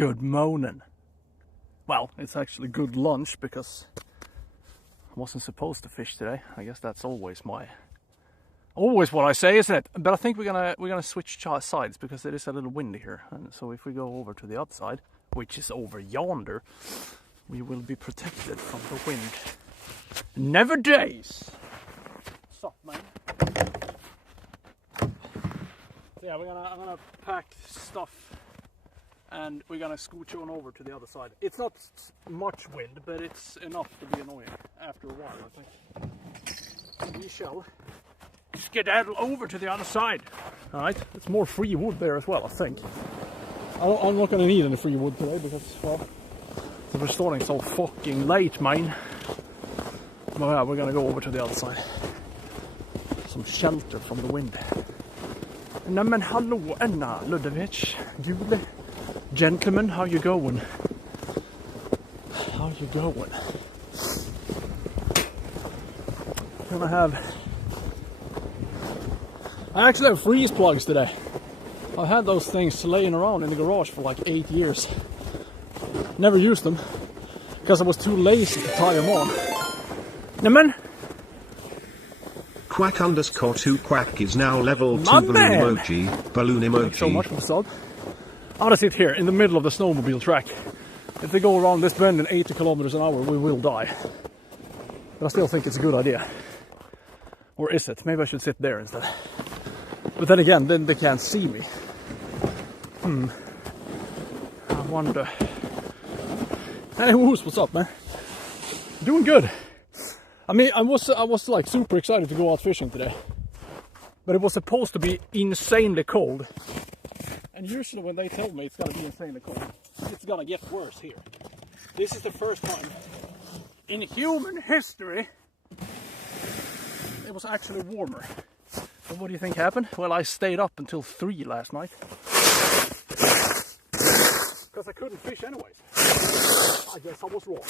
Good morning. Well, it's actually good lunch because I wasn't supposed to fish today. I guess that's always what I say, isn't it? But I think we're gonna switch sides because it is a little windy here, and so if we go over to the other side, which is over yonder, we will be protected from the wind. Never days. What's up, man? So yeah, I'm gonna pack stuff and we're gonna scooch on over to the other side. It's not much wind, but it's enough to be annoying after a while, I think. We shall skedaddle over to the other side. Alright, it's more free wood there as well, I think. I'm not gonna need any free wood today because, well, we're starting so fucking late, man. But yeah, we're gonna go over to the other side. Some shelter from the wind. Nej men hallå Anna Ludovich, Julie, gentlemen, how you going? How you going? I actually have freeze plugs today. I had those things laying around in the garage for like 8 years. Never used them because I was too lazy to tie them on. Nämen! Quack_2quack is now level 2 balloon emoji. Thanks so much for the sub. I'm gonna sit here in the middle of the snowmobile track. If they go around this bend in 80 kilometers an hour, we will die. But I still think it's a good idea. Or is it? Maybe I should sit there instead. But then again, then they can't see me. I wonder. Hey Woos, what's up, man? Doing good. I mean, I was like super excited to go out fishing today. But it was supposed to be insanely cold. And usually when they tell me it's gonna be insanely cold, it's gonna get worse here. This is the first time in human history it was actually warmer. And what do you think happened? Well, I stayed up until 3 last night. Because I couldn't fish anyways. I guess I was wrong.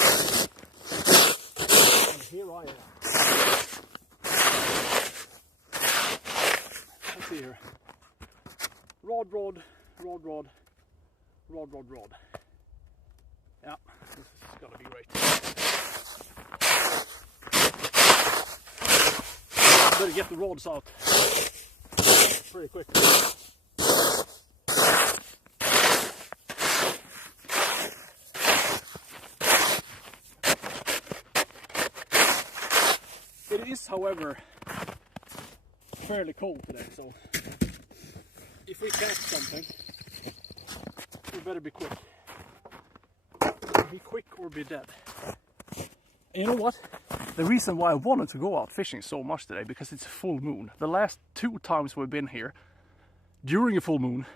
And here I am. Let's see here. Rod. Yeah, this is gonna be great. Better get the rods out pretty quick. It is, however, fairly cold today, so if we catch something, we better be quick. Be quick or be dead. And you know what? The reason why I wanted to go out fishing so much today, because it's a full moon. The last 2 times we've been here, during a full moon,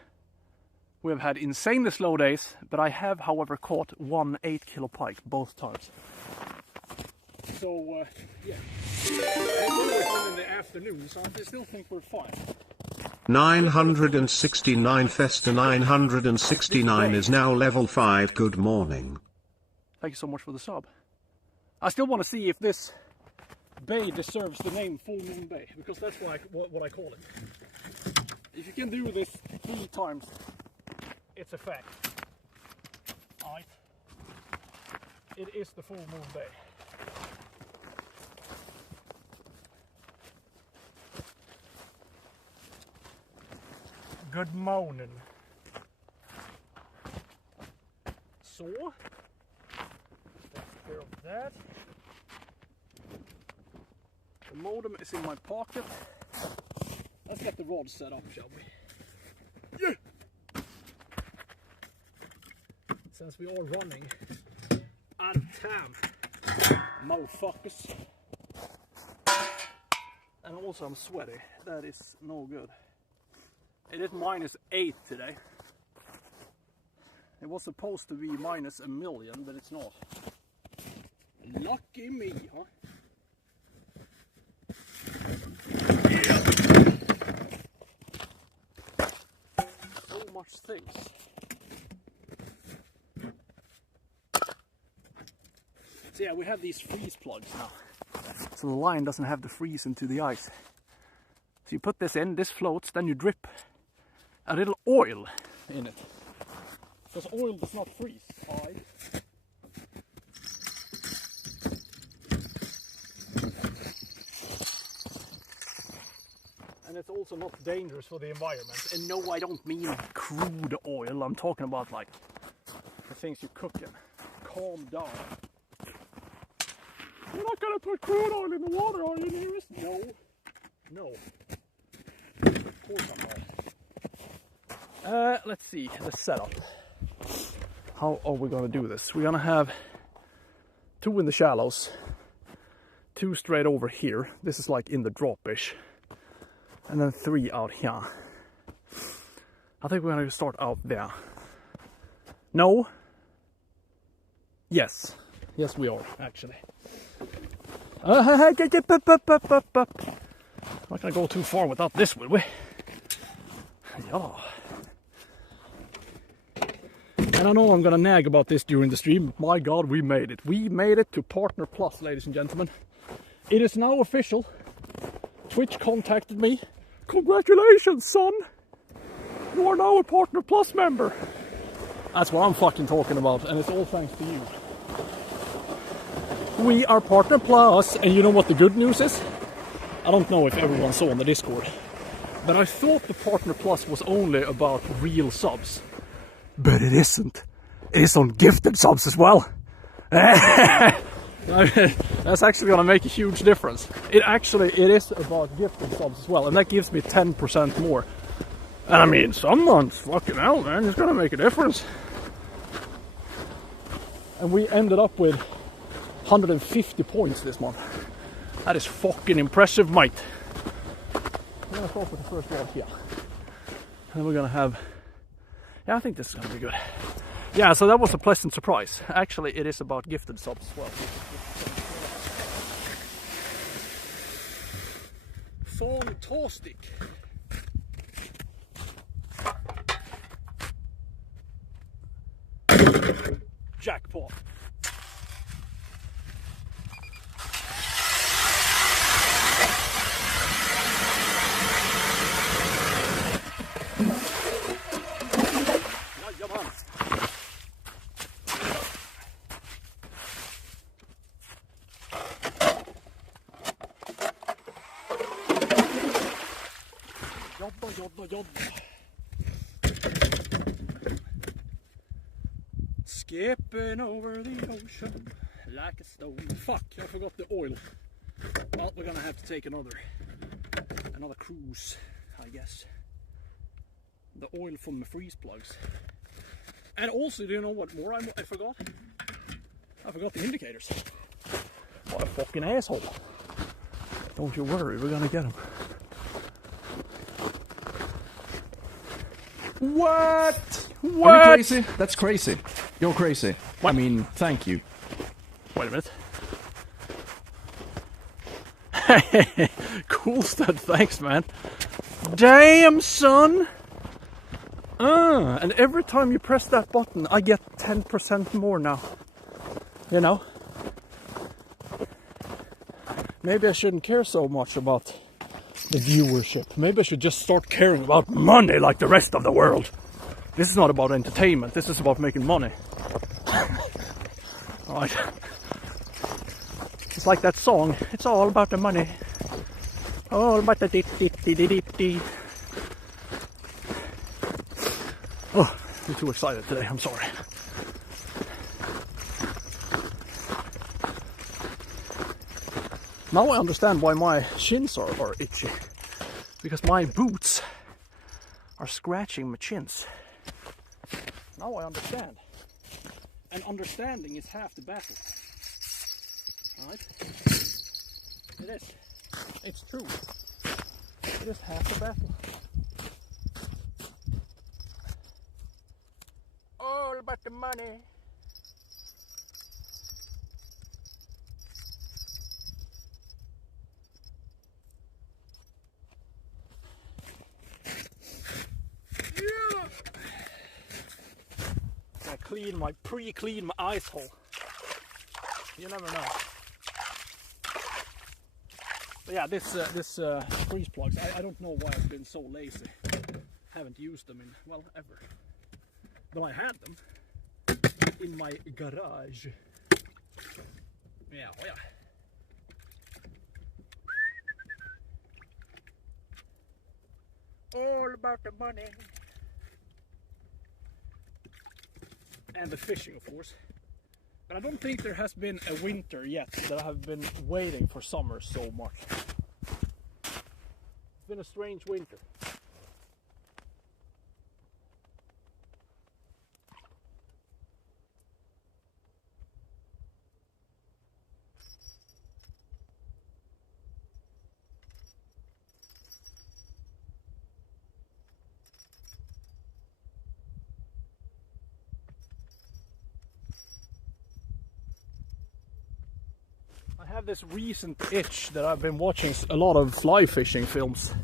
we have had insanely slow days, but I have, however, caught 1 8-kilo pike both times. So, yeah. It's always been in the afternoon, so I still think we're fine. 969 Festa 969 is now level 5. Good morning. Thank you so much for the sub. I still want to see if this bay deserves the name Full Moon Bay, because that's what I call it. If you can do this 3 times, it's a fact. Alright. It is the Full Moon Bay. Good morning. So, take care of that. The modem is in my pocket. Let's get the rod set up, shall we? Yeah! Since we are running out of time, motherfuckers. And also I'm sweaty. That is no good. It is -8 today. It was supposed to be -1,000,000, but it's not. Lucky me, huh? Yeah. So much things. So yeah, we have these freeze plugs now. So the line doesn't have to freeze into the ice. So you put this in, this floats, then you drip a little oil in it. Because oil does not freeze. Alright. And it's also not dangerous for the environment. And no, I don't mean crude oil. I'm talking about like the things you cook in. Calm down. You're not gonna put crude oil in the water, are you, nearest? No. No. Of course I'm not. Let's see the setup. How are we gonna do this? We're gonna have 2 in the shallows, 2 straight over here. This is like in the drop-ish. And then 3 out here. I think we're gonna start out there. No? Yes. Yes, we are, actually. I'm not gonna go too far without this, will we? Yeah. And I know I'm gonna nag about this during the stream. My God, we made it. We made it to Partner Plus, ladies and gentlemen. It is now official. Twitch contacted me. Congratulations, son! You are now a Partner Plus member. That's what I'm fucking talking about, and it's all thanks to you. We are Partner Plus, and you know what the good news is? I don't know if everyone saw on the Discord, but I thought the Partner Plus was only about real subs. But it isn't. It is on gifted subs as well. That's actually gonna make a huge difference. It is about gifted subs as well, and that gives me 10% more. And I mean, some months, fucking hell, man, it's gonna make a difference. And we ended up with 150 points this month. That is fucking impressive, mate. We're gonna start with the first rod here. And then we're gonna have... Yeah, I think this is gonna be good. Yeah, so that was a pleasant surprise. Actually, it is about gifted subs as well. Fantastic. Jackpot. Skipping over the ocean like a stone. Fuck, I forgot the oil. Well, we're gonna have to take another cruise, I guess. The oil from the freeze plugs. And also, do you know what more I forgot? I forgot the indicators. What a fucking asshole. Don't you worry, we're gonna get them. What? What? Are you crazy? That's crazy. You're crazy. What? I mean, thank you. Wait a minute. Cool stud, thanks, man. Damn, son. And every time you press that button, I get 10% more now. You know? Maybe I shouldn't care so much about the viewership. Maybe I should just start caring about money like the rest of the world. This is not about entertainment. This is about making money. Alright. It's like that song. It's all about the money. All about the dee. Oh, I'm too excited today. I'm sorry. Now I understand why my shins are itchy. Because my boots are scratching my chins. Now I understand. And understanding is half the battle. Alright? It is. It's true. It is half the battle. All about the money. I pre-clean my ice hole. You never know. But yeah, this freeze plugs, I don't know why I've been so lazy. Haven't used them in, well, ever. but I had them in my garage. Yeah, oh yeah. All about the money. And the fishing, of course. But I don't think there has been a winter yet that I have been waiting for summer so much. It's been a strange winter. I have this recent itch that I've been watching a lot of fly fishing films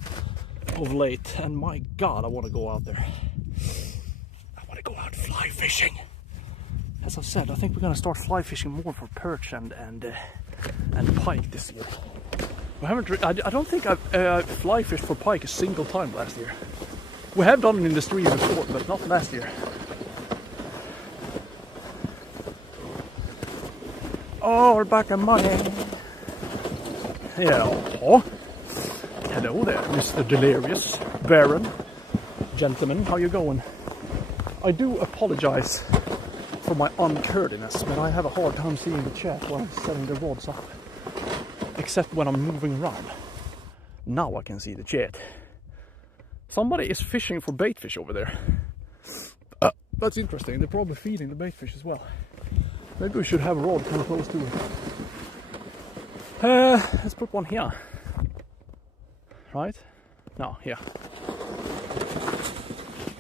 of late, and my god, I want to go out there. I want to go out fly fishing. As I said, I think we're gonna start fly fishing more for perch and pike this year. We haven't. I don't think I've fly fished for pike a single time last year. We have done it in the stream before, but not last year. All about the money. Yeah. Hello there, Mr. Delirious Baron. Gentlemen, how you going? I do apologize for my uncurdiness, but I have a hard time seeing the chat while I'm setting the rods up. Except when I'm moving around. Now I can see the chat. Somebody is fishing for baitfish over there. That's interesting. They're probably feeding the baitfish as well. Maybe we should have a rod kind of close to it. Let's put one here. Right? No, here.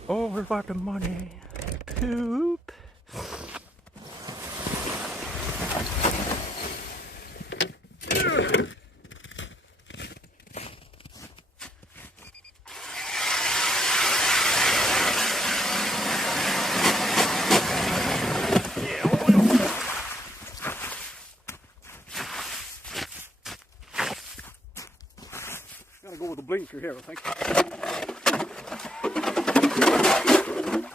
All about the money. Poop. Go with the blinker here, I think.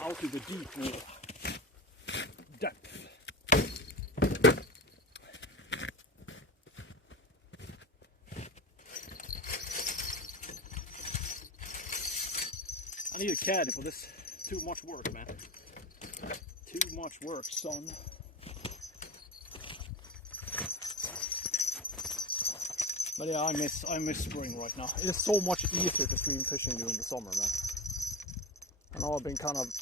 Out to the deep water. Depth. I need a caddy for this. Too much work, man. Too much work, son. But yeah, I miss spring right now. It's so much easier to stream fishing during the summer, man. I know I've been kind of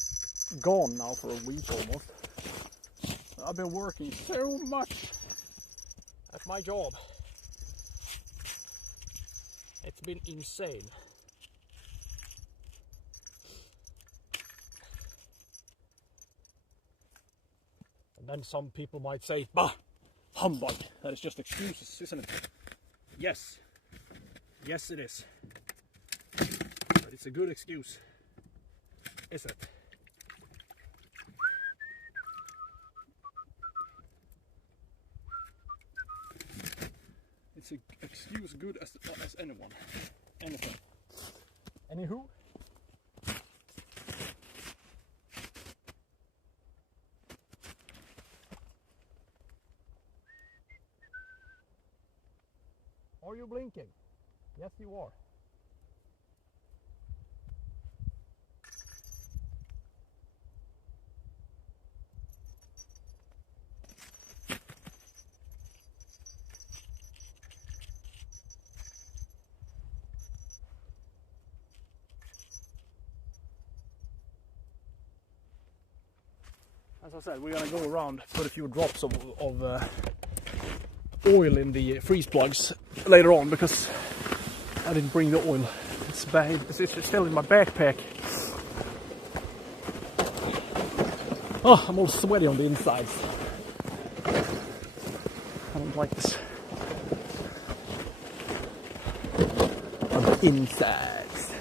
gone now for a week almost. I've been working so much at my job. It's been insane. And then some people might say, bah, humbug. That is just excuses, isn't it? Yes. Yes, it is. But it's a good excuse. Is it? It's an excuse good as anyone. Anything. Anywho. Are you blinking? Yes, you are. As I said, we're gonna go around, put a few drops of oil in the freeze plugs later on, because I didn't bring the oil. It's bad. It's still in my backpack. Oh, I'm all sweaty on the insides. I don't like this. On the insides.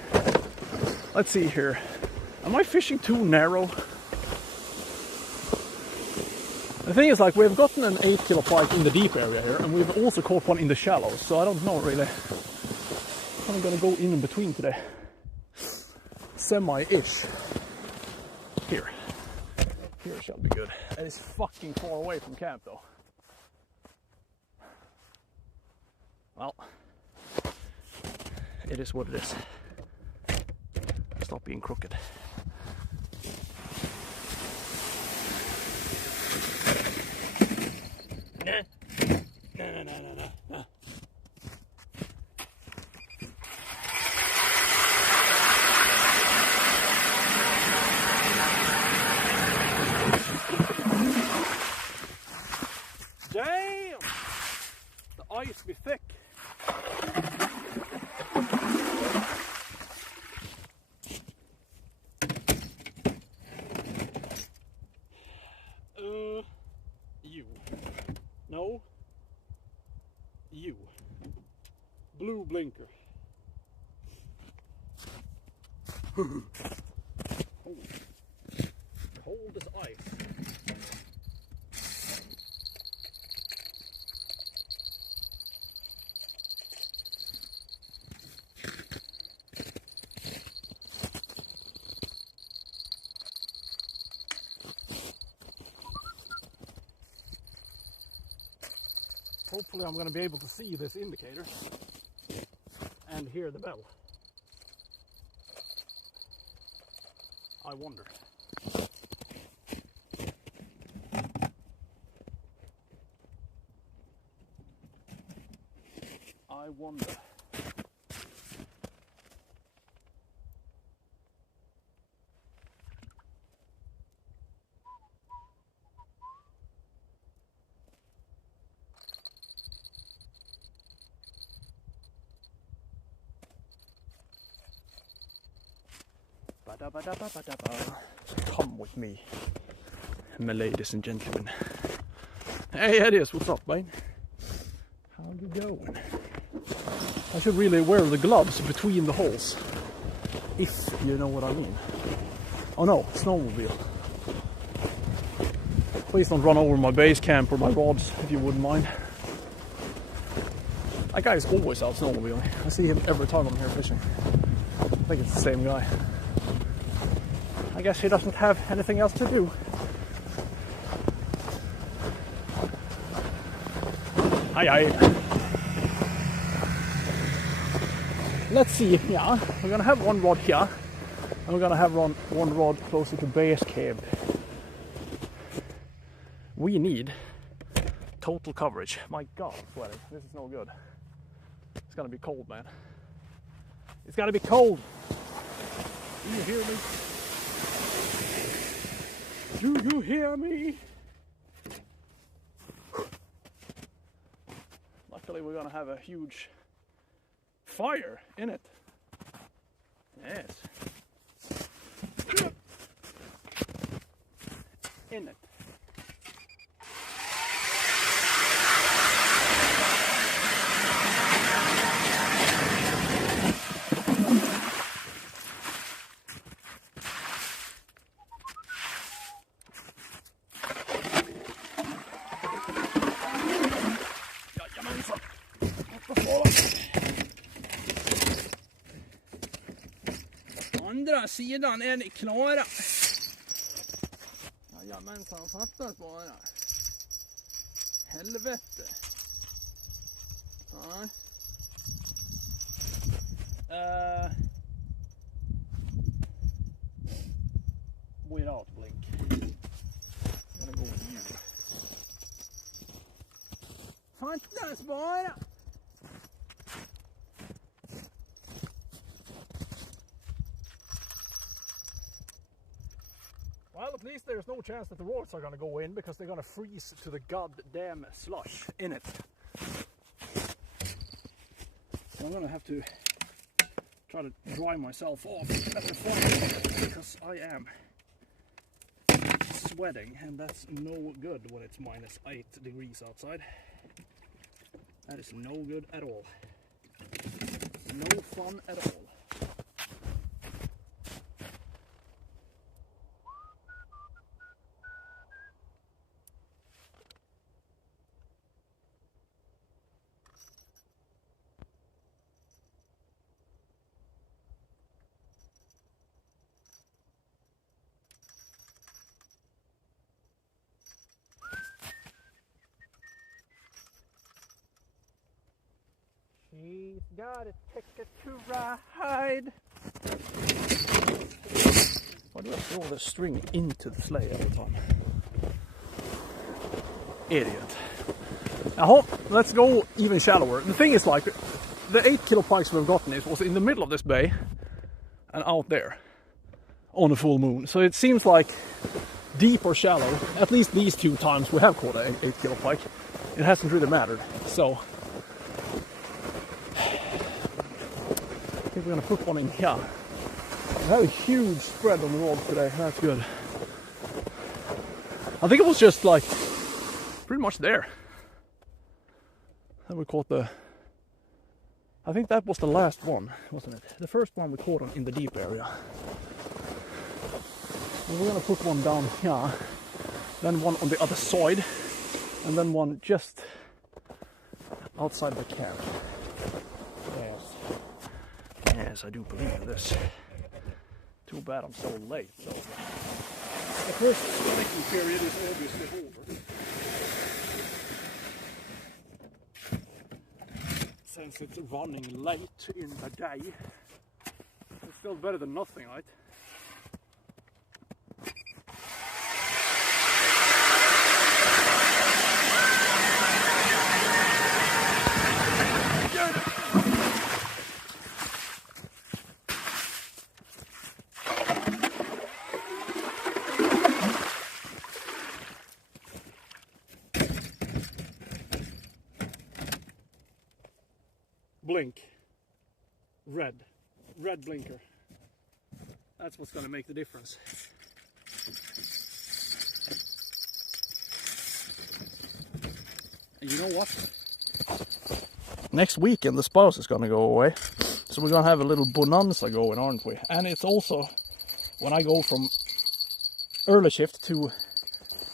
Let's see here. Am I fishing too narrow? The thing is, like, we've gotten an 8 kilo pike in the deep area here, and we've also caught one in the shallows, so I don't know really. I'm gonna go in between today. Semi-ish. Here. Here shall be good. It is fucking far away from camp though. Well, it is what it is. Stop being crooked. No. Damn! The ice be thick. You. No. You. Blue blinker. Cold. Cold as ice. Hopefully I'm going to be able to see this indicator and hear the bell. I wonder. I wonder. Come with me, my ladies and gentlemen. Hey, Eddie, what's up, mate? How you going? I should really wear the gloves between the holes, if you know what I mean. Oh no, snowmobile. Please don't run over my base camp or my rods, if you wouldn't mind. That guy is always out snowmobiling. I see him every time I'm here fishing. I think it's the same guy. I guess he doesn't have anything else to do. Aye. Let's see, yeah, we're gonna have one rod here, and we're gonna have one rod closer to base camp. We need total coverage. My God, I'm sweating. This is no good. It's gonna be cold, man. It's gonna be cold. Do you hear me? Do you hear me? Luckily we're gonna have a huge fire in it. Yes. In it. Andra sidan är ni klara. Jajamensan, fattas bara. Helvete. Ja. Without blink. I'm gonna go with you. Fattas bara. Well, at least there's no chance that the rods are going to go in because they're going to freeze to the goddamn slush in it. So I'm going to have to try to dry myself off at the fire because I am sweating and that's no good when it's minus 8 degrees outside. That is no good at all. No fun at all. Got a ticket to ride. Why do I throw the string into the sleigh every time? Idiot. Now, let's go even shallower. The thing is, like, the 8 kilo pikes we've gotten was in the middle of this bay and out there on a full moon. So it seems like deep or shallow, at least these 2 times we have caught an 8 kilo pike, it hasn't really mattered. So I think we're gonna put one in here. We had a huge spread on the rod today. That's good. I think it was just like pretty much there. And we caught I think that was the last one, wasn't it? The first one we caught in the deep area. And we're gonna put one down here, then one on the other side, and then one just outside the camp. Yes, I do believe in this. Too bad I'm so late, though. The first sticking period is obviously over. Since it's running late in the day, it's still better than nothing, right? Blink. Red blinker. That's what's gonna make the difference. And you know what? Next weekend the spouse is gonna go away. So we're gonna have a little bonanza going, aren't we? And it's also when I go from early shift to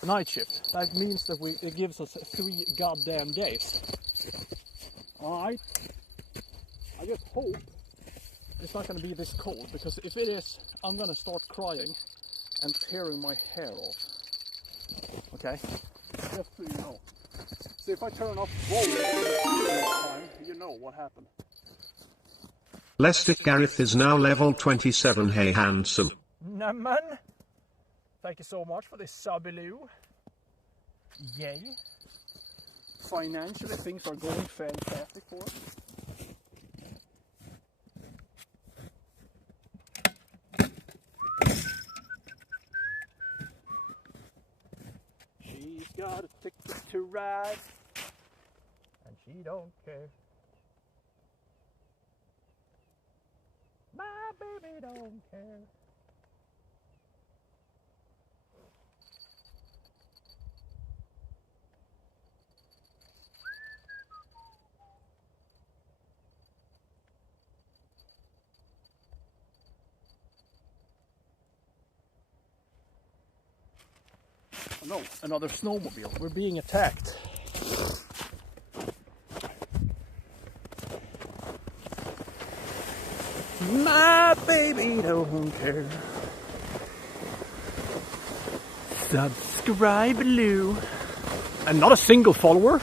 night shift. That means that it gives us 3 goddamn days. Alright? I just hope it's not going to be this cold, because if it is, I'm going to start crying and tearing my hair off. Okay? Just so you know. So if I turn off volume next time, you know what happened. Lestic Gareth is now level 27. Hey handsome. Naman! Thank you so much for this Sabiloo. Yay! Financially, things are going fantastic for us. She's got a ticket to ride, and she don't care. My baby don't care. Oh no, another snowmobile. We're being attacked. My baby don't care. Subscribe below. And not a single follower?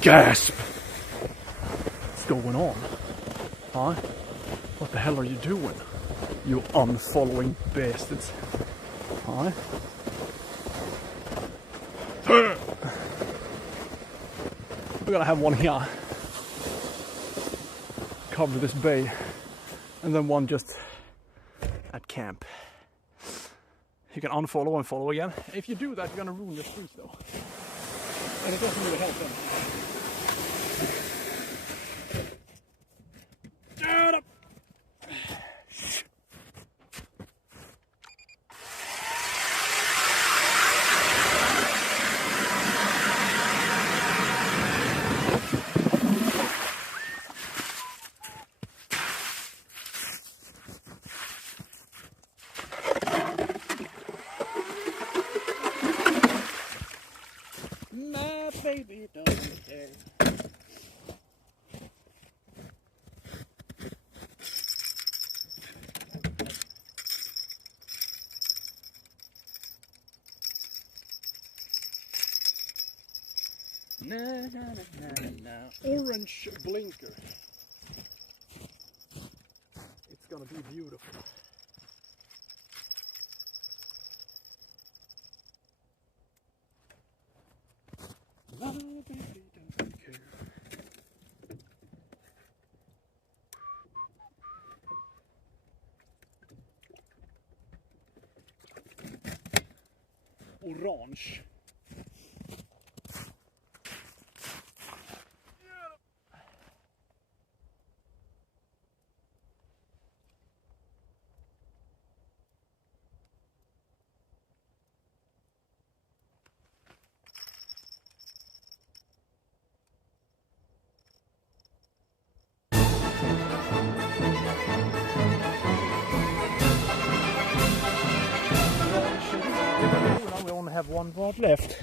Gasp! What's going on? Huh? What the hell are you doing? You unfollowing bastards. Huh? We're gonna have one here, cover this bay, and then one just at camp. You can unfollow and follow again. If you do that, you're gonna ruin your streaks though. And it doesn't really help them. Shut up! My baby don't care. Na, na, na, na, na. Orange blinker. gonna be beautiful. No, baby doesn't care. Orange. We only have one rod left.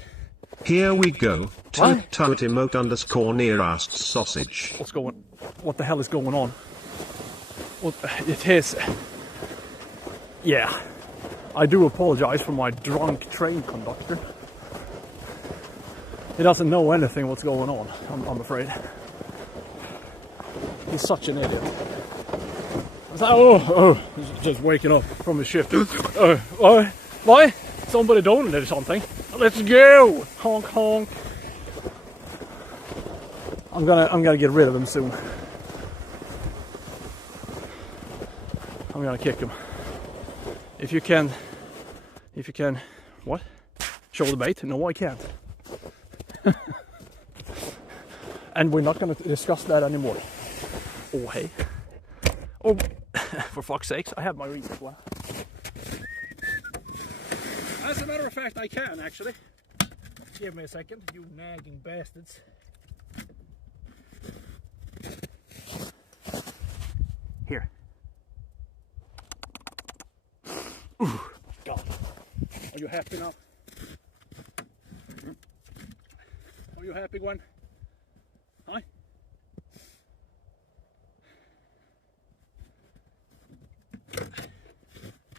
Here we go. Tote emote underscore near asked sausage. What the hell is going on? Well, it is. Yeah. I do apologize for my drunk train conductor. He doesn't know anything what's going on, I'm afraid. He's such an idiot. I was like, he's just waking up from his shift. Why? Somebody donated something. Let's go! Honk honk. I'm gonna get rid of him soon. I'm gonna kick him. If you can, what? Show the bait? No, I can't. And we're not gonna discuss that anymore. Oh, hey. Oh, for fuck's sakes, I have my reasons why. As a matter of fact, I can actually. Give me a second, you nagging bastards. Here. Ooh, God. Are you happy now? Are you happy, Gwen? Hi?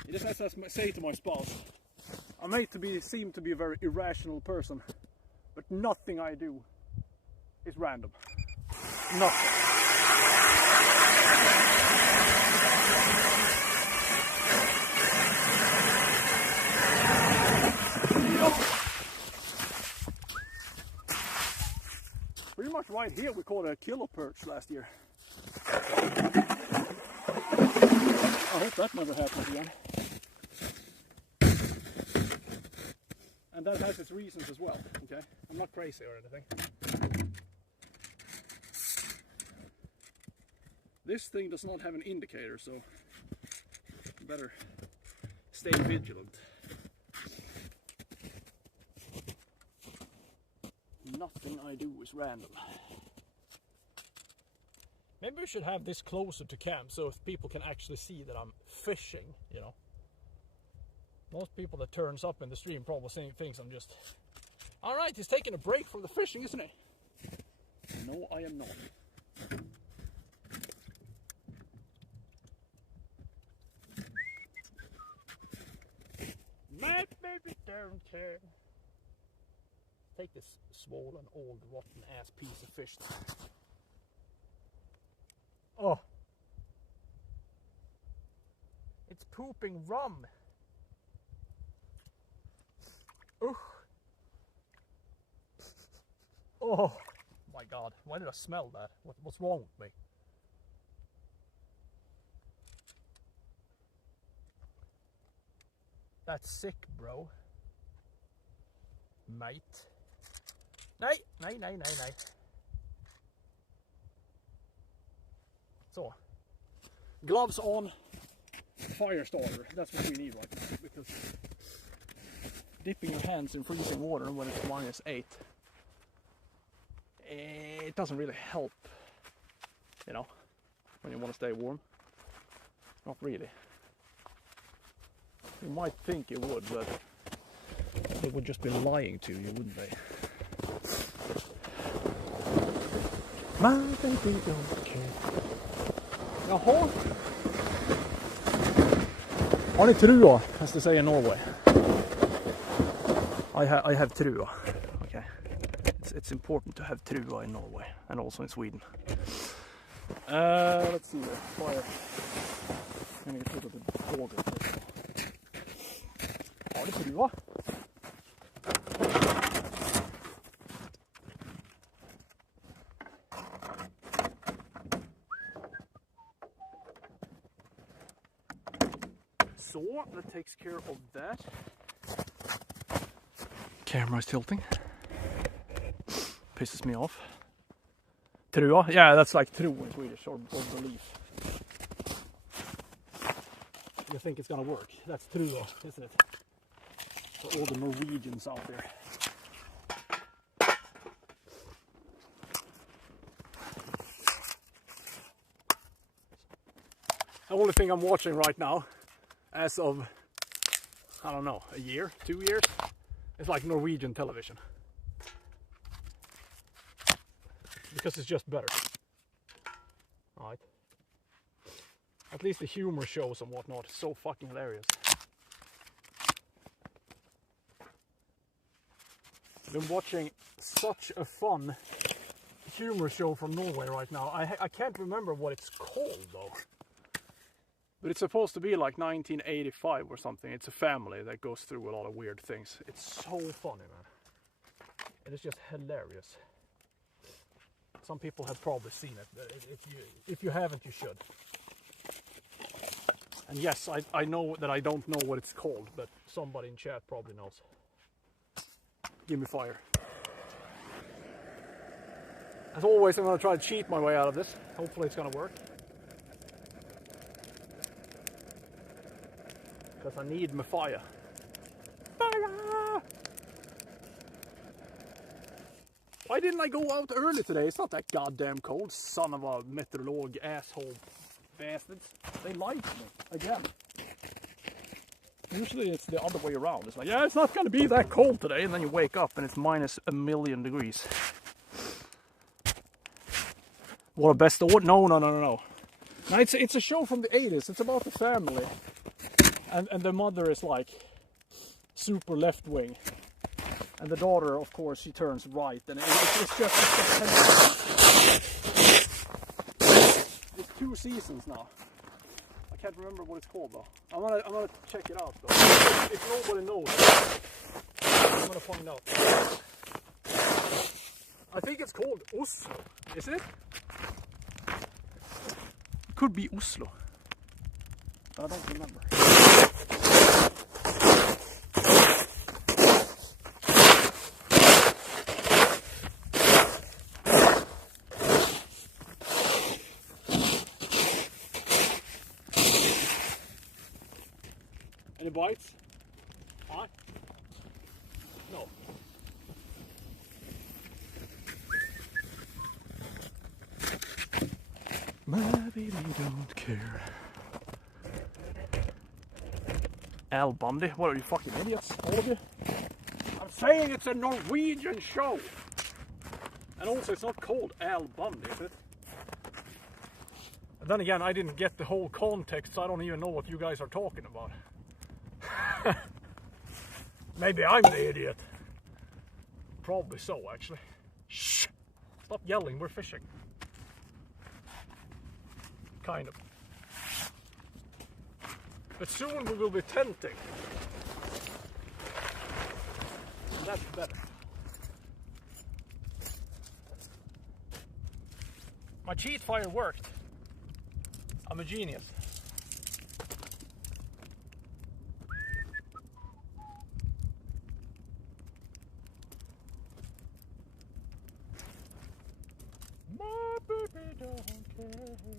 You just have to say to my spouse, I'm made to seem to be a very irrational person, but nothing I do is random. Nothing. Pretty much right here we caught a kilo perch last year. I hope that never happens again. And that has its reasons as well, okay? I'm not crazy or anything. This thing does not have an indicator, so you better stay vigilant. Nothing I do is random. Maybe we should have this closer to camp so if people can actually see that I'm fishing, you know. Most people that turns up in the stream probably thinks I'm just... Alright, he's taking a break from the fishing, isn't he? No, I am not. My baby don't care. Take this swollen, old, rotten ass piece of fish now. Oh. It's pooping rum. Ooh. Oh my God, why did I smell that? What's wrong with me? That's sick, bro. Mate. Nej. So. Gloves on. Fire starter. That's what we need right now. Because dipping your hands in freezing water when it's -8, it doesn't really help, you know, when you want to stay warm. Not really. You might think you would, but they would just be lying to you, wouldn't they? My baby don't care. Jaha. Har ni trua, as they say in Norway? I have trua. Okay, it's important to have trua in Norway and also in Sweden. Let's see there. Fire. Kan jag titta på fågel först. Ja, det får du va? So, that takes care of that. Camera is tilting. Pisses me off. Trua? Yeah, that's like tro in Swedish, or belief. You think it's gonna work. That's trua, isn't it? For all the Norwegians out there. The only thing I'm watching right now, as of, I don't know, a year, 2 years, is like Norwegian television. Because it's just better. Alright. At least the humor shows and whatnot is so fucking hilarious. I've been watching such a fun humor show from Norway right now. I can't remember what it's called though. But it's supposed to be like 1985 or something. It's a family that goes through a lot of weird things. It's so funny, man. It is just hilarious. Some people have probably seen it. If you haven't, you should. And yes, I know that I don't know what it's called, but somebody in chat probably knows. Give me fire. As always, I'm going to try to cheat my way out of this. Hopefully it's going to work. Because I need my fire. Fire! Why didn't I go out early today? It's not that goddamn cold. Son of a meteorolog asshole bastards. They lied to me again. Usually it's the other way around. It's like, yeah, it's not going to be that cold today. And then you wake up and it's minus a million degrees. What a best order. No. No, it's a show from the 80s. It's about the family. And the mother is like super left wing. And the daughter, of course, she turns right. And it's two seasons now. I can't remember what it's called though. I'm gonna check it out though. If nobody knows, I'm gonna find out. I think it's called Oslo, isn't it? It could be Oslo. I don't remember. Any bites? Huh? No. My baby don't care. Al Bundy? What are you, fucking idiots? All of you? I'm saying it's a Norwegian show! And also it's not called Al Bundy, is it? And then again, I didn't get the whole context, so I don't even know what you guys are talking about. Maybe I'm the idiot. Probably so, actually. Shh! Stop yelling, we're fishing. Kind of. But soon we will be tenting. And that's better. My cheat fire worked. I'm a genius. My baby don't care.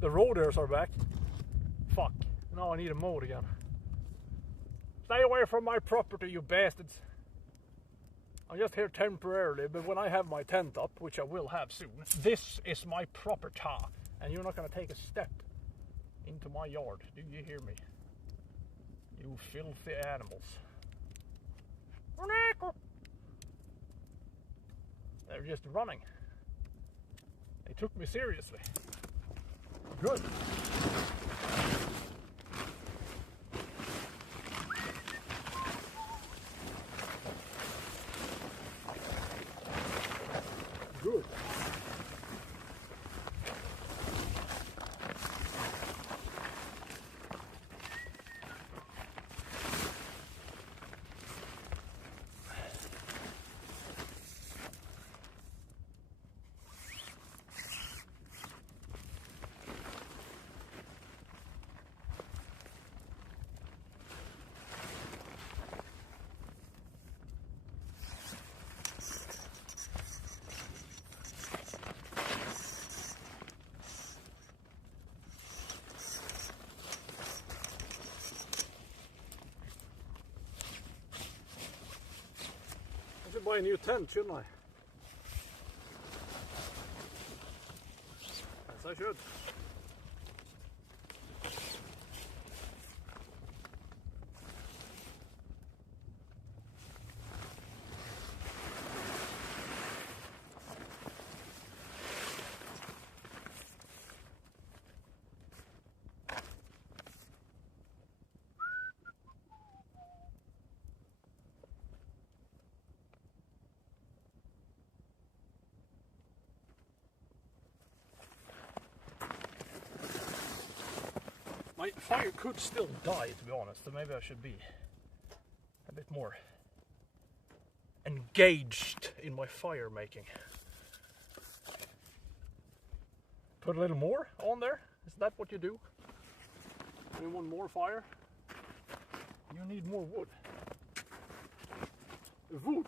The roaders are back. Fuck. Now I need a mode again. Stay away from my property, you bastards. I'm just here temporarily, but when I have my tent up, which I will have soon, this is my property, and you're not going to take a step into my yard. Do you hear me? You filthy animals. They're just running. They took me seriously. Good. Good. I should buy a new tent, shouldn't I? Yes, I should. My fire could still die, to be honest, so maybe I should be a bit more engaged in my fire making. Put a little more on there? Is that what you do? You want more fire? You need more wood. Wood!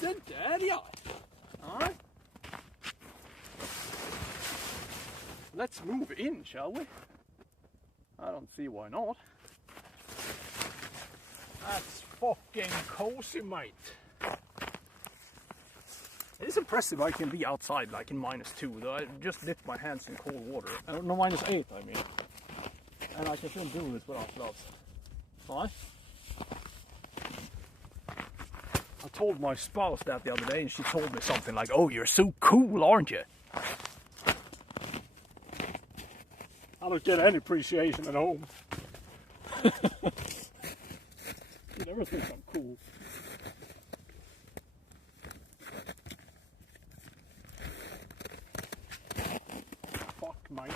Så där ja. Alright. Let's move in, shall we? I don't see why not. That's fucking cozy, mate. It is impressive I can be outside like in -2, though I just dipped my hands in cold water. No, -8 I mean. And I can still do this without gloves. Alright? I told my spouse that the other day and she told me something like, "Oh, you're so cool, aren't you?" I don't get any appreciation at home. You never think I'm cool. Fuck, mate.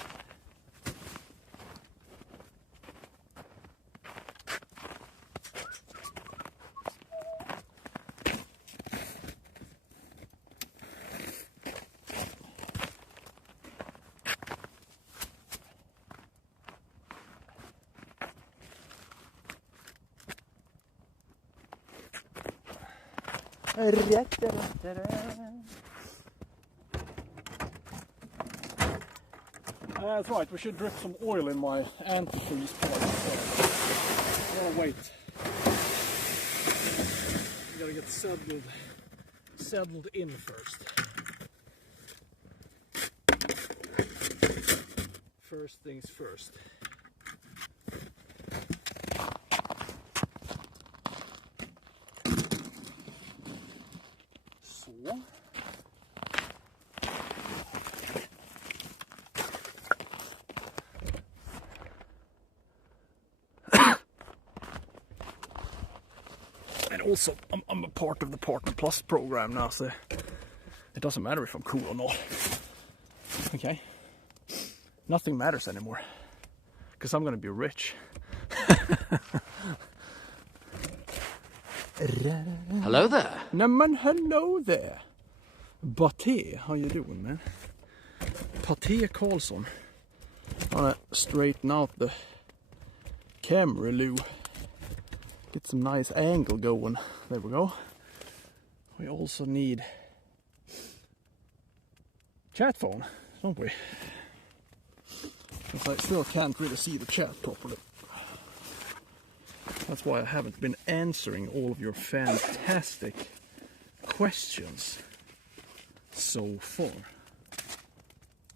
That's right, we should drip some oil in my antifreeze part. I'm gonna wait. I'm gonna get settled in first. First things first. Så. also, I'm a part of the Partner Plus program now, so it doesn't matter if I'm cool or not. Okay? Nothing matters anymore. Because I'm gonna be rich. Hello there. Nämen, hello there. Bate, how you doing, man? Pate Karlsson. I'm gonna straighten out the camera, Lou. Get some nice angle going. There we go. We also need chat phone, don't we? Because I still can't really see the chat properly. That's why I haven't been answering all of your fantastic questions so far.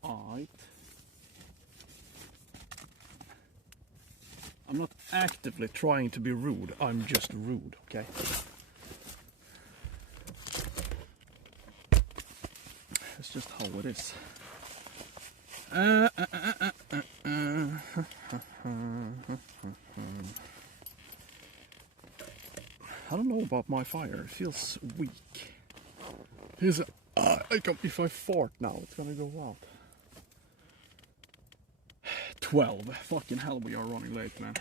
Alright. I'm not actively trying to be rude, I'm just rude, okay? That's just how it is. I don't know about my fire, it feels weak. If I fart now, it's gonna go out. 12. Fucking hell, we are running late, man.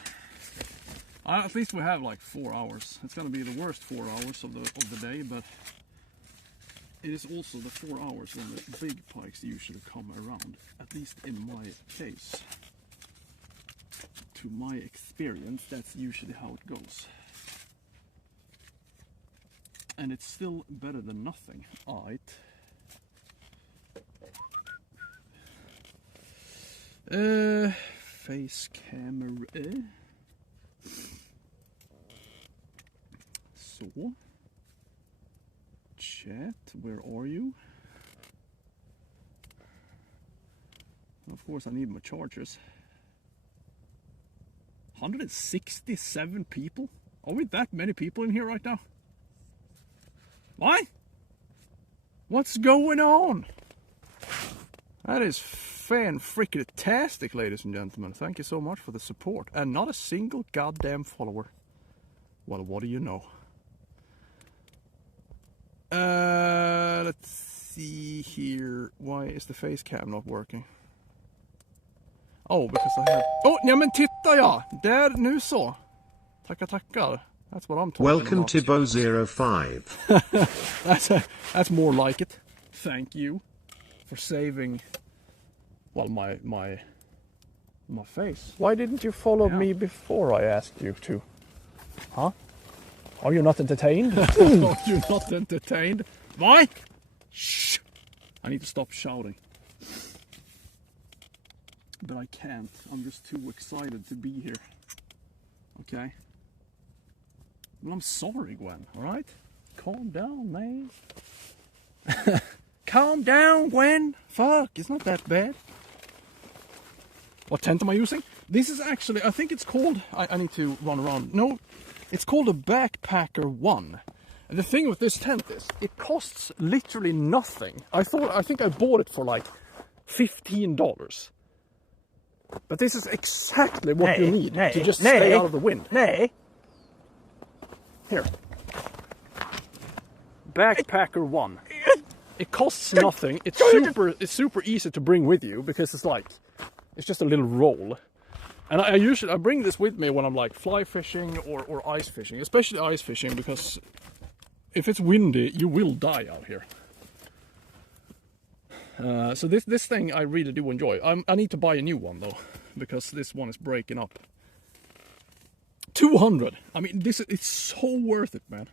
At least we have like 4 hours. It's gonna be the worst 4 hours of the day, but it is also the 4 hours when the big pikes usually come around. At least in my case. To my experience, that's usually how it goes. And it's still better than nothing. Alright. Face camera. So. Chat, where are you? Of course I need my chargers. 167 people? Are we that many people in here right now? What? What's going on? That is fan-freaking-tastic, ladies and gentlemen. Thank you so much for the support. And not a single goddamn follower. Well, what do you know? Let's see here. Why is the face cam not working? Oh, because I have... Oh, ja men titta ja! Där, nu så. Tackar. That's what I'm talking Welcome about. to Bo05. That's more like it. Thank you for saving, well, my face. Why didn't you follow me before I asked you to? Huh? Are you not entertained? Are you not entertained? Why? Shh! I need to stop shouting. But I can't. I'm just too excited to be here. Okay? Well, I'm sorry, Gwen, alright? Calm down, man. Calm down, Gwen. Fuck, it's not that bad. What tent am I using? This is actually, I think it's called, I need to run around. No, it's called a Backpacker 1. And the thing with this tent is, it costs literally nothing. I think I bought it for like $15. But this is exactly what you need to just stay out of the wind. Here. Backpacker 1. It costs nothing. It's super easy to bring with you because it's just a little roll. And I usually bring this with me when I'm like fly fishing or ice fishing, especially ice fishing, because if it's windy, you will die out here. So this thing I really do enjoy. I need to buy a new one though, because this one is breaking up. 200. I mean, it's so worth it, man.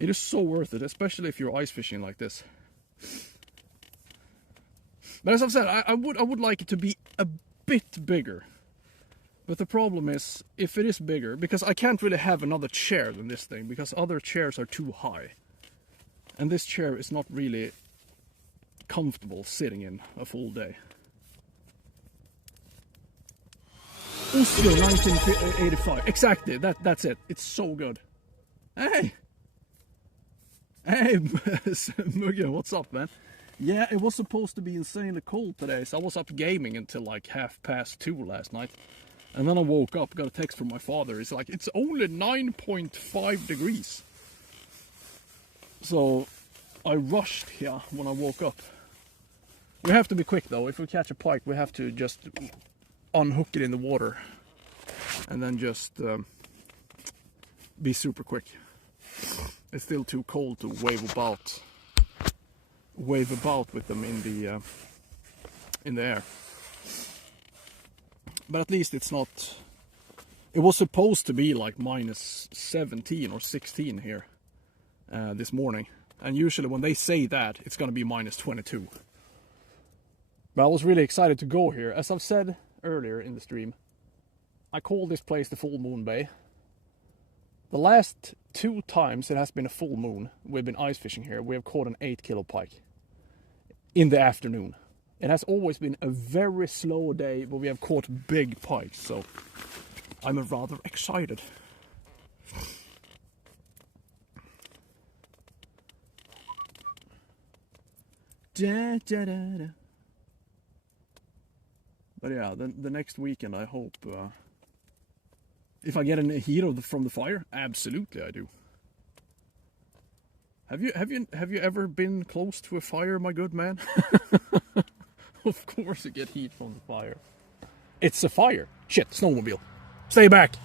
It is so worth it, especially if you're ice fishing like this. But as I've said, I would like it to be a bit bigger. But the problem is, if it is bigger, because I can't really have another chair than this thing, because other chairs are too high. And this chair is not really comfortable sitting in a full day. Oslo 1985. Exactly, that's it. It's so good. Hey! Hey, Mugge, what's up, man? Yeah, it was supposed to be insanely cold today, so I was up gaming until like 2:30 last night. And then I woke up, got a text from my father. He's like, it's only 9.5 degrees. So I rushed here when I woke up. We have to be quick though. If we catch a pike, we have to just unhook it in the water and then just be super quick. It's still too cold to wave about with them in the air. But at least it's not. It was supposed to be like minus 17 or 16 here this morning, and usually when they say that, it's gonna be minus 22. But I was really excited to go here. As I've said earlier in the stream, I call this place the Full Moon Bay. The last 2 times it has been a full moon, we've been ice fishing here, we have caught an 8 kilo pike in the afternoon. It has always been a very slow day, but we have caught big pikes, so I'm rather excited. Da, da, da, da. But yeah, the next weekend I hope, if I get any heat from the fire, absolutely I do. Have you ever been close to a fire, my good man? Of course you get heat from the fire. It's a fire. Shit, snowmobile. Stay back.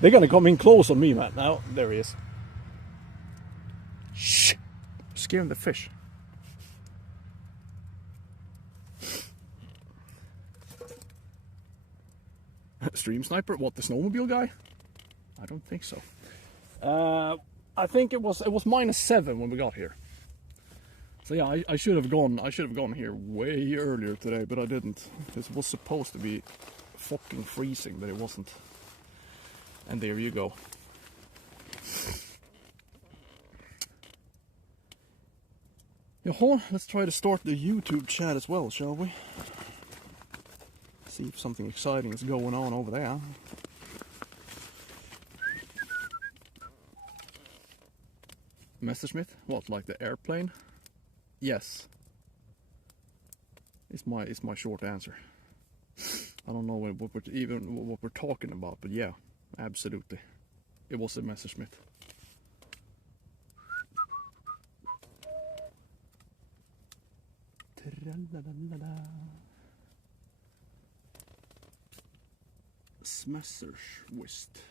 They're gonna come in close on me, man. Now, there he is. Shh. Scaring the fish. Stream sniper? What, the snowmobile guy? I don't think so. I think it was minus 7 when we got here. So yeah, I should have gone here way earlier today, but I didn't. This was supposed to be fucking freezing, but it wasn't. And there you go. Jaha, let's try to start the YouTube chat as well, shall we? See if something exciting is going on over there. Messerschmitt? What, like the airplane? Yes. It's my short answer. I don't know what we're talking about, but yeah, absolutely. It was a Messerschmitt. Messerschmitt.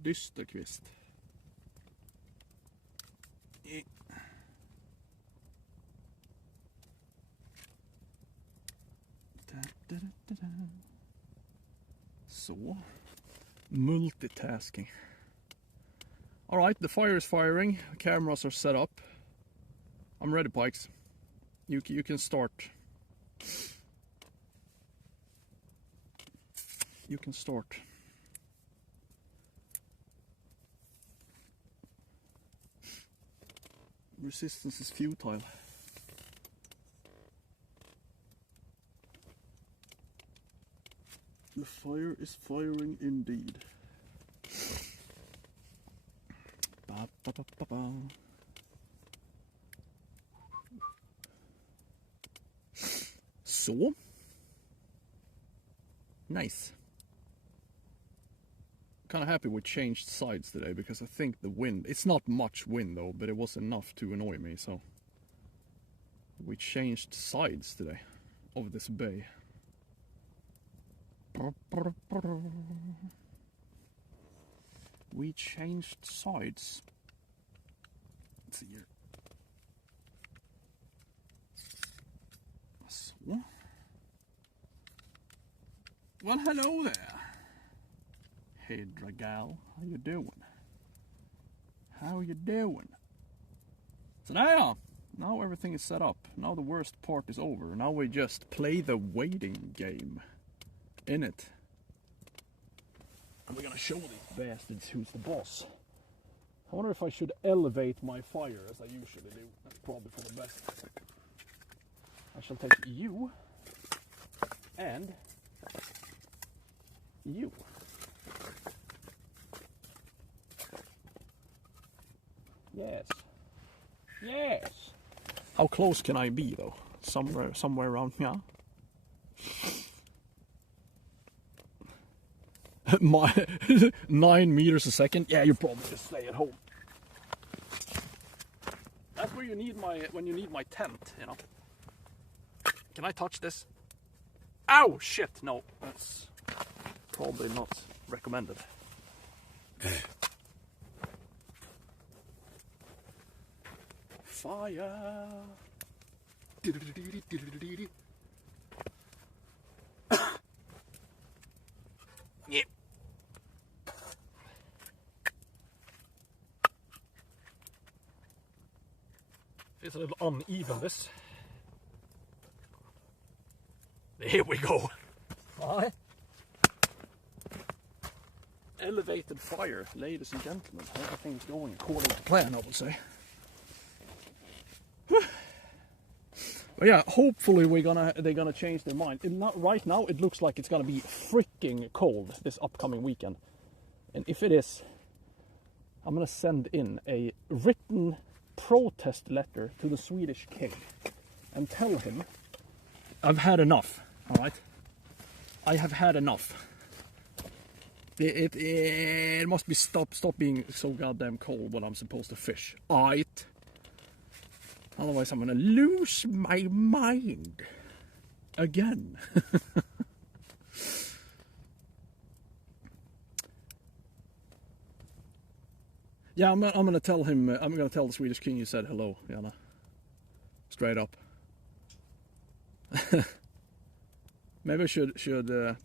Dysterkvist. Så. Multitasking. Alright, the fire is firing. Cameras are set up. I'm ready, Pikes. You can start. You can start. Resistance is futile. The fire is firing indeed. Ba, ba, ba, ba, ba. So. Nice. Kind of happy we changed sides today because I think the wind, it's not much wind though, but it was enough to annoy me, so we changed sides today of this bay. We changed sides. Let's see here. So. Well, hello there. Hey, Dragal, how you doing? How you doing? So now everything is set up. Now the worst part is over. Now we just play the waiting game. In it. And we're gonna show these bastards who's the boss. I wonder if I should elevate my fire as I usually do. That's probably for the best. I shall take you and you. Yes. Yes. How close can I be though? Somewhere around here. My 9 meters a second. Yeah, you probably just stay at home. That's where you need when you need my tent, you know. Can I touch this? Ow, shit, no, that's probably not recommended. Fire. Yeah. It's a little uneven, this. Here we go. Aye. Elevated fire, ladies and gentlemen. Everything's going according to plan, I would say. But yeah, hopefully they're gonna change their mind. Right now, it looks like it's gonna be freaking cold this upcoming weekend. And if it is, I'm gonna send in a written protest letter to the Swedish king and tell him I've had enough. All right, I have had enough. It must be stop being so goddamn cold when I'm supposed to fish. Alright. Otherwise I'm gonna lose my mind again. Yeah, I'm gonna tell him. I'm gonna tell the Swedish king you said hello, Jana. Straight up. Maybe I should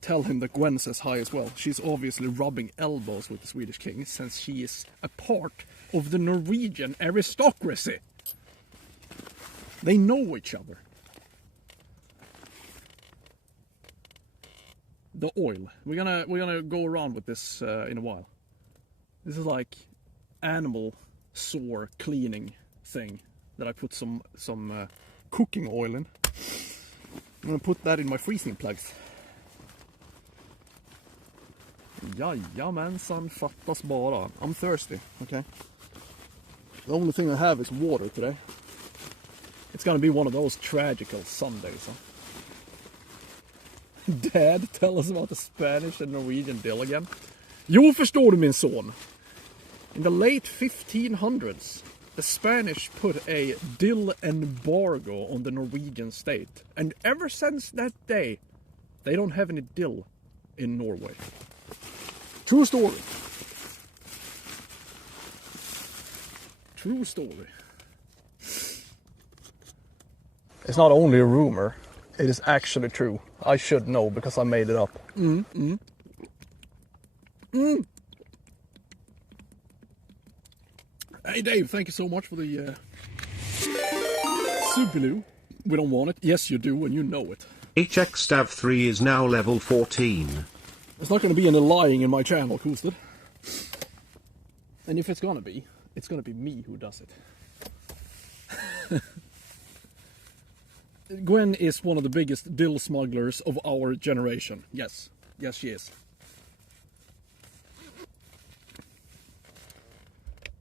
tell him that Gwen says hi as well. She's obviously rubbing elbows with the Swedish king since she is a part of the Norwegian aristocracy. They know each other. The oil. We're gonna go around with this in a while. This is like animal sore cleaning thing that I put some cooking oil in. I'm gonna put that in my freezing plugs. Jajamensan, fattas bara. I'm thirsty, okay? The only thing I have is water today. It's gonna be one of those tragical Sundays, huh? Dad, tell us about the Spanish and Norwegian deal again. Jo, förstår du min son. In the late 1500s, the Spanish put a dill embargo on the Norwegian state. And ever since that day, they don't have any dill in Norway. True story. True story. It's not only a rumor, it is actually true. I should know because I made it up. Hey Dave, thank you so much for the Superloo. We don't want it. Yes, you do, and you know it. HXDAV3 is now level 14. There's not going to be any lying in my channel, Koosted. And if it's going to be me who does it. Gwen is one of the biggest dill smugglers of our generation. Yes. Yes, she is.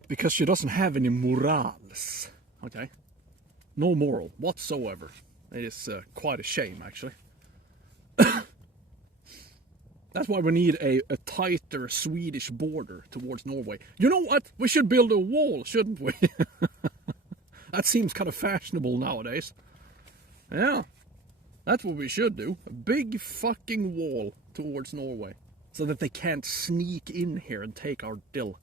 Because she doesn't have any morals. Okay? No moral whatsoever. It is quite a shame, actually. That's why we need a tighter Swedish border towards Norway. You know what? We should build a wall, shouldn't we? That seems kind of fashionable nowadays. Yeah. That's what we should do. A big fucking wall towards Norway. So that they can't sneak in here and take our dill.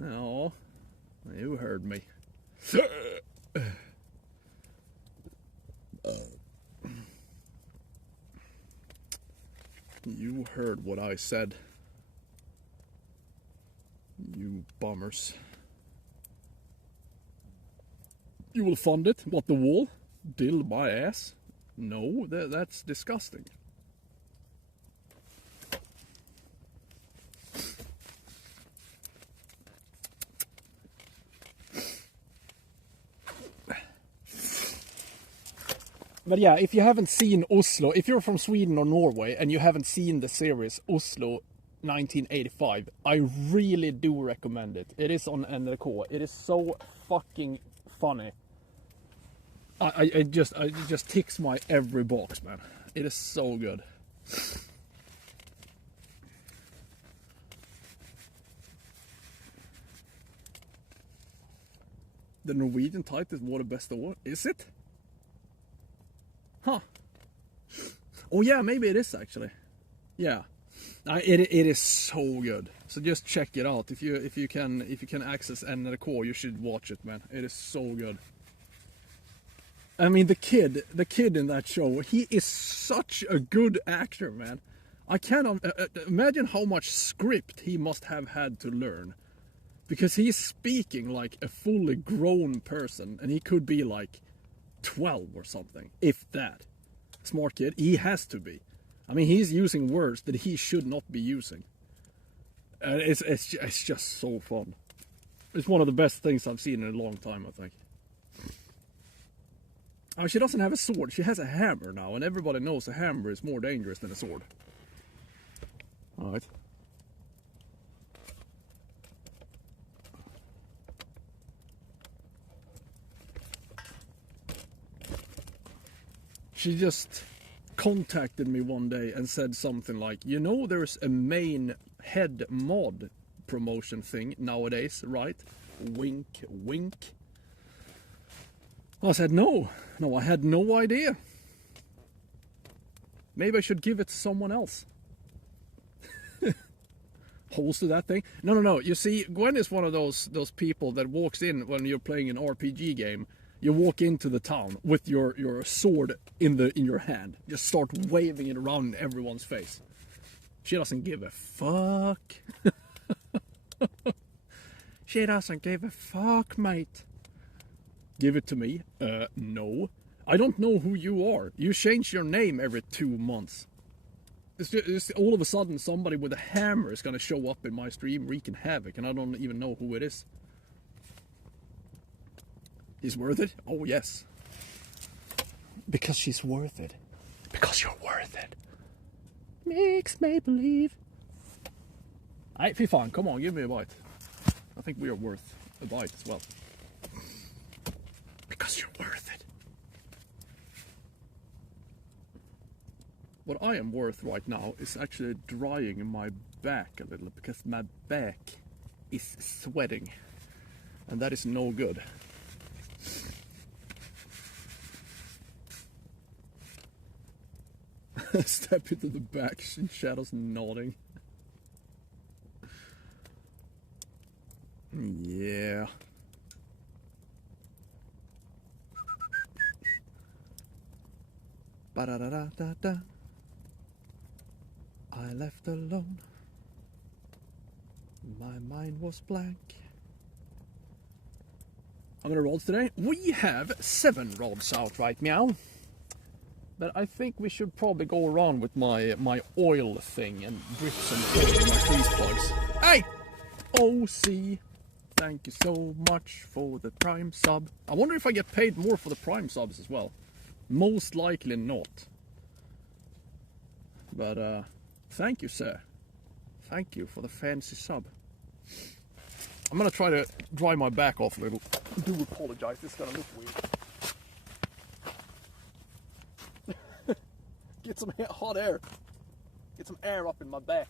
Oh, you heard me. You heard what I said. You bummers. You will fund it? What, the wall? Dill my ass? No, that's disgusting. But yeah, if you haven't seen Oslo, if you're from Sweden or Norway and you haven't seen the series Oslo 1985, I really do recommend it. It is on NRK. It is so fucking funny. It just ticks my every box, man. It is so good. The Norwegian type is water best of all. Is it? Huh. Oh yeah, maybe it is actually. Yeah. It is so good. So just check it out. If you can access NRK, you should watch it, man. It is so good. I mean, the kid in that show, he is such a good actor, man. I can't imagine how much script he must have had to learn, because he's speaking like a fully grown person, and he could be like 12 or something, if that. Smart kid, he has to be. I mean, he's using words that he should not be using. And it's just so fun. It's one of the best things I've seen in a long time, I think. Oh, she doesn't have a sword, she has a hammer now, and everybody knows a hammer is more dangerous than a sword. Alright. She just contacted me one day and said something like, you know, there's a main head mod promotion thing nowadays, right? Wink, wink. I said, no, I had no idea. Maybe I should give it to someone else. Holes to that thing? No. You see, Gwen is one of those people that walks in when you're playing an RPG game. You walk into the town with your sword in your hand. Just start waving it around in everyone's face. She doesn't give a fuck. She doesn't give a fuck, mate. Give it to me? No. I don't know who you are. You change your name every 2 months. It's all of a sudden somebody with a hammer is gonna show up in my stream wreaking havoc, and I don't even know who it is. He's worth it? Oh yes. Because she's worth it. Because you're worth it. Makes me believe. Nej, fy fan, come on, give me a bite. I think we are worth a bite as well. Because you're worth it. What I am worth right now is actually drying my back a little, because my back is sweating, and that is no good. Step into the back, Shadow's nodding. Yeah. Ba-da-da-da-da-da. I left alone. My mind was blank. How many rods today? We have 7 rods out right now. But I think we should probably go around with my oil thing and drip some oil in my freeze plugs. Hey! OC, thank you so much for the Prime sub. I wonder if I get paid more for the Prime subs as well. Most likely not. But thank you, sir. Thank you for the fancy sub. I'm gonna try to dry my back off a little. I do apologize, this is gonna look weird. Get some hot air. Get some air up in my back.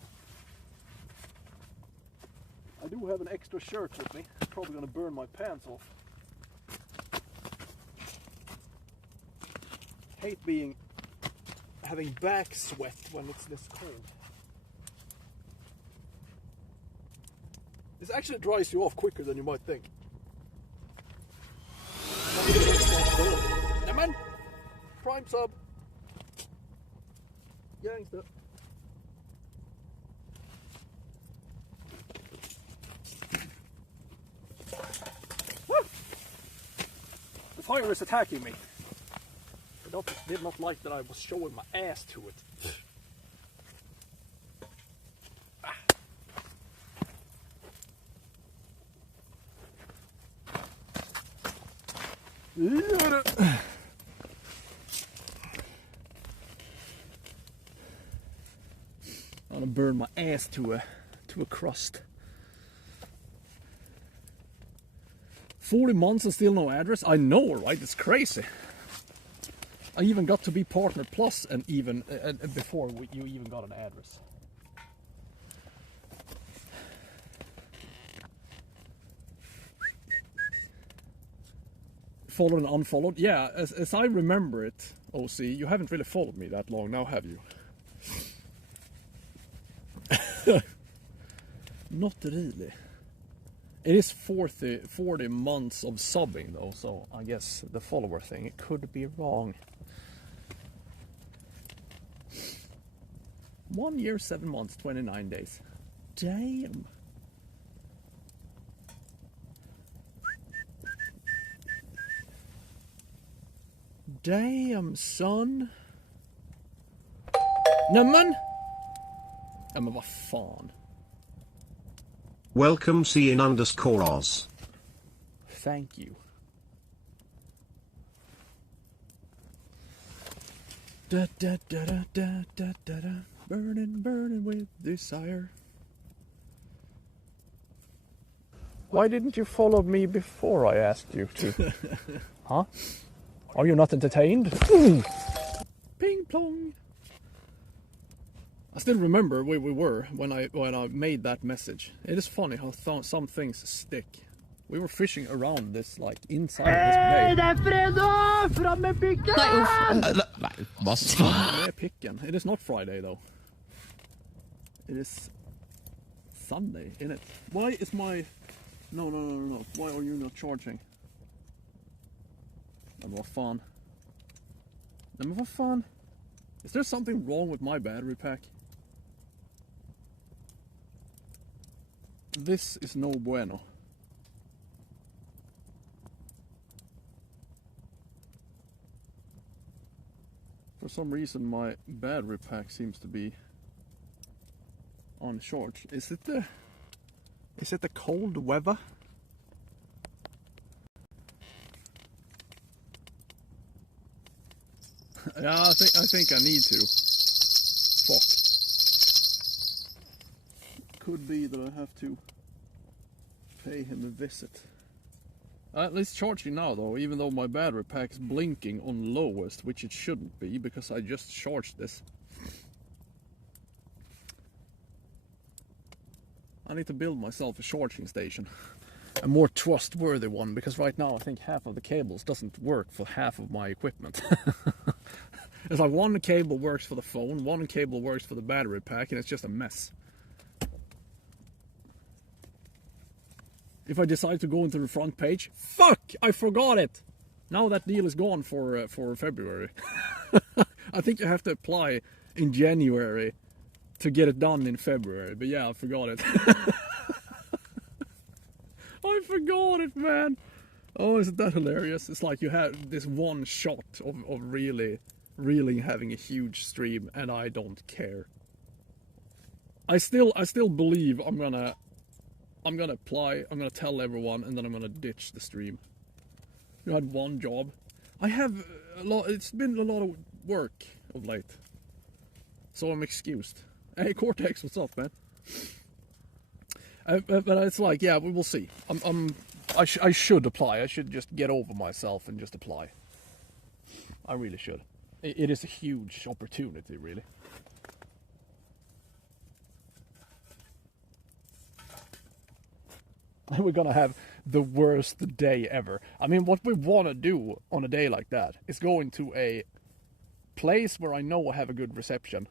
I do have an extra shirt with me. I'm probably gonna burn my pants off. Hate having back sweat when it's this cold. This actually dries you off quicker than you might think. Now man, Prime sub. Gangster. Woo! The fire is attacking me. I did not like that I was showing my ass to it. I'm gonna burn my ass to a crust. 40 months and still no address? I know, right? It's crazy. I even got to be partner plus, and even before you even got an address. Followed and unfollowed? Yeah, as I remember it, OC, you haven't really followed me that long now, have you? Not really. It is 40 months of subbing though, so I guess the follower thing, it could be wrong. 1 year, 7 months, 29 days. Damn. Damn, son. Nämen! Ja, men vad fan. Welcome CN_Oz. Thank you. Da da da da da da da da. Burning, burning with desire. Why didn't you follow me before I asked you to? Huh? Are you not entertained? Ping plong. I still remember where we were when I made that message. It is funny how some things stick. We were fishing around this, like inside this bay. Det är fredag! Fram med picken! Nej, vad fan? Med picken. It is not Friday though. It is Sunday, innit? Why is my... No. Why are you not charging? Men vad fan? Nej men vad fan? Is there something wrong with my battery pack? This is no bueno. For some reason my battery pack seems to be on charge. Is it the cold weather? Yeah, I think I need to. Fuck. Could be that I have to pay him a visit. It's charging now though, even though my battery pack's blinking on lowest, which it shouldn't be because I just charged this. I need to build myself a charging station. A more trustworthy one, because right now I think half of the cables doesn't work for half of my equipment. It's like one cable works for the phone, one cable works for the battery pack, and it's just a mess. If I decide to go into the front page, fuck! I forgot it! Now that deal is gone for February. I think you have to apply in January to get it done in February, but yeah, I forgot it. I forgot it, man! Oh, isn't that hilarious? It's like you have this one shot of really having a huge stream, and I don't care. I still believe I'm gonna apply, I'm gonna tell everyone, and then I'm gonna ditch the stream. You had one job. I have a lot, it's been a lot of work of late. So I'm excused. Hey Cortex, what's up, man? But it's like, yeah, we will see. I should apply. I should just get over myself and just apply. I really should. It is a huge opportunity, really. We're gonna have the worst day ever. I mean, what we want to do on a day like that is go into a place where I know I have a good reception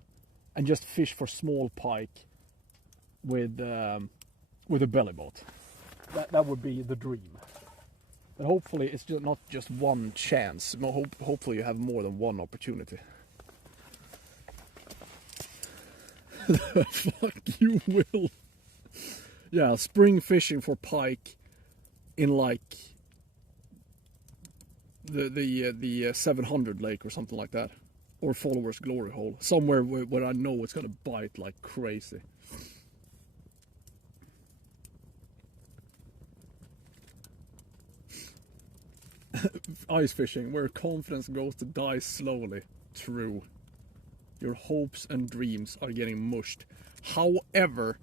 and just fish for small pike with a belly boat. That would be the dream. But hopefully it's just not just one chance. Hopefully you have more than one opportunity. Fuck you, Will. Yeah, spring fishing for pike in like the 700 lake or something like that, or Followers Glory Hole, somewhere where I know it's gonna bite like crazy. Ice fishing, where confidence goes to die slowly. True. Your hopes and dreams are getting mushed. However,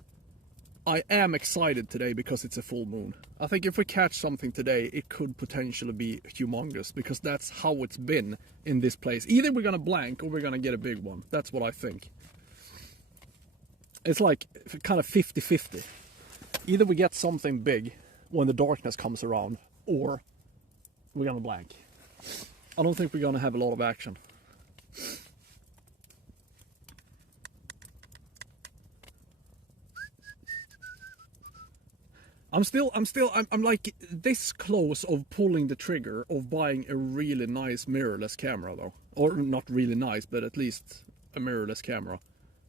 I am excited today because it's a full moon. I think if we catch something today, it could potentially be humongous, because that's how it's been in this place. Either we're gonna blank or we're gonna get a big one. That's what I think. It's like kind of 50-50. Either we get something big when the darkness comes around, or we're gonna blank. I don't think we're gonna have a lot of action. I'm like this close of pulling the trigger of buying a really nice mirrorless camera though. Or not really nice, but at least a mirrorless camera.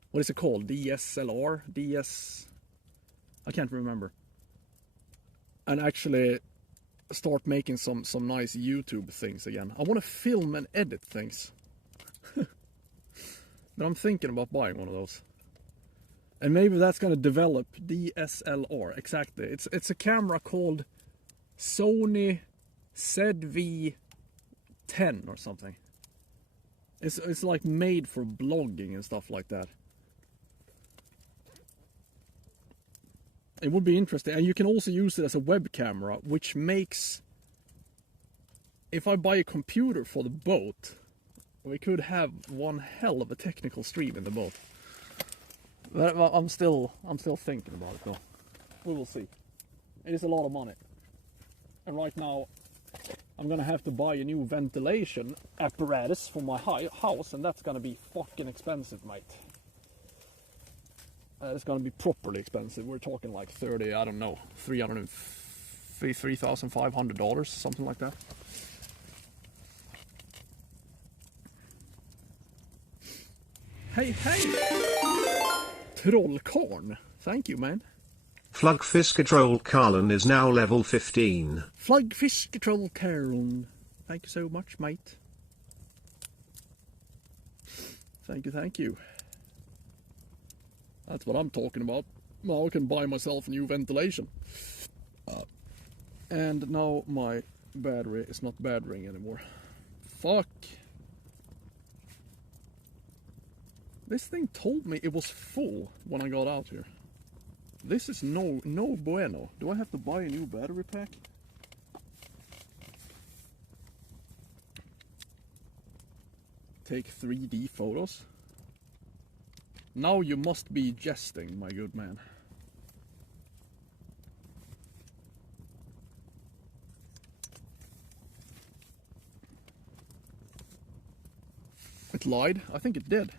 What is it called? DSLR? I can't remember. And actually start making some nice YouTube things again. I want to film and edit things. But I'm thinking about buying one of those. And maybe that's going to develop DSLR. Exactly. It's a camera called Sony ZV-10 or something. It's like made for blogging and stuff like that. It would be interesting. And you can also use it as a web camera, which makes... If I buy a computer for the boat, we could have one hell of a technical stream in the boat. But I'm still thinking about it though. We will see. It is a lot of money. And right now I'm gonna have to buy a new ventilation apparatus for my house, and that's gonna be fucking expensive, mate. It's gonna be properly expensive. We're talking like 30, I don't know, $3,500, something like that. Hey, Trollkarn. Thank you, man. Flugfisketroll Karlen is now level 15. Flugfisketroll Karlen. Thank you so much, mate. Thank you. That's what I'm talking about. Now I can buy myself a new ventilation. And now my battery is not battering anymore. Fuck. This thing told me it was full when I got out here. This is no bueno. Do I have to buy a new battery pack? Take 3D photos? Now you must be jesting, my good man. It lied? I think it did.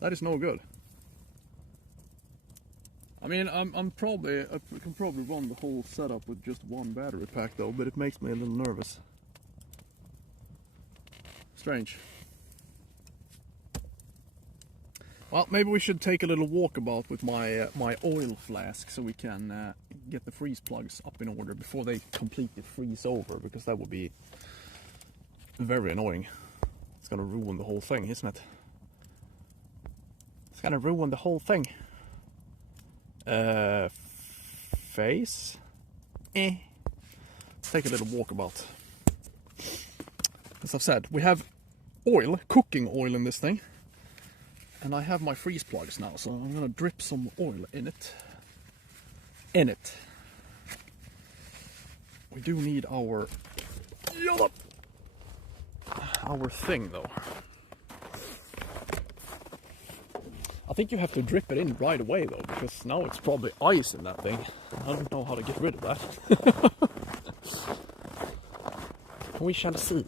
That is no good. I mean, I can probably run the whole setup with just one battery pack though, but it makes me a little nervous. Strange. Well, maybe we should take a little walkabout with my oil flask, so we can get the freeze plugs up in order before they completely freeze over, because that would be very annoying. It's gonna ruin the whole thing, isn't it? It's gonna ruin the whole thing. Face? Let's take a little walkabout. As I've said, we have oil, cooking oil in this thing. And I have my freeze plugs now, so I'm gonna drip some oil in it. We do need our thing though. I think you have to drip it in right away though, because now it's probably ice in that thing. I don't know how to get rid of that. We shall see.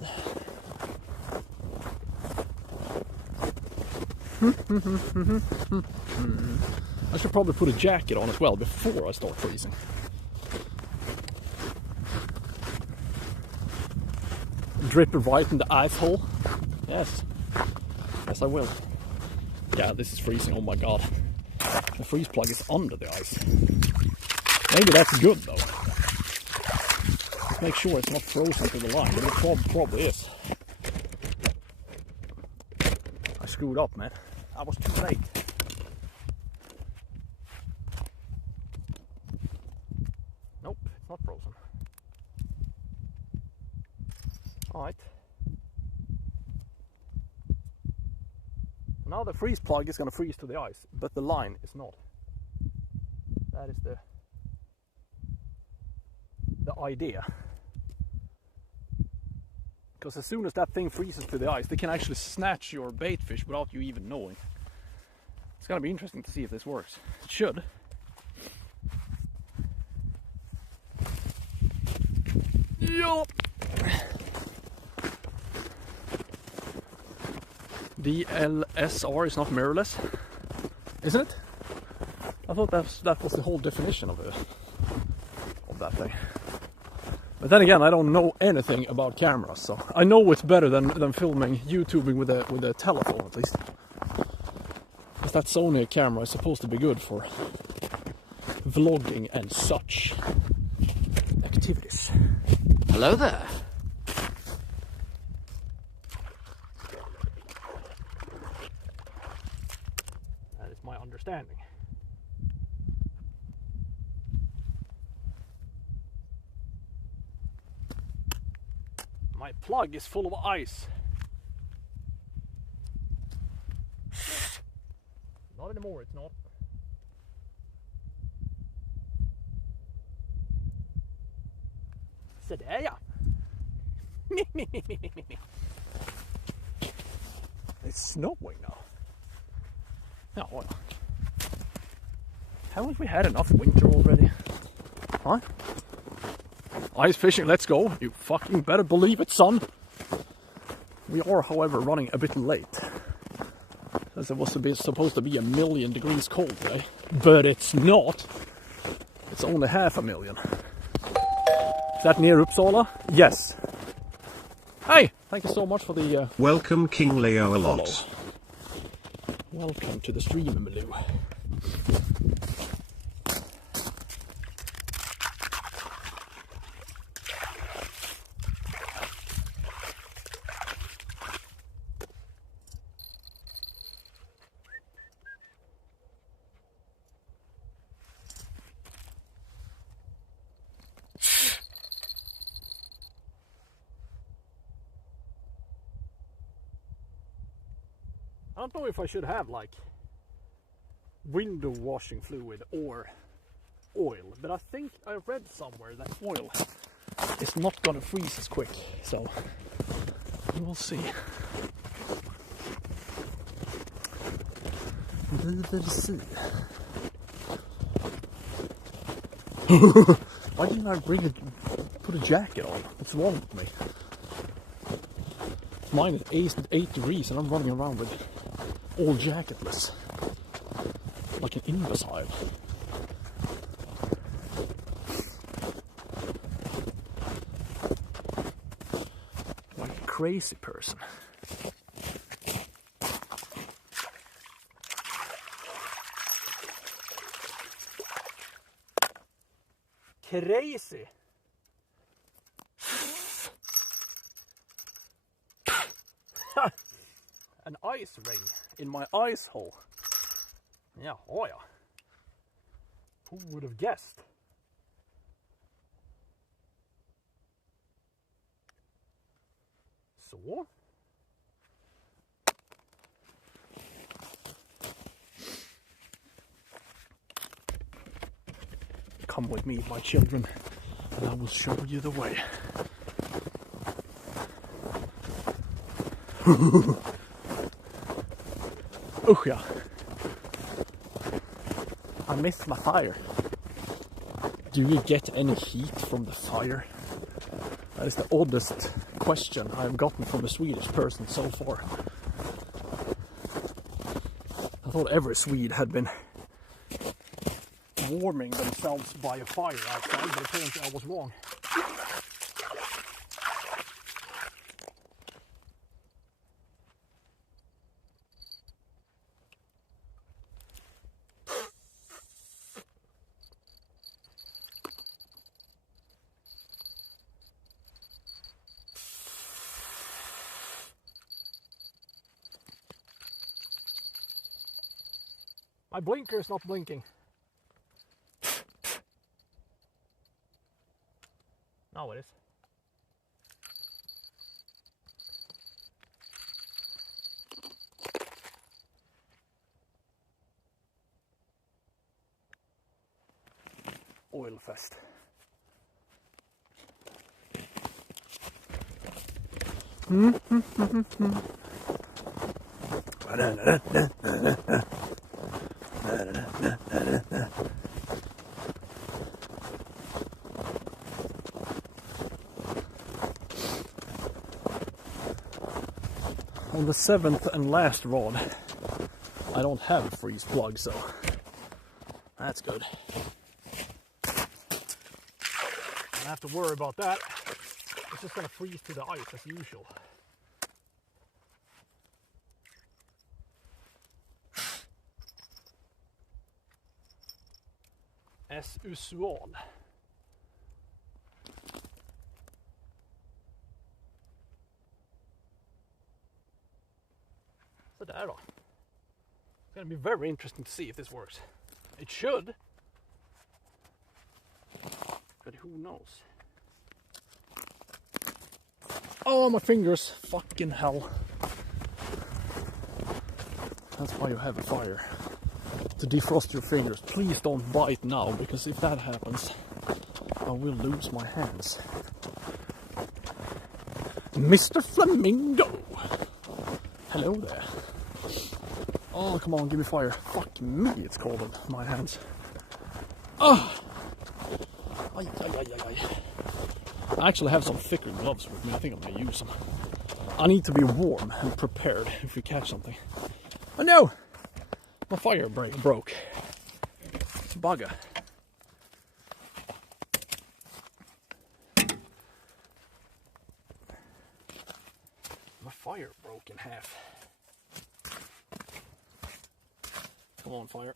I should probably put a jacket on as well before I start freezing. Drip it right in the ice hole. Yes. Yes, I will. Yeah, this is freezing. Oh my god. The freeze plug is under the ice. Maybe that's good though. Make sure it's not frozen to the line, but it probably is. I screwed up, man. I was too late. Nope, it's not frozen. Alright. Now the freeze plug is going to freeze to the ice, but the line is not. That is the idea. Because as soon as that thing freezes to the ice, they can actually snatch your bait fish without you even knowing. It's gonna be interesting to see if this works. It should. Yup. DLSR is not mirrorless, isn't it? I thought that was the whole definition of that thing. But then again, I don't know anything about cameras, so I know it's better than filming YouTubing with a telephone at least. Because that Sony camera is supposed to be good for vlogging and such activities. Hello there. That is my understanding. My plug is full of ice. Not anymore, it's not. Så där ja. It's snowing now. Ja, ja. Haven't we had enough winter already? Huh? Ice fishing, let's go. You fucking better believe it, son. We are, however, running a bit late. As it was supposed to be 1,000,000 degrees cold today. But it's not. It's only 500,000. Is that near Uppsala? Yes. Hey, thank you so much for the Welcome King Leo a follow. lot. Welcome to the stream, Malou. I don't know if I should have like window washing fluid or oil, but I think I read somewhere that oil is not gonna freeze as quick, so we will see. We will see. Why didn't I put a jacket on? What's wrong with me? Mine is 8 degrees and I'm running around with all jacketless. Like an imbecile. Like a crazy person. Crazy. An ice ring in my ice hole. Yeah, oh yeah. Who would have guessed? Så. Come with me, my children, and I will show you the way. Usch ja. I missed my fire. Do you get any heat from the fire? That is the oddest question I've gotten from a Swedish person so far. I thought every Swede had been warming themselves by a fire outside, but apparently I was wrong. My blinker is not blinking. Now it is. oil fest. On the 7th and last rod, I don't have a freeze plug, so that's good. Don't have to worry about that. It's just gonna freeze to the ice as usual. As usual. Så där då. It's gonna be very interesting to see if this works. It should. But who knows? Oh, my fingers. Fucking hell. That's why you have a fire. To defrost your fingers. Please don't bite now, because if that happens, I will lose my hands. Mr. Flamingo! Hello there. Oh, come on, give me fire. Fuck me, it's cold in my hands. Oh! Ay, ay, ay, ay, ay. I actually have some thicker gloves with me. I think I'm gonna use them. I need to be warm and prepared if we catch something. Oh no! My fire broke. Bugger. My fire broke in half. Come on, fire.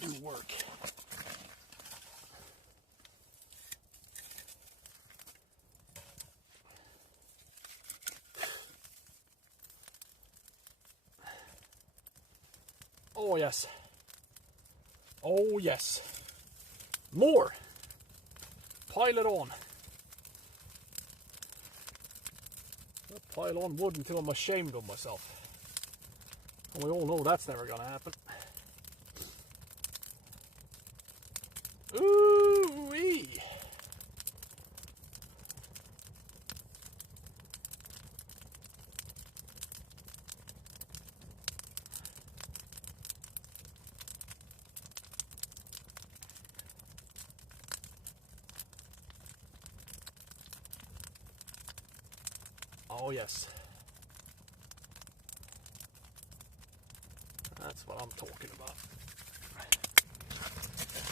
Do work. Oh yes. Oh yes. More. Pile it on. I'll pile on wood until I'm ashamed of myself. And we all know that's never gonna happen. Ooh-wee. Oh yes. That's what I'm talking about.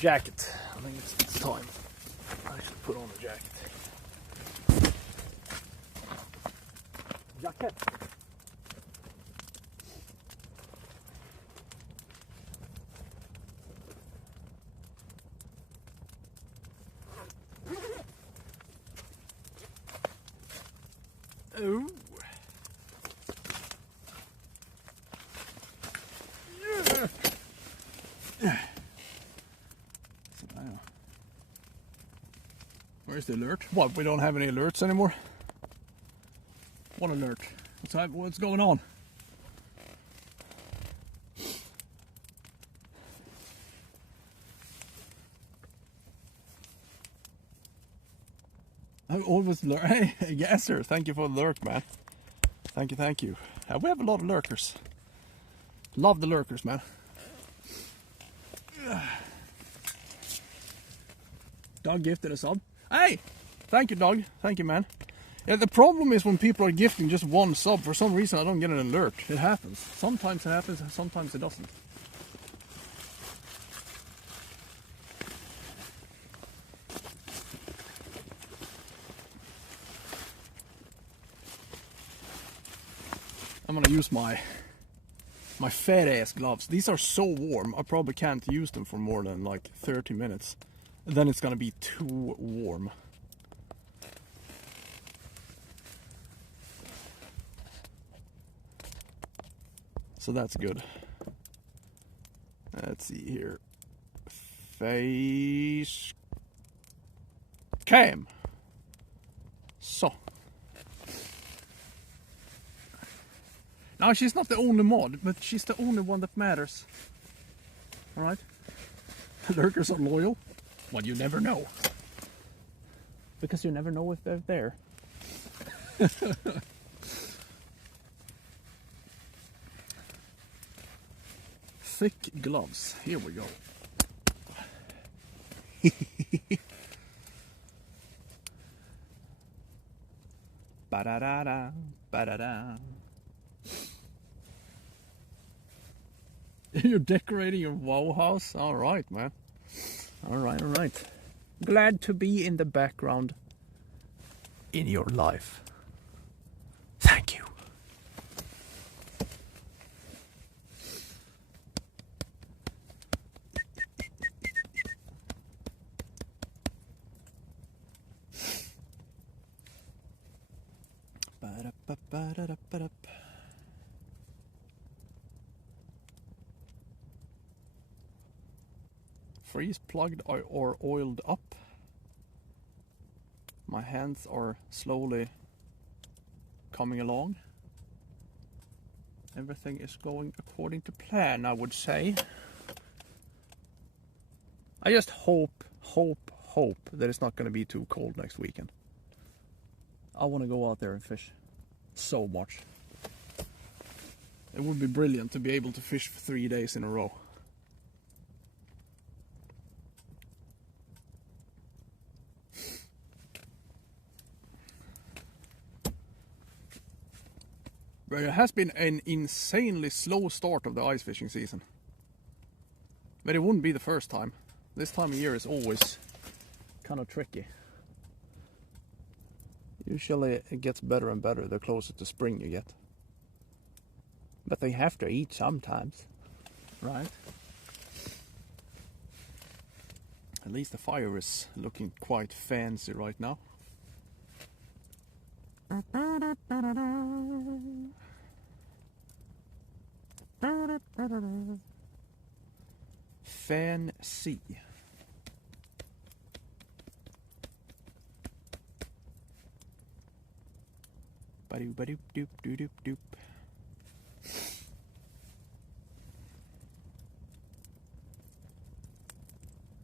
Jacket. I think it's time. I should put on a jacket. Jacket. Oh. Where's the alert? What, we don't have any alerts anymore? What alert? What's going on? I always lurk. Hey, yes sir, thank you for the lurk, man. Thank you, thank you. We have a lot of lurkers. Love the lurkers, man. Doug gifted a sub. Hey! Thank you, Doug. Thank you, man. Yeah, the problem is when people are gifting just one sub, for some reason I don't get an alert. It happens. Sometimes it happens and sometimes it doesn't. I'm gonna use my fat ass gloves. These are so warm, I probably can't use them for more than like 30 minutes. Then it's gonna be too warm. So that's good. Let's see here. Face cam. So. Now she's not the only mod, but she's the only one that matters. Alright? Lurkers are loyal? Well, you never know. Because you never know if they're there. Thick gloves. Here we go. Ba-da-da-da, ba-da-da. You're decorating your wow house? Alright, man. Alright, alright. Glad to be in the background in your life. Thank you. Ba-da-ba-ba-da-da-ba-da. Freeze plugged or oiled up. My hands are slowly coming along. Everything is going according to plan, I would say. I just hope that it's not going to be too cold next weekend. I want to go out there and fish so much. It would be brilliant to be able to fish for 3 days in a row. But it has been an insanely slow start of the ice fishing season. But it wouldn't be the first time. This time of year is always kind of tricky. Usually it gets better and better the closer to spring you get. But they have to eat sometimes, right? At least the fire is looking quite fancy right now. Fancy. Ba-doop ba-doop doop doop doop doop.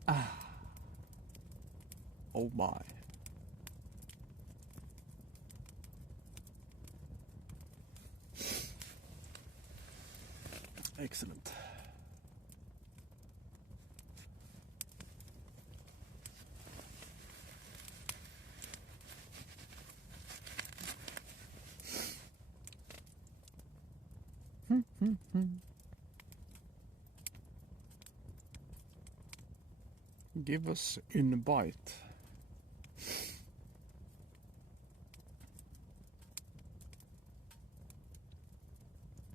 Ah. Oh my. Excellent. Give us in a bite.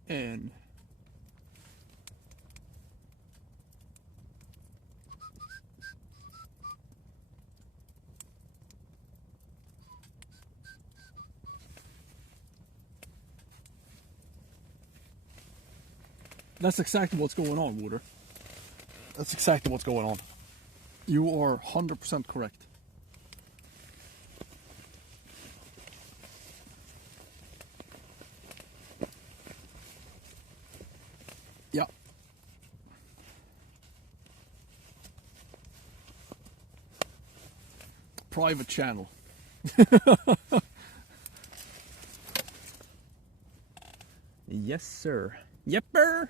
And that's exactly what's going on, Wooder. That's exactly what's going on. You are 100% correct. Yeah. Private channel. Yes, sir. Yepper.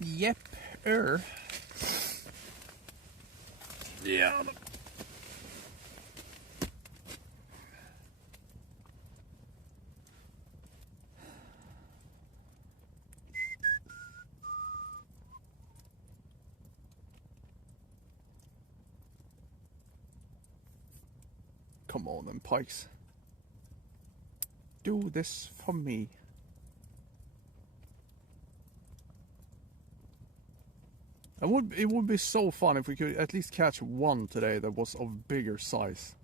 Yep-er. Yeah. Come on then, pikes. Do this for me. It would be so fun if we could at least catch one today that was of bigger size.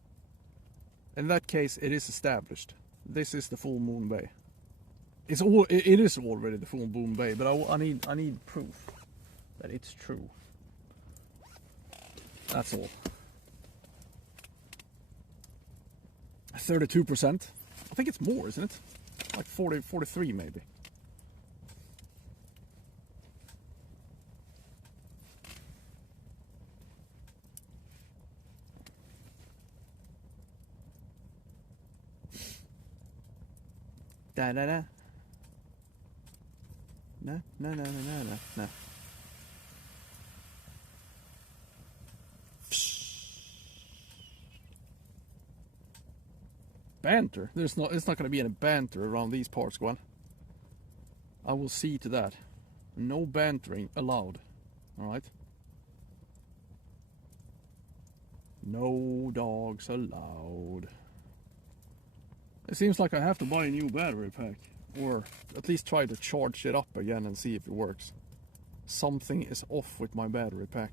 In that case, it is established. This is the full moon bay. It is already the full moon bay, but I need proof that it's true. That's all. 32%. I think it's more, isn't it? Like 40, 43 maybe. Da da da. No, no, no, no, no, no, no. Banter? It's not going to be any banter around these parts, Gwen. I will see to that. No bantering allowed. Alright? No dogs allowed. It seems like I have to buy a new battery pack. Or at least try to charge it up again and see if it works. Something is off with my battery pack.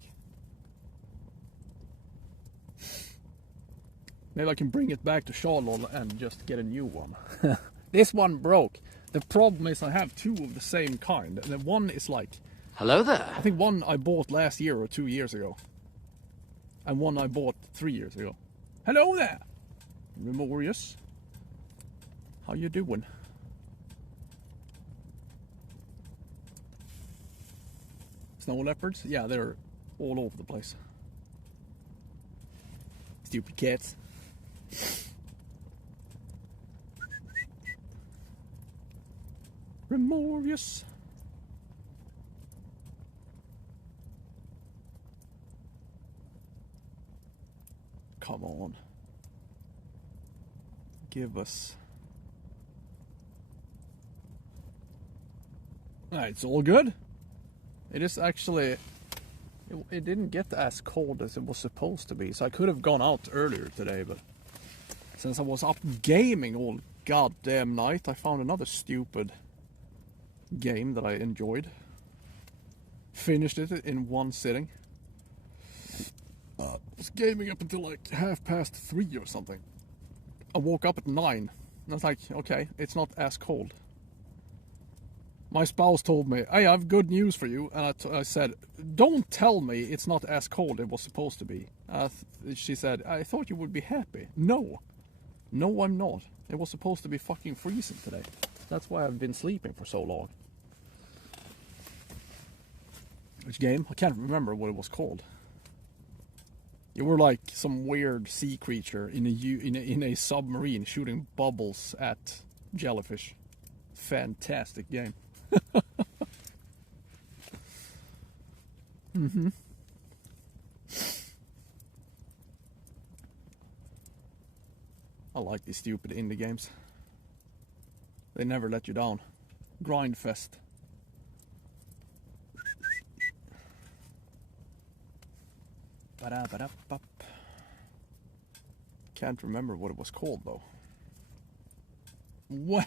Maybe I can bring it back to Charlotte and just get a new one. This one broke. The problem is I have two of the same kind. And the one is like... Hello there. I think one I bought last year or 2 years ago. And one I bought 3 years ago. Hello there! Memorious. How you doing? Snow leopards? Yeah, they're all over the place. Stupid cats. Memorious. Come on. Give us... It's all good. It is actually... It didn't get as cold as it was supposed to be, so I could have gone out earlier today, but... Since I was up gaming all goddamn night, I found another stupid game that I enjoyed. Finished it in one sitting. I was gaming up until like 3:30 or something. I woke up at 9. And I was like, okay, it's not as cold. My spouse told me, hey, I have good news for you. And I said, don't tell me it's not as cold as it was supposed to be. She said, I thought you would be happy. No, I'm not. It was supposed to be fucking freezing today. That's why I've been sleeping for so long. Which game? I can't remember what it was called. You were like some weird sea creature in a submarine shooting bubbles at jellyfish. Fantastic game. Mm-hmm. I like these stupid indie games. They never let you down. Grindfest. Can't remember what it was called though. Well,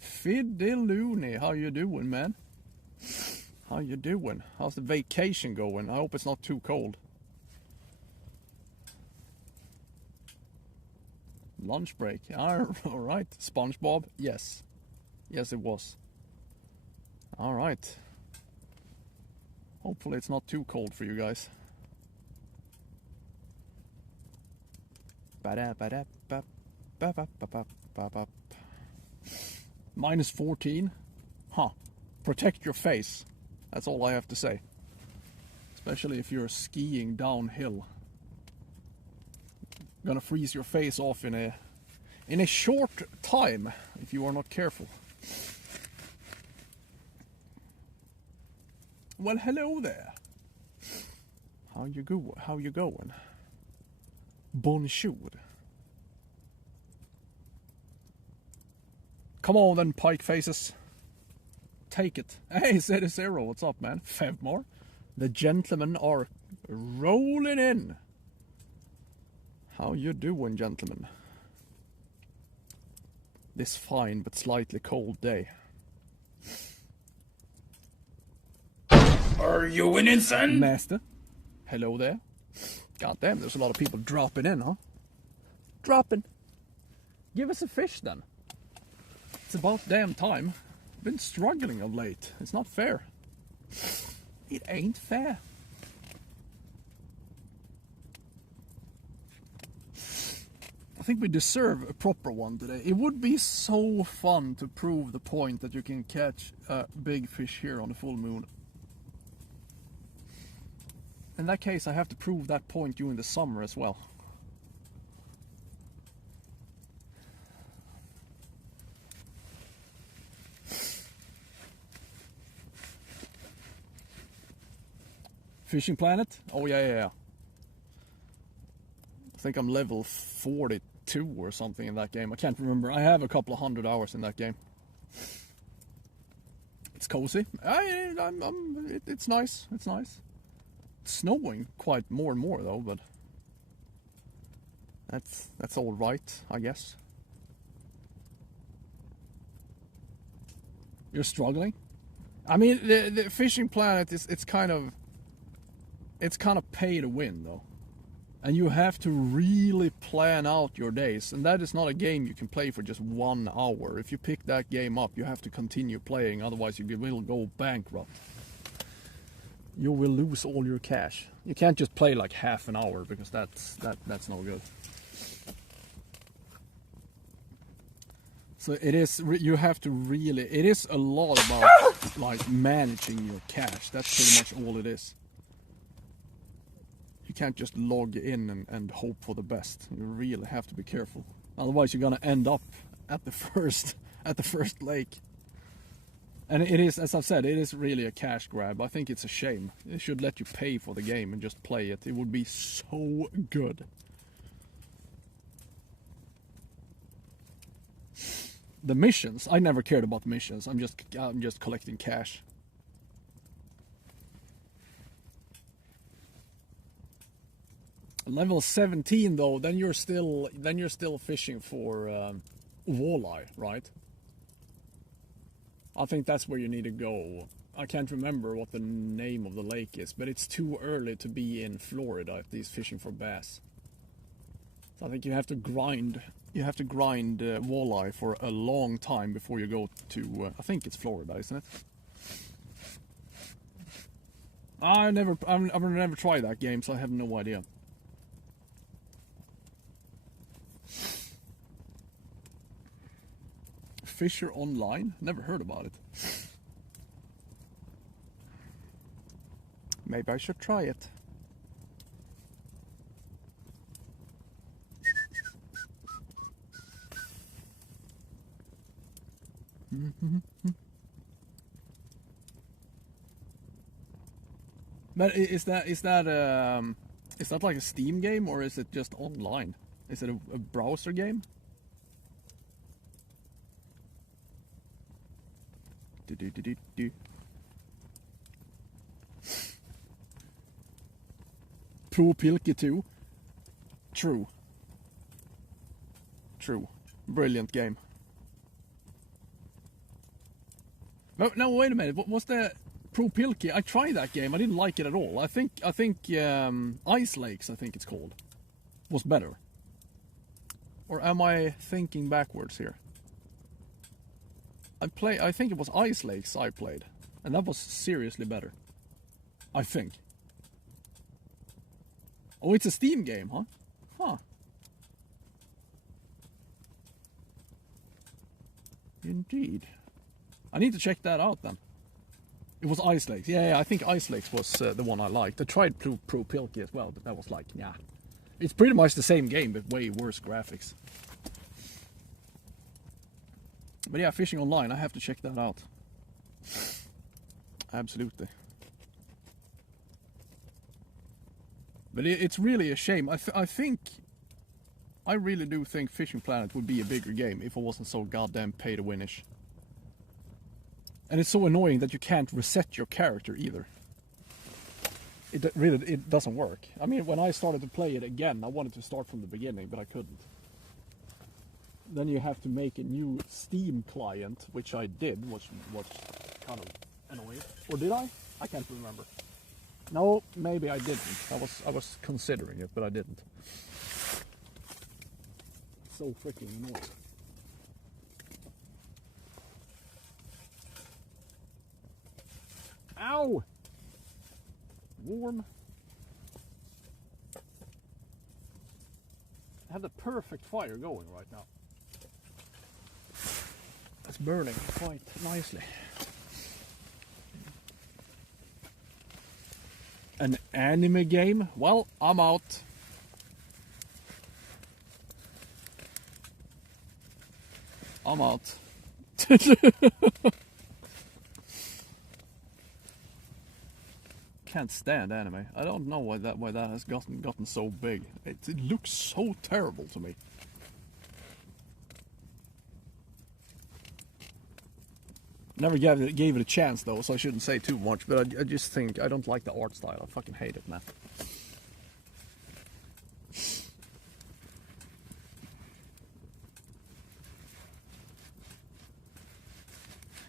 Fideloony, how you doing, man? How you doing? How's the vacation going? I hope it's not too cold. Lunch break. All right. SpongeBob? Yes. Yes, it was. All right. Hopefully it's not too cold for you guys. Minus 14? Huh. Protect your face. That's all I have to say. Especially if you're skiing downhill. Gonna freeze your face off in a short time if you are not careful. Well, hello there. How you going? Bonjour. Come on then, pike faces. Take it. Hey, Zero, what's up, man? Fevmore. The gentlemen are rolling in. How you doing, gentlemen? This fine but slightly cold day. Are you winning, son? Master. Hello there. God damn, there's a lot of people dropping in, huh? Dropping. Give us a fish, then. It's about damn time. Been struggling of late. It's not fair. It ain't fair. I think we deserve a proper one today. It would be so fun to prove the point that you can catch a big fish here on the full moon. In that case, I have to prove that point during the summer as well. Fishing Planet? Oh yeah. I think I'm level 42 or something in that game. I can't remember. I have a couple of 100 hours in that game. It's cozy. It's nice. It's nice. It's snowing quite more and more though, but that's all right, I guess. You're struggling? I mean, the Fishing Planet is it's kind of pay to win though. And you have to really plan out your days. And that is not a game you can play for just 1 hour. If you pick that game up, you have to continue playing, otherwise you will go bankrupt. You will lose all your cash. You can't just play like half an hour, because that's no good. So it is, you have to really, it is a lot about like managing your cash. That's pretty much all it is. You can't just log in and hope for the best. You really have to be careful. Otherwise you're gonna end up at the first lake. And it is, as I've said, it is really a cash grab. I think it's a shame. They should let you pay for the game and just play it. It would be so good. The missions, I never cared about the missions. I'm just collecting cash. Level 17 though, then you're still fishing for walleye, right? I think that's where you need to go. I can't remember what the name of the lake is, but it's too early to be in Florida if he's fishing for bass. So I think you have to grind. You have to grind walleye for a long time before you go to. I think it's Florida, isn't it? I've never tried that game, so I have no idea. Fisher Online? Never heard about it. Maybe I should try it. But is that like a Steam game, or is it just online? Is it a browser game? Pro Pilke 2. True. Brilliant game. No, wait a minute. What was the Pro Pilke? I tried that game. I didn't like it at all. I think Ice Lakes, I think it's called, was better. Or am I thinking backwards here? I think it was Ice Lakes I played, and that was seriously better. I think. Oh, it's a Steam game, huh? Huh. Indeed. I need to check that out then. It was Ice Lakes. Yeah, I think Ice Lakes was the one I liked. I tried Pro Pilke as well, but that was like, yeah. It's pretty much the same game, but way worse graphics. But yeah, Fishing Online, I have to check that out. Absolutely. But it's really a shame. I really do think Fishing Planet would be a bigger game if it wasn't so goddamn pay to winish. And it's so annoying that you can't reset your character either. It doesn't work. I mean, when I started to play it again, I wanted to start from the beginning, but I couldn't. Then you have to make a new Steam client, which I did, which was kind of annoying. Or did I? I can't remember. No, maybe I didn't. I was considering it, but I didn't. So freaking annoying. Ow! Warm. I have the perfect fire going right now. It's burning quite nicely. An anime game? Well, I'm out. I'm out. can't stand anime. I don't know why that has gotten so big. It looks so terrible to me. Never gave it a chance though, so I shouldn't say too much. But I just think I don't like the art style. I fucking hate it, man.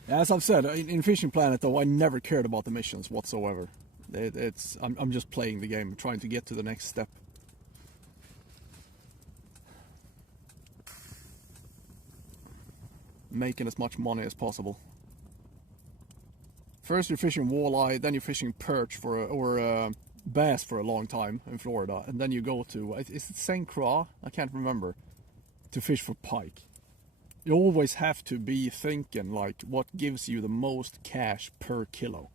As I've said, in Fishing Planet though, I never cared about the missions whatsoever. I'm just playing the game, trying to get to the next step. Making as much money as possible. First you're fishing walleye, then you're fishing perch or bass for a long time in Florida, and then you go to, is it St. Croix? I can't remember, to fish for pike. You always have to be thinking like what gives you the most cash per kilo.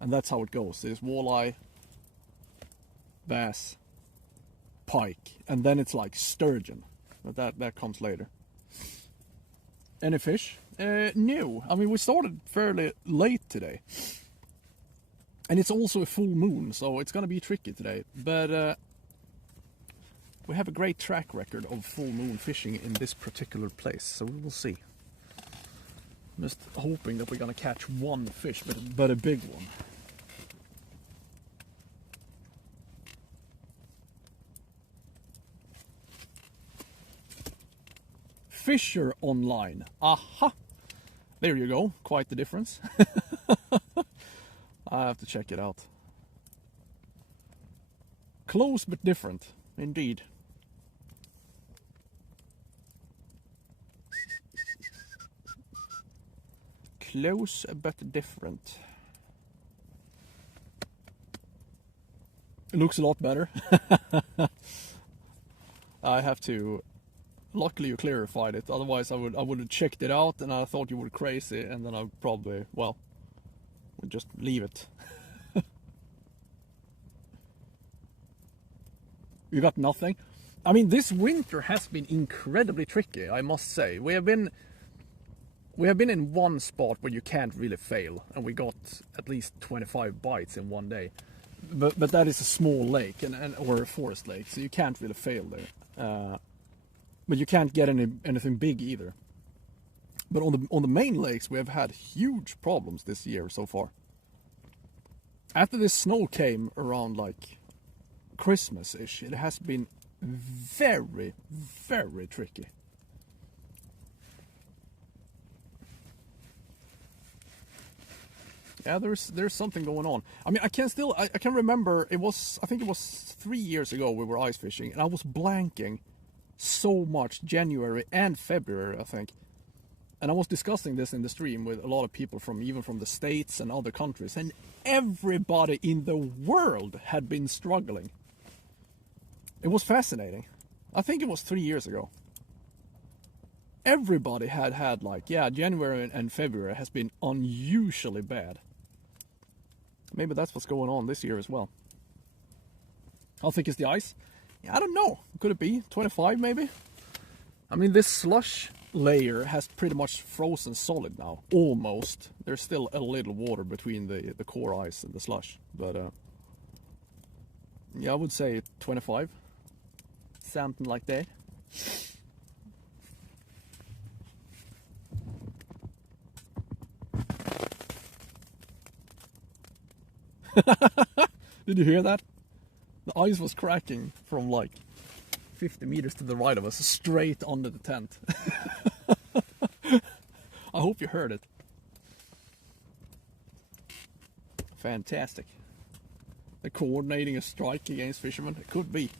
And that's how it goes. There's walleye, bass, pike, and then it's like sturgeon. But that comes later. Any fish? No. I mean, we started fairly late today. And it's also a full moon, so it's gonna be tricky today. But we have a great track record of full moon fishing in this particular place, so we will see. I'm just hoping that we're gonna catch one fish, but a big one. Fisher Online. Aha! There you go. Quite the difference. I have to check it out. Close but different, indeed. Close but different. It looks a lot better. I have to. Luckily you clarified it, otherwise I would have checked it out and I thought you were crazy, and then I probably, well, would just leave it. You got nothing? I mean, this winter has been incredibly tricky, I must say. We have been in one spot where you can't really fail, and we got at least 25 bites in one day. But that is a small lake or a forest lake, so you can't really fail there. But you can't get anything big either. But on the main lakes, we have had huge problems this year so far. After this snow came around like Christmas-ish, it has been very, very tricky. Yeah, there's something going on. I mean, I can remember I think it was 3 years ago we were ice fishing, and I was blanking so much January and February, I think. And I was discussing this in the stream with a lot of people even from the States and other countries, and everybody in the world had been struggling. It was fascinating. I think it was 3 years ago. Everybody had like, yeah, January and February has been unusually bad. Maybe that's what's going on this year as well. How thick is the ice? I don't know. Could it be 25 maybe? I mean, this slush layer has pretty much frozen solid now. Almost. There's still a little water between the core ice and the slush. But yeah, I would say 25. Something like that. Did you hear that? The ice was cracking from like 50 meters to the right of us, straight under the tent. I hope you heard it. Fantastic. They're coordinating a strike against fishermen. It could be.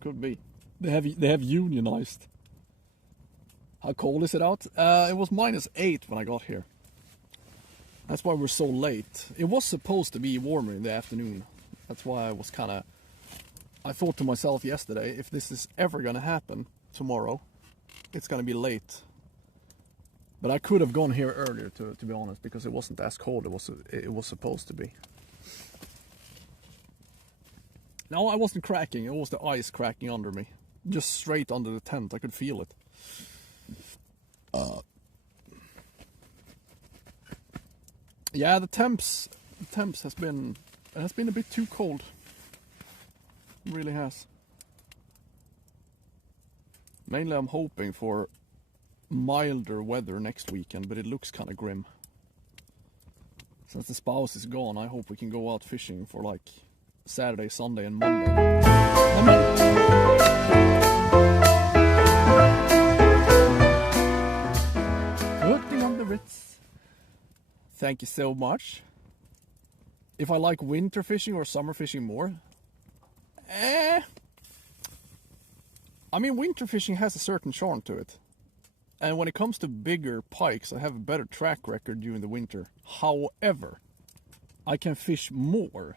Could be. They have unionized. How cold is it out? It was -8 when I got here. That's why we're so late. It was supposed to be warmer in the afternoon. That's why I thought to myself yesterday, if this is ever gonna happen tomorrow, it's gonna be late. But I could have gone here earlier, to be honest, because it wasn't as cold it was supposed to be. No, I wasn't cracking. It was the ice cracking under me. Just straight under the tent. I could feel it. Yeah, the The temps has been a bit too cold. It really has. Mainly I'm hoping for milder weather next weekend, but it looks kind of grim. Since the spouse is gone, I hope we can go out fishing for like Saturday, Sunday and Monday. Putting on the Ritz. Thank you so much. If I like winter fishing or summer fishing more? I mean, winter fishing has a certain charm to it. And when it comes to bigger pikes, I have a better track record during the winter. However, I can fish more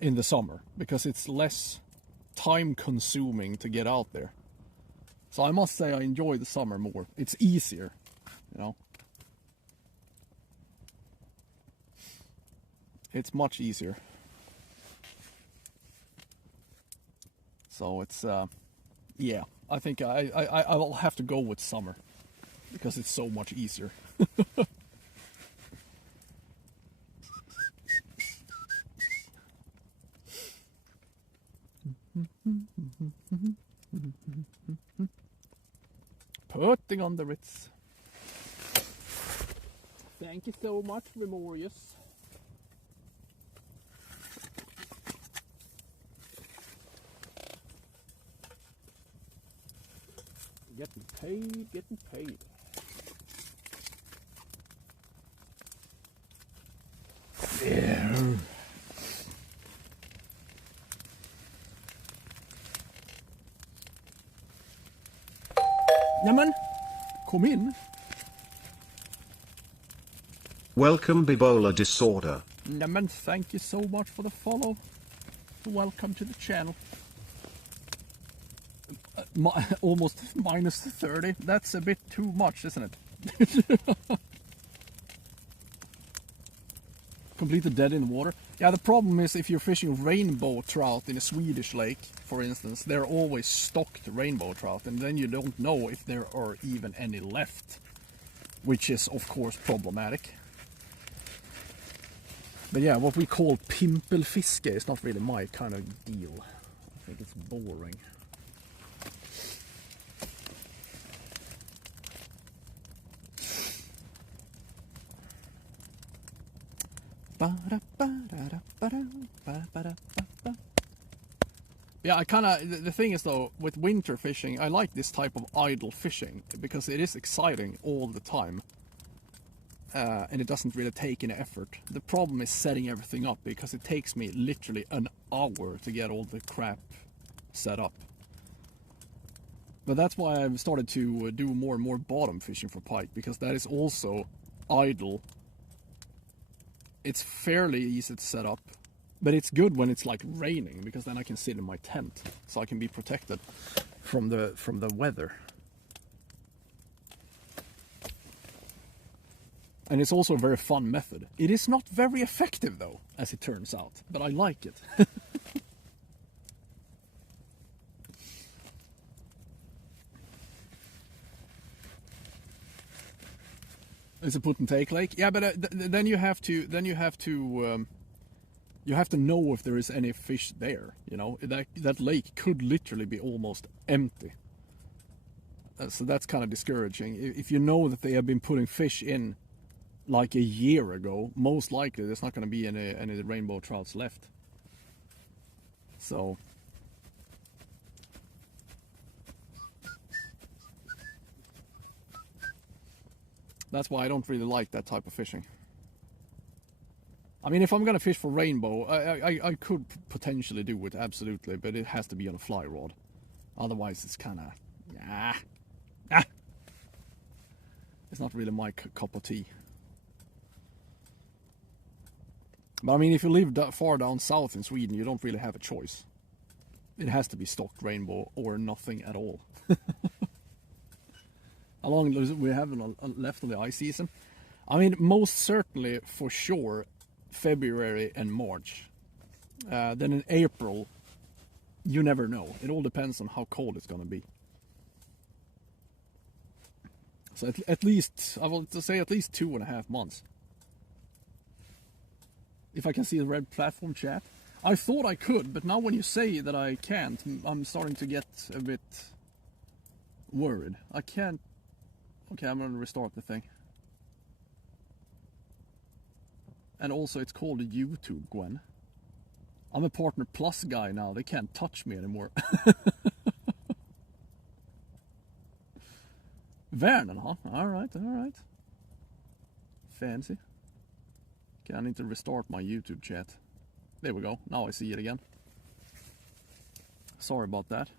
in the summer because it's less time consuming to get out there. So I must say I enjoy the summer more. It's easier, you know. It's much easier. So it's yeah, I think I will have to go with summer because it's so much easier. Putting on the Ritz. Thank you so much, Remorius. Getting paid, getting paid. Yeah. Nämen, kom in. Welcome bipolar disorder. Nämen, thank you so much for the follow. Welcome to the channel. Almost minus 30. That's a bit too much, isn't it? Completely dead in the water. Yeah, the problem is if you're fishing rainbow trout in a Swedish lake, for instance, they're always stocked rainbow trout, and then you don't know if there are even any left, which is of course problematic. But yeah, what we call pimpelfiske is not really my kind of deal. I think it's boring. Yeah, I kind of, the thing is though, with winter fishing, I like this type of idle fishing because it is exciting all the time. And it doesn't really take any effort. The problem is setting everything up because it takes me literally an hour to get all the crap set up. But that's why I've started to do more and more bottom fishing for pike, because that is also idle. It's fairly easy to set up, but it's good when it's like raining, because then I can sit in my tent, so I can be protected from the weather. And it's also a very fun method. It is not very effective though, as it turns out, but I like it. It's a put and take lake. Yeah, but then you have to know if there is any fish there. You know, that lake could literally be almost empty. So that's kind of discouraging. If you know that they have been putting fish in like a year ago, most likely there's not going to be any rainbow trouts left. So that's why I don't really like that type of fishing. I mean, if I'm going to fish for rainbow, I could potentially do it, absolutely, but it has to be on a fly rod. Otherwise, it's kind of... It's not really my cup of tea. But I mean, if you live far down south in Sweden, you don't really have a choice. It has to be stocked rainbow or nothing at all. How long do we have left of the ice season? I mean, most certainly, for sure, February and March. Then in April, you never know. It all depends on how cold it's going to be. So at least, I will say at least 2.5 months. If I can see the red platform chat. I thought I could, but now when you say that I can't, I'm starting to get a bit worried. I can't... Okay, I'm gonna restart the thing. And also it's called YouTube, Gwen. I'm a Partner Plus guy now, they can't touch me anymore. Vernon, huh? Alright. Fancy. Okay, I need to restart my YouTube chat. There we go, now I see it again. Sorry about that.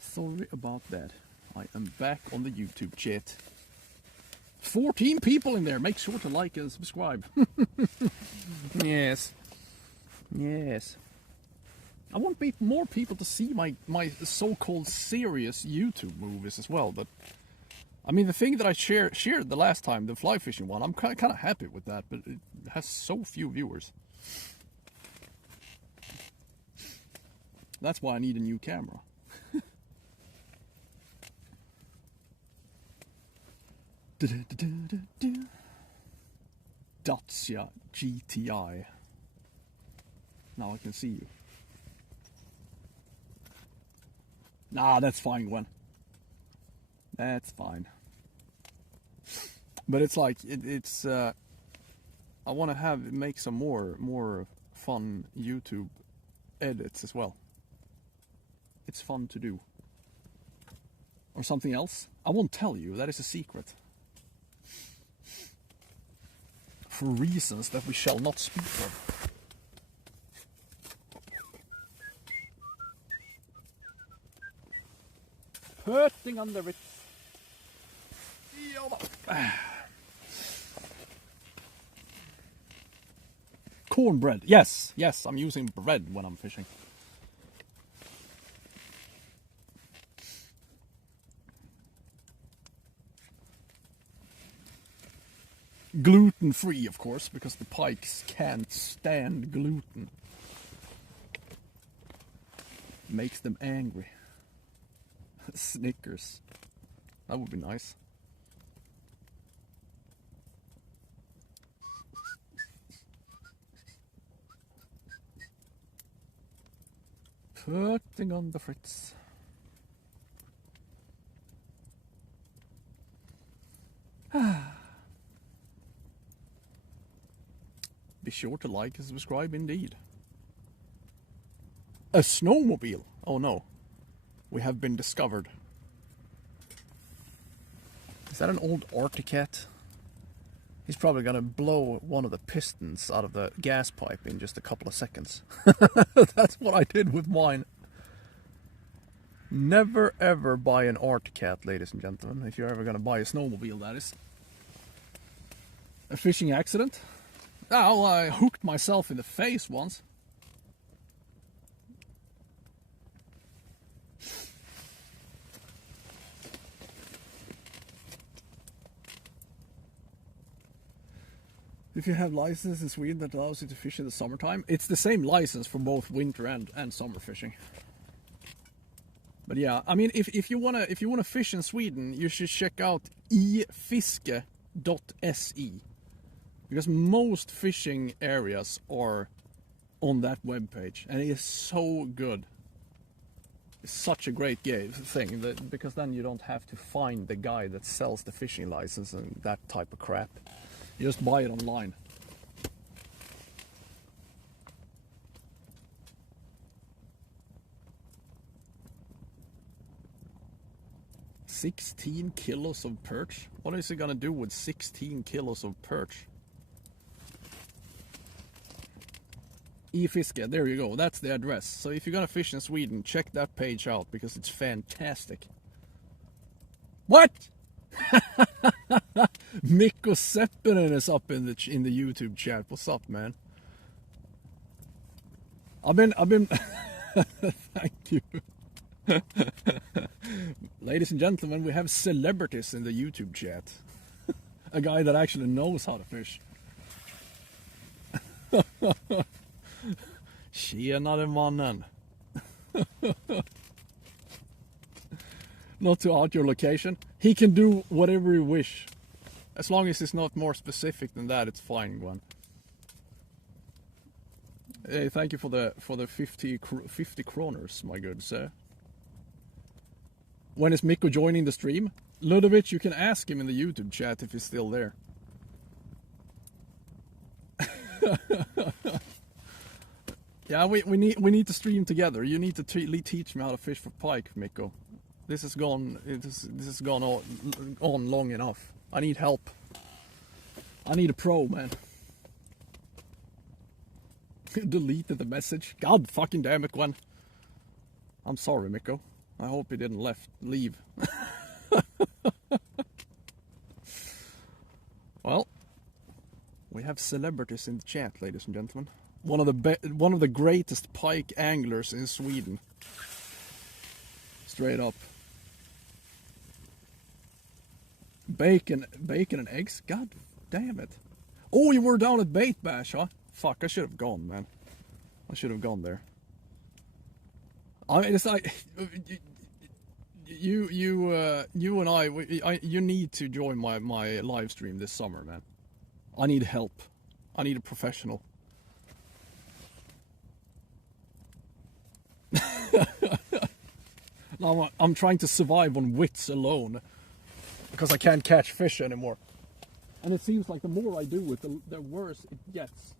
Sorry about that. I am back on the YouTube chat. 14 people in there. Make sure to like and subscribe. Yes. I want more people to see my so-called serious YouTube movies as well. But I mean, the thing that I shared the last time, the fly fishing one, I'm kind of happy with that, but it has so few viewers. That's why I need a new camera. Dacia GTI. Now I can see you. Nah, that's fine, Gwen. That's fine. But it's like it's. I want to make some more fun YouTube edits as well. It's fun to do. Or something else. I won't tell you. That is a secret. For reasons that we shall not speak of. Hurting under it. Cornbread. Yes, I'm using bread when I'm fishing. Gluten-free, of course, because the pikes can't stand gluten. Makes them angry. Snickers. That would be nice. Putting on the fritz. Be sure to like and subscribe indeed. A snowmobile! Oh no. We have been discovered. Is that an old Articat? He's probably gonna blow one of the pistons out of the gas pipe in just a couple of seconds. That's what I did with mine. Never ever buy an Articat, ladies and gentlemen. If you're ever gonna buy a snowmobile, that is. A fishing accident? Oh, I hooked myself in the face once. If you have license in Sweden that allows you to fish in the summertime, it's the same license for both winter and summer fishing. But yeah, I mean, if you wanna fish in Sweden, you should check out efiske.se. Because most fishing areas are on that webpage, and it is so good. It's such a great thing, because then you don't have to find the guy that sells the fishing license and that type of crap. You just buy it online. $16 kilos of perch? What is it gonna do with 16 kilos of perch? eFiske, there you go, that's the address. So if you're gonna fish in Sweden, check that page out because it's fantastic. What? Mikko Seppinen is up in the YouTube chat. What's up, man? I've been thank you. Ladies and gentlemen, we have celebrities in the YouTube chat. A guy that actually knows how to fish. Tjenare mannen. Not to out your location. He can do whatever you wish. As long as it's not more specific than that, it's fine, Gwen. Hey, thank you for the 50 kroners, my good sir. When is Mikko joining the stream? Ludovic, you can ask him in the YouTube chat if he's still there. Yeah, we need to stream together. You need to teach me how to fish for pike, Mikko. This has gone on long enough. I need help. I need a pro, man. Deleted the message. God fucking damn it, Gwen. I'm sorry, Mikko. I hope he didn't leave. Well, we have celebrities in the chat, ladies and gentlemen. One of the greatest pike anglers in Sweden. Straight up. Bacon and eggs? God damn it. Oh, you were down at Bait Bash, huh? Fuck, I should have gone, man. I should have gone there. I mean, it's like you and I you need to join my live stream this summer, man. I need help. I need a professional. Now I'm trying to survive on wits alone because I can't catch fish anymore. And it seems like the more I do it, the worse it gets.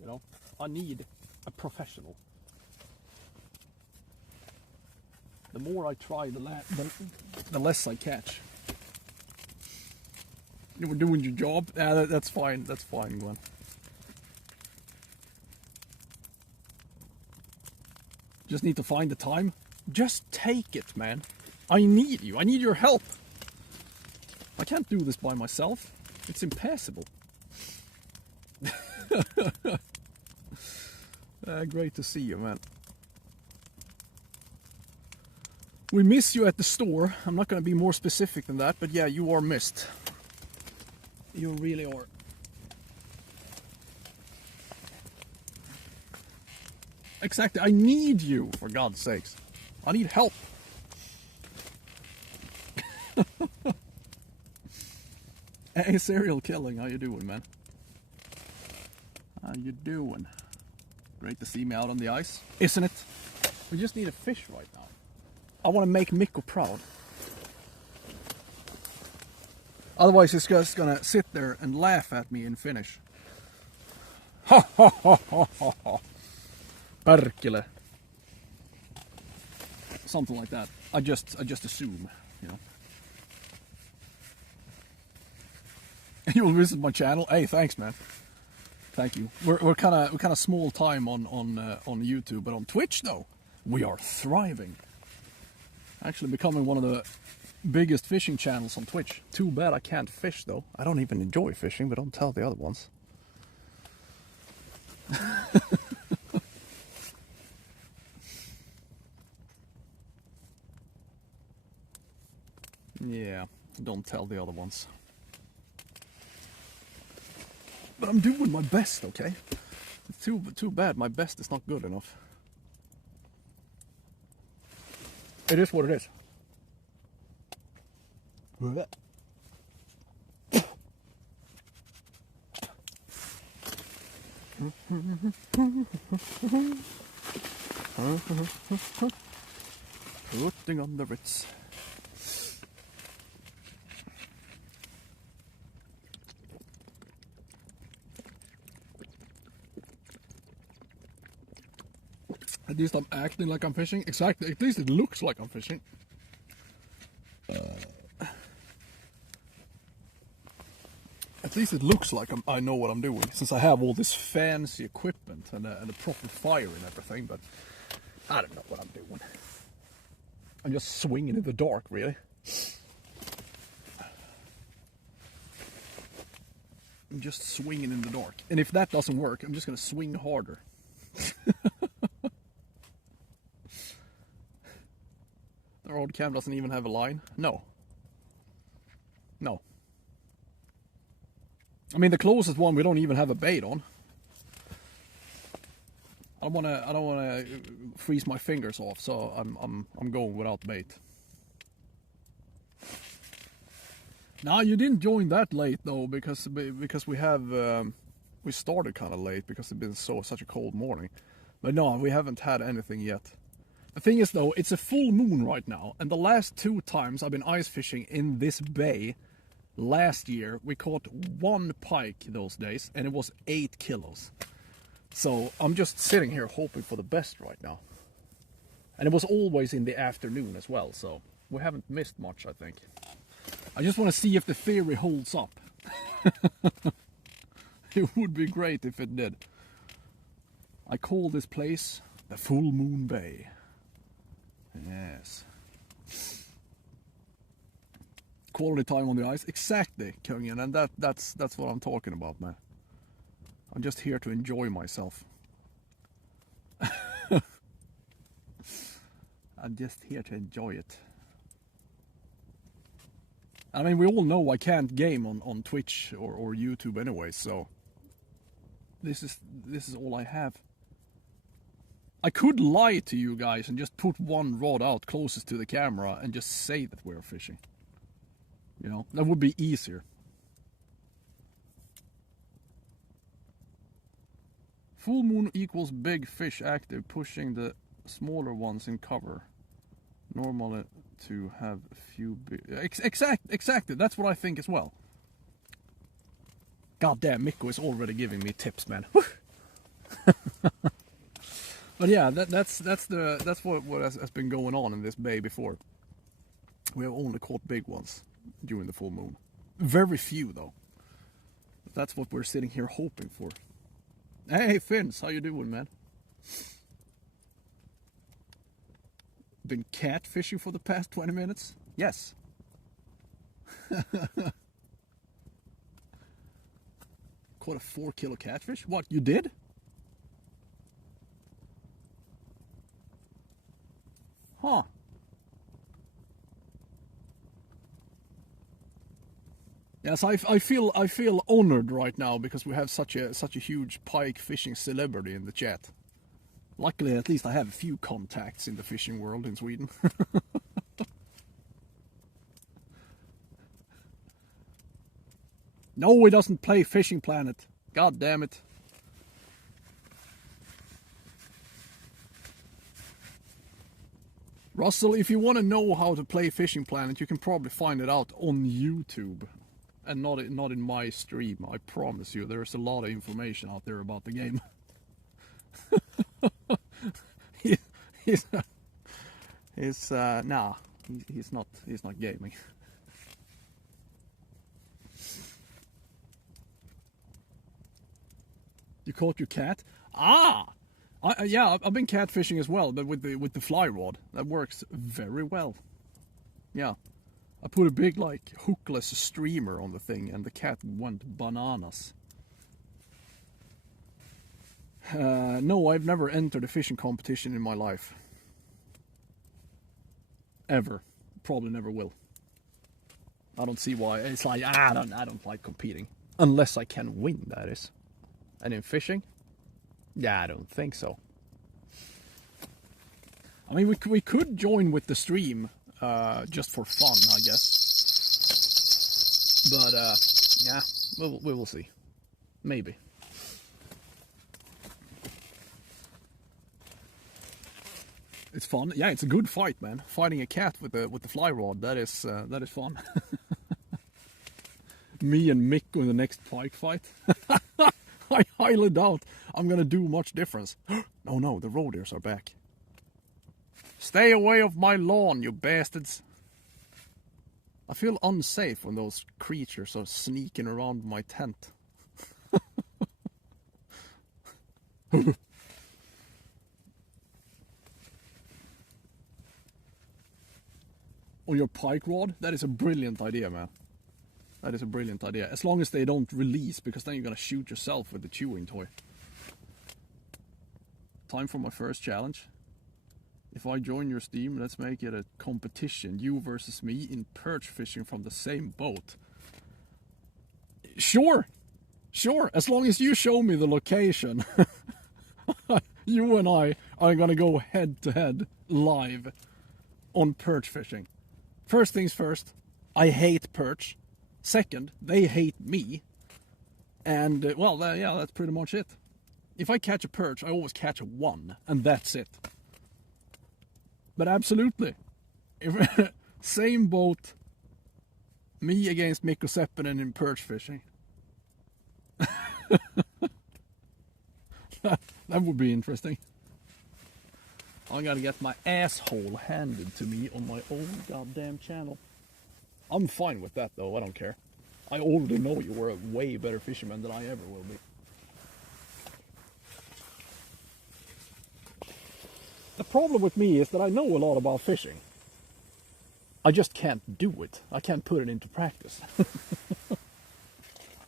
You know, I need a professional. The more I try, the less I catch. You were doing your job? Yeah, that's fine. That's fine, Glenn. Just need to find the time. Just take it, man. I need you. I need your help. I can't do this by myself. It's impossible. Great to see you, man. We miss you at the store. I'm not going to be more specific than that, but yeah, you are missed. You really are. Exactly. I need you, for God's sakes. I need help. Hey, serial killing. How you doing, man? How you doing? Great to see me out on the ice, isn't it? We just need a fish right now. I want to make Mikko proud. Otherwise, he's just gonna sit there and laugh at me in Finnish. Ha ha ha ha ha ha. Perkele. Something like that. I just assume, you know. You'll visit my channel. Hey, thanks, man. Thank you. We're kind of small time on YouTube, but on Twitch though, we are thriving. Actually becoming one of the biggest fishing channels on Twitch. Too bad I can't fish though. I don't even enjoy fishing, but don't tell the other ones. Yeah, don't tell the other ones. But I'm doing my best, okay? It's too bad my best is not good enough. It is what it is. Putting on the Ritz. At least I'm acting like I'm fishing. Exactly. At least it looks like I'm fishing. At least it looks like I know what I'm doing, since I have all this fancy equipment and a proper fire and everything, but I don't know what I'm doing. I'm just swinging in the dark, really. I'm just swinging in the dark. And if that doesn't work, I'm just going to swing harder. Our old cam doesn't even have a line? No. No. I mean, the closest one we don't even have a bait on. I don't wanna freeze my fingers off, so I'm going without bait. No, you didn't join that late though, because we have we started kind of late because it's been such a cold morning. But no, we haven't had anything yet. The thing is though, it's a full moon right now, and the last 2 times I've been ice fishing in this bay last year, we caught 1 pike those days, and it was 8 kilos. So I'm just sitting here hoping for the best right now. And it was always in the afternoon as well, so we haven't missed much, I think. I just want to see if the theory holds up. It would be great if it did. I call this place the Full Moon Bay. Yes. Quality time on the ice, exactly, Kungen, and that's what I'm talking about, man. I'm just here to enjoy myself. I'm just here to enjoy it. I mean, we all know I can't game on Twitch or YouTube anyway, so this is all I have. I could lie to you guys and just put one rod out closest to the camera and just say that we're fishing. You know, that would be easier. Full moon equals big fish active, pushing the smaller ones in cover. Normally to have a few big... Exactly, that's what I think as well. God damn, Mikko is already giving me tips, man. But yeah, that's what has been going on in this bay before. We have only caught big ones during the full moon. Very few though. That's what we're sitting here hoping for. Hey Finns, how you doing, man? Been catfishing for the past 20 minutes? Yes. Caught a 4 kilo catfish? What, you did? Huh. Yes, I feel honored right now because we have such a huge pike fishing celebrity in the chat. Luckily, at least I have a few contacts in the fishing world in Sweden. No, he doesn't play Fishing Planet. God damn it. Russell, if you want to know how to play Fishing Planet, you can probably find it out on YouTube. And not in my stream, I promise you. There's a lot of information out there about the game. He's not gaming. You caught your cat? Ah! Yeah, I've been catfishing as well, but with the fly rod. That works very well. Yeah. I put a big, like, hookless streamer on the thing, and the cat went bananas. No, I've never entered a fishing competition in my life. Ever. Probably never will. I don't see why. It's like, I don't like competing. Unless I can win, that is. And in fishing? Yeah, I don't think so. I mean, we could join with the stream, just for fun, I guess. But, yeah, we will see. Maybe. It's fun. Yeah, it's a good fight, man. Fighting a cat with the fly rod, that is fun. Me and Mikko in the next pike fight. I highly doubt I'm gonna do much difference. No, the roe deers are back. Stay away of my lawn, you bastards. I feel unsafe when those creatures are sneaking around my tent. On your pike rod? That is a brilliant idea, man. That is a brilliant idea. As long as they don't release, because then you're gonna shoot yourself with the chewing toy. Time for my first challenge. If I join your Steam, let's make it a competition. You versus me in perch fishing from the same boat. Sure. Sure. As long as you show me the location. You and I are gonna go head to head live on perch fishing. First things first, I hate perch. Second, they hate me. And, well, yeah, that's pretty much it. If I catch a perch, I always catch a 1, and that's it. But absolutely, if, same boat, me against Mikko Seppinen in perch fishing. That would be interesting. I gotta get my asshole handed to me on my own goddamn channel. I'm fine with that though, I don't care. I already know you were a way better fisherman than I ever will be. The problem with me is that I know a lot about fishing. I just can't do it. I can't put it into practice.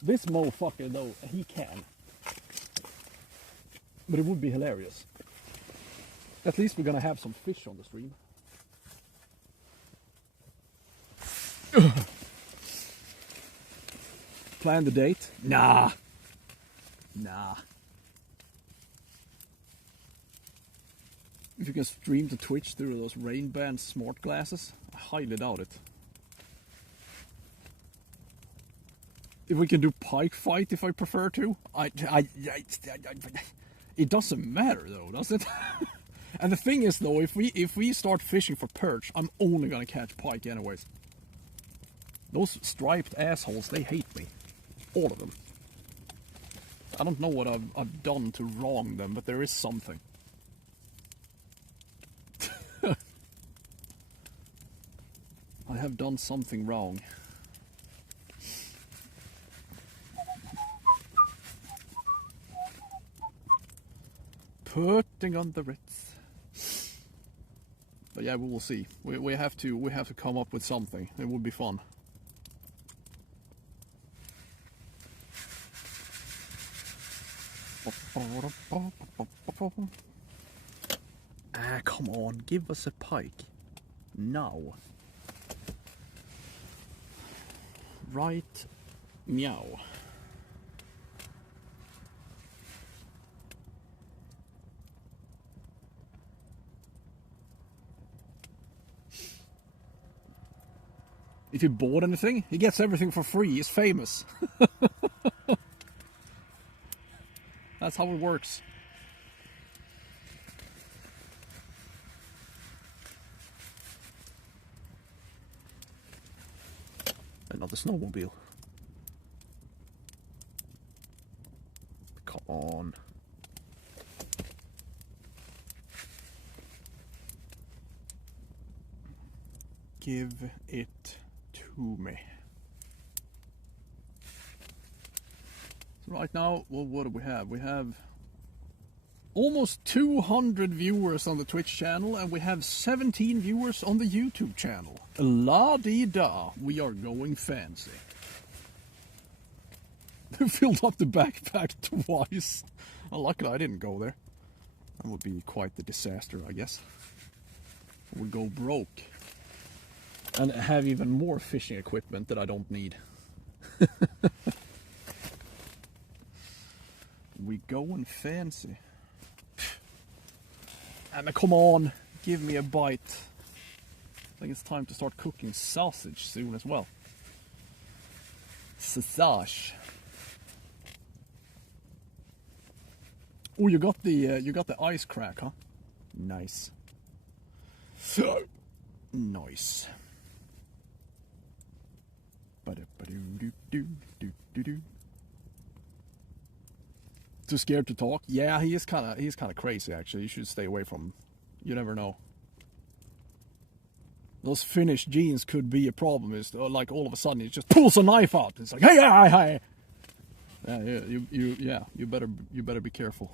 This motherfucker though, he can. But it would be hilarious. At least we're gonna have some fish on the stream. Plan the date? Nah. If you can stream to Twitch through those rain band smart glasses, I highly doubt it. If we can do pike fight if I prefer to, it doesn't matter though, does it? And the thing is though, if we start fishing for perch, I'm only gonna catch pike anyways. Those striped assholes, they hate me. All of them. I don't know what I've done to wrong them, but there is something. I have done something wrong. Putting on the Ritz. But yeah, we will see. We have to come up with something. It would be fun. Ah, come on, give us a pike. Now. Right, meow. If he bought anything, he gets everything for free. He's famous. That's how it works. Another snowmobile. Come on. Give it to me. So right now, well, what do we have? We have almost 200 viewers on the Twitch channel, and we have 17 viewers on the YouTube channel. La-dee-da, we are going fancy. They filled up the backpack twice. Well, luckily I didn't go there. That would be quite the disaster, I guess. We'll go broke. And have even more fishing equipment that I don't need. We going fancy. And come on, give me a bite. I think it's time to start cooking sausage soon as well. Sausage. Oh, you got the ice crack, huh? Nice. So nice. Too scared to talk? Yeah, he's kind of crazy actually. You should stay away from him. You never know. Those Finnish jeans could be a problem. Is like all of a sudden he just pulls a knife out. It's like hey, hi. Yeah, you better be careful.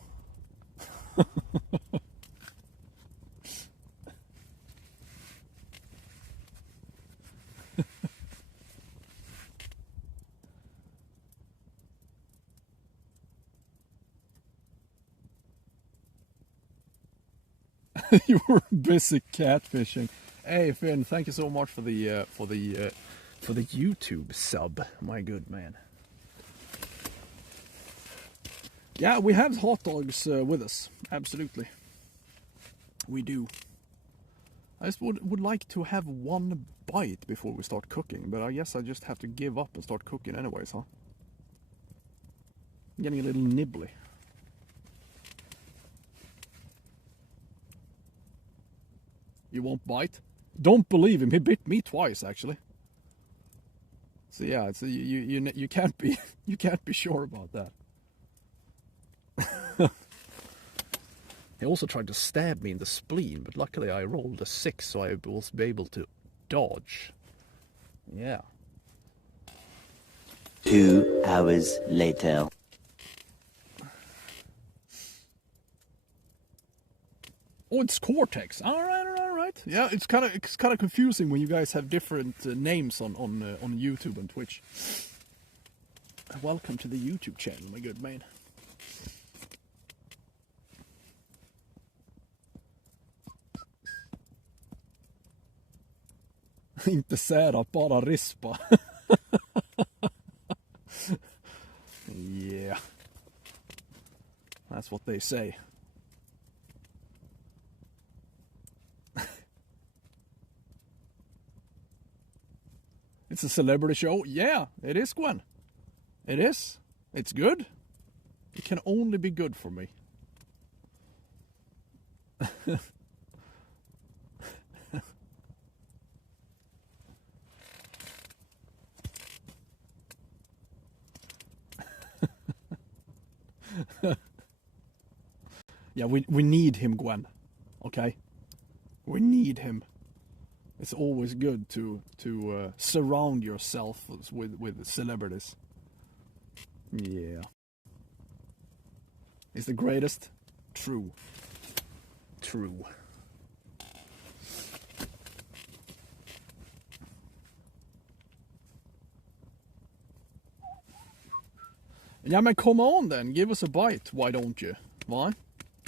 You were busy catfishing. Hey Finn, thank you so much for the YouTube sub, my good man. Yeah, we have hot dogs with us, absolutely. We do. I just would like to have one bite before we start cooking, but I guess I just have to give up and start cooking anyways, huh? I'm getting a little nibbly. You won't bite? Don't believe him. He bit me twice, actually. So yeah, it's you can't be you can't be sure about that. He also tried to stab me in the spleen, but luckily I rolled a 6, so I was able to dodge. Yeah. 2 hours later. Oh, it's Cortex. All right. Yeah, it's kind of confusing when you guys have different names on YouTube and Twitch. Welcome to the YouTube channel, my good man. Inte sära, bara rispa. Yeah. That's what they say. It's a celebrity show. Yeah, it is, Gwen. It is. It's good. It can only be good for me. Yeah, we need him, Gwen. Okay? We need him. It's always good to surround yourself with celebrities. Yeah. He's the greatest? True. True. Yeah, man, come on then. Give us a bite. Why don't you? Why?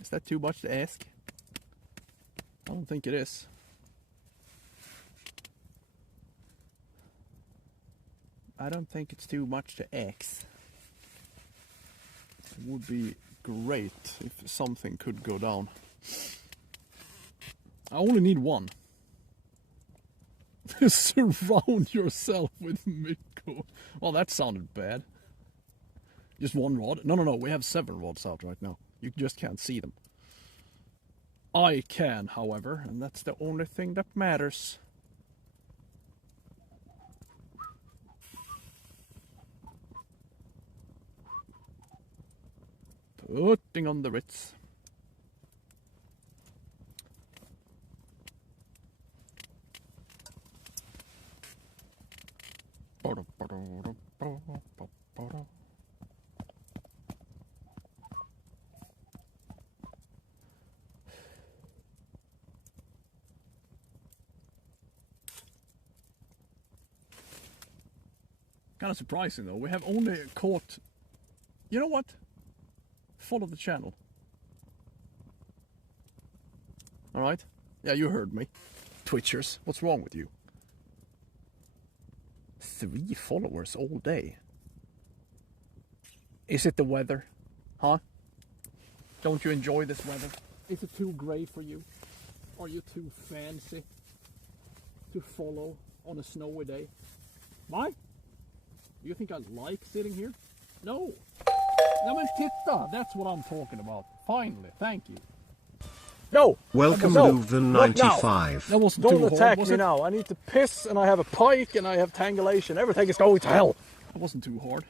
Is that too much to ask? I don't think it is. I don't think it's too much to ask. It would be great if something could go down. I only need one. Surround yourself with Mikko. Well, that sounded bad. Just one rod? No, we have 7 rods out right now. You just can't see them. I can, however, and that's the only thing that matters. Putting on the Ritz. Kind of surprising though. We have only caught. You know what? Follow the channel. Alright? Yeah, you heard me. Twitchers, what's wrong with you? 3 followers all day. Is it the weather? Huh? Don't you enjoy this weather? Is it too grey for you? Are you too fancy to follow on a snowy day? Why? Do you think I like sitting here? No. No, men titta! That's what I'm talking about. Finally, thank you. No! Welcome, Leuven95. That wasn't too hard, was it? Don't attack me now. I need to piss, and I have a pike, and I have tangulation. Everything is going to hell. That wasn't too hard.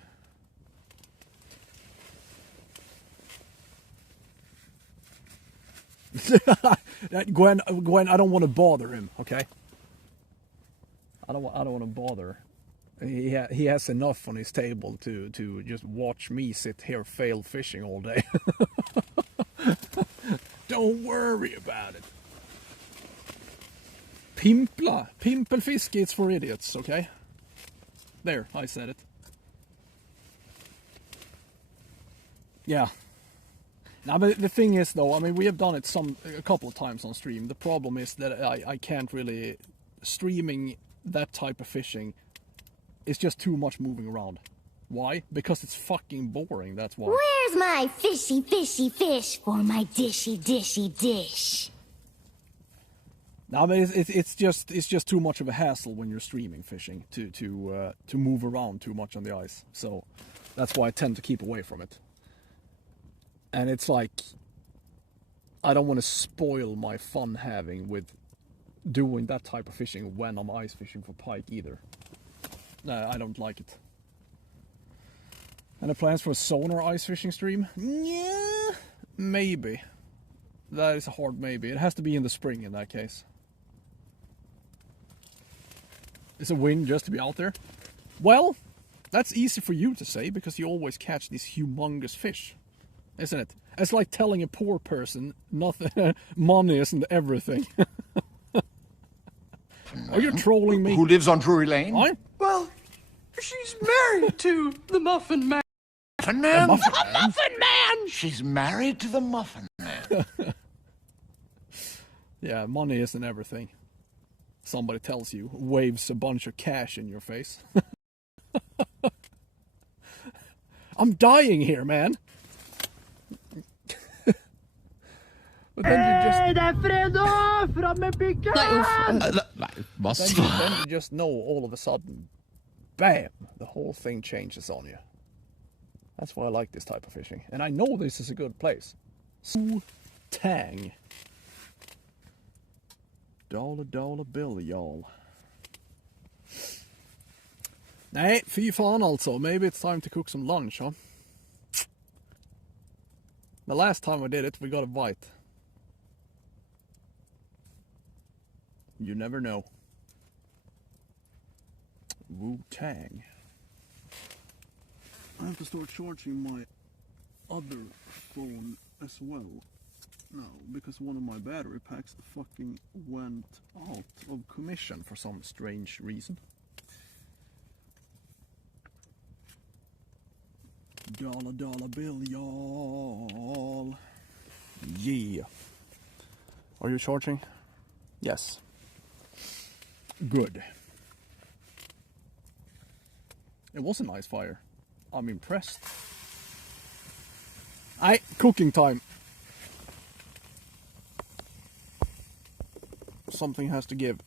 Gwen, I don't want to bother him, okay? I don't want to bother. He has enough on his table to just watch me sit here fail fishing all day. Don't worry about it. Pimpla. Pimpelfiske, it's for idiots, okay? There, I said it. Yeah. Now, but the thing is, though, I mean, we have done it a couple of times on stream. The problem is that I can't really... Streaming that type of fishing... It's just too much moving around. Why? Because it's fucking boring, that's why. Where's my fishy, fishy fish for my dishy, dishy dish? No, but it's just too much of a hassle when you're streaming fishing to move around too much on the ice. So that's why I tend to keep away from it. And it's like I don't want to spoil my fun having with doing that type of fishing when I'm ice fishing for pike either. No, I don't like it. And the plans for a sonar ice fishing stream? Yeah, maybe. That is a hard maybe. It has to be in the spring in that case. Is a win just to be out there? Well, that's easy for you to say because you always catch these humongous fish, isn't it? It's like telling a poor person nothing, money isn't everything. Are you trolling me? Who lives on Drury Lane? What? Well, she's married to the Muffin Man. Muffin Man? The Muffin Man? Muffin Man! She's married to the Muffin Man. Yeah, money isn't everything. Somebody tells you, waves a bunch of cash in your face. I'm dying here, man. But then you just... Det är fredag! Fram med piken! Nei, hva Then you just know all of a sudden, bam, the whole thing changes on you. That's why I like this type of fishing. And I know this is a good place. Tang. Dollar bill, y'all. Nej, fy fan alltså. Maybe it's time to cook some lunch, huh? The last time I did it, we got a bite. You never know. Wu-Tang. I have to start charging my other phone as well now because one of my battery packs fucking went out of commission for some strange reason. Dollar bill, y'all. Yeah. Are you charging? Yes. Good. It was a nice fire. I'm impressed. Aye, cooking time. Something has to give.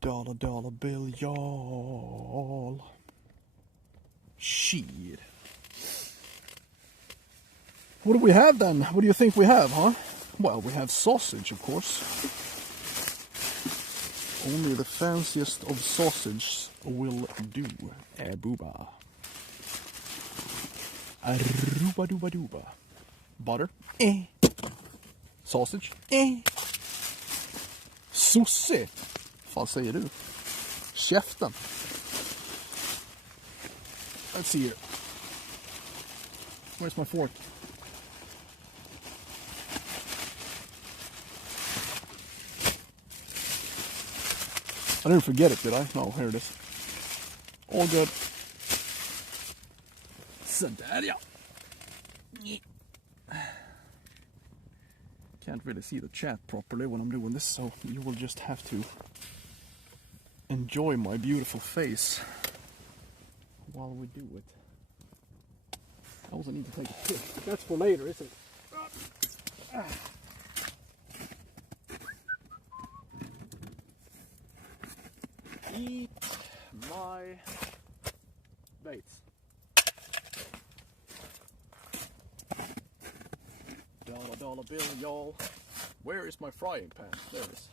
Dollar bill, y'all. Shit. What do we have then? What do you think we have, huh? Well, we have sausage, of course. Only the fanciest of sausage will do. Booba. Aruba dooba dooba. Butter. Sausage. Sosse. Vad säger du? Käften. Let's see here. Where's my fork? I didn't forget it, did I? No, here it is. All good. Sådär ja. Can't really see the chat properly when I'm doing this, so you will just have to enjoy my beautiful face while we do it. I also need to take a piss, but that's for later, isn't it? Eat my baits. Dollar bill, y'all. Where is my frying pan? There it is.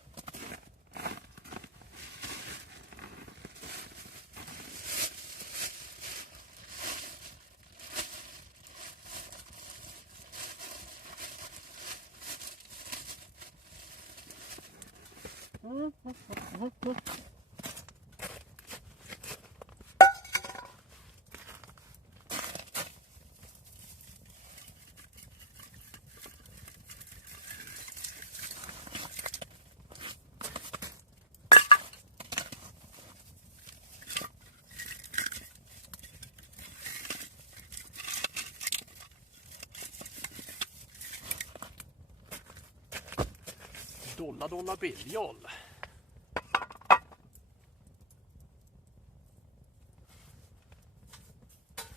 Dollar bill, y'all.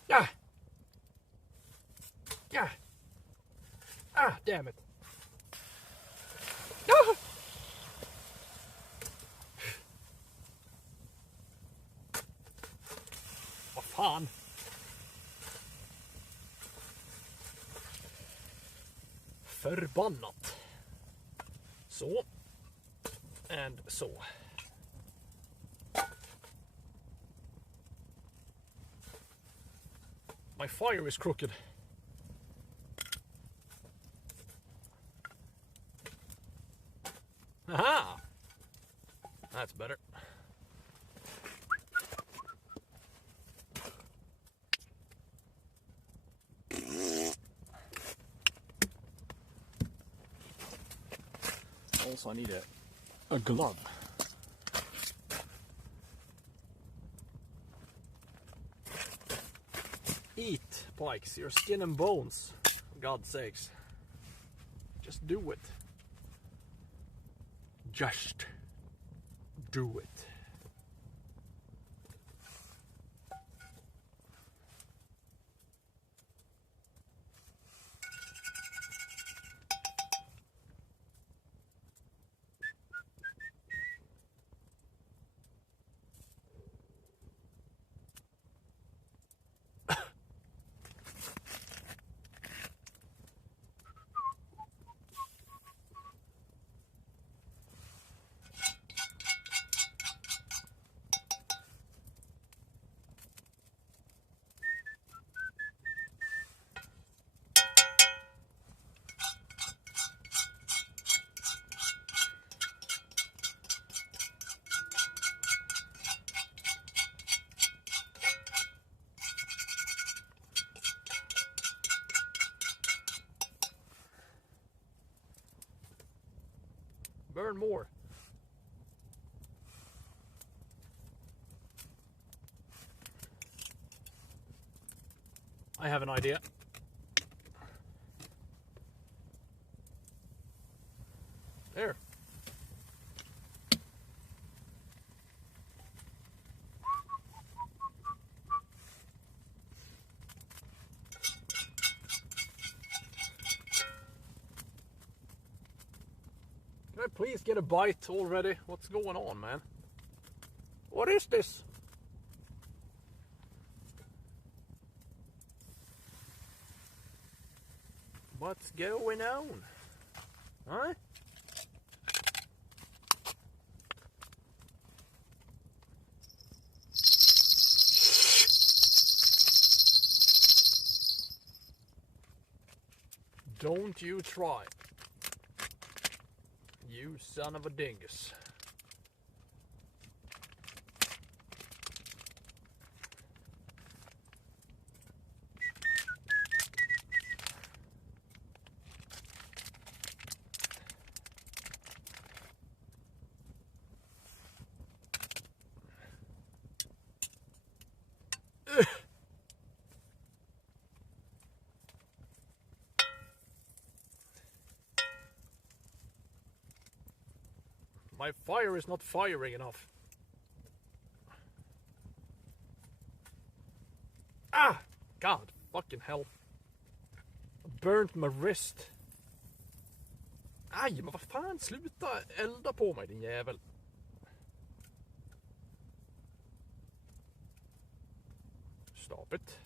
Ja. Ja. Ah, damn it. Ah! Vad fan. Förbannat. Så. And så. My fire is crooked. Aha! That's better. Also, I need a glove. Eat, pikes, your skin and bones. For God's sakes. Just do it. Just do it. Burn more. I have an idea. There. Can I please get a bite already? What's going on, man? What is this? What's going on? Huh? Don't you try. You son of a dingus. My fire is not firing enough. Ah! God fucking hell. I burnt my wrist. Aj, men vad fan, sluta elda på mig din jävel. Stop it.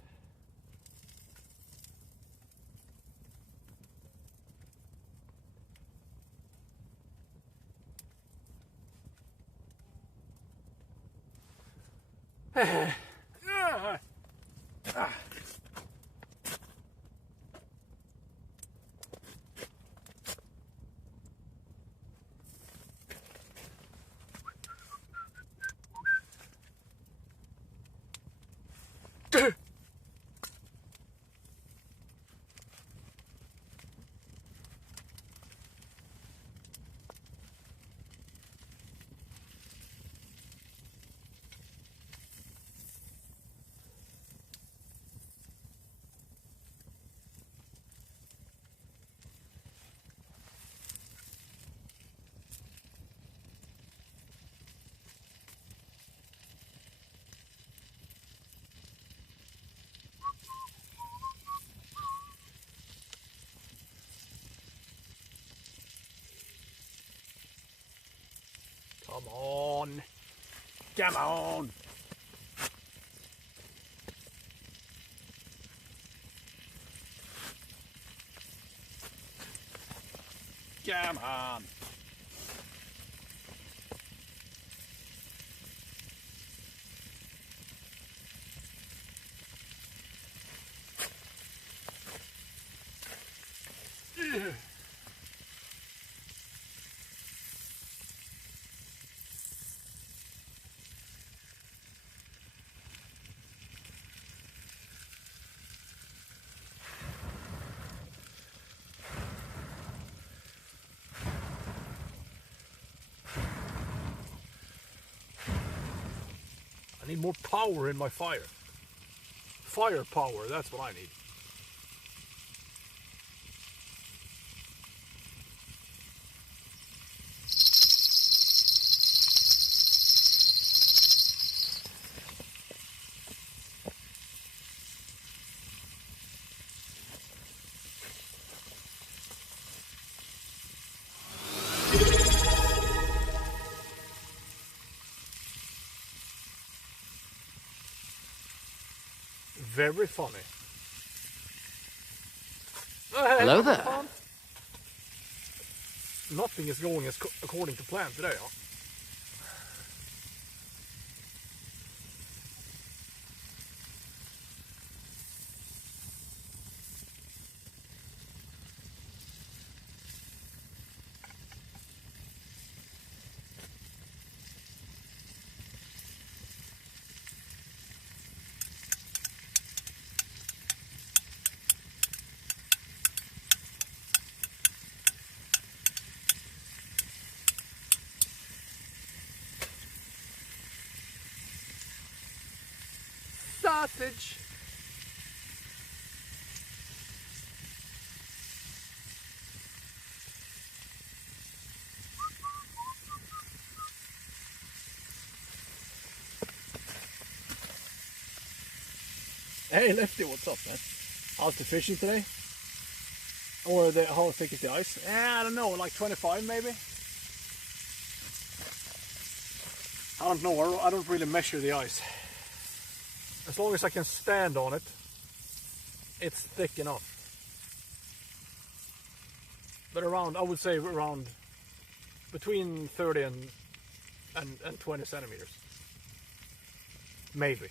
Come on. Come on. Come on. I need more power in my fire. Firepower, that's what I need. Very funny. Hello there. Fun. Nothing is going according to plan today, huh? Sausage. Hey Lefty, what's up, man? How's the fishing today? Or how thick is the ice? I don't know, like 25 maybe? I don't know, I don't really measure the ice. As long as I can stand on it, it's thick enough. But around, I would say around between 30 and 20 centimeters. Maybe.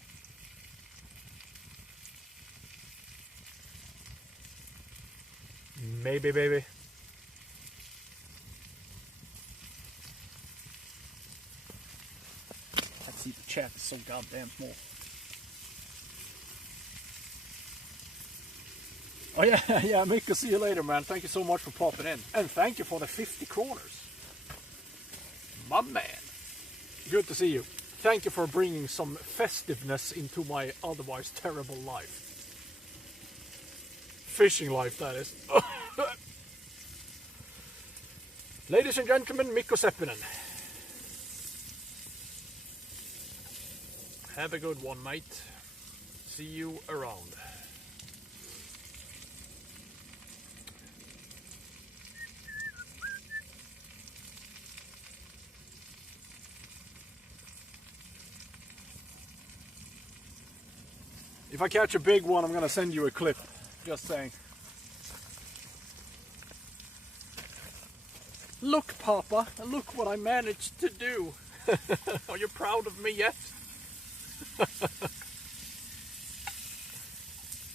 Maybe, baby. Let's see, the chat is so goddamn small. Oh yeah, yeah, Mikko, see you later, man. Thank you so much for popping in. And thank you for the 50 kroners. My man. Good to see you. Thank you for bringing some festiveness into my otherwise terrible life. Fishing life, that is. Ladies and gentlemen, Mikko Seppinen. Have a good one, mate. See you around. If I catch a big one, I'm gonna send you a clip. Just saying. Look, Papa, look what I managed to do. Are you proud of me yet?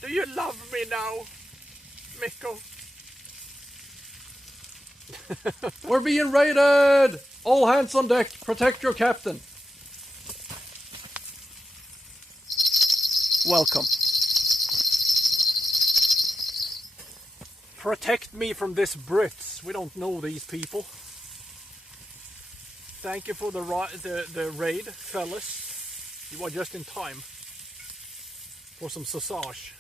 Do you love me now, Mikko? We're being raided! All hands on deck, protect your captain. Welcome. Protect me from this Brits. We don't know these people. Thank you for the raid, fellas. You are just in time for some sausage.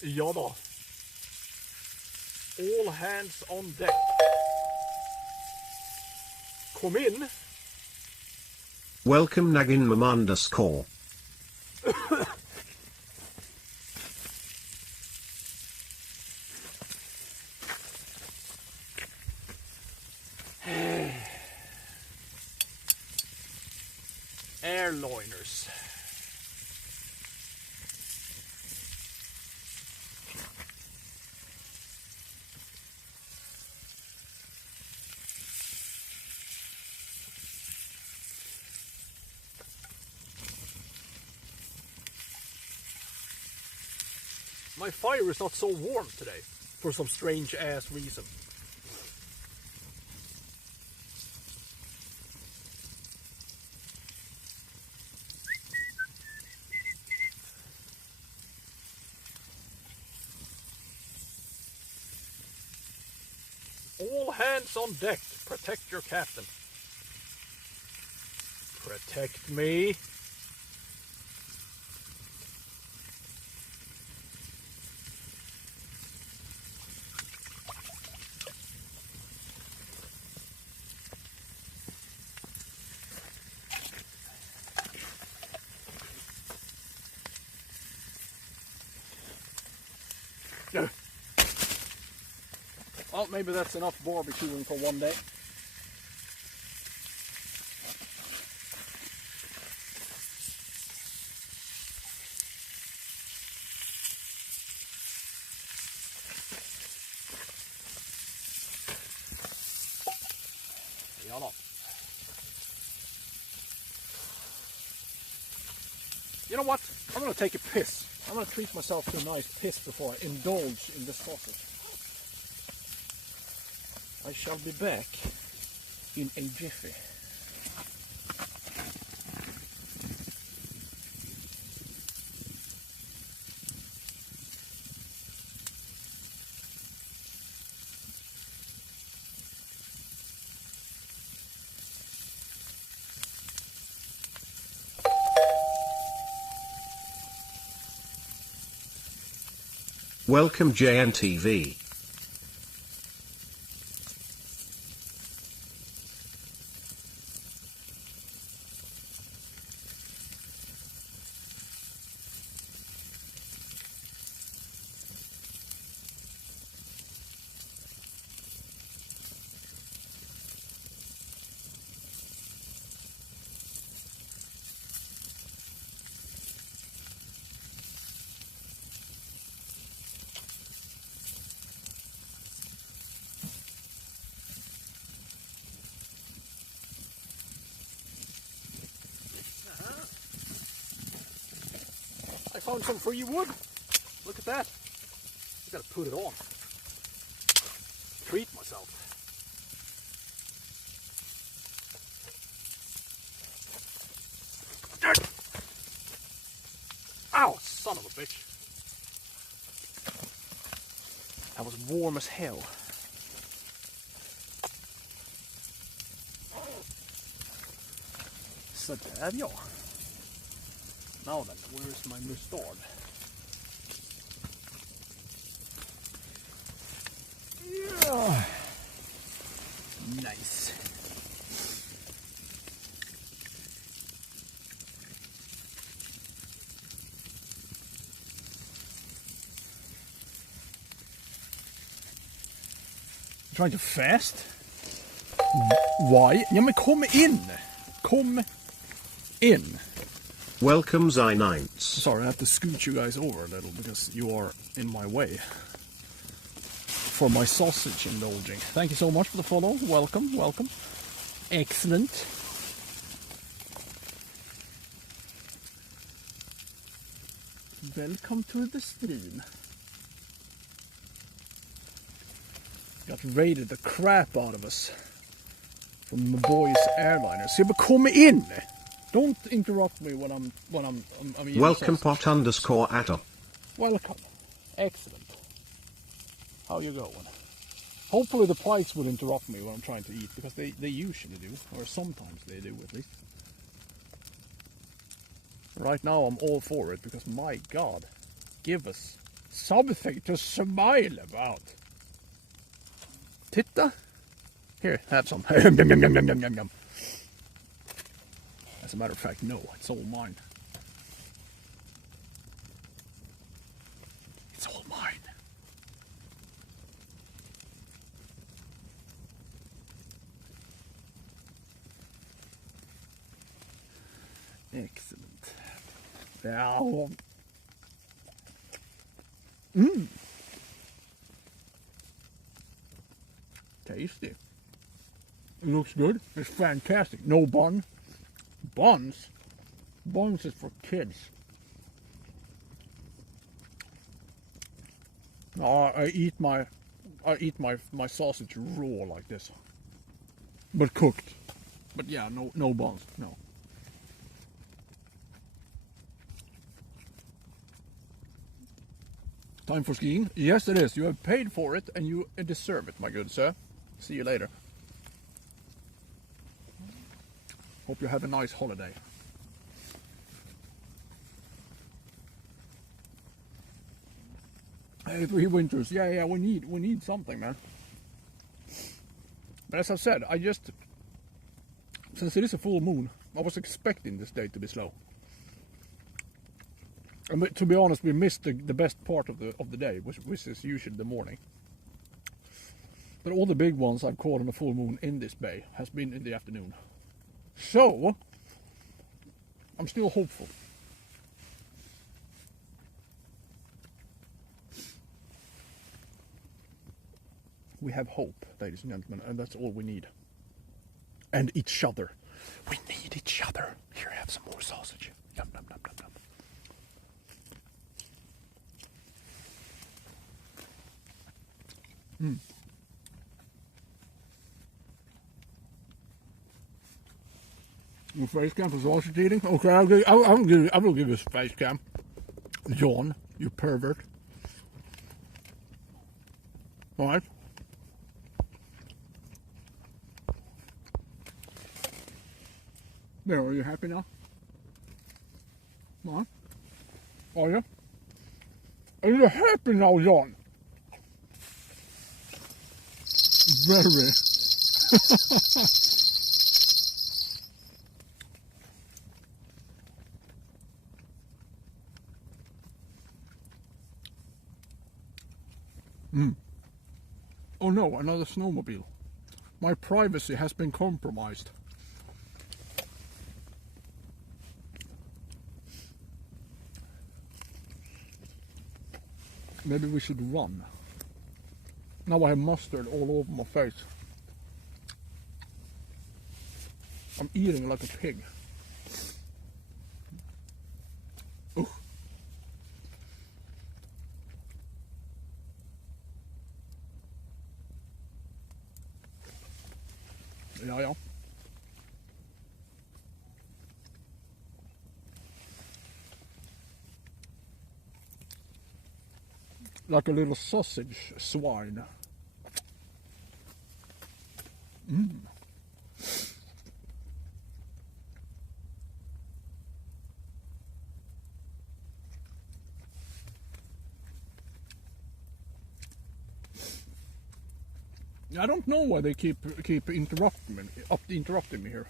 Ja då. All hands on deck. Kom in. Welcome Nagin Mamandaskor. Airliners. My fire is not so warm today, for some strange ass reason. All hands on deck, protect your captain. Protect me. Well, maybe that's enough barbecuing for one day. Jalla. You know what? I'm gonna take a piss. I'm gonna treat myself to a nice piss before I indulge in this sausage. I shall be back in a jiffy. Welcome JNTV. I found some free wood. Look at that. I gotta put it on. Treat myself. Ow, son of a bitch. That was warm as hell. Så där ja. Now then, where's my mustard? Yeah. Nice. Trying to fast? Why? Ja men kom in! Kom in! Welcome I9s. Sorry, I have to scoot you guys over a little because you are in my way for my sausage indulging. Thank you so much for the follow. Welcome, welcome. Excellent. Welcome to the stream. Got raided the crap out of us from the boys' airliners. Yeah, but come in! Don't interrupt me when I'm eating Welcome sausage. pot_atta. Welcome. Excellent. How you going? Hopefully the pikes will interrupt me when I'm trying to eat, because they usually do, or sometimes they do at least. Right now I'm all for it, because my god, give us something to smile about. Titta! Here, have some. As a matter of fact, no, it's all mine. It's all mine. Excellent. Yeah. Tasty. It looks good. It's fantastic. No bun. Buns? Buns is for kids. No, I eat my sausage raw like this. But cooked. But yeah, no buns. No. Time for skiing? Yes, it is. You have paid for it and you deserve it, my good sir. See you later. Hope you have a nice holiday. Hey, 3 winters. Yeah, we need something, man. But as I said, since it is a full moon, I was expecting this day to be slow. And to be honest, we missed the best part of the day, which is usually the morning. But all the big ones I've caught on a full moon in this bay has been in the afternoon. So, I'm still hopeful. We have hope, ladies and gentlemen, and that's all we need. And each other. We need each other. Here, have some more sausage. Yum, yum, yum, yum, yum. Face cam for sausage eating? Okay, I will give you a face cam. John, you pervert. Alright. There, are you happy now? What? Are you? Are you happy now, John? Very. Oh no, another snowmobile. My privacy has been compromised. Maybe we should run. Now I have mustard all over my face. I'm eating like a pig. Ugh. Ja. Like a little sausage swine. I don't know why they keep interrupting me here.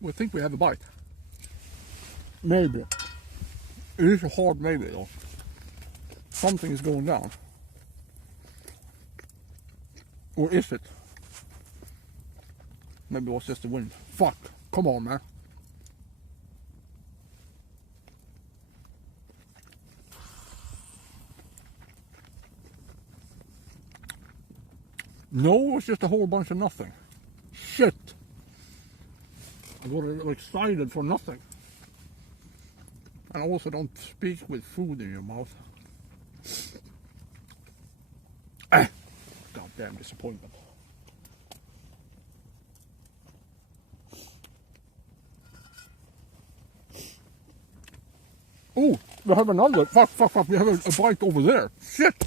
We think we have a bite. Maybe. It is a hard maybe though. Something is going down. Or is it? Maybe it was just the wind. Fuck. Come on, man. No, it's just a whole bunch of nothing. Shit. I got a little excited for nothing. And also don't speak with food in your mouth. Goddamn disappointment. Oh, we have another. Fuck. We have a bite over there. Shit.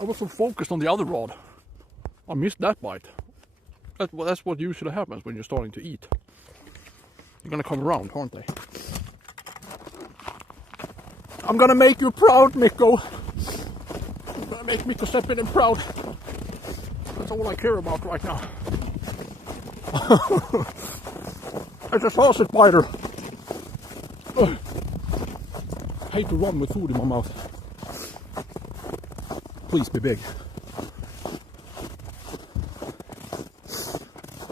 I was so focused on the other rod. I missed that bite. That's what usually happens when you're starting to eat. They're gonna come around, aren't they? I'm gonna make you proud, Mikko. I'm gonna make Mikko Seppinen proud. That's all I care about right now. It's a sausage biter. I hate to run with food in my mouth. Please be big.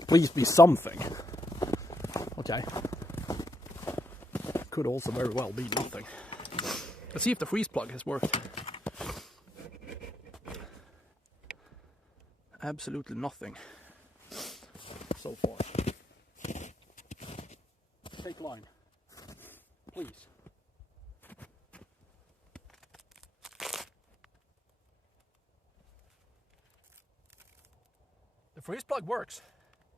Please be something. Okay. Could also very well be nothing. Let's see if the freeze plug has worked. Absolutely nothing so far. Take line, please. The freeze plug works.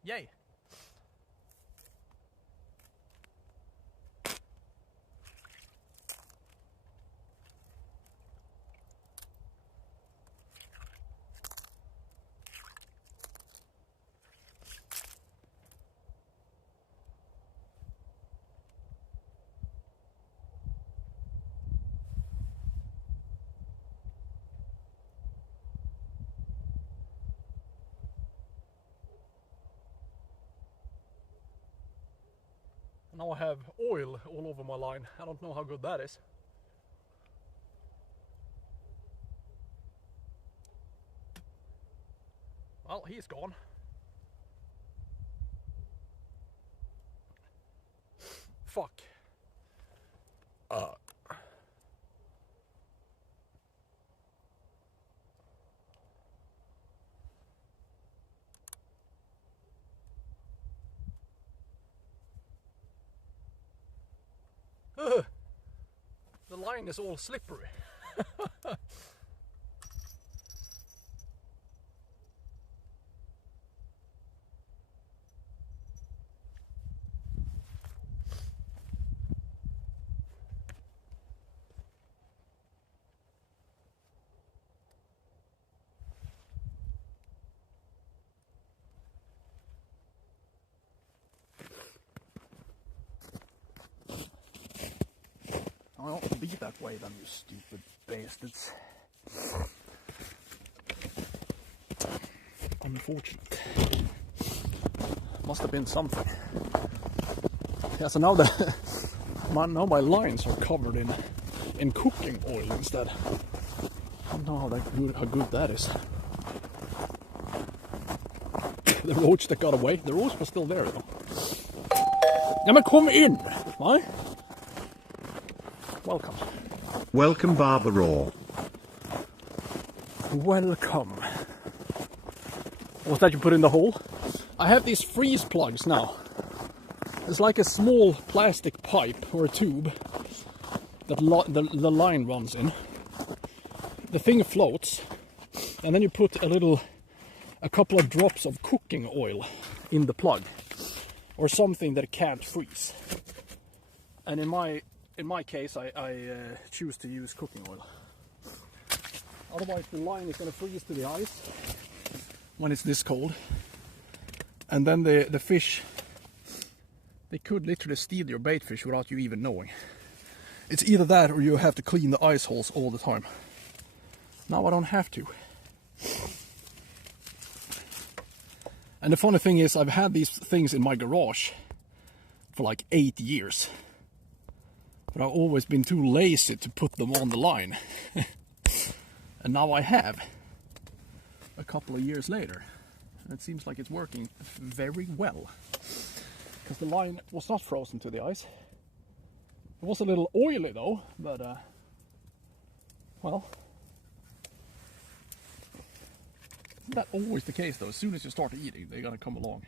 Yay. Now I have oil all over my line. I don't know how good that is. Well, he's gone. Fuck. The line is all slippery. Well, be that way then, you stupid bastards. Unfortunate. Must have been something. Yeah, so now now my lines are covered in cooking oil instead. I don't know how good that is. The roach that got away, the roach was still there though. Ja men kom in! Va? Welcome. Welcome Barbara. Welcome. Was that you put in the hole? I have these freeze plugs now. It's like a small plastic pipe or a tube that the line runs in. The thing floats, and then you put a couple of drops of cooking oil in the plug, or something that can't freeze. And in my case, I choose to use cooking oil. Otherwise, the line is going to freeze to the ice when it's this cold, and then the fish, they could literally steal your bait fish without you even knowing. It's either that or you have to clean the ice holes all the time. Now I don't have to. And the funny thing is, I've had these things in my garage for like 8 years. But I've always been too lazy to put them on the line. And now I have, a couple of years later. And it seems like it's working very well. Because the line was not frozen to the ice. It was a little oily though, but well. Isn't that always the case though? As soon as you start eating, they're gonna come along.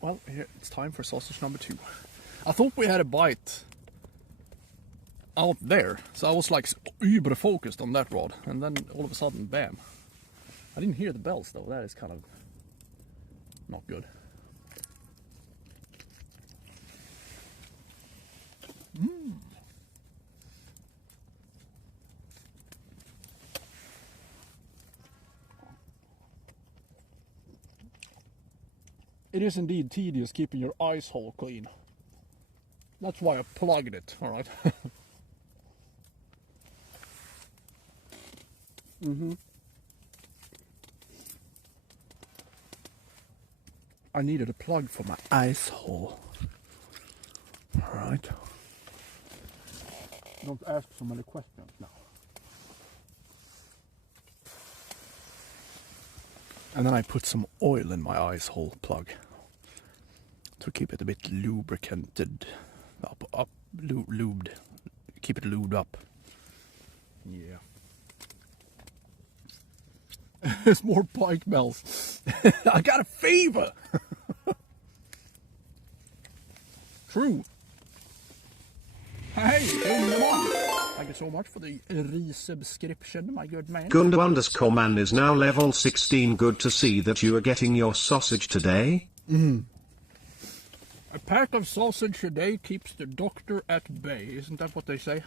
Well, here, it's time for sausage number 2. I thought we had a bite out there, so I was like uber focused on that rod, and then all of a sudden, bam. I didn't hear the bells though, that is kind of not good. It is indeed tedious keeping your ice hole clean. That's why I plugged it, alright? I needed a plug for my ice hole. Alright. Don't ask so many questions now. And then I put some oil in my ice hole plug to keep it a bit lubricated, lubed, keep it lubed up. Yeah. It's more pike bells. I got a fever. True. Hey, thank you so much for the resubscription, my good man. Gundu_man is now level 16. Good to see that you are getting your sausage today. A pack of sausage a day keeps the doctor at bay. Isn't that what they say?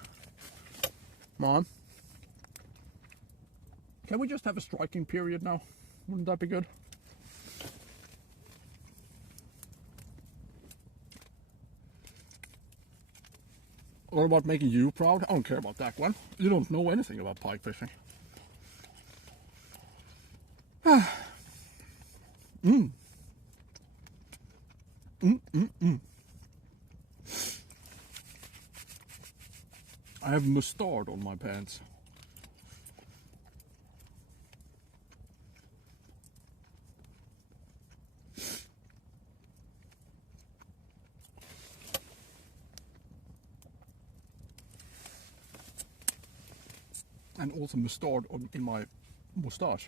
Mom? Can we just have a striking period now? Wouldn't that be good? What about making you proud? I don't care about that one. You don't know anything about pike fishing. I have mustard on my pants. And also mustard in my moustache.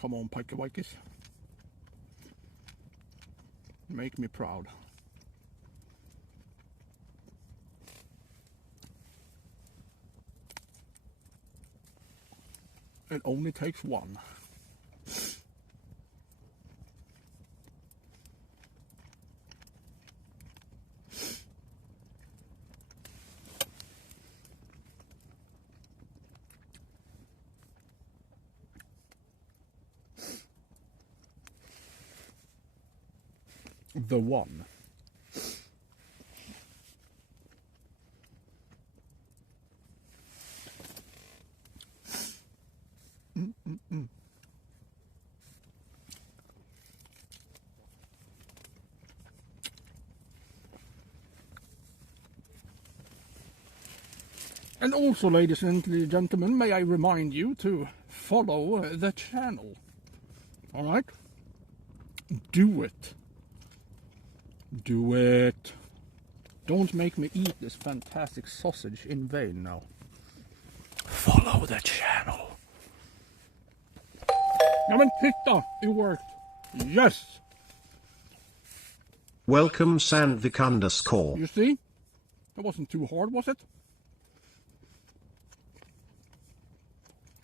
Come on, Pikey-Wikes. Make me proud. It only takes one. The one. And also, ladies and gentlemen, may I remind you to follow the channel. Alright? Do it. Do it. Don't make me eat this fantastic sausage in vain now. Follow the channel. Ja men titta, it worked. Yes! Welcome Sandvik_. You see? That wasn't too hard, was it?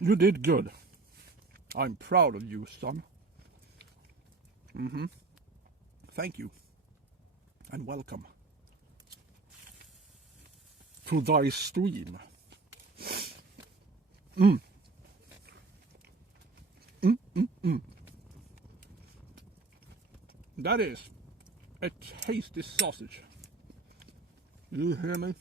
You did good. I'm proud of you, son. Thank you. And welcome to thy stream. That is a tasty sausage. You hear me?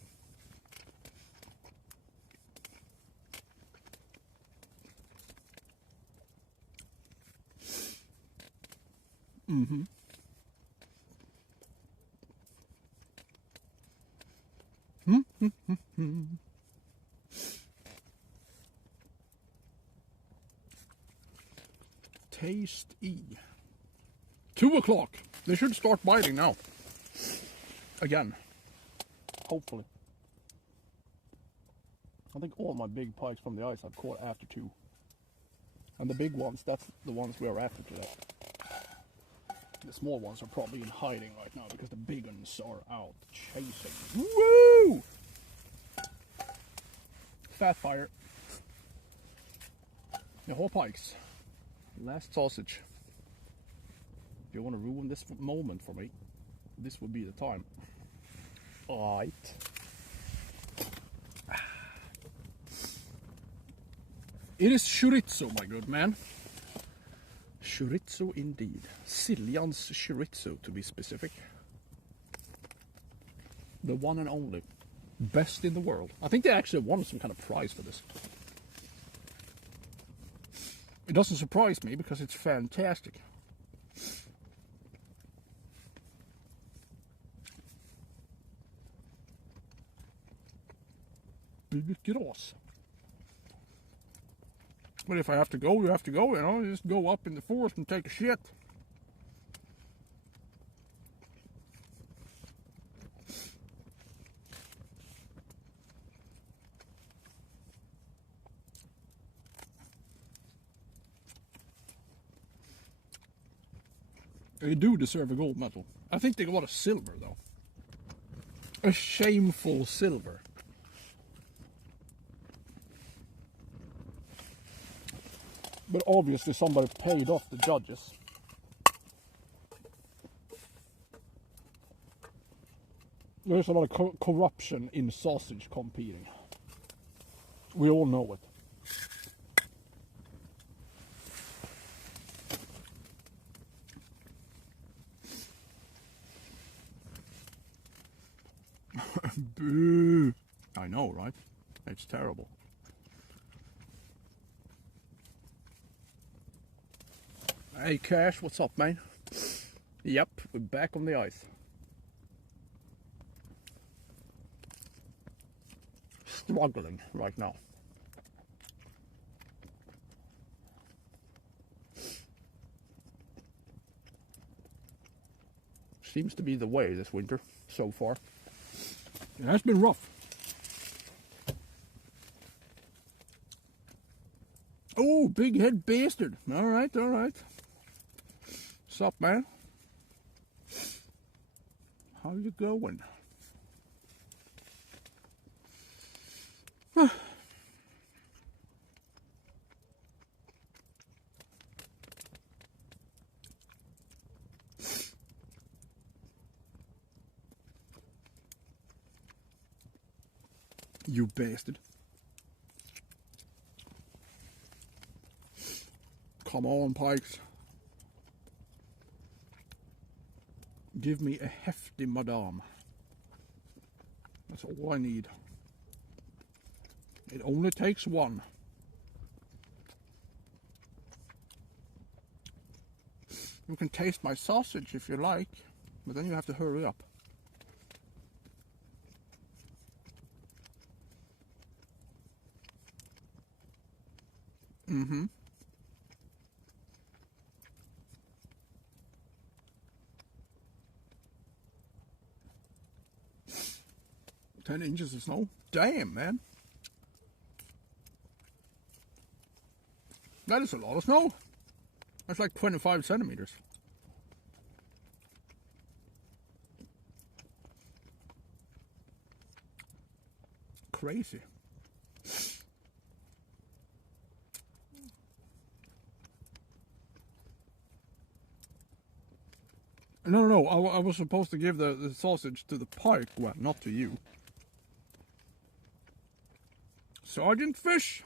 Tasty. 2 o'clock. They should start biting now. Again. Hopefully. I think all my big pikes from the ice I've caught after 2. And the big ones, that's the ones we are after today. The small ones are probably in hiding right now because the big ones are out chasing. Woo! Fat fire. The whole pikes. Last sausage. If you want to ruin this moment for me, this would be the time. Alright. It is chorizo, my good man. Chorizo indeed. Siljan's chorizo, to be specific. The one and only. Best in the world. I think they actually won some kind of prize for this. It doesn't surprise me because it's fantastic. Big gross. But if I have to go, you have to go, you know. You just go up in the forest and take a shit. They do deserve a gold medal. I think they got a silver, though. A shameful silver. But obviously somebody paid off the judges. There's a lot of corruption in sausage competing. We all know it. Boo! I know, right? It's terrible. Hey Cash, what's up, man? Yep, we're back on the ice. Struggling right now. Seems to be the way this winter so far. It has been rough. Oh, big head bastard. All right, all right. What's up, man? How you going? You bastard. Come on, Pikes. Give me a hefty madame. That's all I need. It only takes one. You can taste my sausage if you like, but then you have to hurry up. Mm-hmm. "10 inches of snow? Damn, man. That is a lot of snow. That's like 25 centimeters. Crazy. No, I was supposed to give the sausage to the pike. Well, not to you. Sergeant Fish,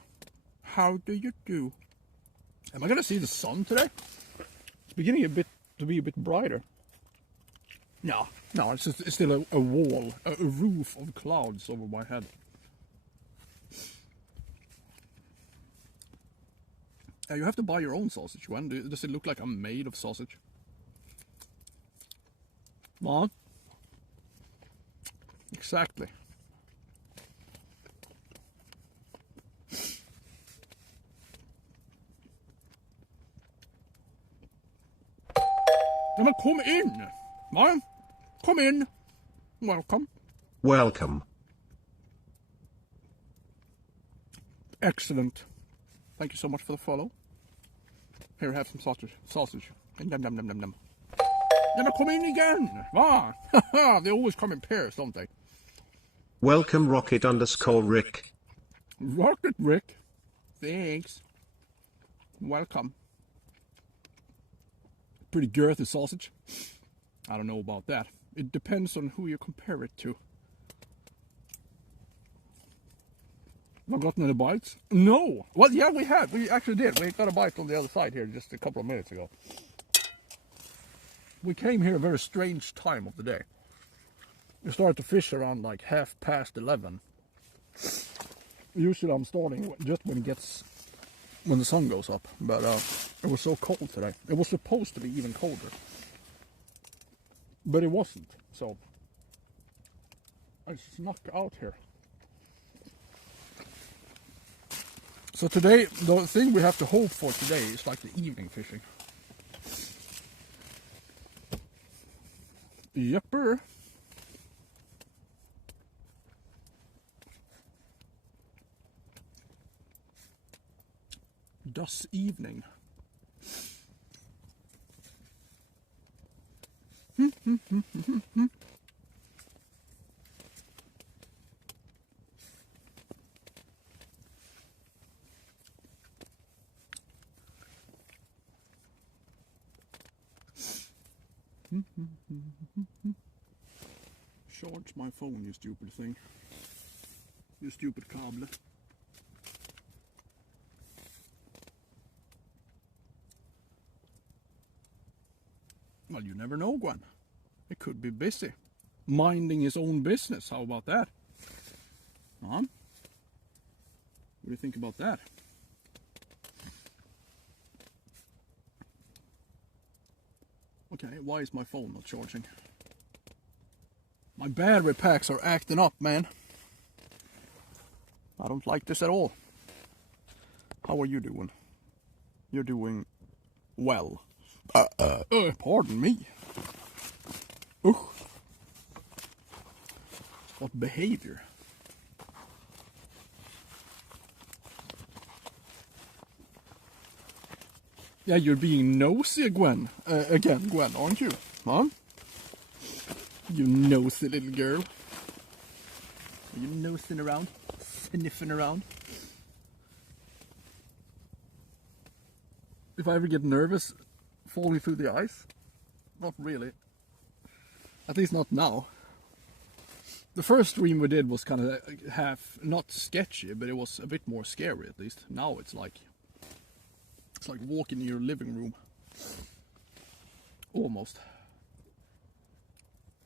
how do you do? Am I gonna see the sun today? It's beginning to be a bit brighter. No, it's still a wall, a roof of clouds over my head. You have to buy your own sausage, Gwen. Does it look like I'm made of sausage? What? Exactly. Ja, men kom in! Va? Come in! Welcome. Welcome. Excellent. Thank you so much for the follow. Here, have some sausage. Yum, yum, yum, yum, yum. Ja, men kom in again! Va? They always come in pairs, don't they? Welcome Rocket_Rick. Rocket Rick. Thanks. Welcome. Pretty girthy sausage. I don't know about that. It depends on who you compare it to. Have I gotten any bites? No. Well, yeah, we had. We actually did. We got a bite on the other side here just a couple of minutes ago. We came here a very strange time of the day. We started to fish around like 11:30. Usually I'm starting just when the sun goes up. But it was so cold today. It was supposed to be even colder. But it wasn't. So I snuck out here. So today, the thing we have to hope for today is like the evening fishing. Yepper. Das evening. Charge my phone, you stupid thing. You stupid cable. Well, you never know, Gwen. It could be busy. Minding his own business. How about that? Huh? What do you think about that? Okay, why is my phone not charging? My battery packs are acting up, man. I don't like this at all. How are you doing? You're doing well. Pardon me. What behavior? Yeah, you're being nosy, Gwen. Again, Gwen, aren't you? Huh? You nosy little girl. Are you nosing around? Sniffing around? If I ever get nervous falling through the ice? Not really. At least not now. The first stream we did was kind of not sketchy, but it was a bit more scary at least. Now it's like walking in your living room. Almost.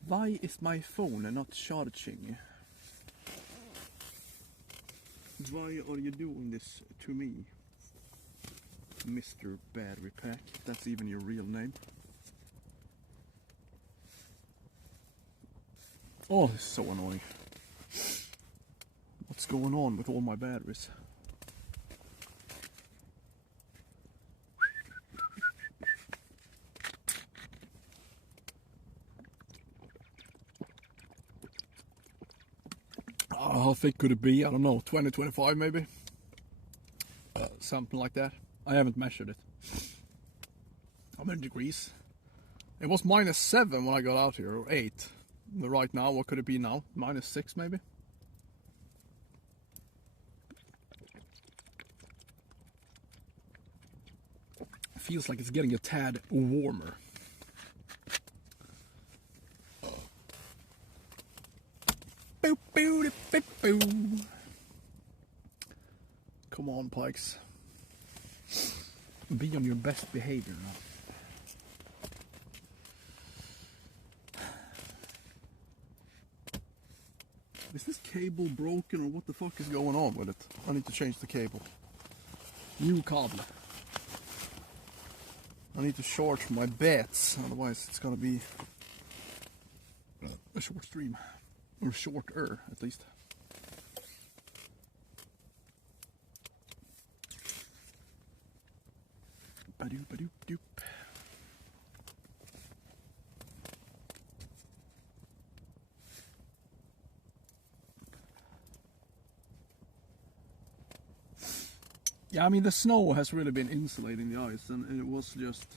Why is my phone not charging? Why are you doing this to me? Mr. Battery Pack, if that's even your real name. Oh, this is so annoying. What's going on with all my batteries? How thick could it be? I don't know, 20, 25 maybe? Something like that. I haven't measured it. How many degrees? It was -7 when I got out here, or 8. But right now, what could it be now? -6 maybe? It feels like it's getting a tad warmer. Boop, boop, boop, boop. Come on, Pikes. Be on your best behavior now. Is this cable broken or what the fuck is going on with it? I need to change the cable. New cable. I need to charge my bats, otherwise it's gonna be a short stream. Or shorter, at least. Ba-doop, ba-doop, doop. Yeah, I mean the snow has really been insulating the ice, and it was just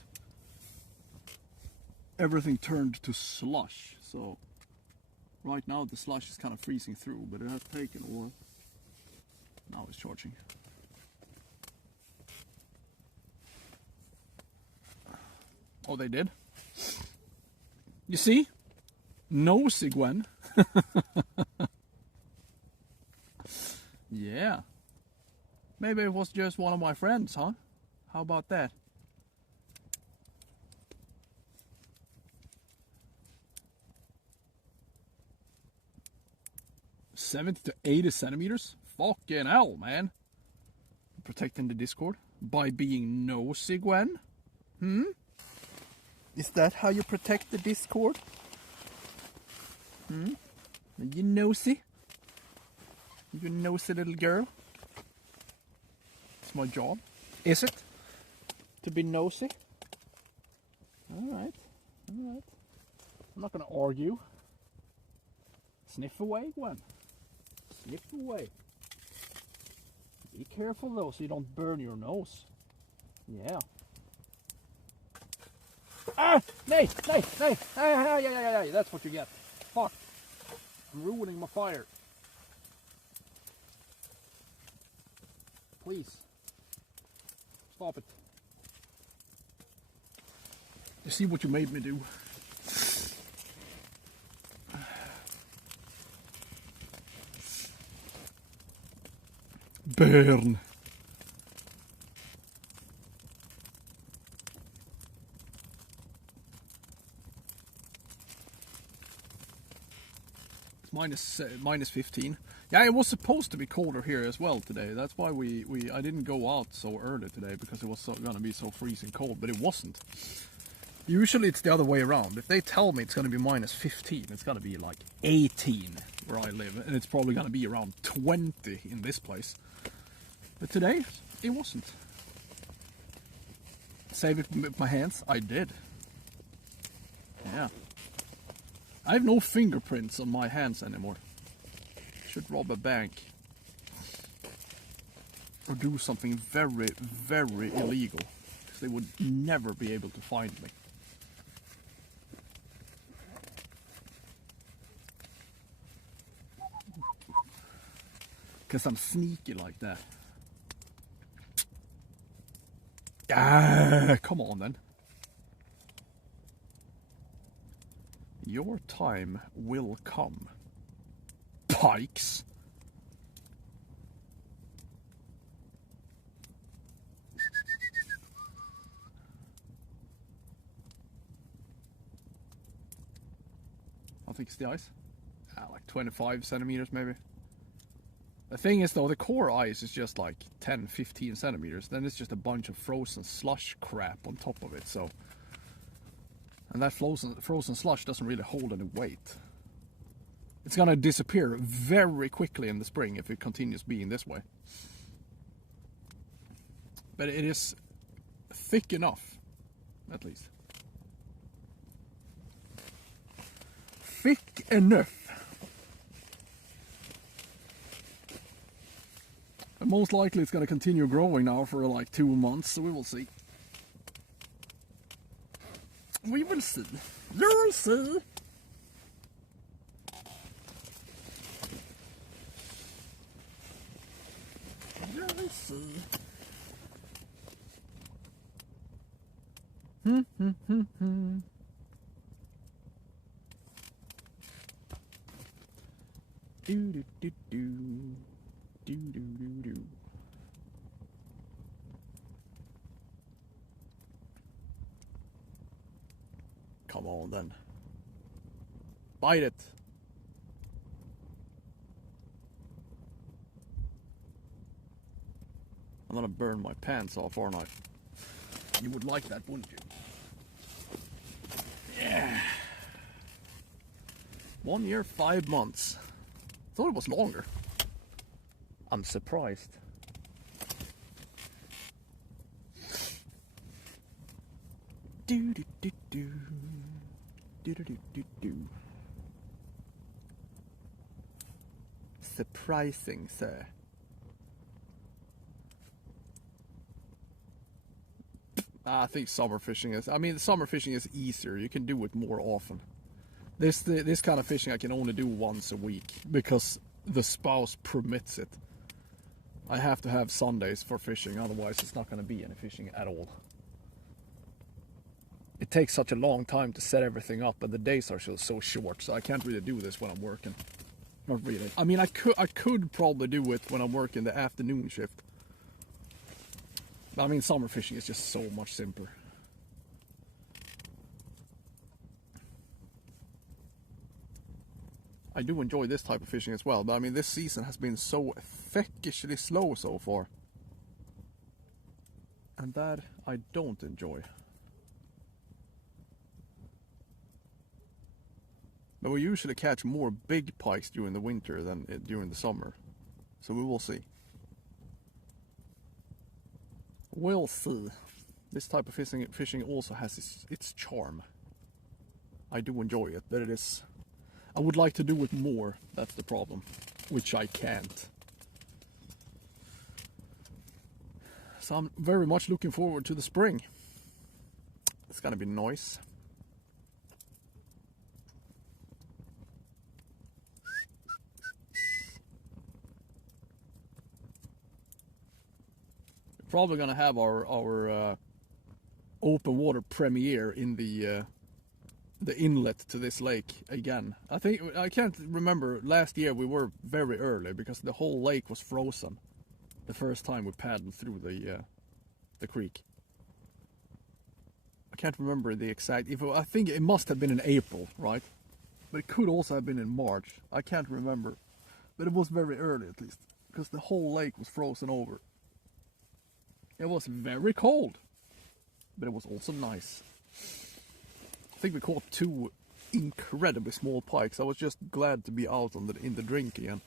everything turned to slush. So right now the slush is kind of freezing through, but it has taken a while. Now it's charging. Oh, they did? You see? Nosy Gwen. Yeah. Maybe it was just one of my friends, huh? How about that? $70 to 80 centimeters? Fucking hell, man. Protecting the Discord by being nosy, Gwen? Is that how you protect the Discord? Are you nosy? You nosy little girl? It's my job. Is it? To be nosy? Alright. Alright. I'm not gonna argue. Sniff away, Gwen. Sniff away. Be careful though so you don't burn your nose. Yeah. Ah! Nay! Nay! Nay! Ah, yeah. That's what you get. Fuck. I'm ruining my fire. Please. Stop it. You see what you made me do? Burn. It's minus 15. Yeah, it was supposed to be colder here as well today. That's why I didn't go out so early today, because it was gonna be so freezing cold, but it wasn't. Usually it's the other way around. If they tell me it's gonna be minus 15, it's gonna be like 18 where I live, and it's probably gonna be around 20 in this place. But today, it wasn't. Save it with my hands? I did. Yeah. I have no fingerprints on my hands anymore. Should rob a bank. Or do something very, very illegal. Because they would never be able to find me. Because I'm sneaky like that. Ah, come on then. Your time will come. Pikes. I think it's the ice. Like 25 centimeters maybe. The thing is though, the core ice is just like 10-15 centimeters. Then it's just a bunch of frozen slush crap on top of it, so. And that frozen slush doesn't really hold any weight. It's gonna disappear very quickly in the spring if it continues being this way. But it is thick enough, at least. Thick enough. And most likely it's gonna continue growing now for like 2 months, so we will see. We will see. You'll see. You'll see. Do do do do. Do do do do. Come on then. Bite it. I'm gonna burn my pants off, aren't I? You would like that, wouldn't you? Yeah. 1 year, 5 months. Thought it was longer. I'm surprised. Do do do do. Do do do do do. Surprising, sir. I think summer fishing is. I mean, summer fishing is easier. You can do it more often. This kind of fishing I can only do once a week because the spouse permits it. I have to have Sundays for fishing, otherwise it's not going to be any fishing at all. It takes such a long time to set everything up, and the days are so short, so I can't really do this when I'm working. Not really. I mean, I could probably do it when I'm working the afternoon shift, I mean, summer fishing is just so much simpler. I do enjoy this type of fishing as well, but I mean, this season has been so feckishly slow so far. And that I don't enjoy. But we usually catch more big pikes during the winter than during the summer. So we will see. We'll see. This type of fishing also has its charm. I do enjoy it, but it is... I would like to do it more, that's the problem. Which I can't. So I'm very much looking forward to the spring. It's gonna be nice. We're probably gonna have our open water premiere in the inlet to this lake again. I can't remember, last year we were very early because the whole lake was frozen the first time we paddled through the creek. I can't remember the exact, I think it must have been in April, right? But it could also have been in March. I can't remember. But it was very early at least, because the whole lake was frozen over. It was very cold, but it was also nice. I think we caught 2 incredibly small pikes. I was just glad to be out in the drink again.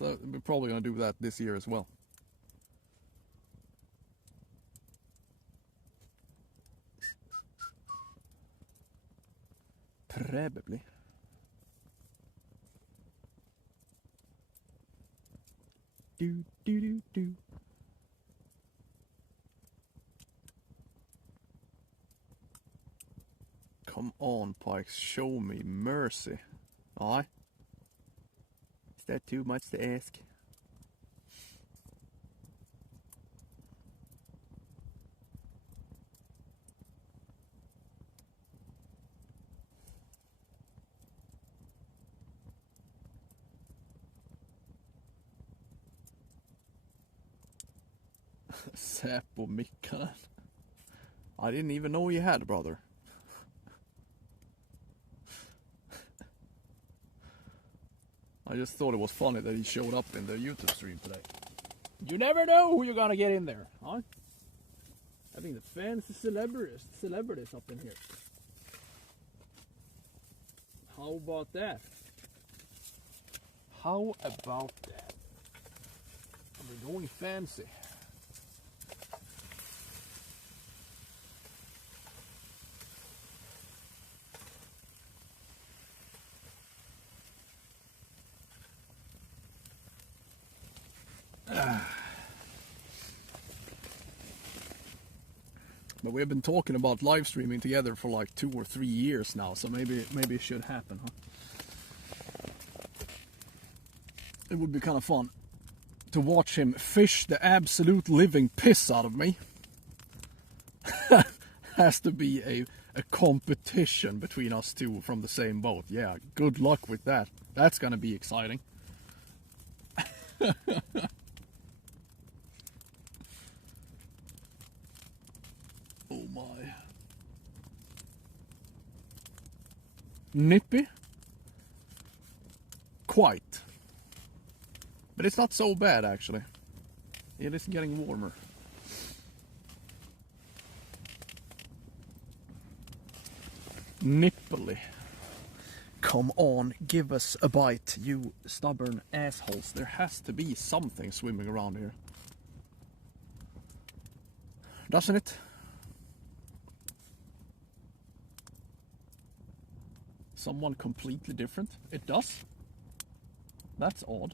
So we're probably going to do that this year as well. Probably. Do do do do. Come on, pikes, show me mercy. Aye. Is that too much to ask? Säpo Mikkanen. I didn't even know you had a brother. I just thought it was funny that he showed up in the YouTube stream today. You never know who you're gonna get in there, huh? I think the fancy celebrities up in here. How about that? How about that? We're going fancy. But we've been talking about live streaming together for like 2 or 3 years now, so maybe it should happen, huh? It would be kind of fun to watch him fish the absolute living piss out of me. Has to be a competition between us two from the same boat. Yeah, good luck with that. That's gonna be exciting. Oh my. Nippy? Quite. But it's not so bad actually. It is getting warmer. Nipply. Come on, give us a bite, you stubborn assholes. There has to be something swimming around here. Doesn't it? Someone completely different? It does? That's odd.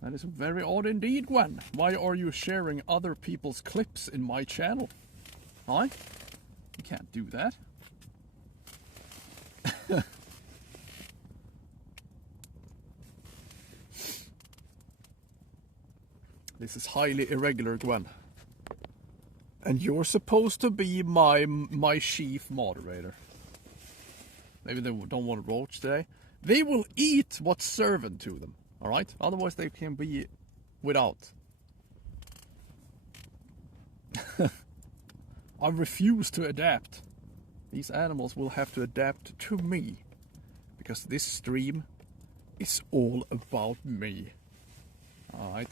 That is very odd indeed, Gwen. Why are you sharing other people's clips in my channel? Huh? You can't do that. This is highly irregular, Gwen. And you're supposed to be my chief moderator. Maybe they don't want to roach today. They will eat what's served to them, alright? Otherwise they can be without. I refuse to adapt. These animals will have to adapt to me. Because this stream is all about me. Alright.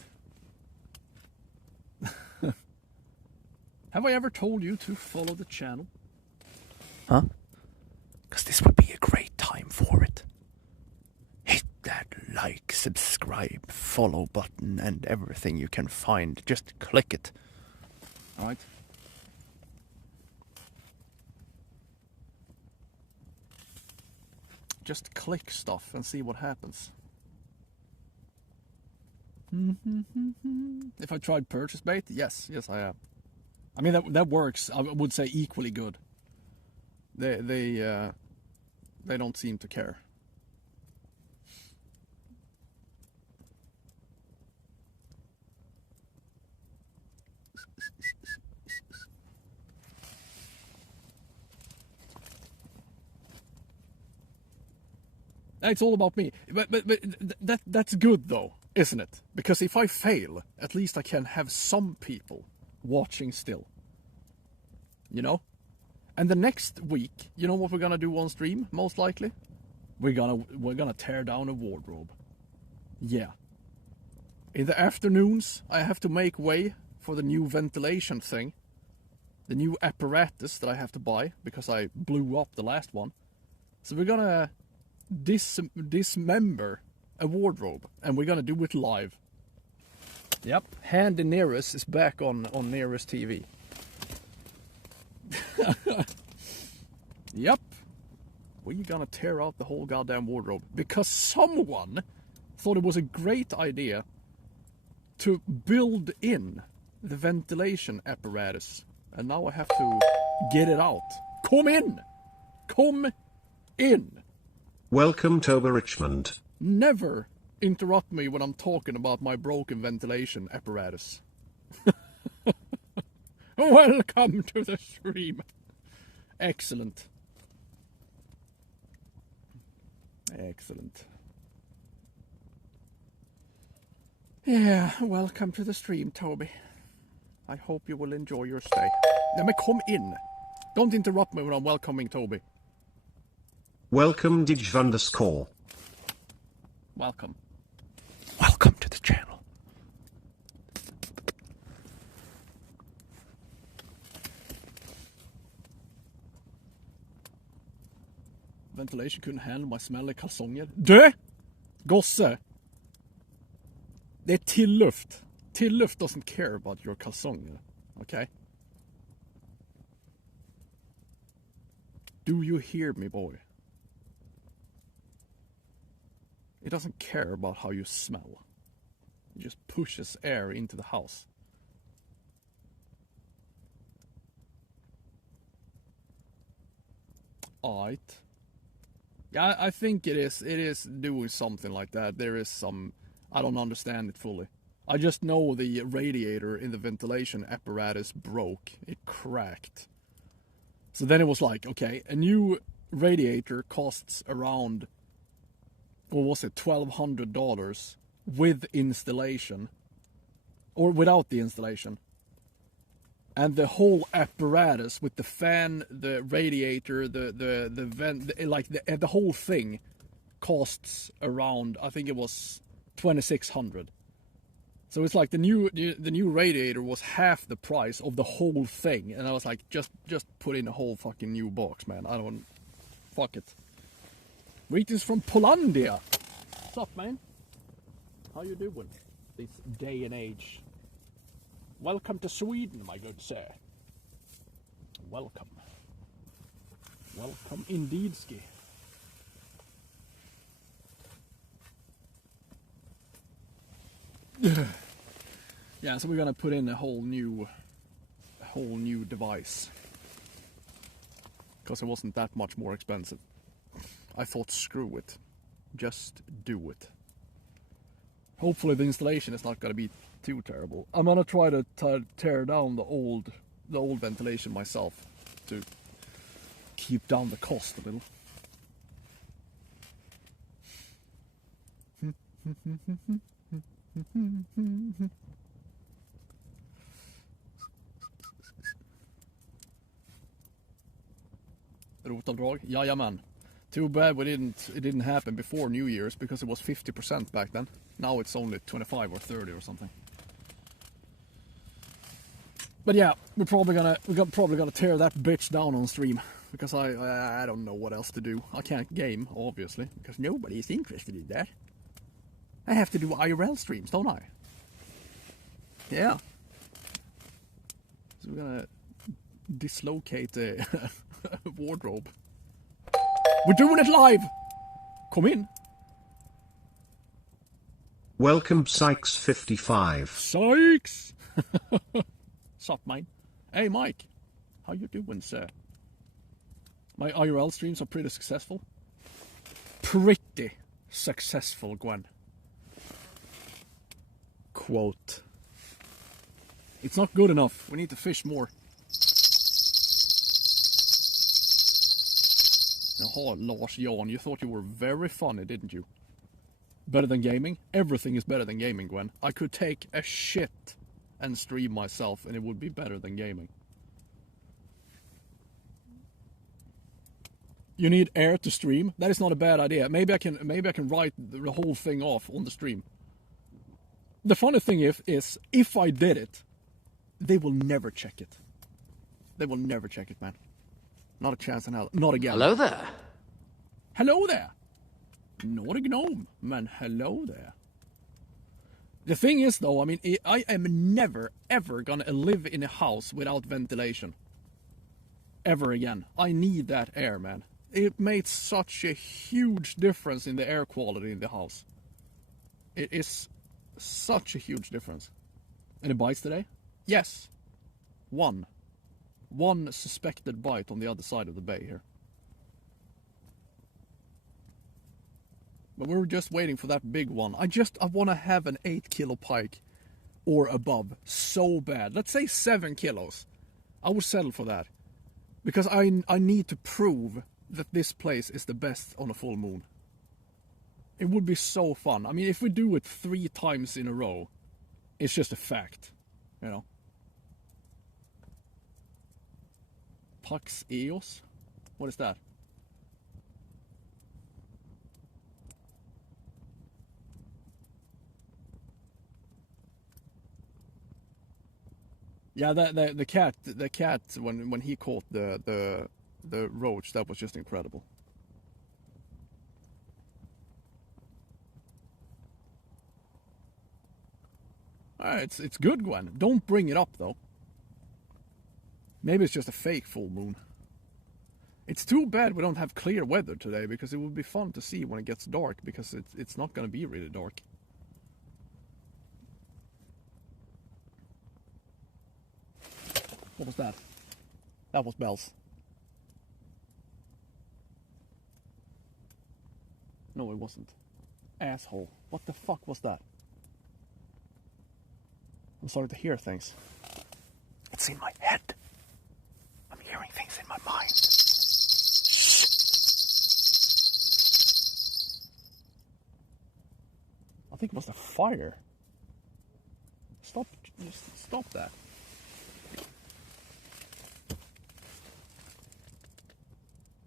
Have I ever told you to follow the channel? Huh? Because this would be a great time for it. Hit that like, subscribe, follow button and everything you can find. Just click it. Alright. Just click stuff and see what happens. If I tried purchase bait, yes I have. I mean that works. I would say equally good. They don't seem to care. It's all about me. But that's good though, isn't it? Because if I fail, at least I can have some people watching still. You know? And the next week, you know what we're gonna do on stream, most likely? We're gonna tear down a wardrobe. Yeah. In the afternoons, I have to make way for the new ventilation thing. The new apparatus that I have to buy, because I blew up the last one. So we're gonna dismember a wardrobe, and we're gonna do it live. Yep, Handy Nearest is back on Nearest TV. Yep, we're gonna tear out the whole goddamn wardrobe because someone thought it was a great idea to build in the ventilation apparatus, and now I have to get it out. Come in! Come in! Welcome Toba Richmond. Never interrupt me when I'm talking about my broken ventilation apparatus. Welcome to the stream. Excellent. Excellent. Yeah, welcome to the stream, Toby. I hope you will enjoy your stay. Let me come in. Don't interrupt me when I'm welcoming Toby. Welcome Dig_. Welcome. Welcome to the channel. Ventilation couldn't handle my smelly kalsonger. Du! Gosse! Det är tilluft. Tilluft doesn't care about your kalsonger. Okay? Do you hear me, boy? It doesn't care about how you smell. It just pushes air into the house. Alright. Yeah, I think it is doing something like that. There is some... I don't understand it fully. I just know the radiator in the ventilation apparatus broke. It cracked. So then it was like, okay, a new radiator costs around... What was it? $1,200 with installation. Or without the installation. And the whole apparatus with the fan, the radiator, the vent, the whole thing costs around, I think it was $2,600. So it's like the new radiator was half the price of the whole thing, and I was like, just put in a whole fucking new box, man. I don't, fuck it. Greetings from Polandia. What's up, man? How you doing this day and age? Welcome to Sweden, my good sir. Welcome. Welcome indeed, ski. Yeah, so we're gonna put in a whole new device. Because it wasn't that much more expensive. I thought, screw it. Just do it. Hopefully the installation is not gonna be too terrible. I'm gonna try to tear down the old ventilation myself to keep down the cost a little. Rotavdrag? Jajamän. Too bad it didn't happen before New Year's because it was 50% back then. Now it's only 25 or 30 or something. But yeah, we're probably gonna tear that bitch down on stream because I don't know what else to do. I can't game, obviously, because nobody is interested in that. I have to do IRL streams, don't I? Yeah. So we're gonna dislocate a wardrobe. We're doing it live! Come in. Welcome Sykes55. Sykes! Sup, mate? Hey, Mike. How you doing, sir? My IRL streams are pretty successful. Pretty successful, Gwen. Quote. It's not good enough. We need to fish more. Jaha, Lars Jan, you thought you were very funny, didn't you? Better than gaming? Everything is better than gaming, Gwen. I could take a shit and stream myself and it would be better than gaming. You need air to stream? That is not a bad idea. Maybe I can write the whole thing off on the stream. The funny thing is if I did it, they will never check it. They will never check it, man. Not a chance in hell. Not again. Hello there. Hello there. Not a gnome, man. Hello there. The thing is, though, I mean, I am never, ever gonna live in a house without ventilation. Ever again. I need that air, man. It made such a huge difference in the air quality in the house. It is such a huge difference. Any bites today? Yes. One suspected bite on the other side of the bay here. But we're just waiting for that big one. I want to have an 8 kilo pike or above so bad. Let's say 7 kilos. I would settle for that. Because I need to prove that this place is the best on a full moon. It would be so fun. I mean, if we do it 3 times in a row, it's just a fact, you know. Pax Eos? What is that? Yeah, the cat when he caught the roach, that was just incredible. Alright, it's good, Gwen. Don't bring it up though. Maybe it's just a fake full moon. It's too bad we don't have clear weather today because it would be fun to see when it gets dark because it's not going to be really dark. What was that? That was bells. No, it wasn't. Asshole. What the fuck was that? I'm starting to hear things. It's in my head. I'm hearing things in my mind. Shh. I think it was a fire. Stop that.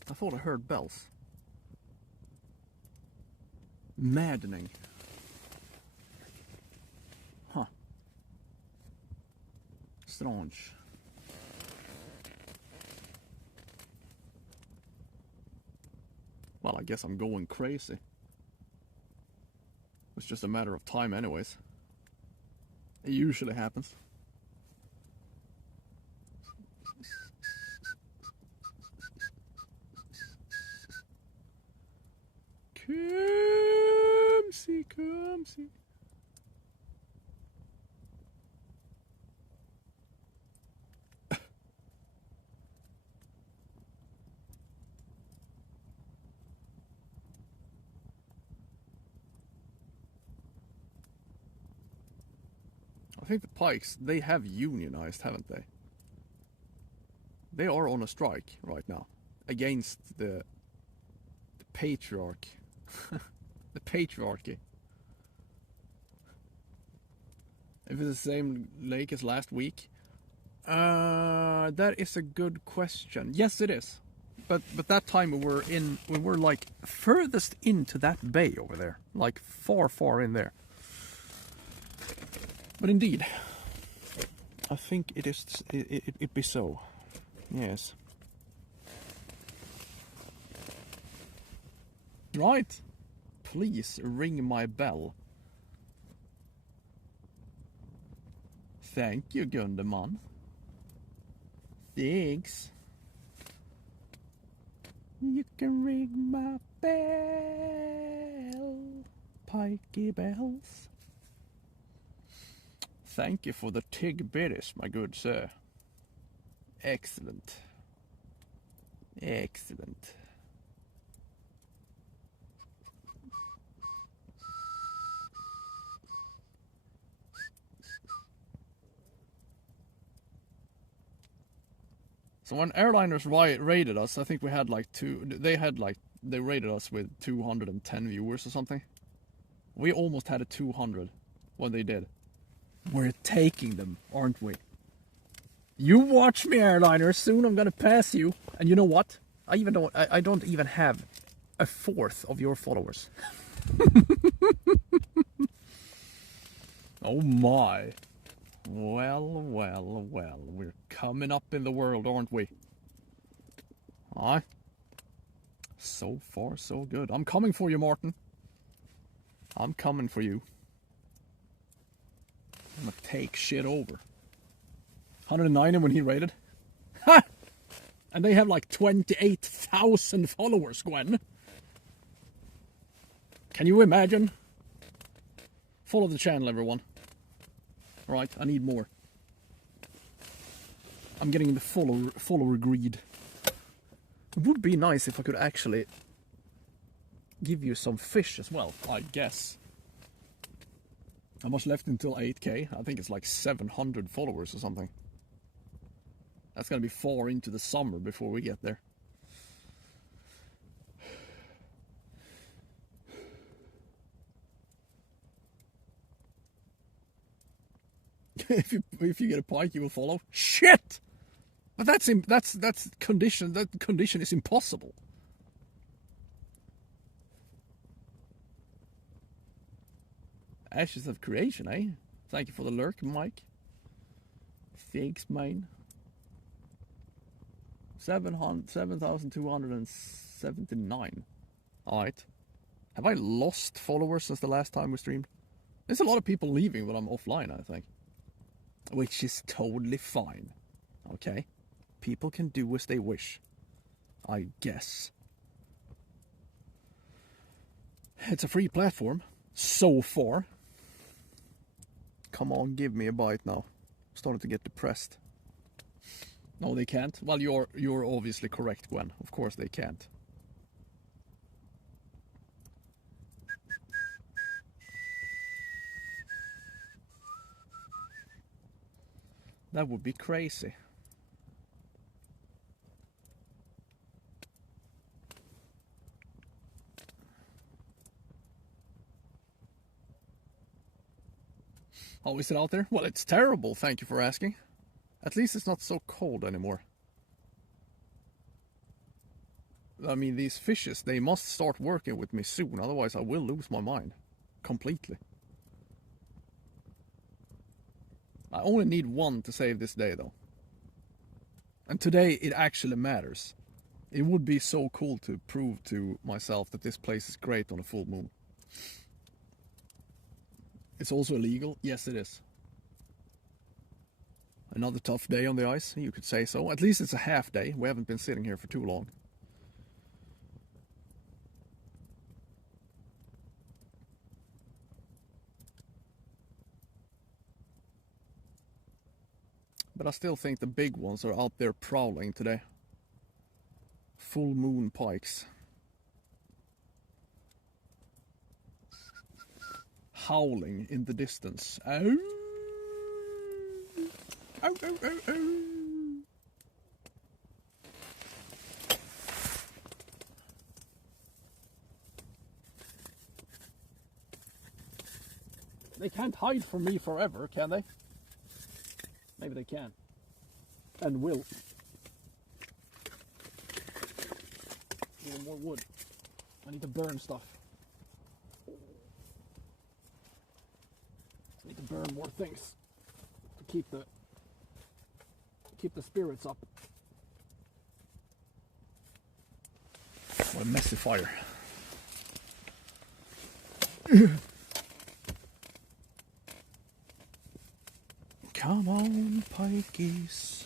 I thought I heard bells. Maddening. Huh. Strange. Well, I guess I'm going crazy. It's just a matter of time anyways. It usually happens. Come see. I think the pikes, they have unionized, haven't they? They are on a strike right now against the patriarch. The patriarchy. If it's the same lake as last week? That is a good question. Yes, it is. But that time we were like furthest into that bay over there, like far in there. But indeed, I think it be so. Yes. Right. Please ring my bell. Thank you, Gunderman. Thanks. You can ring my bell, pikey bells. Thank you for the tig bitties, my good sir. Excellent. Excellent. So when airliners rated us, I think we had like they rated us with 210 viewers or something. We almost had a 200 when they did. We're taking them, aren't we? You watch me, airliners. Soon I'm gonna pass you. And you know what? I don't even have a fourth of your followers. Oh my. Well, we're coming up in the world, aren't we? Aye. So far, so good. I'm coming for you, Martin. I'm coming for you. I'm gonna take shit over. 109 when he rated. Ha! And they have like 28,000 followers, Gwen. Can you imagine? Follow the channel, everyone. Right, I need more. I'm getting the follower greed. It would be nice if I could actually give you some fish as well, I guess. How much left until 8k? I think it's like 700 followers or something. That's gonna be far into the summer before we get there. If you get a pike, you will follow. Shit! But that's condition. That condition is impossible. Ashes of creation, eh? Thank you for the lurk, Mike. Thanks, mine. 7,279. Alright. Have I lost followers since the last time we streamed? There's a lot of people leaving when I'm offline, I think. Which is totally fine. Okay? People can do as they wish. I guess. It's a free platform. So far. Come on, give me a bite now. I'm starting to get depressed. No, they can't. Well, you're obviously correct, Gwen. Of course they can't. That would be crazy. How is it out there? Well, it's terrible, thank you for asking. At least it's not so cold anymore. I mean, these fishes, they must start working with me soon, otherwise I will lose my mind. Completely. I only need one to save this day, though. And today, it actually matters. It would be so cool to prove to myself that this place is great on a full moon. It's also illegal? Yes, it is. Another tough day on the ice, you could say so. At least it's a half day. We haven't been sitting here for too long. But I still think the big ones are out there prowling today. Full moon pikes. Howling in the distance. Ow! Ow, ow, ow, ow. They can't hide from me forever, can they? Maybe they can. And will. Need more wood. I need to burn stuff. I need to burn more things to keep the spirits up. What a messy fire. Come on, pikeys.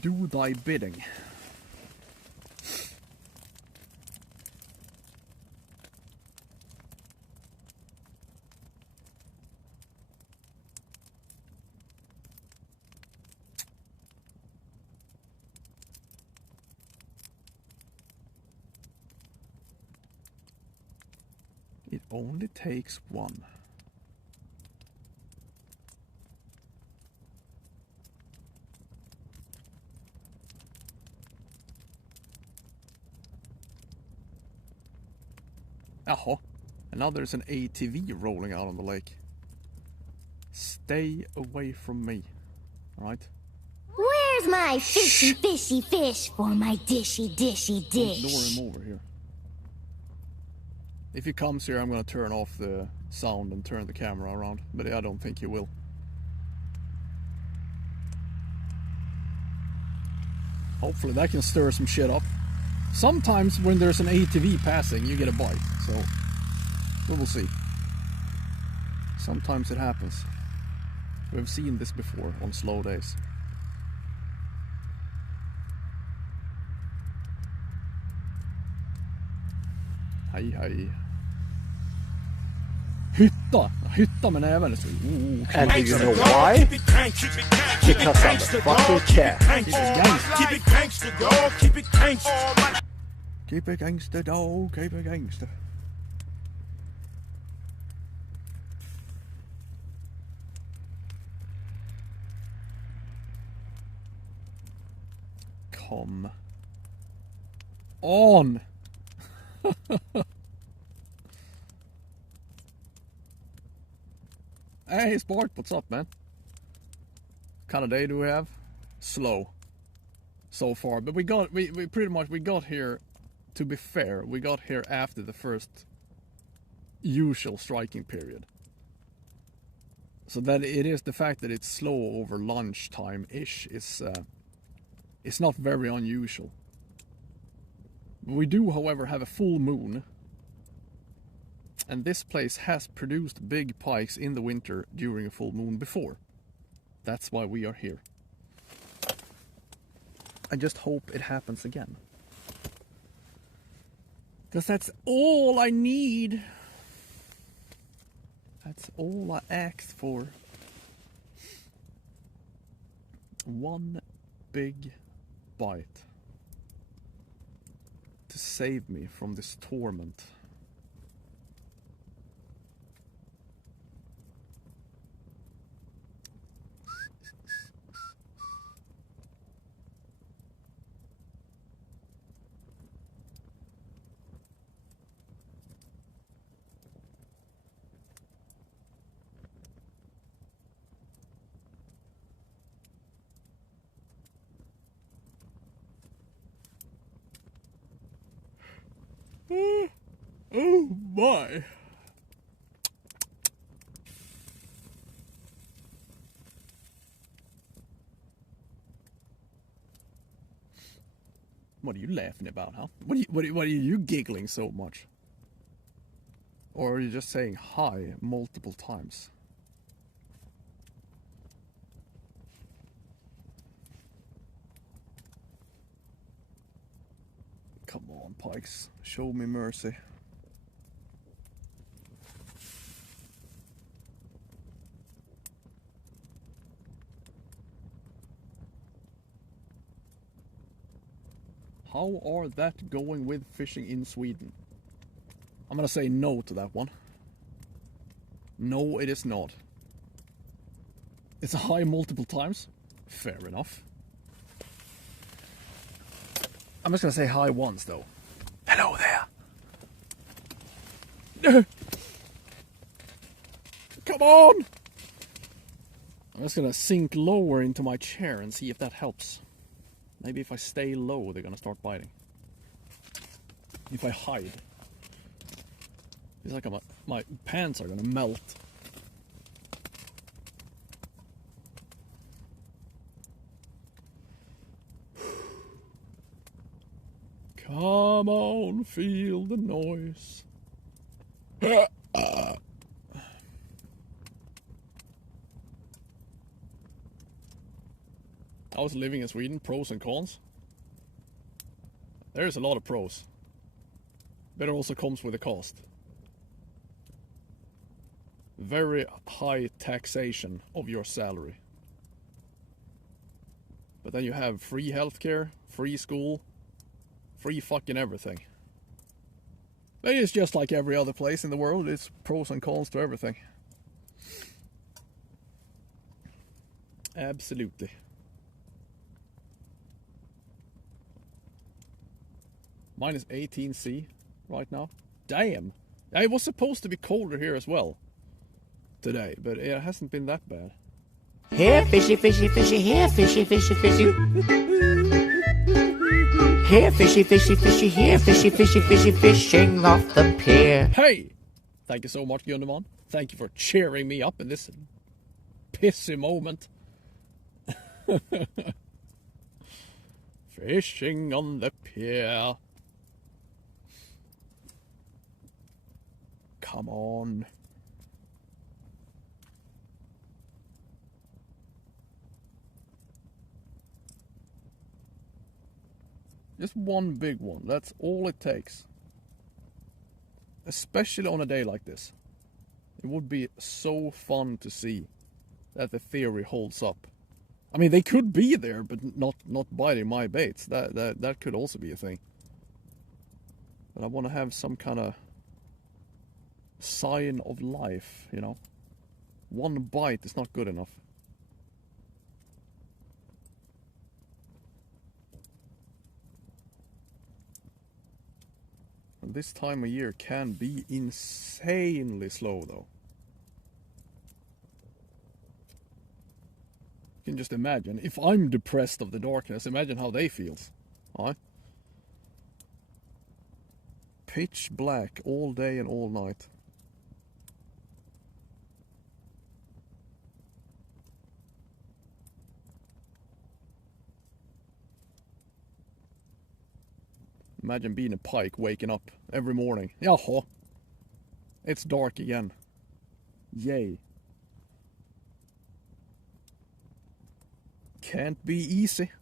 Do thy bidding. It only takes one. Jaha, and now there's an ATV rolling out on the lake. Stay away from me, alright? Where's my fishy, fishy fish for my dishy, dishy Don't lure dish? him over here. If he comes here, I'm gonna turn off the sound and turn the camera around, but I don't think he will. Hopefully that can stir some shit up. Sometimes when there's an ATV passing, you get a bite, so we will see. Sometimes it happens. We've seen this before on slow days. Hej hej. Hytta med näven. And do you know why? Because I'm a fucking cat. Keep it gangster, dog. Keep it gangster. Keep it gangster, dog. Keep it gangster. Come on. Hey, Sport, what's up, man? What kind of day do we have? Slow. So far, but we pretty much got here, to be fair, we got here after the first usual striking period. So that it is the fact that it's slow over lunchtime-ish is it's not very unusual. We do, however, have a full moon. And this place has produced big pikes in the winter during a full moon before. That's why we are here. I just hope it happens again. Because that's all I need. That's all I asked for. One big bite. To save me from this torment. Oh my. What are you laughing about, huh? What are you giggling so much? Or are you just saying hi multiple times? Come on, pikes. Show me mercy. How are that going with fishing in Sweden? I'm gonna say no to that one. No, it is not. It's a high multiple times. Fair enough. I'm just gonna say hi once though. Hello there. Come on! I'm just gonna sink lower into my chair and see if that helps. Maybe if I stay low, they're gonna start biting. If I hide. It's like my pants are gonna melt. Come on, feel the noise. I was living in Sweden, pros and cons. There's a lot of pros. But it also comes with a cost. Very high taxation of your salary. But then you have free healthcare, free school, free fucking everything. But it's just like every other place in the world. It's pros and cons to everything. Absolutely. Minus 18C right now. Damn. It was supposed to be colder here as well today, but it hasn't been that bad. Here, fishy, fishy, fishy, here, fishy, fishy, fishy. Here, fishy, fishy, fishy, here, fishy, fishy, fishy, fishing off the pier. Hey! Thank you so much, Gunderman. Thank you for cheering me up in this pissy moment. Fishing on the pier. Come on. Just one big one. That's all it takes. Especially on a day like this. It would be so fun to see that the theory holds up. I mean, they could be there, but not biting my baits. That could also be a thing. But I want to have some kind of sign of life, you know. One bite is not good enough. And this time of year can be insanely slow, though. You can just imagine, if I'm depressed of the darkness, imagine how they feels. Alright? Pitch black all day and all night. Imagine being a pike, waking up every morning. Jaha. It's dark again. Yay. Can't be easy.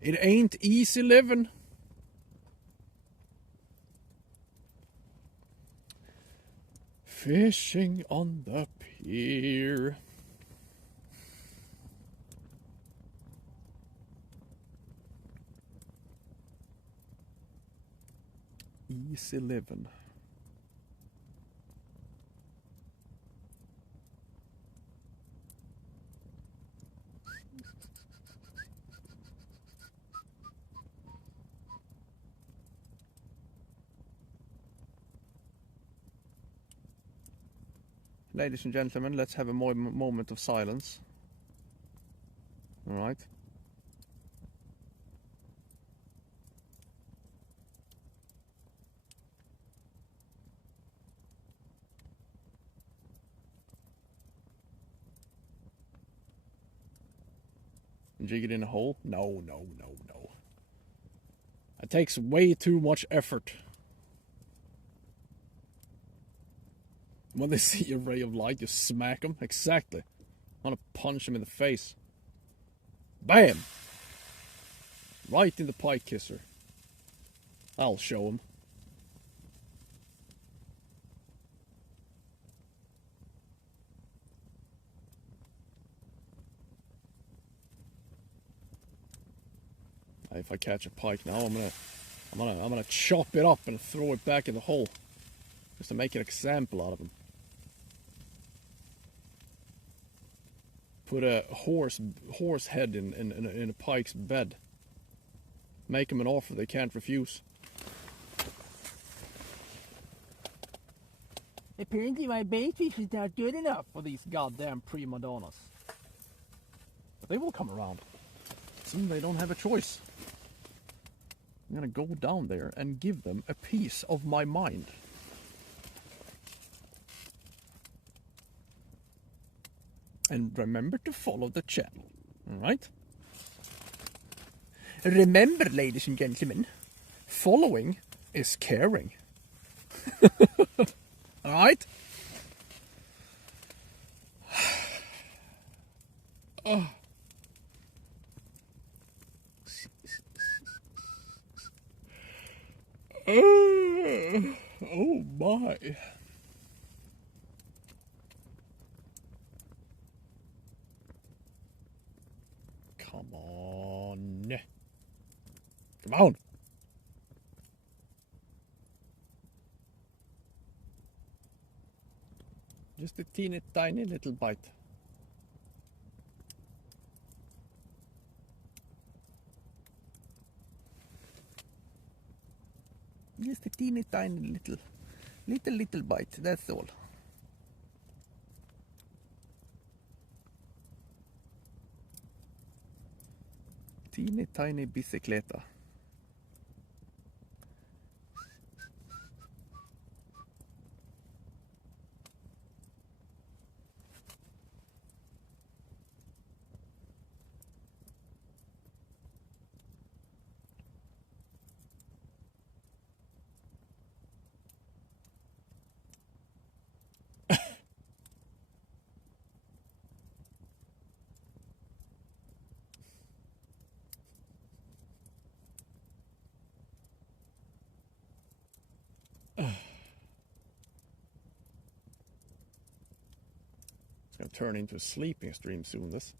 It ain't easy living. Fishing on the pier. Easy living. Ladies and gentlemen, let's have a moment of silence. All right. Jig it in a hole? No. It takes way too much effort. When they see a ray of light, you smack them. Exactly. I want to punch them in the face. Bam! Right in the pike kisser. I'll show them. If I catch a pike now, I'm gonna chop it up and throw it back in the hole, just to make an example out of him. Put a horse head in a pike's bed. Make them an offer they can't refuse. Apparently my baitfish is not good enough for these goddamn prima donnas. But they will come around. Soon they don't have a choice. I'm gonna go down there and give them a piece of my mind. And remember to follow the channel, alright? Remember, ladies and gentlemen, following is caring. Alright? Oh. Oh my. Come on. Come on. Just a teeny tiny little bite. Just a teeny tiny little bite, that's all. Teeny tiny bicicleta. It's gonna turn into a sleeping stream soon, this.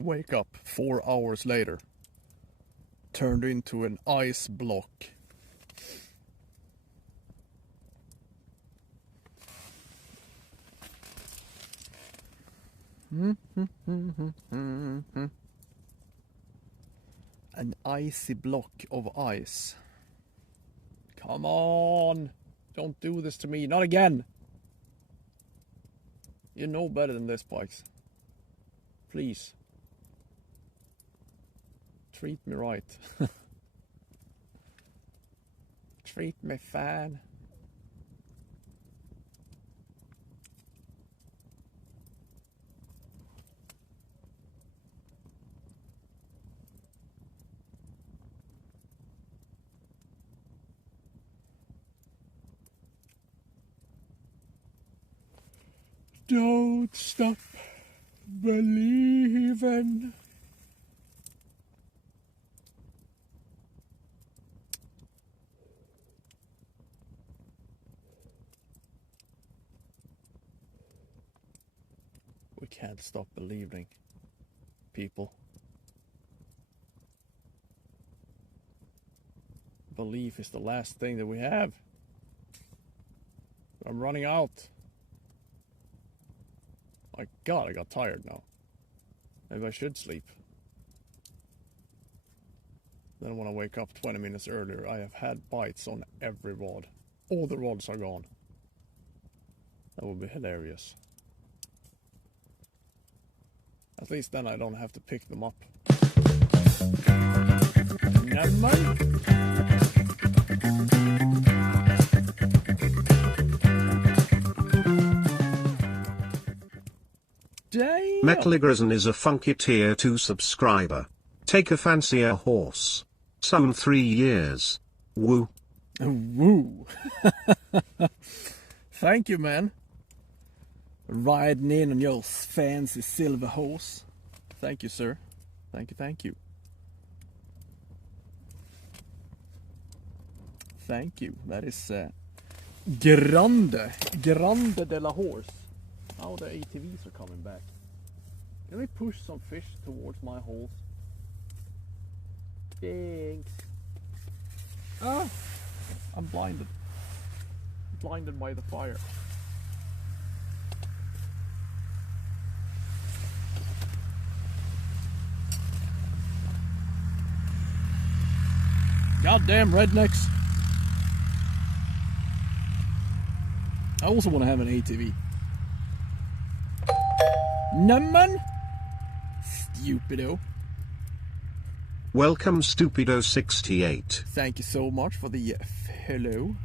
Wake up 4 hours later. Turned into an ice block. An icy block of ice. Come on! Don't do this to me. Not again! You know better than this, Pikes. Please. Treat me right. Treat me fine. Don't stop believing. We can't stop believing, people. Belief is the last thing that we have. I'm running out. My God, I got tired now. Maybe I should sleep. Then when I wake up 20 minutes earlier, I have had bites on every rod. All the rods are gone. That would be hilarious. At least then I don't have to pick them up. Never mind. Damn. Metaligrison is a funky tier 2 subscriber. Take a fancier horse. Some 3 years. Woo. Woo. Thank you, man. Riding in on your fancy silver horse. Thank you, sir. Thank you, thank you. Thank you. That is grande de la horse. Now the ATVs are coming back. Can they push some fish towards my holes? Thanks. Ah! I'm blinded. Blinded by the fire. Goddamn rednecks. I also want to have an ATV. Numman? Stupido. Welcome Stupido68. Thank you so much for the hello.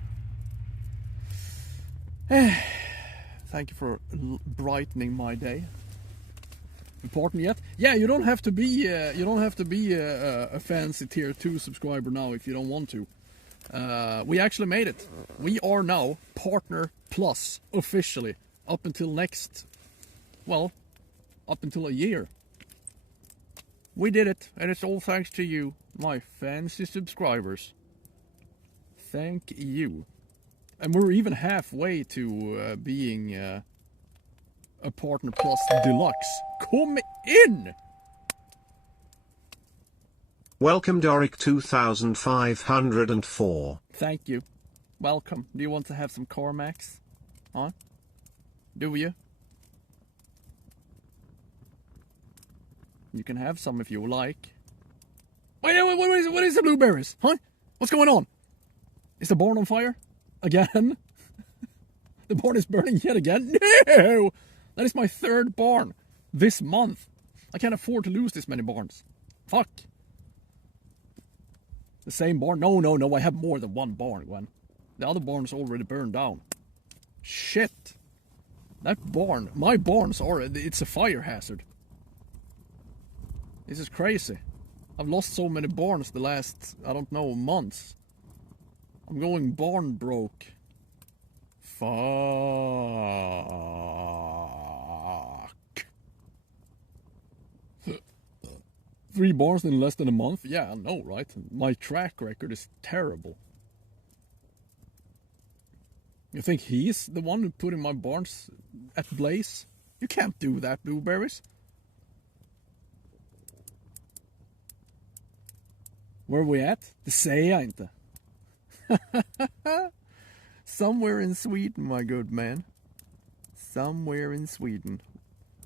Thank you for brightening my day. Important yet? Yeah, you don't have to be a fancy tier 2 subscriber now if you don't want to. We actually made it. We are now Partner Plus officially up until up until a year. We did it, and it's all thanks to you, my fancy subscribers. Thank you. And we're even halfway to being a Partner Plus Deluxe. Come in! Welcome Doric 2504. Thank you. Welcome. Do you want to have some Cormacs? Huh? Do you? You can have some if you like. Wait, what is the blueberries? Huh? What's going on? Is the barn on fire? Again? The barn is burning yet again? No! That is my 3rd barn this month. I can't afford to lose this many barns. Fuck. The same barn? No, I have more than one barn, Gwen. The other barn's already burned down. Shit. That barn, my barns are, it's a fire hazard. This is crazy. I've lost so many barns the last, I don't know, months. I'm going barn broke. Fuck. 3 barns in less than a month? Yeah, I know, right? My track record is terrible. You think he's the one who put in my barns at blaze? You can't do that, blueberries. Where are we at? Det säger jag inte. Somewhere in Sweden, my good man. Somewhere in Sweden.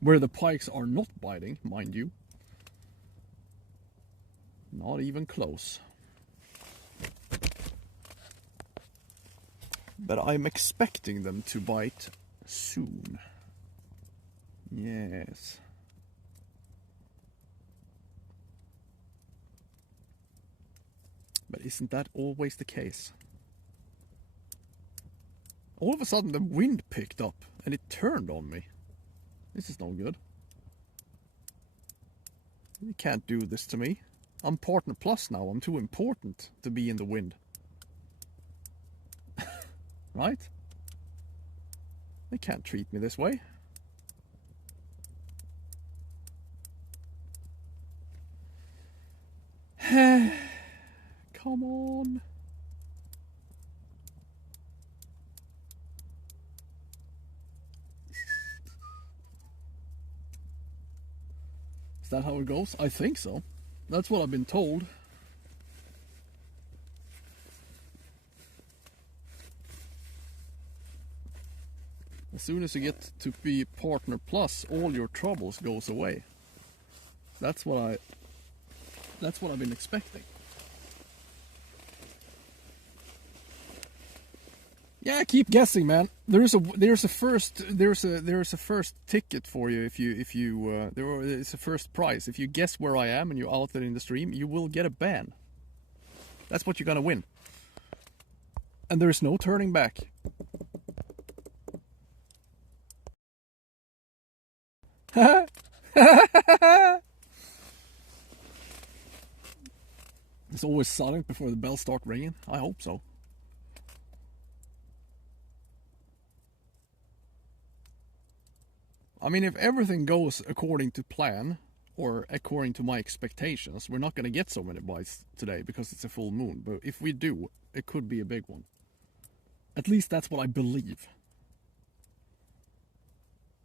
Where the pikes are not biting, mind you. Not even close. But I'm expecting them to bite soon. Yes. But isn't that always the case? All of a sudden the wind picked up and it turned on me. This is no good. You can't do this to me. I'm Partner Plus now. I'm too important to be in the wind. Right? They can't treat me this way. Come on. Is that how it goes? I think so. That's what I've been told. As soon as you get to be Partner Plus, all your troubles goes away. That's what I've been expecting. Yeah, keep guessing, man. There's a first ticket for you there is a first prize. If you guess where I am and you out there in the stream, you will get a ban. That's what you're gonna win. And there's no turning back. It's always silent before the bells start ringing. I hope so. I mean, if everything goes according to plan, or according to my expectations, we're not going to get so many bites today because it's a full moon. But if we do, it could be a big one. At least that's what I believe.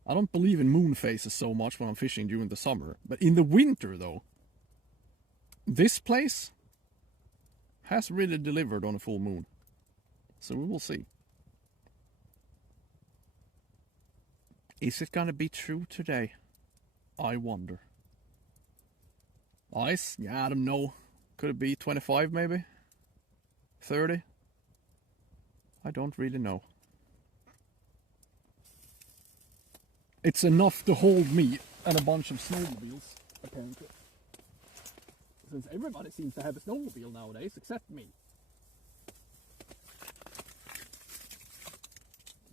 I don't believe in moon phases so much when I'm fishing during the summer. But in the winter, though, this place has really delivered on a full moon. So we will see. Is it gonna be true today? I wonder. Ice? Yeah, I don't know. Could it be 25 maybe? 30? I don't really know. It's enough to hold me and a bunch of snowmobiles, apparently. Since everybody seems to have a snowmobile nowadays, except me.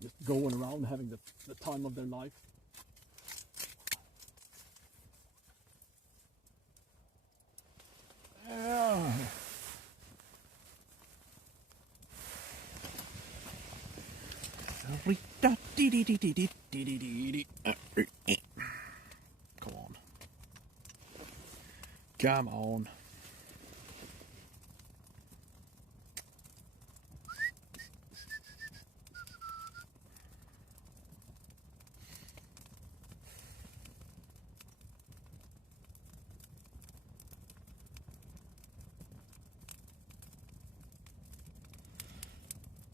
Just going around having the time of their life. Yeah. Come on. Come on.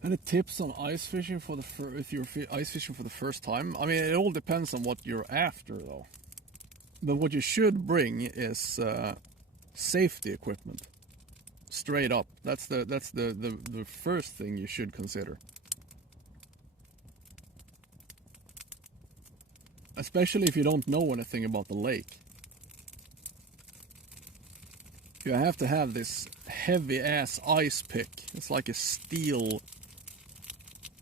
Any tips on ice fishing for if you're ice fishing for the first time? I mean, it all depends on what you're after, though. But what you should bring is safety equipment. Straight up. That's the first thing you should consider. Especially if you don't know anything about the lake. You have to have this heavy ass ice pick. It's like a steel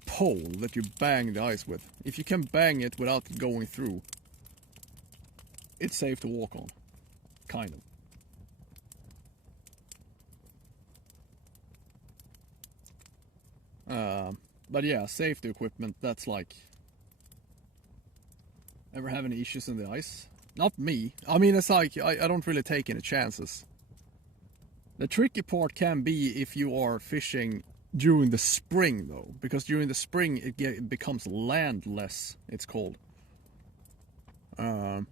pole that you bang the ice with. If you can bang it without it going through, it's safe to walk on. Kind of. But yeah, safety equipment, that's like... Ever have any issues in the ice? Not me. I mean, it's like, I don't really take any chances. The tricky part can be if you are fishing during the spring, though. Because during the spring, it becomes landless, it's called. And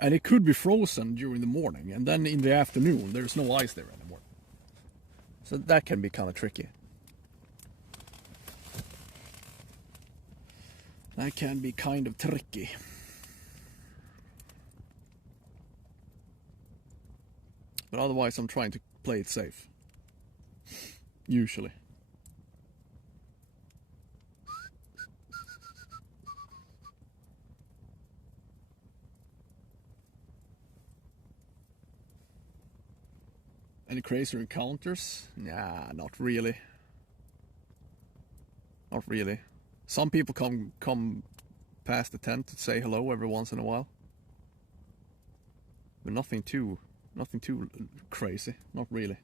it could be frozen during the morning. And then in the afternoon, there's no ice there anymore. So that can be kind of tricky. That can be kind of tricky. But otherwise, I'm trying to play it safe. Usually. Any crazy encounters? Nah, not really. Not really. Some people come past the tent to say hello every once in a while. But nothing too crazy. Not really.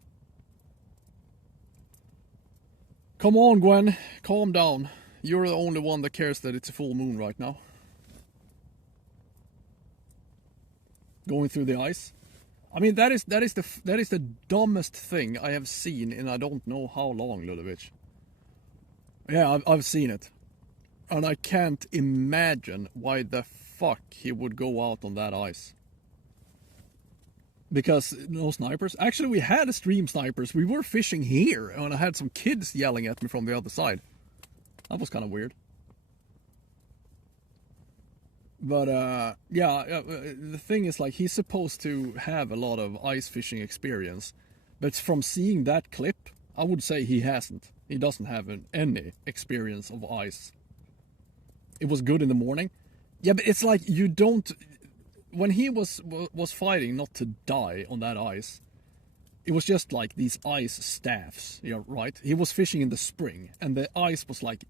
Come on, Gwen. Calm down. You're the only one that cares that it's a full moon right now. Going through the ice. I mean, that is the dumbest thing I have seen in I don't know how long, Ludovich. Yeah, I've seen it. And I can't imagine why the fuck he would go out on that ice. Because no snipers. Actually, we had stream snipers. We were fishing here, and I had some kids yelling at me from the other side. That was kind of weird. But, yeah, the thing is, like, he's supposed to have a lot of ice fishing experience. But from seeing that clip, I would say he hasn't. He doesn't have any experience of ice. It was good in the morning. Yeah, but it's like you don't... When he was fighting not to die on that ice, it was just like these ice staffs, yeah, right? He was fishing in the spring, and the ice was like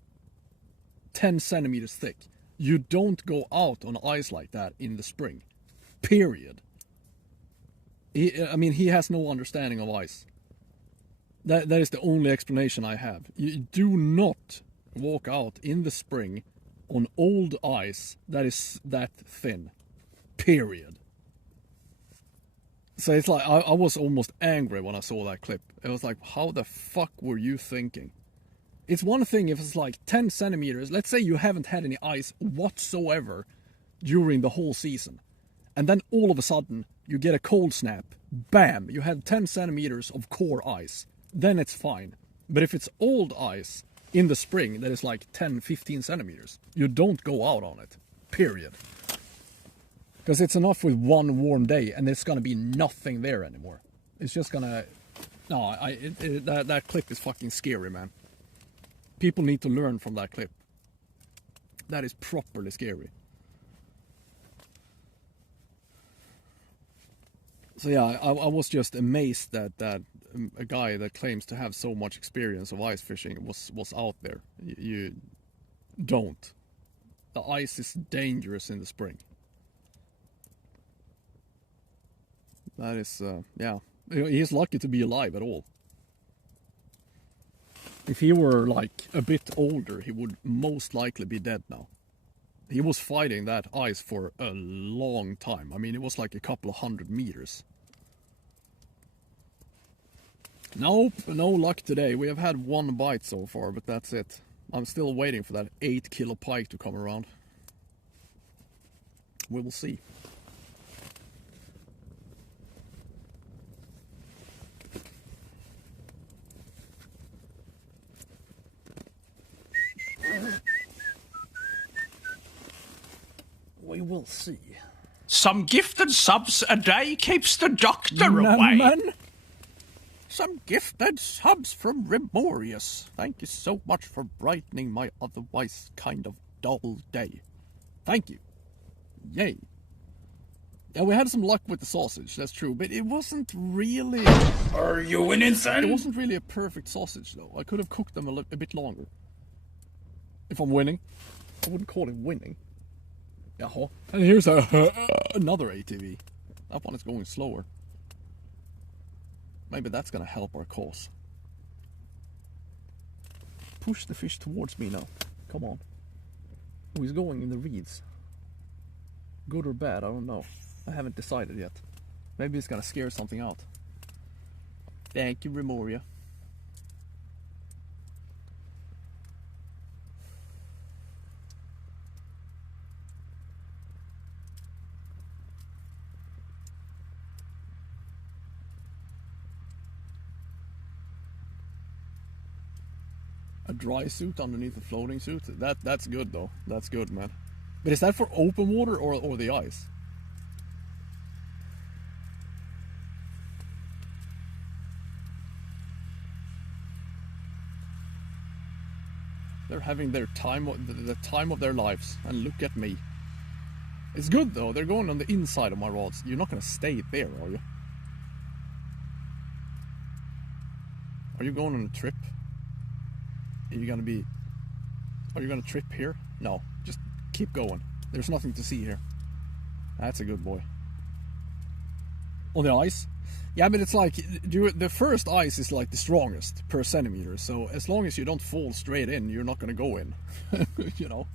10 centimeters thick. You don't go out on ice like that in the spring. Period. I mean, he has no understanding of ice. That is the only explanation I have. You do not walk out in the spring on old ice that is that thin. Period. So it's like, I was almost angry when I saw that clip. It was like, how the fuck were you thinking? It's one thing if it's like 10 centimeters. Let's say you haven't had any ice whatsoever during the whole season. And then all of a sudden, you get a cold snap. Bam! You have 10 centimeters of core ice. Then it's fine. But if it's old ice in the spring that is like 10, 15 centimeters, you don't go out on it. Period. Because it's enough with one warm day and there's going to be nothing there anymore. It's just going to... No, that clip is fucking scary, man. People need to learn from that clip. That is properly scary. So yeah, I was just amazed that a guy that claims to have so much experience of ice fishing was out there. You don't. The ice is dangerous in the spring. That is, yeah. He's lucky to be alive at all. If he were like a bit older, he would most likely be dead now. He was fighting that ice for a long time. I mean, it was like a couple of 100 meters. Nope, no luck today. We have had one bite so far, but that's it. I'm still waiting for that 8-kilo pike to come around. We will see. We will see. Some gifted subs a day keeps the doctor away. Some gifted subs from Remorius. Thank you so much for brightening my otherwise kind of dull day. Thank you. Yay. Yeah, we had some luck with the sausage, that's true, but it wasn't really... Are you winning, son? It wasn't really a perfect sausage, though. I could have cooked them a bit longer. If I'm winning. I wouldn't call it winning. Jaha. And here's another ATV. That one is going slower. Maybe that's gonna help our cause. Push the fish towards me now. Come on. Oh, he's going in the reeds. Good or bad, I don't know. I haven't decided yet. Maybe it's gonna scare something out. Thank you, Remoria. A dry suit underneath a floating suit? That's good though. That's good, man. But is that for open water or the ice? They're having their time, the time of their lives, and look at me. It's good though. They're going on the inside of my rods. You're not gonna stay there, are you? Are you going on a trip? Are you gonna trip here? No, just keep going. There's nothing to see here. That's a good boy. On the ice? Yeah, but it's like, the first ice is like the strongest per centimeter, so as long as you don't fall straight in, you're not gonna go in. You know?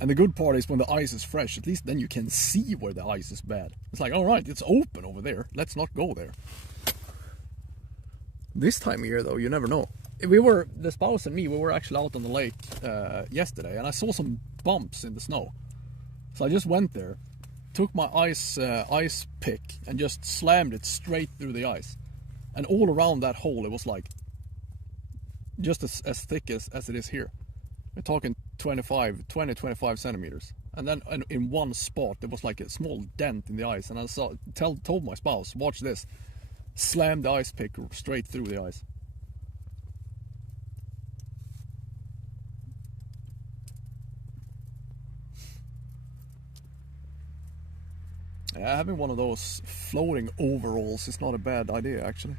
And the good part is when the ice is fresh, at least then you can see where the ice is bad. It's like, alright, it's open over there, let's not go there. This time of year, though, you never know. The spouse and me, we were actually out on the lake yesterday, and I saw some bumps in the snow. So I just went there, took my ice pick, and just slammed it straight through the ice. And all around that hole, it was like, just as thick as it is here. We're talking 20-25 centimeters. And then in one spot, there was like a small dent in the ice, and I told my spouse, watch this. Slammed the ice pick straight through the ice. Yeah, having one of those floating overalls is not a bad idea, actually.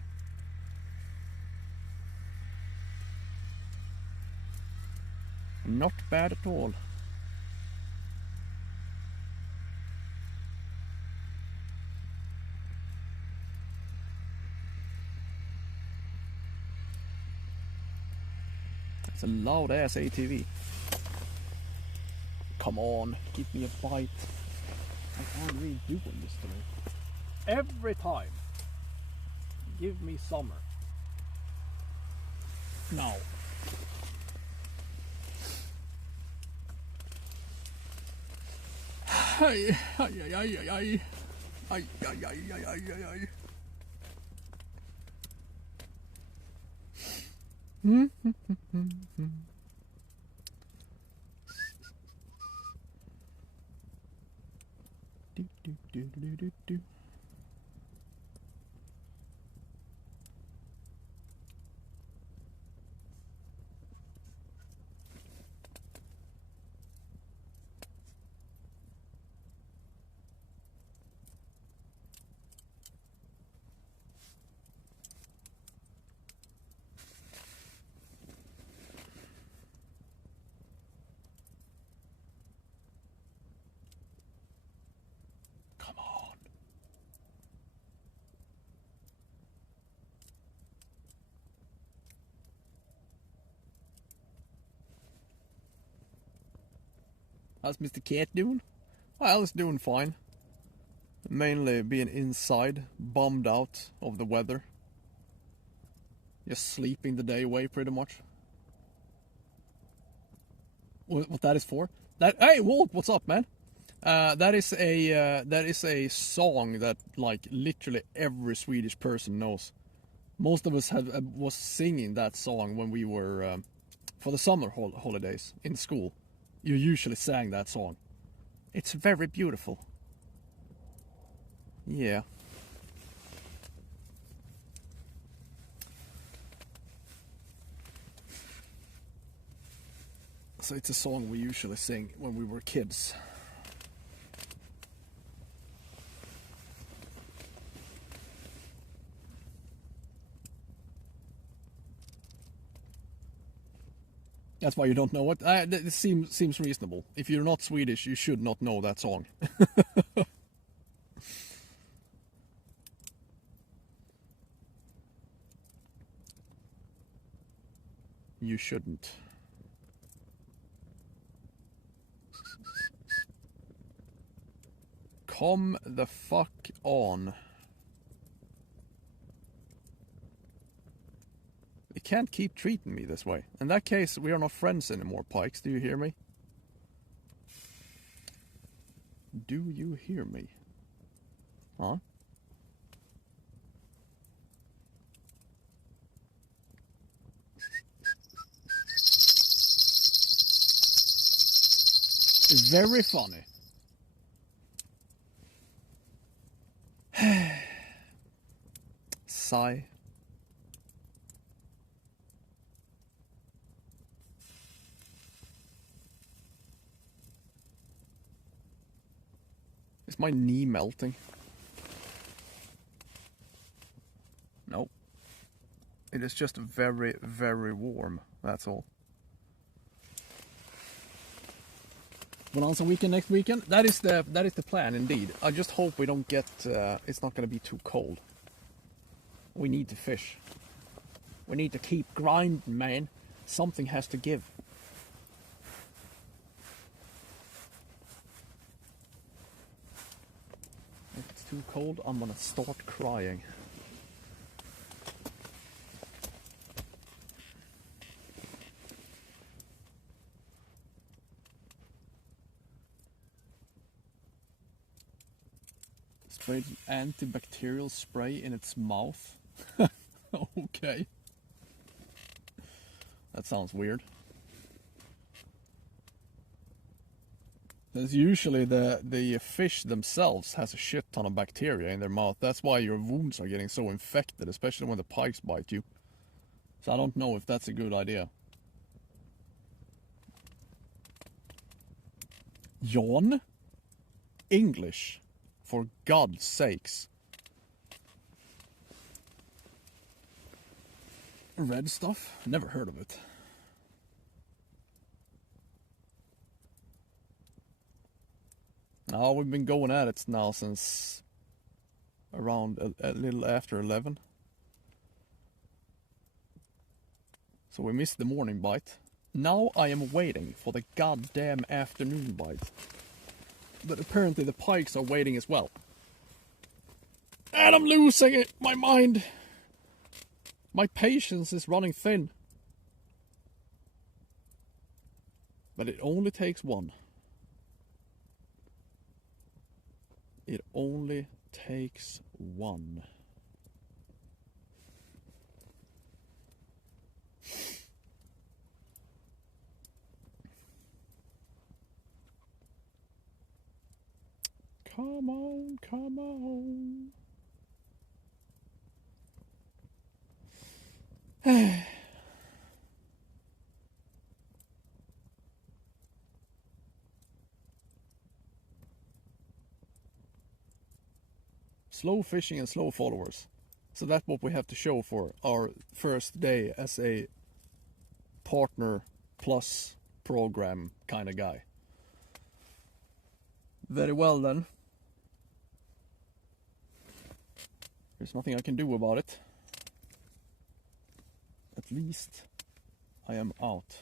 Not bad at all. It's a loud ass ATV. Come on, give me a bite. I can't really do this today. Every time Give me summer. No. Ay, ay, ay, ay, ay, ay. Ay, ay, ay, ay, ay, ay, ay. Do, do, do, do, do, do. Come on. How's Mr. Cat doing? Well, he's doing fine. Mainly being inside, bummed out of the weather. Just sleeping the day away, pretty much. What that is for? Hey, Wolf, what's up, man? That is a song that like literally every Swedish person knows. Most of us was singing that song when we were for the summer holidays in school. You usually sang that song. It's very beautiful. Yeah. So it's a song we usually sing when we were kids. That's why you don't know it. It seems reasonable. If you're not Swedish, you should not know that song. You shouldn't. Come the fuck on. You can't keep treating me this way. In that case, we are not friends anymore, Pikes. Do you hear me? Do you hear me? Huh? Very funny. Sigh. Is my knee melting? No. It is just very, very warm. That's all. Bonanza weekend next weekend. That is the plan indeed. I just hope we don't get. It's not going to be too cold. We need to fish. We need to keep grinding, man. Something has to give. If it's too cold, I'm gonna start crying. Sprayed antibacterial spray in its mouth. Okay. That sounds weird. Because usually the fish themselves has a shit ton of bacteria in their mouth. That's why your wounds are getting so infected, especially when the pikes bite you. So I don't know if that's a good idea. Jan? English. For God's sakes. Red stuff? Never heard of it. No, we've been going at it now since around a little after 11. So we missed the morning bite. Now I am waiting for the goddamn afternoon bite. But apparently the pikes are waiting as well. And I'm losing it, my mind. My patience is running thin. But it only takes one. It only takes one. Come on, come on. Slow fishing and slow followers. So that's what we have to show for our first day as a partner plus program kind of guy. Very well then. There's nothing I can do about it. At least I am out.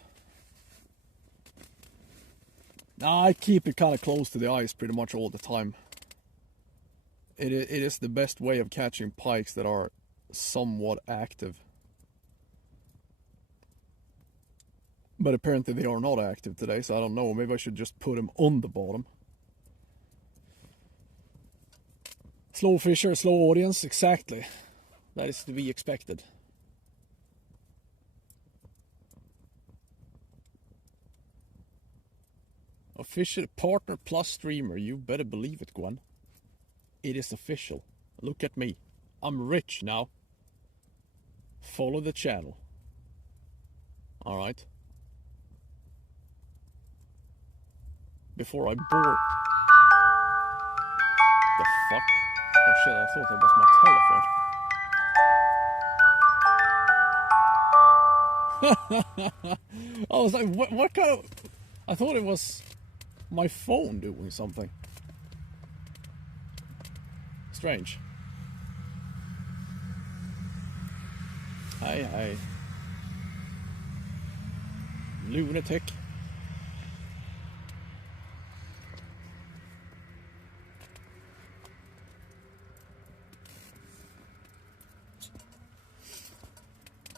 Now I keep it kind of close to the ice pretty much all the time. It is the best way of catching pikes that are somewhat active. But apparently they are not active today, so I don't know. Maybe I should just put them on the bottom. Slow fisher, slow audience, exactly. That is to be expected. Official partner plus streamer, you better believe it, Gwen. It is official. Look at me. I'm rich now. Follow the channel. Alright. Before I bore... The fuck? Oh shit, I thought that was my telephone. I was like, what kind of... I thought it was my phone doing something. Strange. Hi. Lunatic.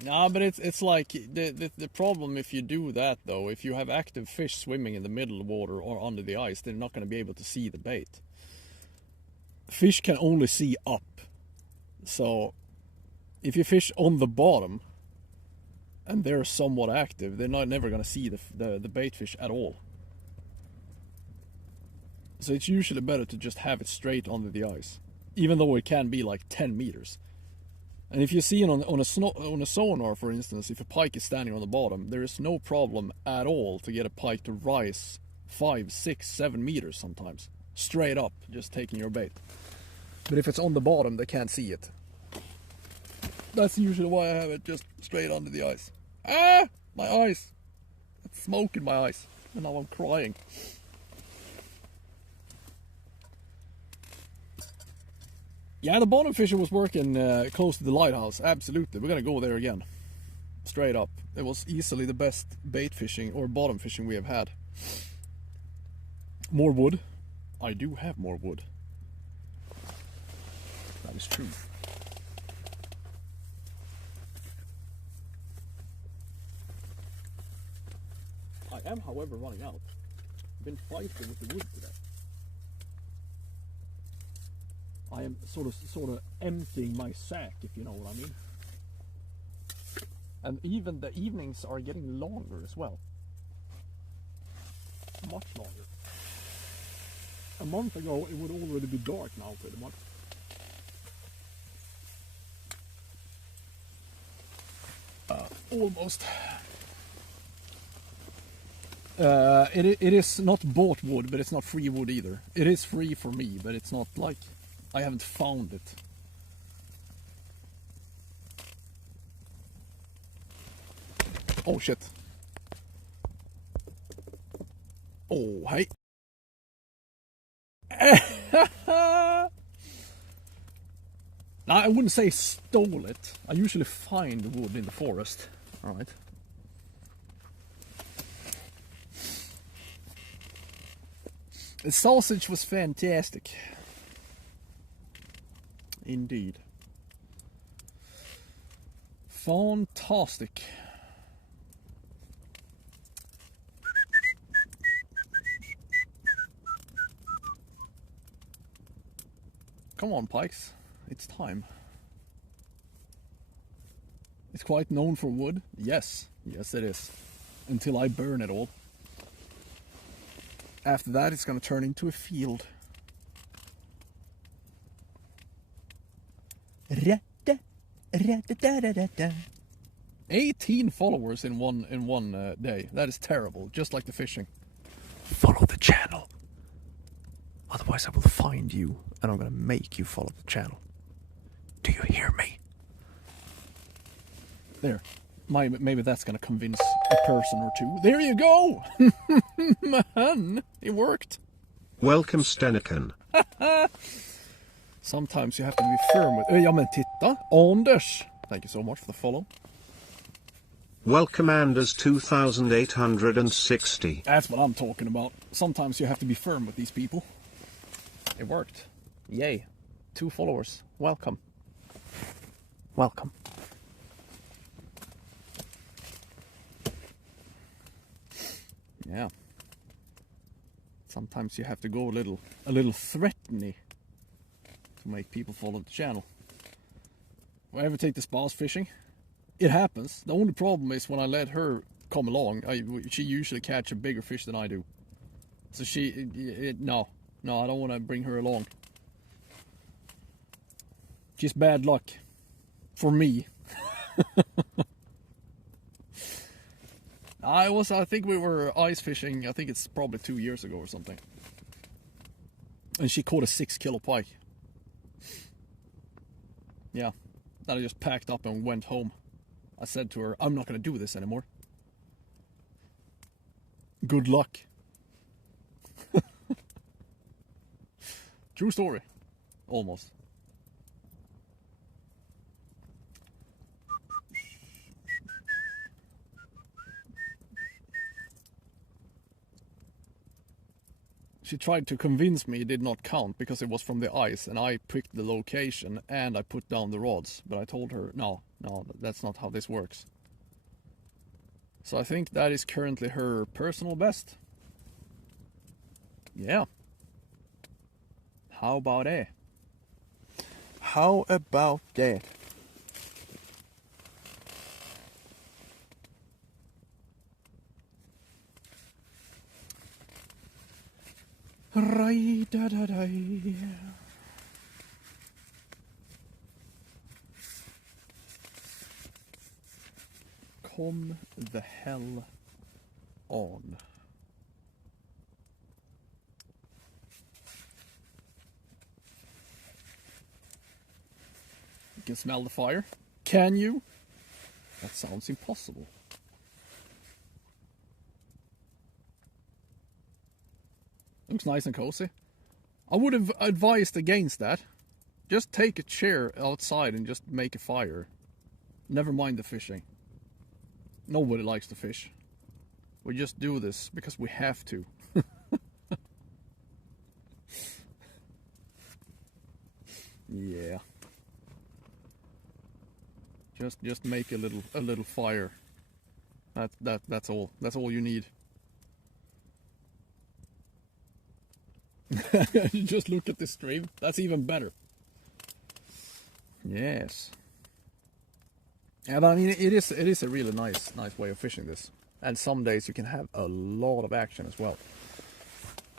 Nah, but it's like the problem if you do that though, if you have active fish swimming in the middle of water or under the ice, they're not going to be able to see the bait. Fish can only see up. So if you fish on the bottom and they're somewhat active, they're never going to see the bait fish at all. So it's usually better to just have it straight under the ice, even though it can be like 10 meters. And if you see it on a sonar, for instance, if a pike is standing on the bottom, there is no problem at all to get a pike to rise 5, 6, 7 meters sometimes. Straight up, just taking your bait. But if it's on the bottom, they can't see it. That's usually why I have it just straight under the ice. Ah! My eyes! It's smoke in my eyes. And now I'm crying. Yeah, the bottom fisher was working close to the lighthouse. Absolutely. We're going to go there again. Straight up. It was easily the best bait fishing or bottom fishing we have had. More wood. I do have more wood. That is true. I am, however, running out. Been fighting with the wood today. I am sort of emptying my sack, if you know what I mean. And even the evenings are getting longer as well. Much longer. A month ago, it would already be dark now, pretty much. Almost. It is not bought wood, but it's not free wood either. It is free for me, but it's not like I haven't found it. Oh shit. Oh, hey. Now, I wouldn't say stole it. I usually find wood in the forest. Alright. The sausage was fantastic. Indeed. Fantastic. Come on, pikes. It's time. It's quite known for wood. Yes. Yes, it is. Until I burn it all. After that, it's going to turn into a field. 18 followers in one day. That is terrible. Just like the fishing. Follow the channel. Otherwise I will find you and I'm gonna make you follow the channel. Do you hear me? There. Maybe that's gonna convince a person or two. There you go! Man, it worked. Welcome Steniken. Sometimes you have to be firm with... Ja men titta, Anders! Thank you so much for the follow. Welcome Anders 2860. That's what I'm talking about. Sometimes you have to be firm with these people. It worked. Yay. 2 followers. Welcome. Welcome. Yeah. Sometimes you have to go a little threatening to make people follow the channel. If I ever take the spas fishing, it happens. The only problem is when I let her come along, she usually catch a bigger fish than I do. So no, I don't want to bring her along. Just bad luck for me. I think we were ice fishing, I think it's probably 2 years ago or something. And she caught a 6 kilo pike. Yeah. Then I just packed up and went home. I said to her, I'm not going to do this anymore. Good luck. True story. Almost. She tried to convince me it did not count because it was from the ice and I picked the location and I put down the rods. But I told her, no, that's not how this works. So I think that is currently her personal best. Yeah. How about that? How about that? Come the hell on. You can smell the fire. Can you? That sounds impossible. Looks nice and cozy. I would have advised against that. Just take a chair outside and just make a fire. Never mind the fishing. Nobody likes to fish. We just do this because we have to. Yeah. Just make a little fire. That's all. That's all you need. You just look at the stream. That's even better. Yes. Yeah, but I mean, it is a really nice way of fishing this. And some days you can have a lot of action as well.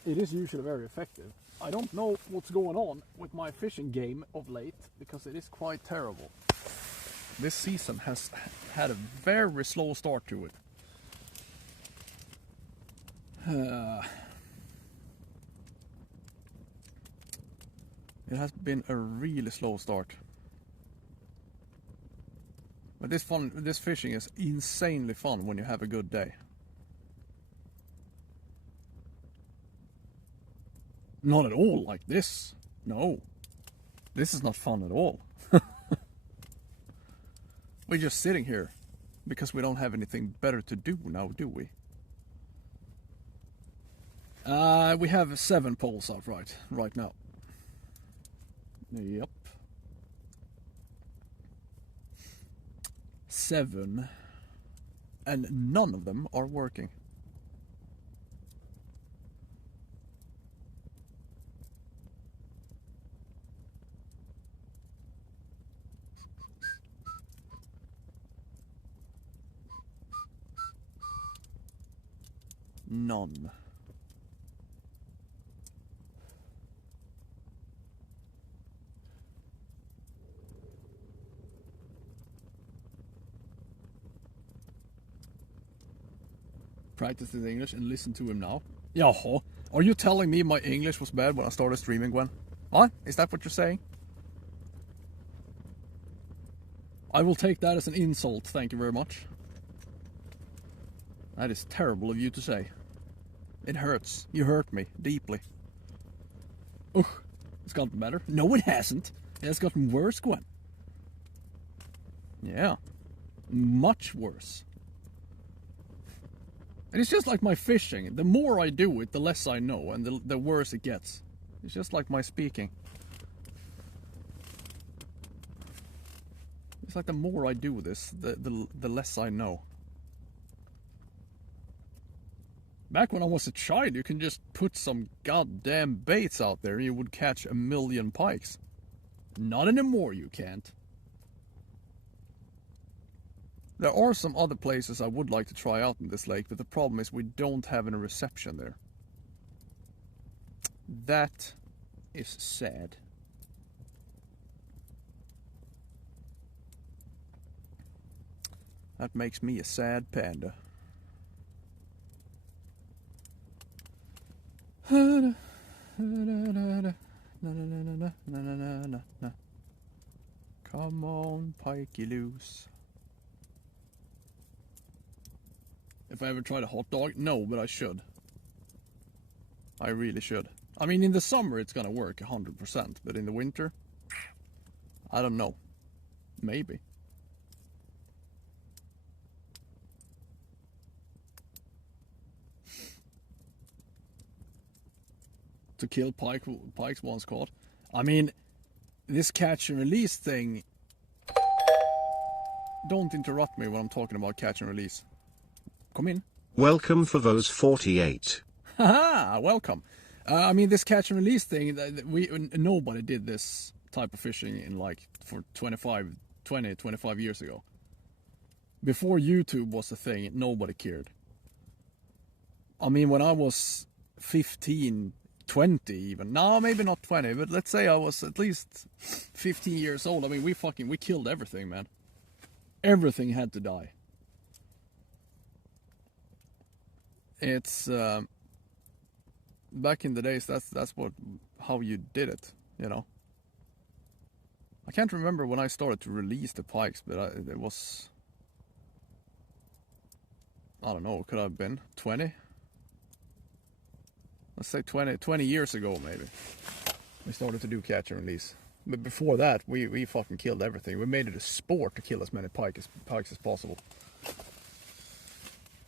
It is usually very effective. I don't know what's going on with my fishing game of late because it is quite terrible. This season has had a very slow start to it. It has been a really slow start. But this fishing is insanely fun when you have a good day. Not at all like this. No. This is not fun at all. We're just sitting here because we don't have anything better to do now, do we? We have 7 poles out right now. Yep. 7, and none of them are working. None. Practice his English and listen to him now. Jaha, are you telling me my English was bad when I started streaming, Gwen? What? Is that what you're saying? I will take that as an insult, thank you very much. That is terrible of you to say. It hurts. You hurt me deeply. Ugh, it's gotten better. No, it hasn't. It's gotten worse, Gwen. Yeah, much worse. And it's just like my fishing. The more I do it, the less I know, and the worse it gets. It's just like my speaking. It's like the more I do this, the less I know. Back when I was a child, you can just put some goddamn baits out there and you would catch 1,000,000 pikes. Not anymore, you can't. There are some other places I would like to try out in this lake, but the problem is we don't have any reception there. That is sad. That makes me a sad panda. Come on, pikey loose. If I ever tried a hot dog? No, but I should. I really should. I mean, in the summer it's gonna work 100%, but in the winter, I don't know. Maybe. To kill pikes once caught. I mean, this catch and release thing. Don't interrupt me when I'm talking about catch and release. Come in. Welcome for those 48. Haha, welcome. I mean, this catch and release thing, nobody did this type of fishing in like for 25 years ago. Before YouTube was a thing, nobody cared. I mean, when I was 15, 20 even. No, maybe not 20, but let's say I was at least 15 years old. I mean, we killed everything, man. Everything had to die. It's back in the days, that's how you did it, you know. I can't remember when I started to release the pikes, but it was, I don't know, could I have been 20? Let's say 20 years ago, maybe. We started to do catch and release. But before that, we fucking killed everything. We made it a sport to kill as many pikes as possible.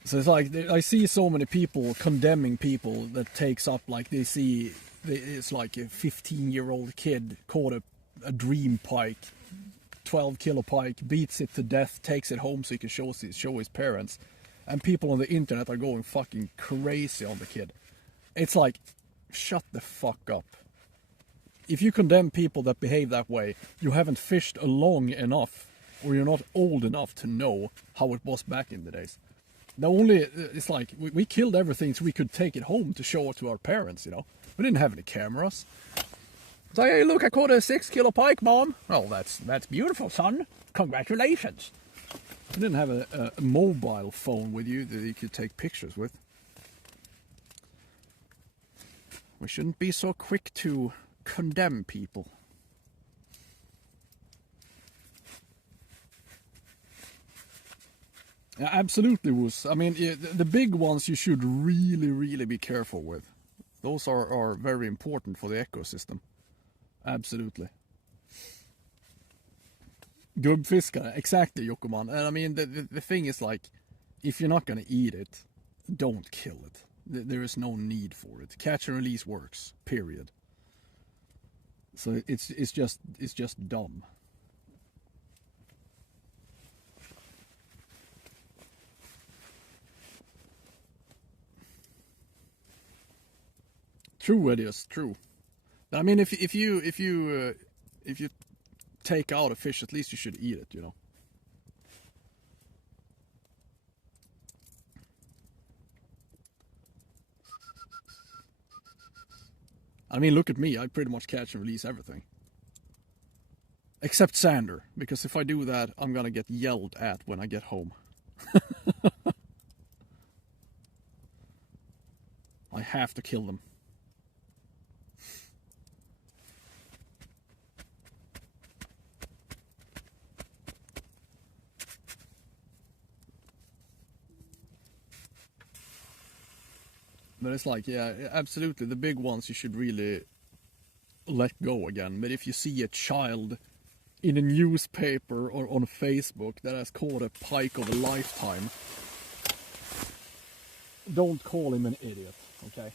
So it's like, I see so many people condemning people that takes up, like they see, it's like a 15-year-old kid caught a dream pike, 12 kilo pike, beats it to death, takes it home so he can show his parents. And people on the internet are going fucking crazy on the kid. It's like, shut the fuck up. If you condemn people that behave that way, you haven't fished long enough, or you're not old enough to know how it was back in the days. It's like, we killed everything so we could take it home to show it to our parents, you know. We didn't have any cameras. It's like, hey, look, I caught a 6 kilo pike, Mom. Oh, that's beautiful, son. Congratulations. We didn't have a mobile phone with you that you could take pictures with. We shouldn't be so quick to condemn people. Yeah, absolutely, Woos. I mean, the big ones you should really, really be careful with. Those are very important for the ecosystem. Absolutely. Gubbfiskare, exactly, Jokoman. And I mean, the thing is, like, if you're not going to eat it, don't kill it. There is no need for it. Catch and release works, period. So it's just dumb. True, it is true. I mean, if you take out a fish, at least you should eat it, you know. I mean, look at me. I pretty much catch and release everything. Except Sander, because if I do that, I'm gonna get yelled at when I get home. I have to kill them. But it's like, yeah, absolutely, the big ones you should really let go again. But if you see a child in a newspaper or on Facebook that has caught a pike of a lifetime, don't call him an idiot, okay?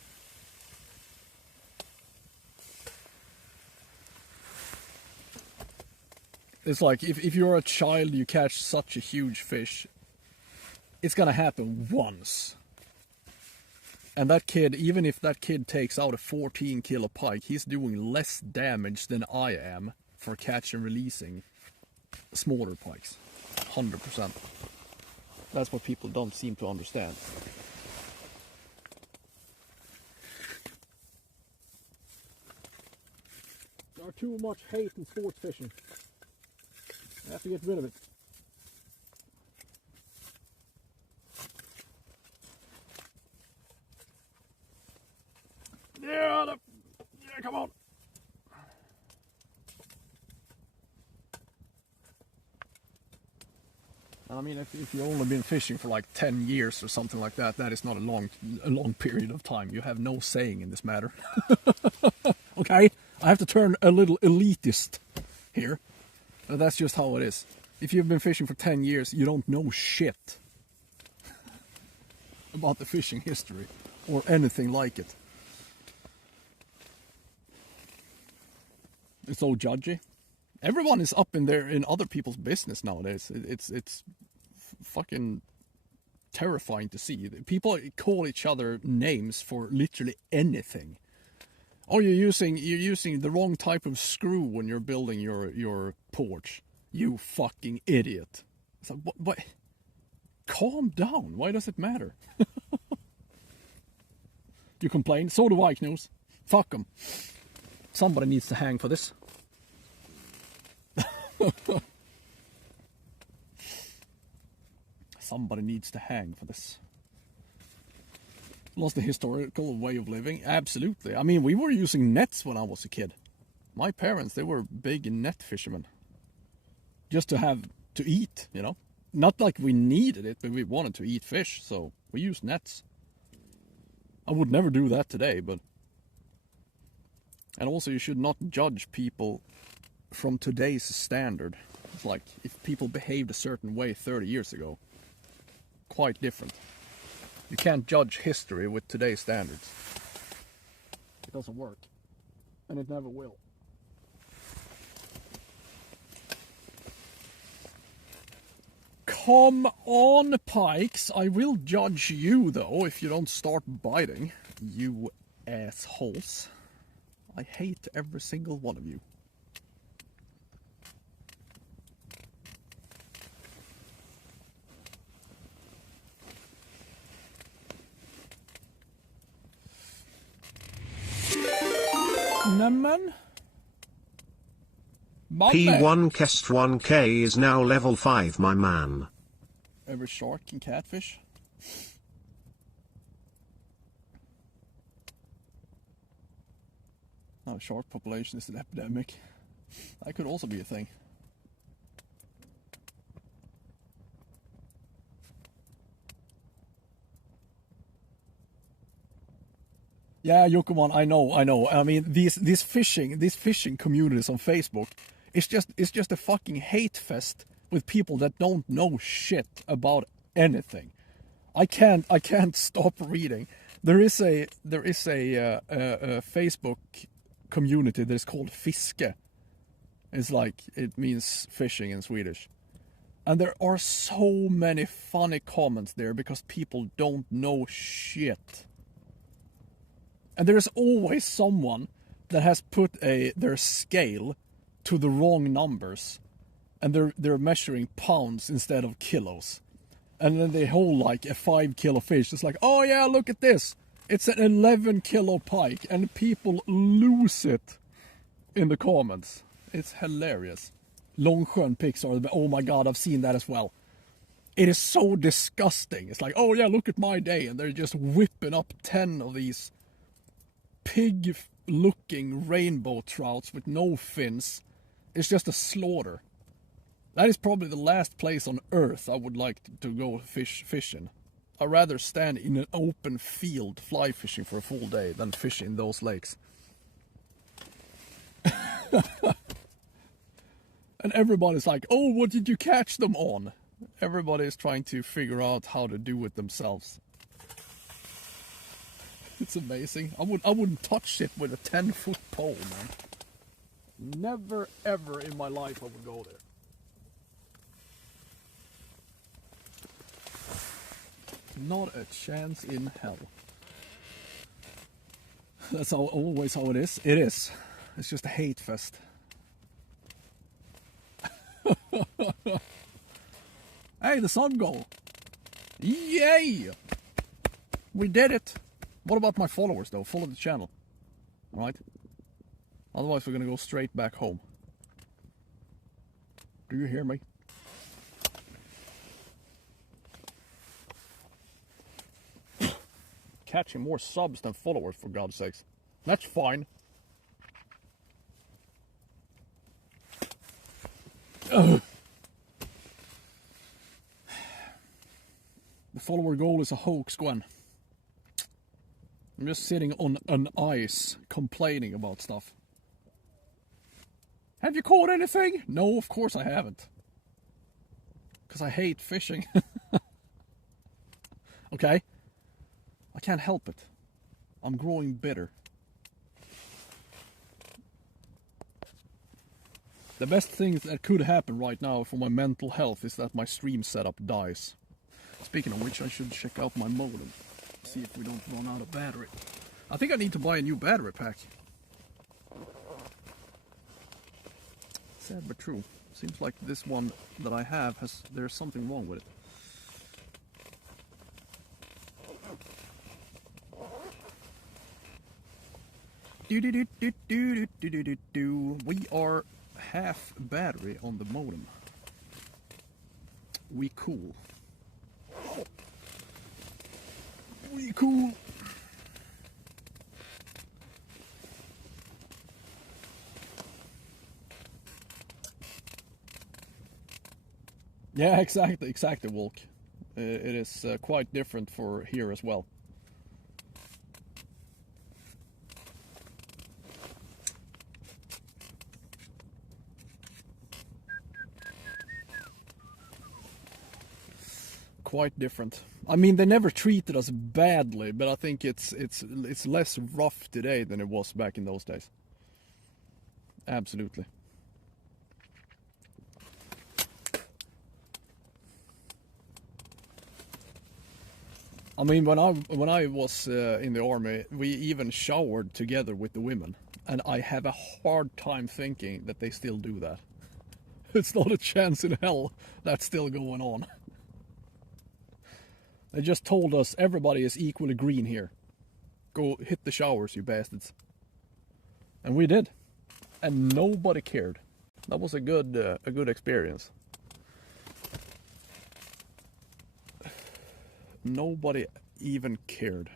It's like, if you're a child, you catch such a huge fish, it's gonna happen once. And that kid, even if that kid takes out a 14 kilo pike, he's doing less damage than I am for catch and releasing smaller pikes. 100%. That's what people don't seem to understand. There's too much hate in sports fishing. I have to get rid of it. Yeah, come on. I mean, if you've only been fishing for like 10 years or something like that, that is not a long period of time. You have no saying in this matter. Okay, I have to turn a little elitist here. But that's just how it is. If you've been fishing for 10 years, you don't know shit about the fishing history or anything like it. It's so judgy. Everyone is up in other people's business nowadays. It's fucking terrifying to see. People call each other names for literally anything. Oh, you're using the wrong type of screw when you're building your porch. You fucking idiot. It's like, what? Calm down. Why does it matter? You complain. So do I, Knus. Fuck them. Somebody needs to hang for this. Somebody needs to hang for this. Lost the historical way of living? Absolutely. I mean, we were using nets when I was a kid. My parents, they were big net fishermen. Just to have to eat, you know. Not like we needed it, but we wanted to eat fish, so we used nets. I would never do that today, but... And also, you should not judge people from today's standard. It's like, if people behaved a certain way 30 years ago, quite different. You can't judge history with today's standards. It doesn't work. And it never will. Come on, pikes. I will judge you, though, if you don't start biting. You assholes. I hate every single one of you. Nämen. P1 Kest 1K is now level 5, my man. Every shark can catfish. Now shark population is an epidemic. That could also be a thing. Yeah, Yokomon, I know. I mean, these fishing communities on Facebook, it's just a fucking hate fest with people that don't know shit about anything. I can't stop reading. There is a Facebook community that is called Fiske. It's like, it means fishing in Swedish. And there are so many funny comments there because people don't know shit. And there's always someone that has put their scale to the wrong numbers, and they're measuring pounds instead of kilos. And then they hold like a 5 kilo fish. It's like, oh yeah, look at this. It's an 11 kilo pike, and people lose it in the comments. It's hilarious. Långsjön pics are the oh my god, I've seen that as well. It is so disgusting. It's like, oh yeah, look at my day, and they're just whipping up 10 of these pig-looking rainbow trouts with no fins. It's just a slaughter. That is probably the last place on earth I would like to go fishing. I'd rather stand in an open field fly fishing for a full day than fish in those lakes. And everybody's like, oh, what did you catch them on? Everybody is trying to figure out how to do it themselves. It's amazing. I wouldn't touch it with a 10-foot pole, man. Never ever in my life I would go there. Not a chance in hell. That's always how it is. It is. It's just a hate fest. Hey, the sun goal. Yay! We did it. What about my followers though? Follow the channel. Right? Otherwise we're gonna go straight back home. Do you hear me? Catching more subs than followers, for God's sakes. That's fine. Ugh. The follower goal is a hoax, Gwen. I'm just sitting on an ice complaining about stuff. Have you caught anything? No, of course I haven't. Because I hate fishing. Okay? I can't help it. I'm growing bitter. The best thing that could happen right now for my mental health is that my stream setup dies. Speaking of which, I should check out my modem. See if we don't run out of battery. I think I need to buy a new battery pack. Sad but true. Seems like this one that I have there's something wrong with it. We are half battery on the modem. We cool. We cool. Yeah, exactly, Walk. It is quite different for here as well. Quite different. I mean, they never treated us badly, but I think it's less rough today than it was back in those days. Absolutely. I mean, when I was in the army, we even showered together with the women, and I have a hard time thinking that they still do that. It's not a chance in hell that's still going on. They just told us everybody is equally green here. Go hit the showers, you bastards. And we did. And nobody cared. That was a good experience. Nobody even cared.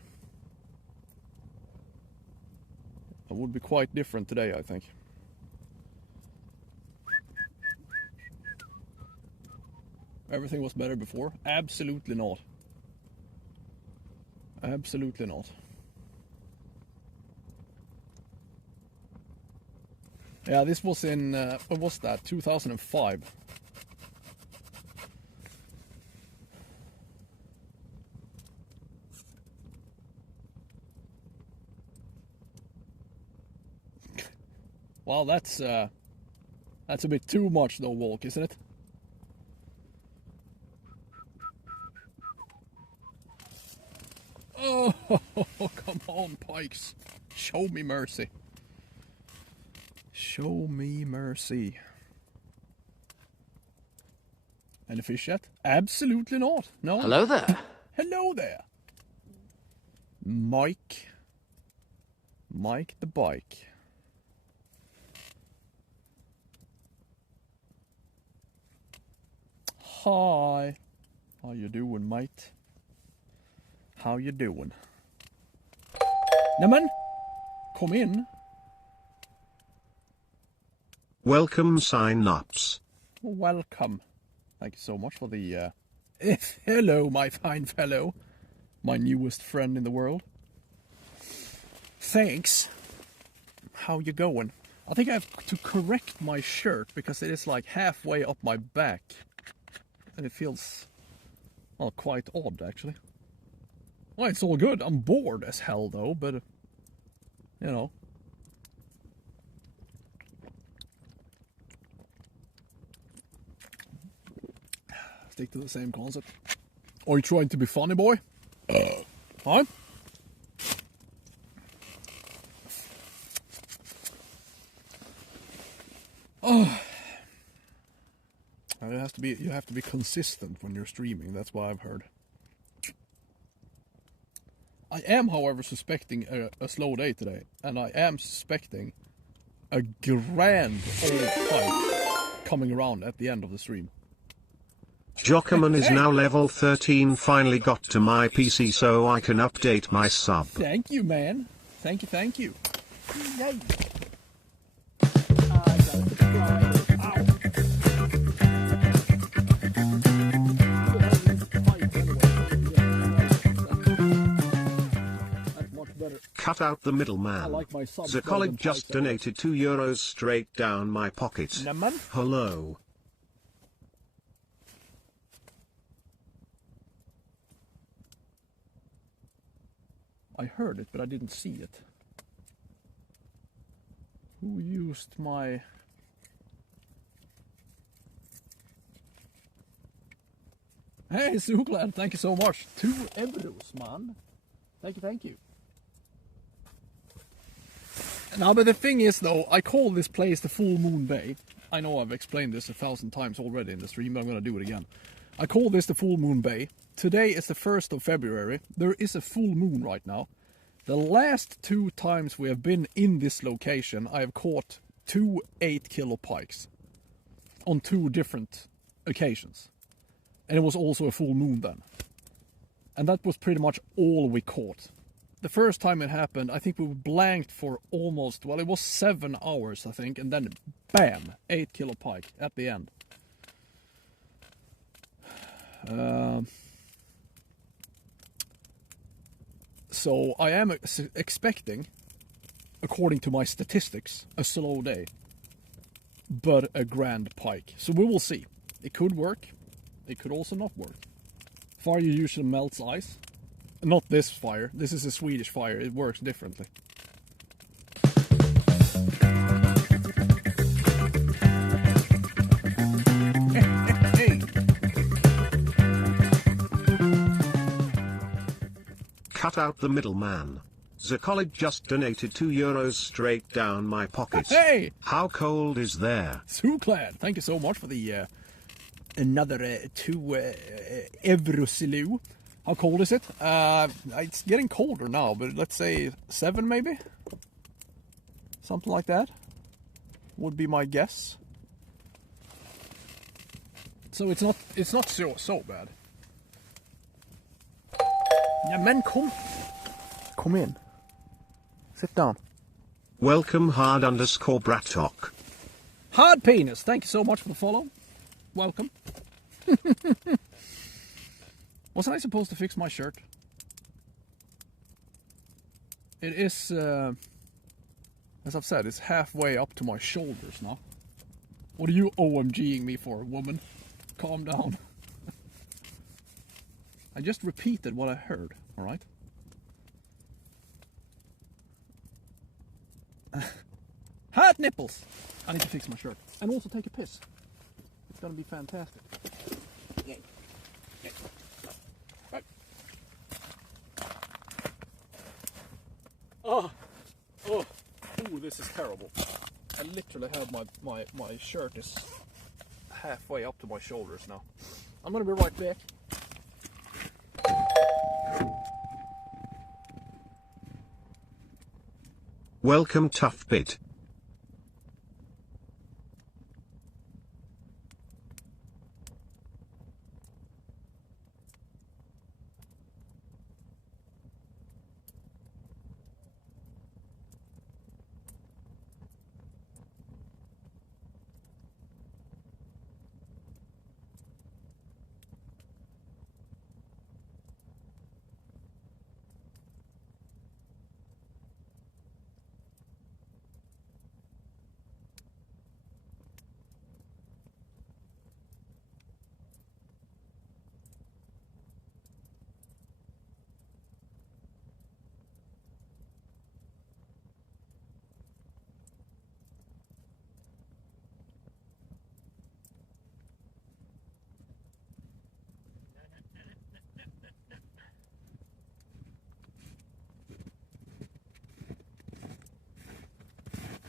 It would be quite different today, I think. Everything was better before? Absolutely not. Absolutely not. Yeah, this was in, what was that, 2005. Well, that's a bit too much though, Walk, isn't it? Oh, come on, pikes. Show me mercy. Show me mercy. Any fish yet? Absolutely not. No. Hello there. Hello there. Mike. Mike the bike. Hi. How you doing, mate? How you doing? Nämen, kom in. Welcome sign-ups. Welcome. Thank you so much for the hello, my fine fellow. My newest friend in the world. Thanks. How you going? I think I have to correct my shirt because it is like halfway up my back. And it feels, well, quite odd actually. Well, it's all good. I'm bored as hell though, but, you know. Stick to the same concept. Are you trying to be funny, boy? Huh? Oh. It has to be. You have to be consistent when you're streaming. That's what I've heard. I am, however, suspecting a slow day today, and I am suspecting a grand old fight coming around at the end of the stream. Jockerman is now level 13. Finally got to my PC so I can update my sub. Thank you, man. Thank you, thank you. Yay. Cut out the middleman. like my subs The better colleague than just Pikes, donated €2 straight down my pocket. Nämen. Hello. I heard it, but I didn't see it. Who used my... Hey, Suklad, thank you so much. 2 euros, man. Thank you, thank you. Now, but the thing is, though, I call this place the Full Moon Bay. I know I've explained this 1,000 times already in the stream, but I'm going to do it again. I call this the Full Moon Bay. Today is the 1st of February. There is a full moon right now. The last 2 times we have been in this location, I have caught 2 8-kilo pikes on 2 different occasions. And it was also a full moon then. And that was pretty much all we caught. The first time it happened, I think we were blanked for almost, well, it was 7 hours, I think, and then bam, 8-kilo pike at the end. So I am expecting, according to my statistics, a slow day, but a grand pike. So we will see. It could work. It could also not work. Fire usually melts ice. Not this fire. This is a Swedish fire. It works differently. Hey. Cut out the middleman. The colleague just donated €2 straight down my pocket. Hey! How cold is there? Suklad, thank you so much for the another 2 euros. How cold is it? It's getting colder now, but let's say 7 maybe? Something like that would be my guess. So it's not so bad. Ja, men kom in. Sit down. Welcome hard_Bratok. Hard penis, thank you so much for the follow. Welcome. Wasn't I supposed to fix my shirt? It is, as I've said, it's halfway up to my shoulders now. What are you OMGing me for, woman? Calm down. I just repeated what I heard, alright? Hot nipples! I need to fix my shirt. And also take a piss. It's gonna be fantastic. Oh, ooh, this is terrible. I literally have my shirt is halfway up to my shoulders now. I'm gonna be right back. Welcome, Tough Bit.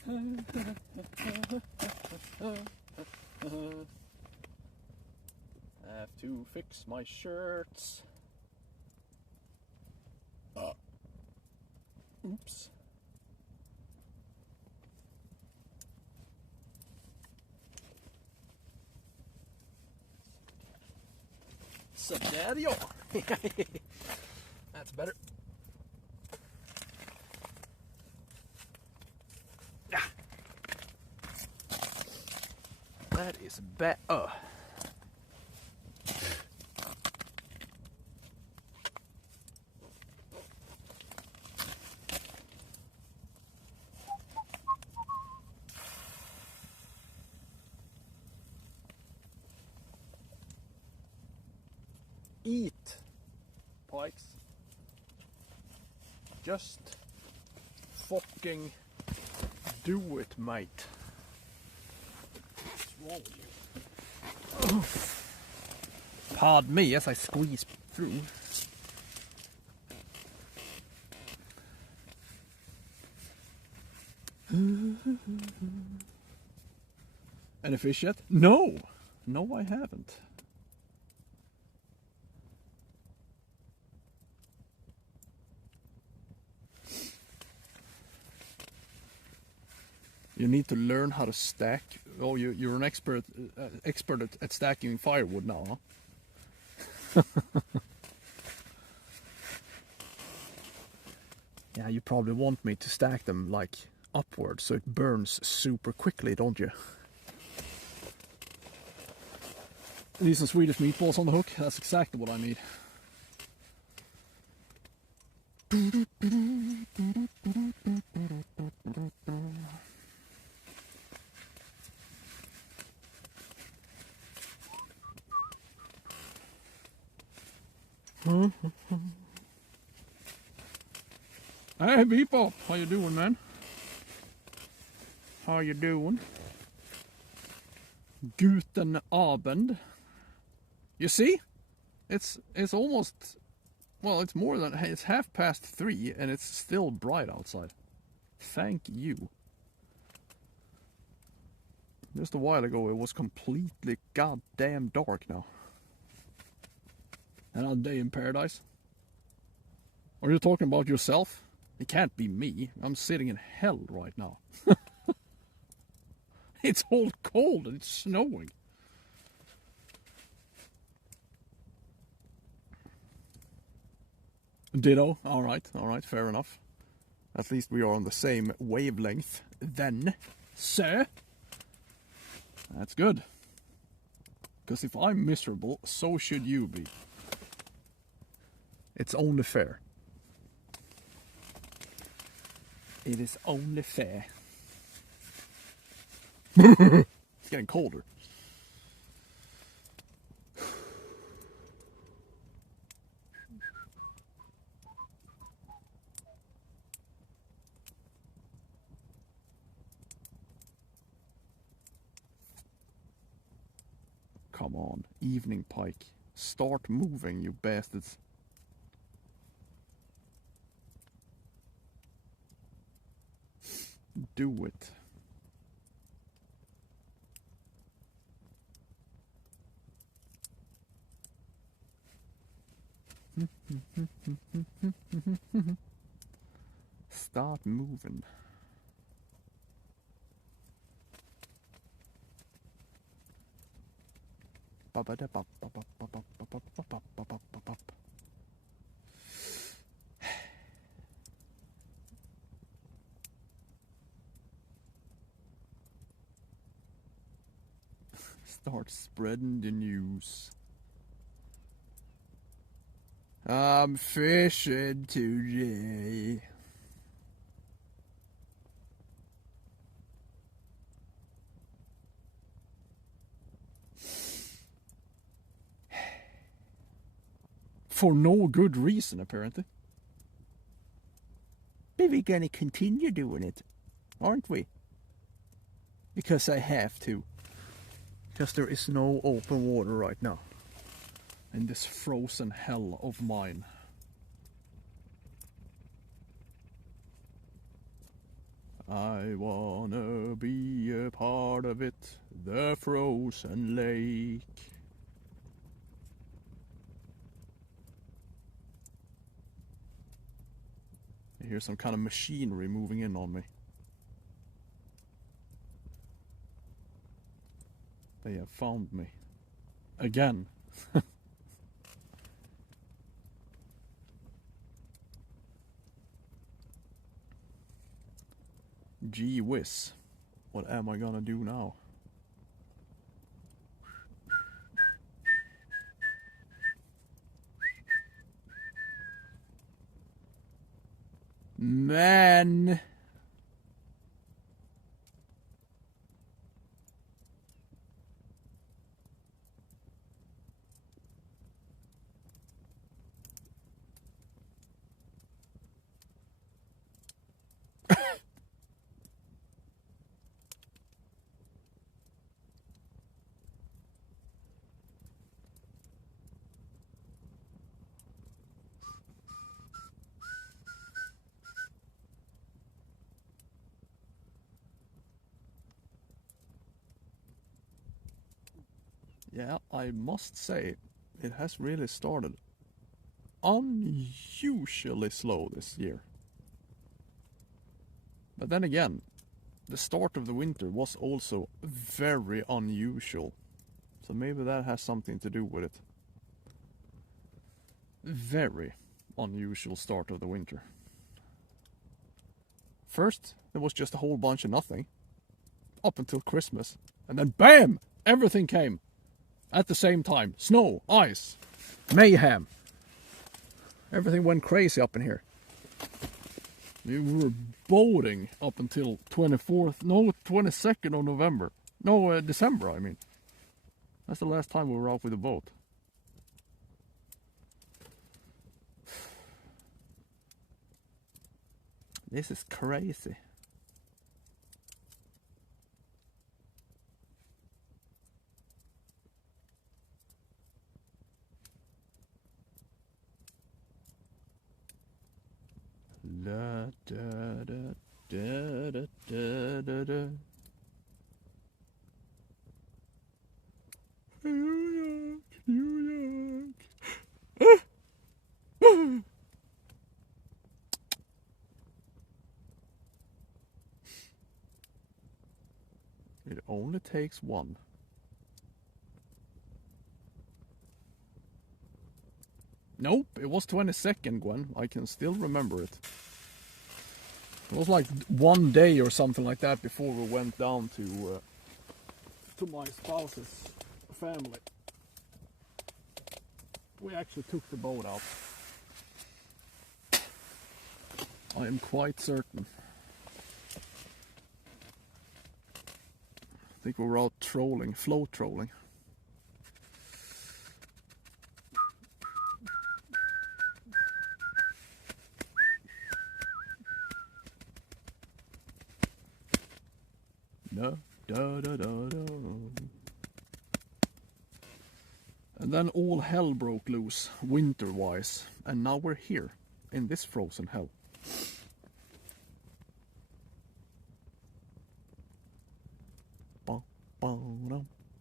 I have to fix my shirts. Oops. So daddy, that's better. That is better. Eat, pikes. Just fucking do it, mate. What's wrong with you? Pardon me as I squeeze through. Any fish yet? No! No, I haven't. You need to learn how to stack. Oh, you're an expert at stacking firewood now, huh? Yeah, you probably want me to stack them like upwards so it burns super quickly, don't you? Need some Swedish meatballs on the hook. That's exactly what I need. Hey, Beepop, how you doing, man? How you doing? Guten Abend. You see? It's almost, well, it's more than, it's 3:30 and it's still bright outside. Thank you. Just a while ago it was completely goddamn dark now. Another day in paradise. Are you talking about yourself? It can't be me. I'm sitting in hell right now. It's all cold and it's snowing. Ditto. Alright, fair enough. At least we are on the same wavelength then, sir. That's good. Because if I'm miserable, so should you be. It's only fair. It is only fair. It's getting colder. Come on, evening pike. Start moving, you bastards. do it. Start moving. Start spreading the news. I'm fishing today. For no good reason, apparently. But we're gonna continue doing it, aren't we? Because I have to. Because there is no open water right now. In this frozen hell of mine. I wanna be a part of it, the frozen lake. I hear some kind of machinery moving in on me. They have found me. Again. Gee whiz. What am I gonna do now? Man. Yeah, I must say, it has really started unusually slow this year. But then again, the start of the winter was also very unusual. So maybe that has something to do with it. Very unusual start of the winter. First, there was just a whole bunch of nothing. Up until Christmas. And then BAM! Everything came. At the same time. Snow, ice, mayhem. Everything went crazy up in here. We were boating up until 22nd of November. No, December, I mean. That's the last time we were out with a boat. This is crazy. Da da da da da da da da. New York, New York. It only takes one. Nope, it was 22nd, Gwen. I can still remember it. It was like one day or something like that before we went down to my spouse's family. We actually took the boat out. I am quite certain. I think we were out trolling, float trolling. Da, da, da, da, da. And then all hell broke loose, winter-wise, and now we're here, in this frozen hell.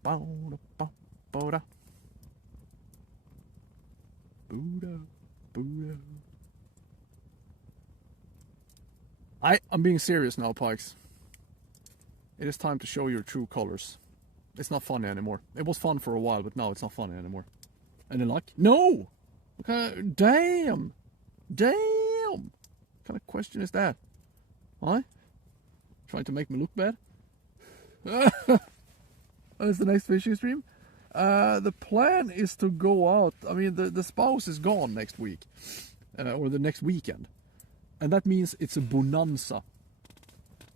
Buddha. I'm being serious now, Pikes. It is time to show your true colors. It's not funny anymore. It was fun for a while, but now it's not funny anymore. Any luck? No! Okay, damn! Damn! What kind of question is that? Huh? Trying to make me look bad? That's the next fishing stream? The plan is to go out. I mean, the spouse is gone next week. Or the next weekend. And that means it's a bonanza.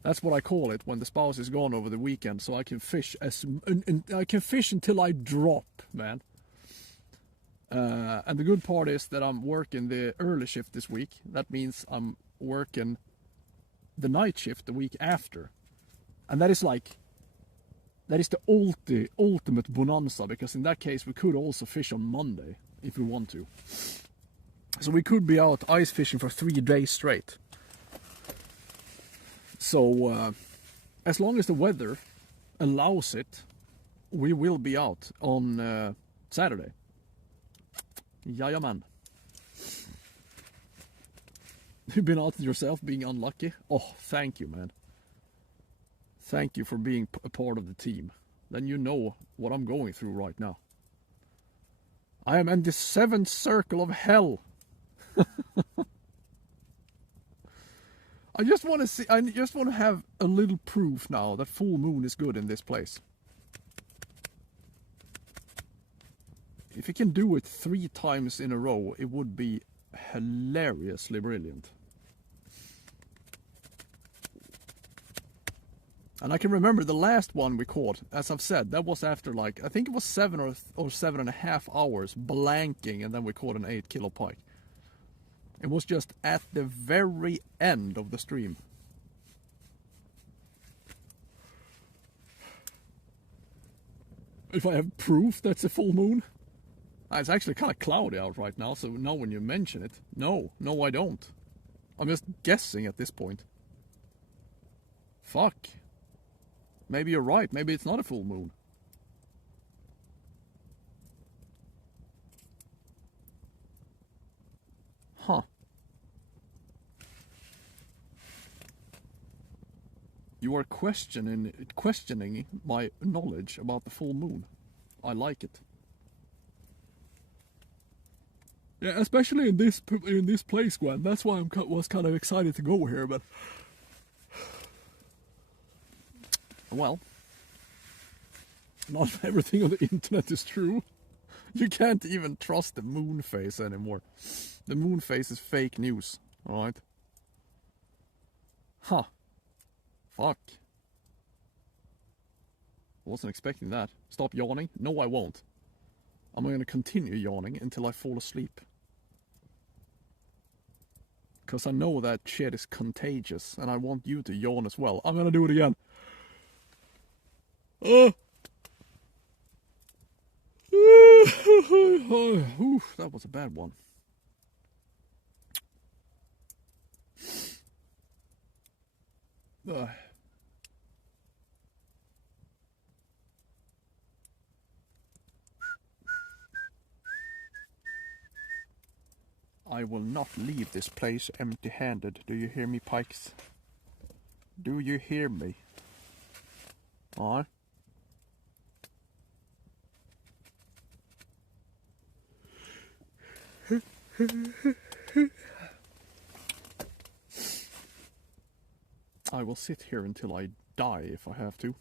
That's what I call it when the spouse is gone over the weekend, so I can fish I can fish until I drop, man. And the good part is that I'm working the early shift this week. That means I'm working the night shift the week after. And that is the ultimate bonanza, because in that case we could also fish on Monday if we want to. So we could be out ice fishing for 3 days straight. So as long as the weather allows it, we will be out on Saturday. Jajaman. You've been out yourself being unlucky? Oh, thank you, man. Thank you for being a part of the team. Then you know what I'm going through right now. I am in the 7th circle of hell. I just want to have a little proof now that full moon is good in this place. If you can do it 3 times in a row, it would be hilariously brilliant. And I can remember the last one we caught, as I've said, that was after like, I think it was 7 or 7.5 hours blanking, and then we caught an 8 kilo pike. It was just at the very end of the stream. If I have proof that's a full moon? It's actually kind of cloudy out right now, so now when you mention it, no, I don't. I'm just guessing at this point. Fuck. Maybe you're right, maybe it's not a full moon. Huh. You are questioning my knowledge about the full moon. I like it. Yeah, especially in this place, Gwen. That's why I was kind of excited to go here, but well, not everything on the internet is true. You can't even trust the moon phase anymore. The moon phase is fake news, alright? Huh. Fuck. Wasn't expecting that. Stop yawning? No, I won't. I'm going to continue yawning until I fall asleep. Because I know that shit is contagious, and I want you to yawn as well. I'm going to do it again. Oof, that was a bad one. I will not leave this place empty-handed. Do you hear me, Pikes? Do you hear me? Alright. I will sit here until I die if I have to.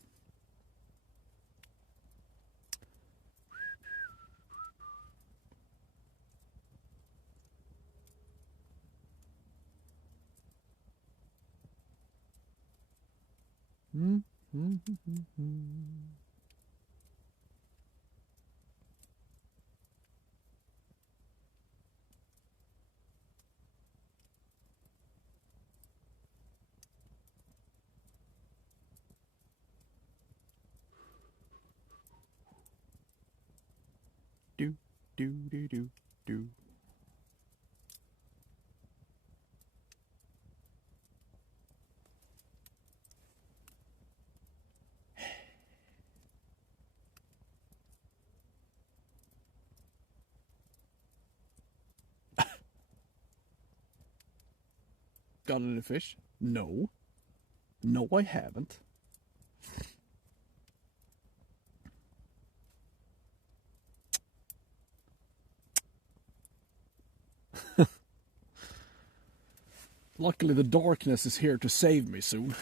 Do, do, do, do, do. got any fish? No. No, I haven't. Luckily the darkness is here to save me soon.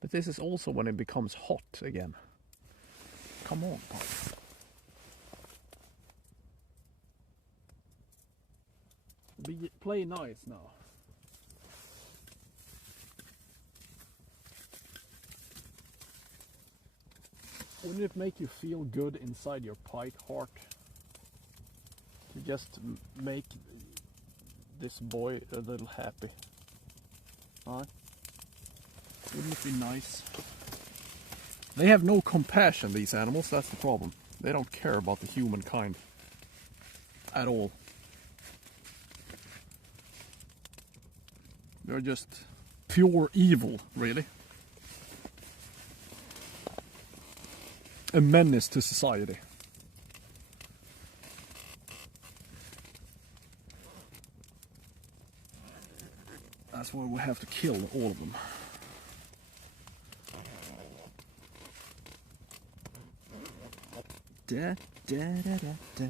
But this is also when it becomes hot again. Come on, Pike. Play nice now. Wouldn't it make you feel good inside your pike heart to just make this boy a little happy? Huh? Wouldn't it be nice? They have no compassion, these animals, that's the problem. They don't care about the humankind at all. They're just pure evil, really. A menace to society. That's why we have to kill all of them. Da, da, da, da, da.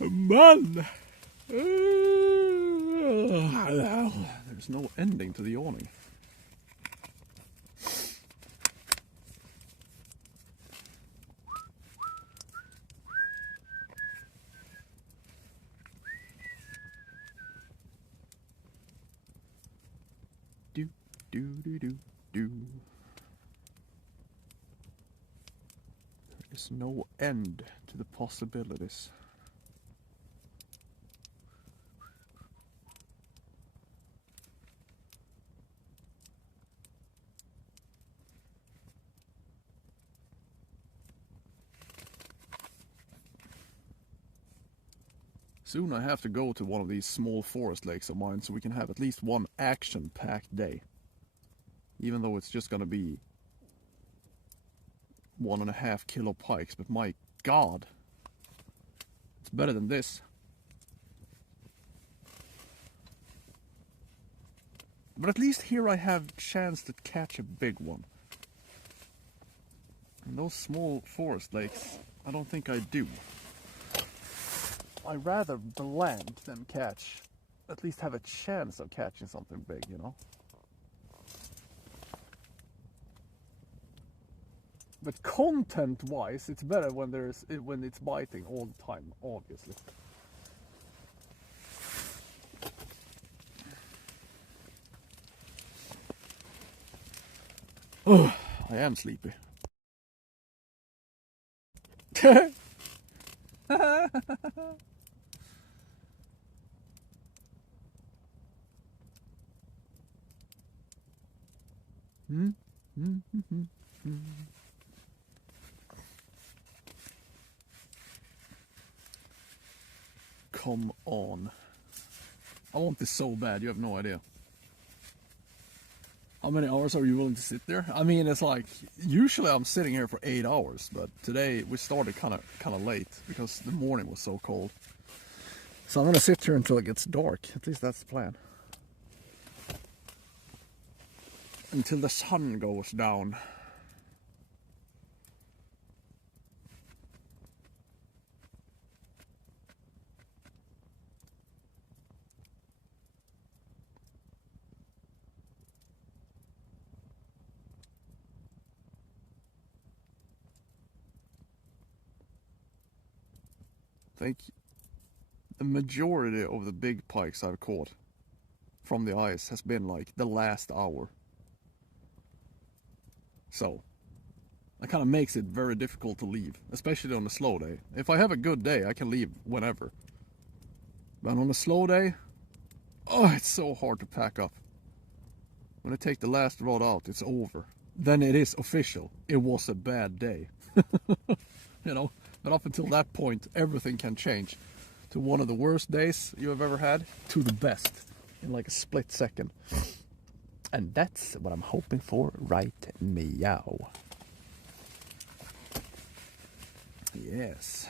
Man! There's no ending to the yawning. Do, do, do, do, do. There is no end to the possibilities. Soon I have to go to one of these small forest lakes of mine so we can have at least one action-packed day. Even though it's just gonna be 1.5 kilo pikes, but my god, it's better than this. But at least here I have chance to catch a big one. In those small forest lakes, I don't think I do. I rather the land than catch, at least have a chance of catching something big, you know. But content-wise, it's better when when it's biting all the time, obviously. Oh, I am sleepy. Come on. I want this so bad, you have no idea. How many hours are you willing to sit there? I mean, it's like, usually I'm sitting here for 8 hours, but today we started kind of late because the morning was so cold. So I'm gonna sit here until it gets dark, at least that's the plan. Until the sun goes down. I think the majority of the big pikes I've caught from the ice has been like the last hour. So that kind of makes it very difficult to leave, especially on a slow day. If I have a good day, I can leave whenever. But on a slow day, oh, it's so hard to pack up. When I take the last rod out, it's over. Then it is official. It was a bad day. You know? But up until that point, everything can change. To one of the worst days you have ever had, to the best. In like a split second. And that's what I'm hoping for right meow. Yes.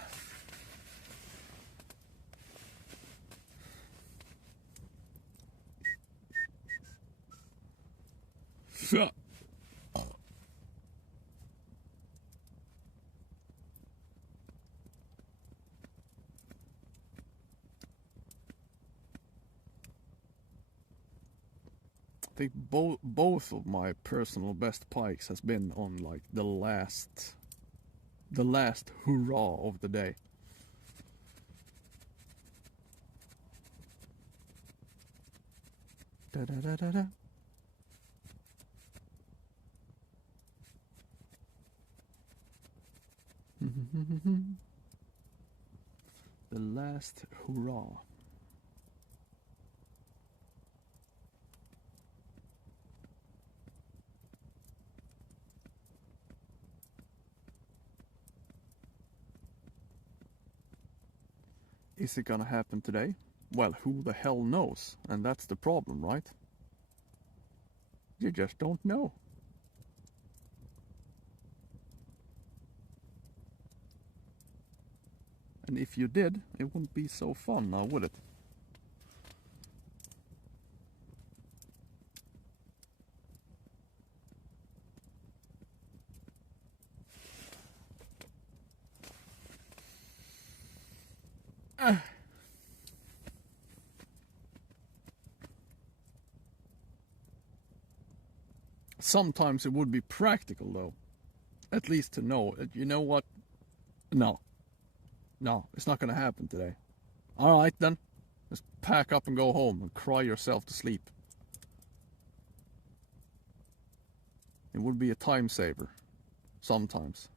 I think both of my personal best pikes has been on like the last hurrah of the day. Da da da da da. The last hurrah. Is it gonna happen today? Well, who the hell knows? And that's the problem, right? You just don't know. And if you did, it wouldn't be so fun now, would it? Sometimes it would be practical though, at least to know, you know what, no, it's not gonna happen today. Alright then, just pack up and go home and cry yourself to sleep. It would be a time saver, sometimes.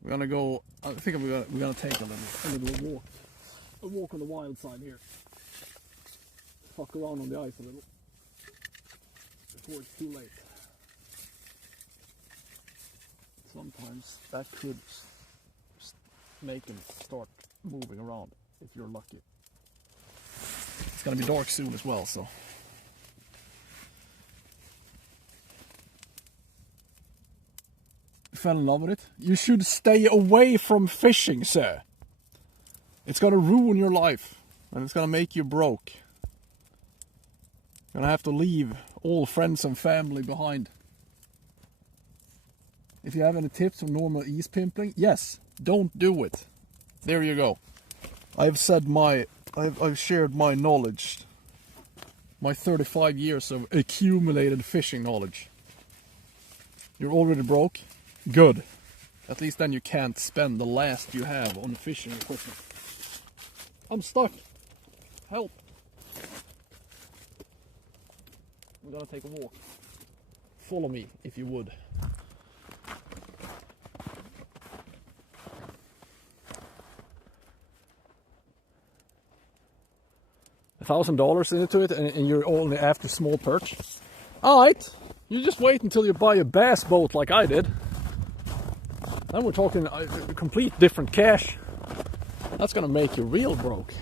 We're gonna go. I think we're gonna take a little walk on the wild side here. Fuck around on the ice a little before it's too late. Sometimes that could make them start moving around if you're lucky. It's gonna be dark soon as well, so. Fell in love with it. You should stay away from fishing, sir. It's gonna ruin your life and it's gonna make you broke. You're gonna have to leave all friends and family behind. If you have any tips on normal ease pimpling, yes, don't do it. There you go. I've shared my knowledge, my 35 years of accumulated fishing knowledge. You're already broke? Good. At least then you can't spend the last you have on fishing equipment. I'm stuck. Help. I'm gonna take a walk. Follow me if you would. $1,000 into it and you're only after small perch? Alright, you just wait until you buy a bass boat like I did. Then we're talking complete different cash. That's gonna make you real broke.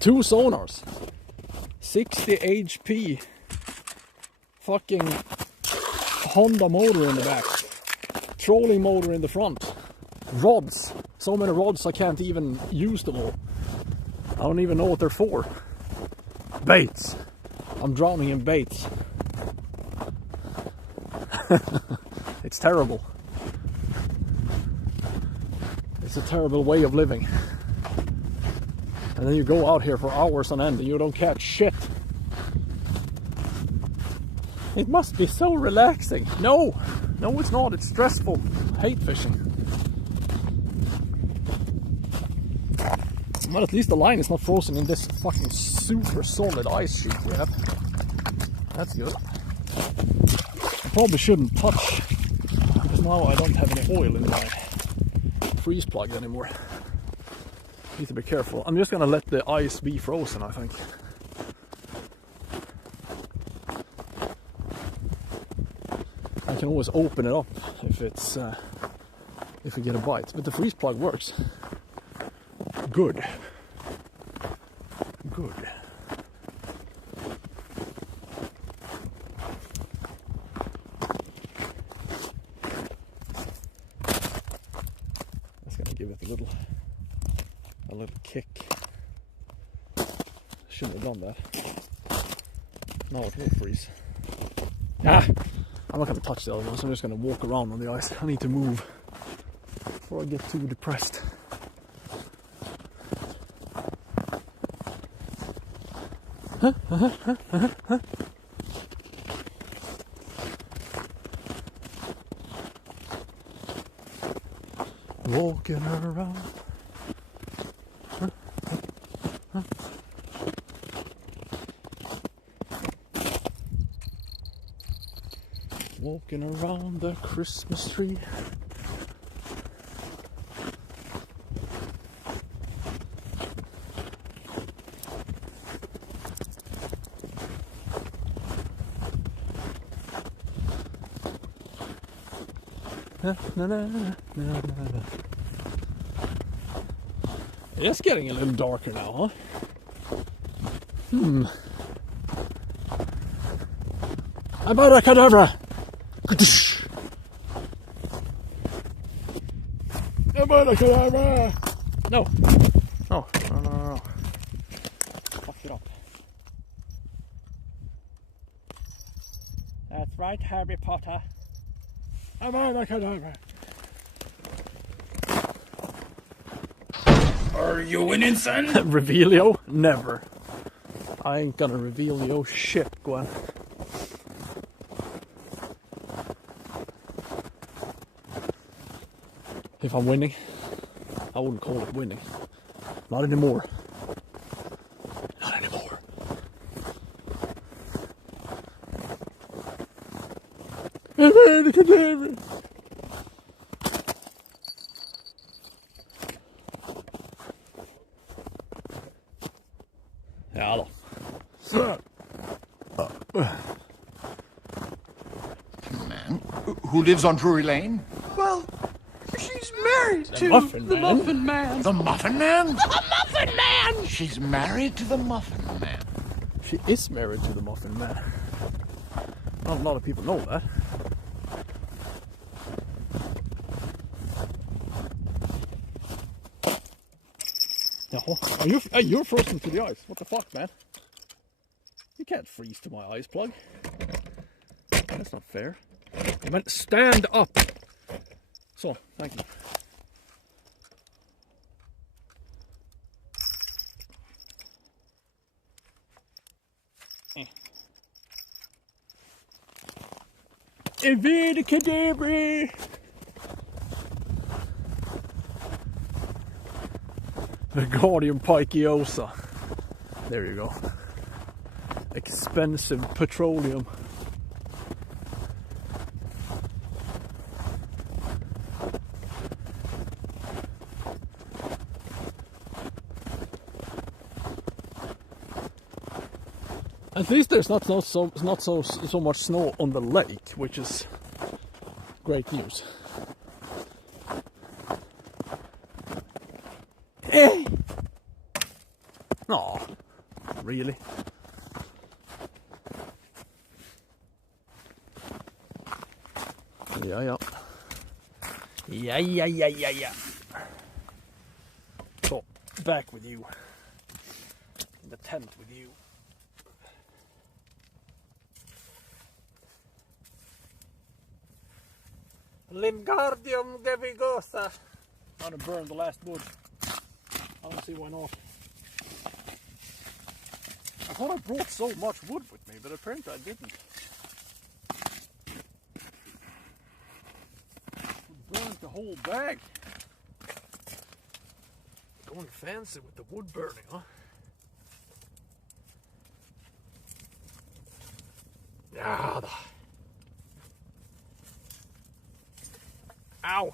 2 sonars, 60 HP, fucking Honda motor in the back, trolling motor in the front, rods, so many rods I can't even use them all. I don't even know what they're for. Baits, I'm drowning in baits. It's terrible. It's a terrible way of living. And then you go out here for hours on end and you don't catch shit. It must be so relaxing. No, it's not. It's stressful. I hate fishing. But at least the line is not frozen in this fucking super solid ice sheet we have. That's good. I probably shouldn't touch, because now I don't have any oil in my freeze plug anymore. Need to be careful. I'm just gonna let the ice be frozen, I think. I can always open it up if it's if we get a bite. But the freeze plug works. Good. Good. Just gonna give it a little kick. Shouldn't have done that. Now it will freeze. Ah! I'm not gonna touch the other ones, I'm just gonna walk around on the ice. I need to move before I get too depressed. Walking around. Walking around the Christmas tree. It's getting a little darker now, huh? Abracadabra! Abracadabra! No. No. Fuck it up. That's right, Harry Potter. Abracadabra! Are you winning, son? Revealio? Never. I ain't gonna reveal your shit, Gwen. If I'm winning, I wouldn't call it winning. Not anymore. Not anymore. Ja då. Man who lives on Drury Lane? Well, she's married to Muffin Man. Muffin Man. The Muffin Man? The Muffin Man! She's married to the Muffin Man. She is married to the Muffin Man. Not a lot of people know that. No, you're frozen to the ice. What the fuck, man? You can't freeze to my ice plug. That's not fair. I meant stand up. So, thank you. Evidicadabra! The Guardian Pikeiosa. There you go. Expensive petroleum. At least there's not so much snow on the lake, which is great news. No, really? Yeah. Yeah. So, back with you. In the tent with you. Limgardium devigosa. I'm gonna burn the last wood. I don't see why not. I thought I brought so much wood with me, but apparently I didn't. We burned the whole bag. Going fancy with the wood burning, huh? Yeah. Ow!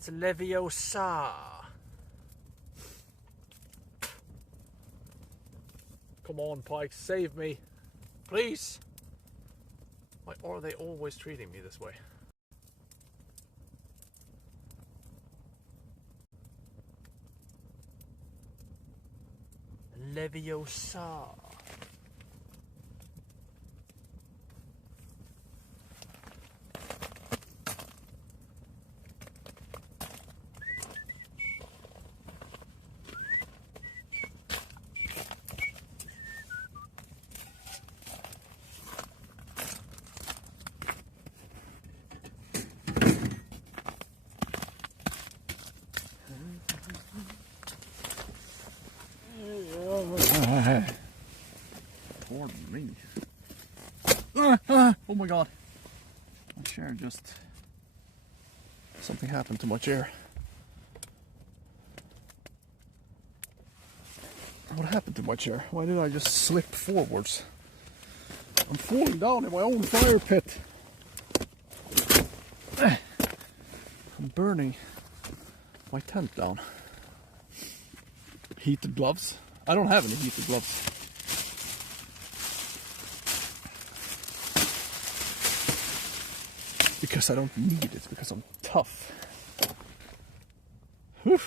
It's Leviosa. Come on, Pike, save me. Please. Why are they always treating me this way? Leviosa. Pardon me. Oh my god. My chair just... Something happened to my chair. What happened to my chair? Why did I just slip forwards? I'm falling down in my own fire pit. I'm burning my tent down. Heated gloves. I don't have any heated gloves. Because I don't need it, because I'm tough. Whew.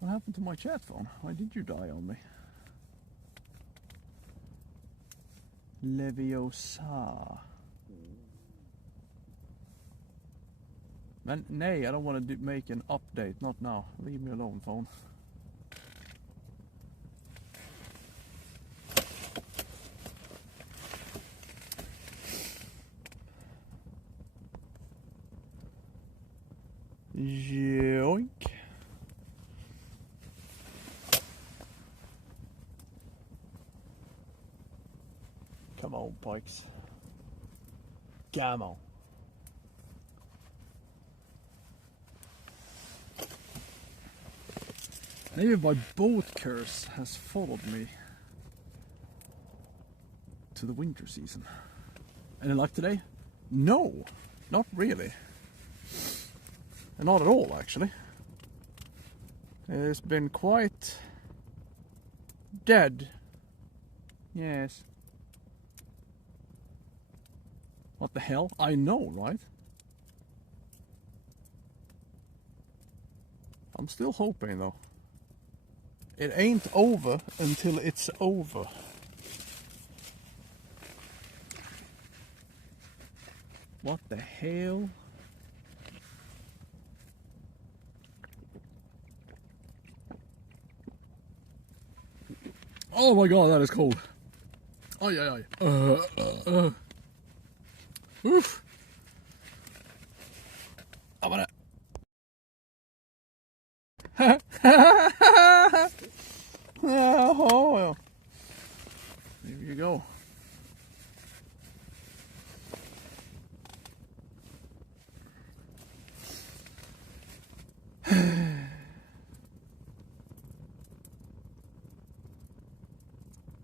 What happened to my chat phone? Why did you die on me? Leviosa. Men, nej, I don't want to make an update. Not now. Leave me alone, phone. Yoink. Come on, Pikes. Come on. And even my boat curse has followed me to the winter season. Any luck today? No, not really. And not at all, actually. It's been quite dead. Yes. What the hell? I know, right? I'm still hoping, though. It ain't over until it's over. What the hell? Oh my god, that is cold. Oh yeah, yeah. Oof. I'm gonna. Oh well. There you go.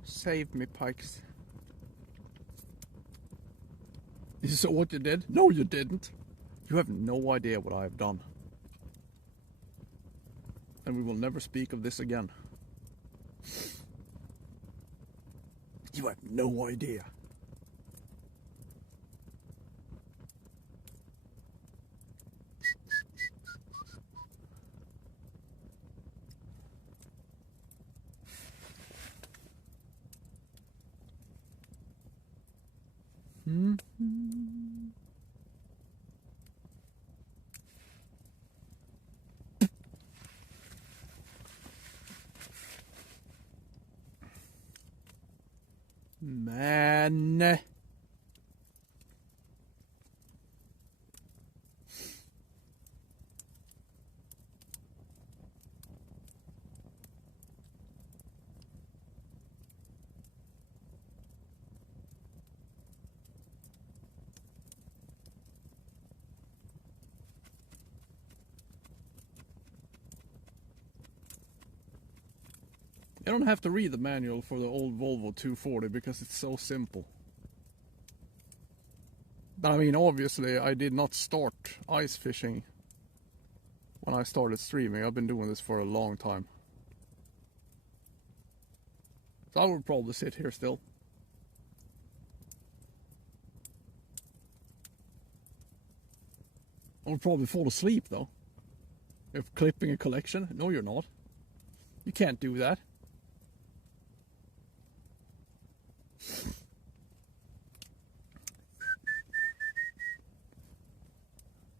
Save me, Pikes. Is that what you did? No, you didn't. You have no idea what I have done. And we will never speak of this again. You have no idea. Man. You don't have to read the manual for the old Volvo 240 because it's so simple. But I mean, obviously I did not start ice fishing when I started streaming. I've been doing this for a long time. So I would probably sit here still. I would probably fall asleep though. If clipping a collection. No, you're not. You can't do that.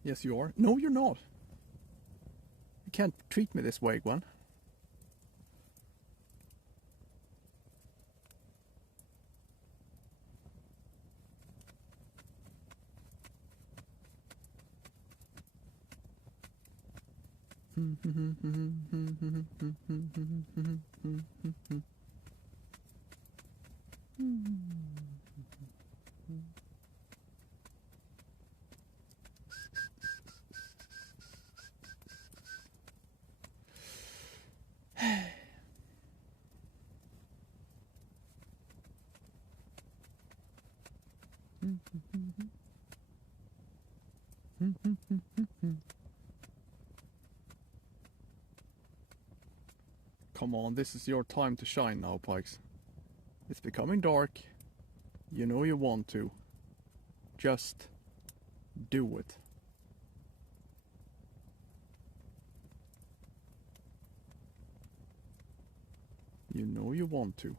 Yes, you are. No, you're not. You can't treat me this way, Gwen. Come on, this is your time to shine now, Pikes. It's becoming dark. You know you want to. Just do it. You know you want to.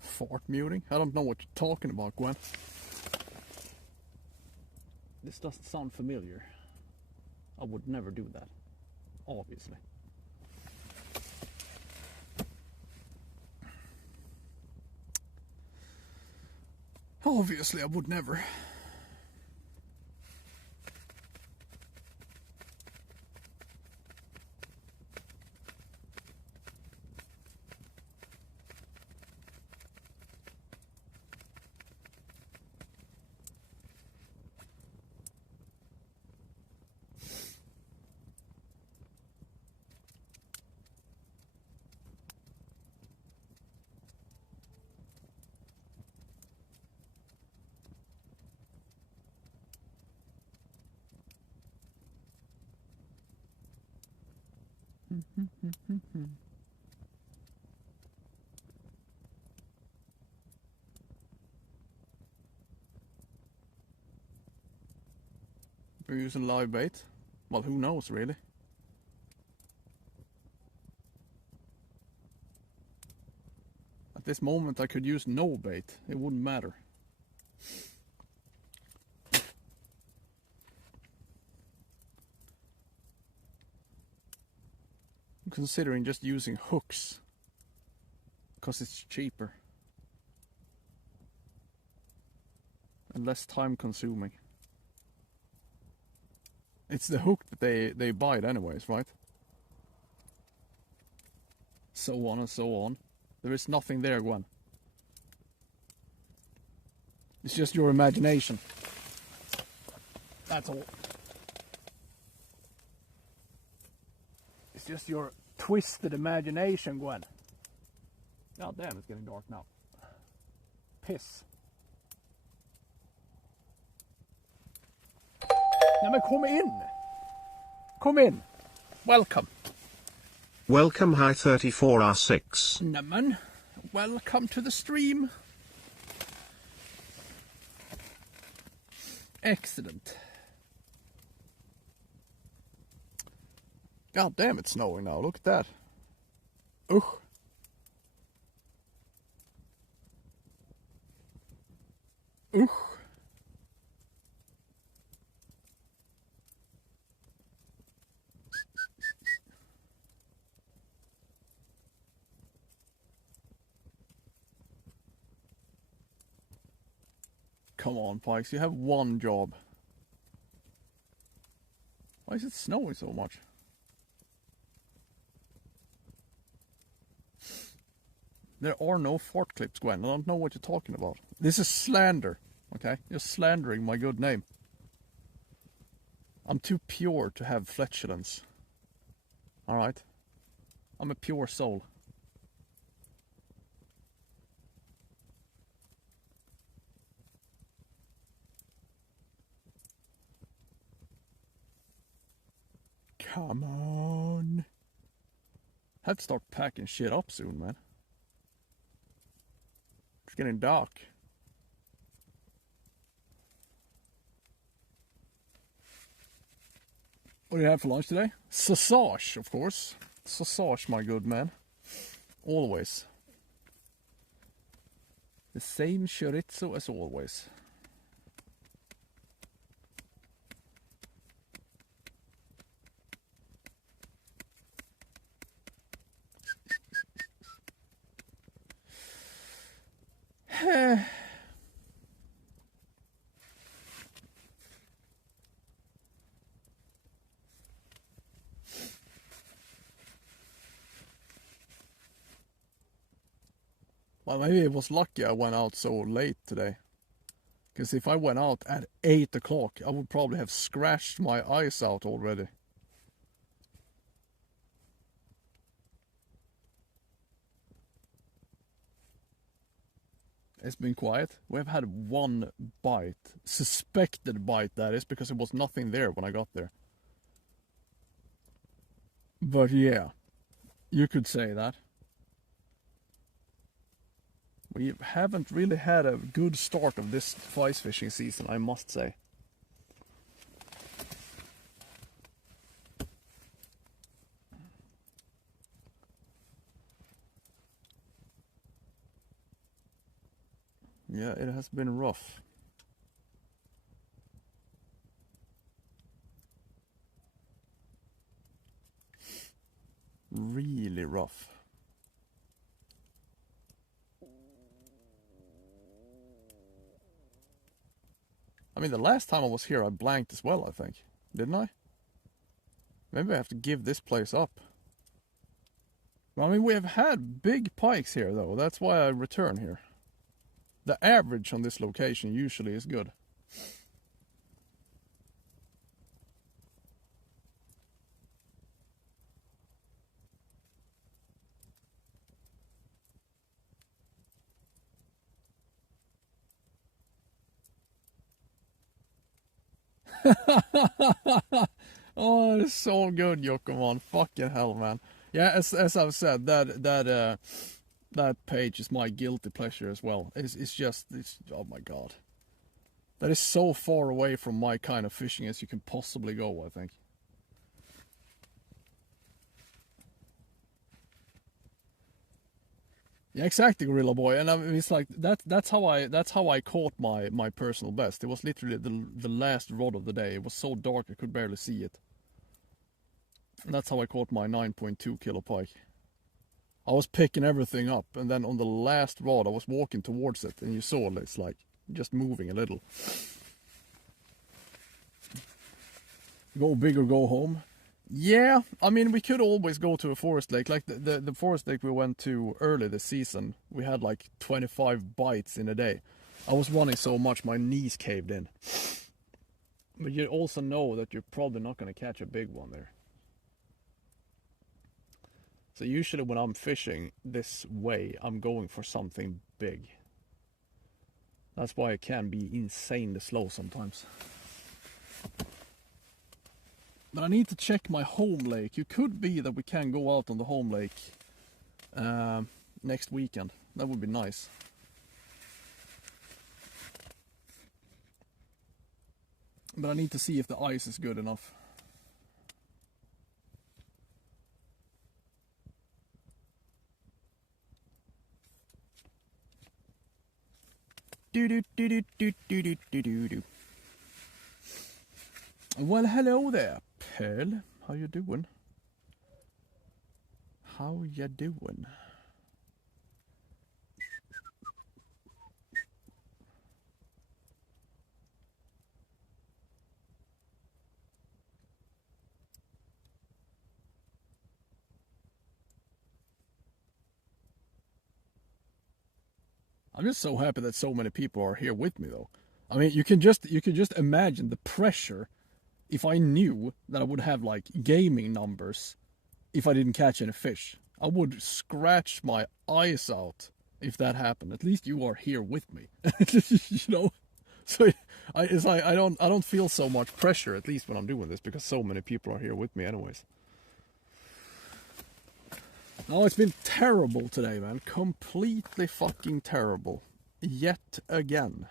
Fart muting? I don't know what you're talking about, Gwen. This doesn't sound familiar. I would never do that. Obviously. Obviously, I would never. We're using live bait. Well, who knows, really? At this moment, I could use no bait. It wouldn't matter. I'm considering just using hooks. Because it's cheaper. And less time consuming. It's the hook that they bite anyways, right? So on and so on. There is nothing there, Gwen. It's just your imagination. That's all. It's just your twisted imagination, Gwen. God damn, it's getting dark now. Piss. Nej men kom in! Kom in! Welcome. Welcome High 34R6. Nämen, welcome to the stream. Excellent. God damn, it's snowing now. Look at that. Ugh. Ugh. Come on, Pikes, you have one job. Why is it snowing so much? There are no fart clips, Gwen. I don't know what you're talking about. This is slander, okay? You're slandering my good name. I'm too pure to have flatulence. Alright? I'm a pure soul. Come on. Have to start packing shit up soon, man. It's getting dark. What do you have for lunch today? Sausage, of course. Sausage, my good man. Always. The same chorizo as always. Well, maybe it was lucky I went out so late today. Because if I went out at 8 o'clock, I would probably have scratched my eyes out already. It's been quiet. We've had one bite. Suspected bite, that is, because there was nothing there when I got there. But yeah, you could say that. We haven't really had a good start of this flies fishing season, I must say. Yeah, it has been rough. Really rough. I mean, the last time I was here, I blanked as well, I think. Didn't I? Maybe I have to give this place up. I mean, we have had big pikes here, though. That's why I return here. The average on this location usually is good. Oh, it's so good, Yokomon. Fucking hell, man. Yeah, as I've said, that page is my guilty pleasure as well. It's oh my god. That is so far away from my kind of fishing as you can possibly go, I think. Yeah, exactly, Gorilla Boy. And I mean, it's like that's how I caught my personal best. It was literally the last rod of the day. It was so dark I could barely see it. And that's how I caught my 9.2 kilo pike. I was picking everything up, and then on the last rod I was walking towards it, and you saw it's like just moving a little. Go big or go home. Yeah, I mean, we could always go to a forest lake. Like the forest lake we went to early this season, we had like 25 bites in a day. I was running so much my knees caved in. But you also know that you're probably not going to catch a big one there. So usually when I'm fishing this way, I'm going for something big. That's why it can be insanely slow sometimes. But I need to check my home lake. It could be that we can go out on the home lake next weekend. That would be nice. But I need to see if the ice is good enough. Well, hello there, Pearl. How you doing? How you doing? I'm just so happy that so many people are here with me, though. I mean, you can just imagine the pressure if I knew that I would have like gaming numbers if I didn't catch any fish. I would scratch my eyes out if that happened. At least you are here with me, you know. So it's like I don't feel so much pressure, at least when I'm doing this, because so many people are here with me, anyways. No, it's been terrible today, man. Completely fucking terrible. Yet again.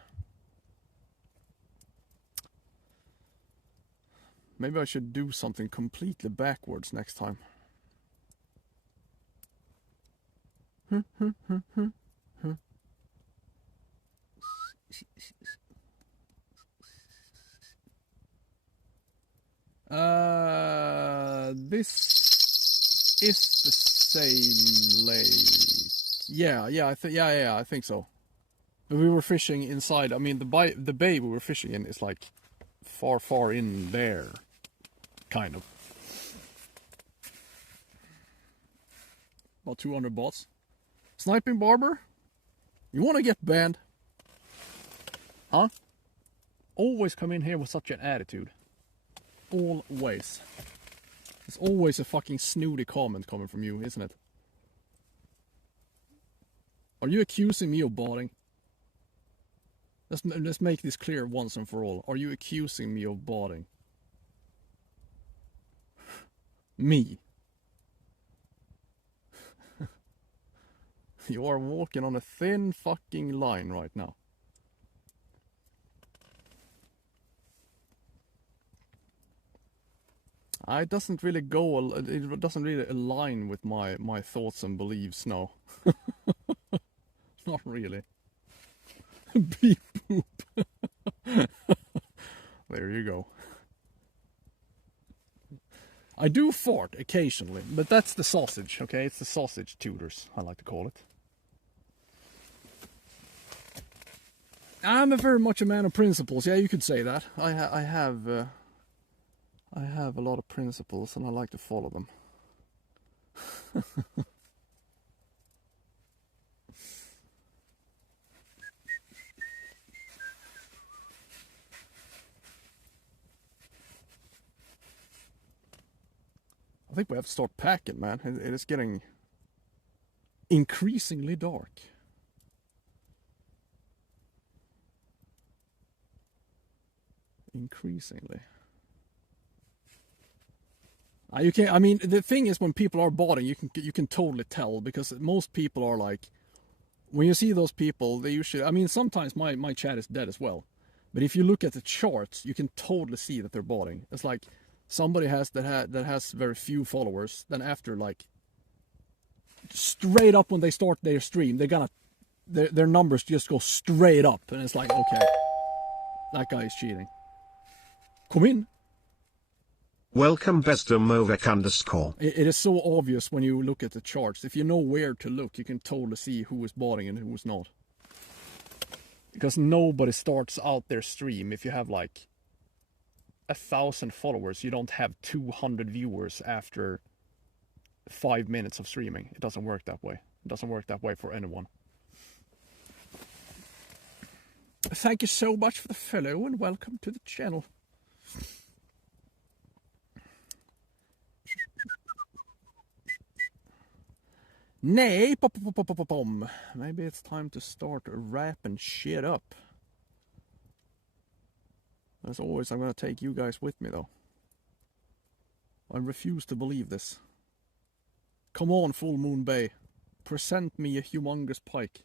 Maybe I should do something completely backwards next time. This is the same lake. Yeah, I think so. But we were fishing inside. I mean, the bay we were fishing in is like far in there, kind of. About 200 bots. Sniping barber? You want to get banned? Huh? Always come in here with such an attitude. Always. There's always a fucking snooty comment coming from you, isn't it? Are you accusing me of botting? Let's make this clear once and for all. Are you accusing me of botting? Me? You are walking on a thin fucking line right now. It doesn't really it doesn't really align with my thoughts and beliefs, no. Not really. Beep boop. There you go. I do fart occasionally, but that's the sausage, okay? It's the sausage tutors, I like to call it. I'm very much a man of principles. Yeah, you could say that. I have a lot of principles, and I like to follow them. I think we have to start packing, man. It is getting increasingly dark. Increasingly. You can. I mean, the thing is, when people are botting, you can totally tell, because most people are like, when you see those people, they usually. I mean, sometimes my chat is dead as well, but if you look at the charts, you can totally see that they're botting. It's like somebody that has very few followers. Then after, like, straight up when they start their stream, their numbers just go straight up, and it's like, okay, that guy is cheating. Come in. Welcome Bestomovec_. It is so obvious when you look at the charts. If you know where to look, you can totally see who is botting and who is not. Because nobody starts out their stream. If you have like 1,000 followers, you don't have 200 viewers after 5 minutes of streaming. It doesn't work that way. It doesn't work that way for anyone. Thank you so much for the follow, and welcome to the channel. Nay, pom. Maybe it's time to start wrapping shit up. As always, I'm gonna take you guys with me, though. I refuse to believe this. Come on, Full Moon Bay. Present me a humongous pike.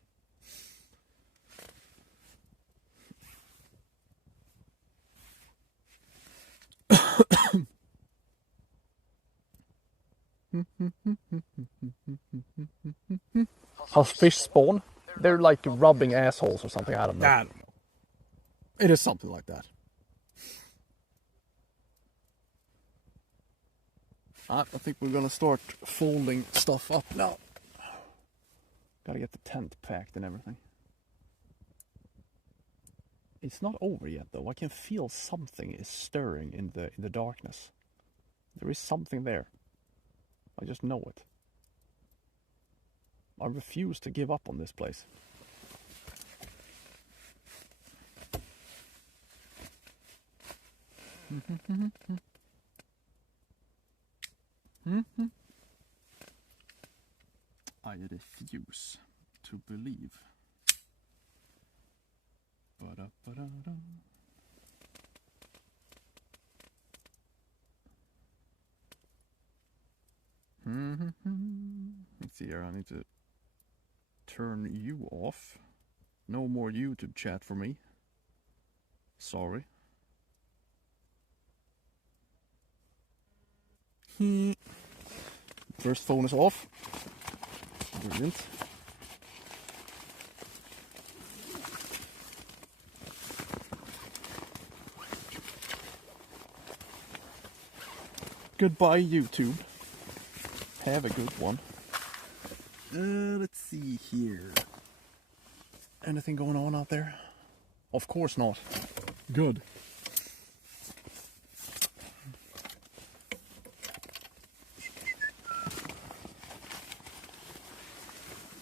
How fish spawn? They're like rubbing assholes or something. I don't know. It is something like that. I think we're gonna start folding stuff up now. Gotta get the tent packed and everything. It's not over yet, though. I can feel something is stirring in the darkness. There is something there. I just know it. I refuse to give up on this place. I refuse to believe. Ba-da-ba-da-da. Let's see here, I need to turn you off. No more YouTube chat for me. Sorry. First phone is off. Brilliant. Goodbye, YouTube. Have a good one. Let's see here. Anything going on out there? Of course not. Good.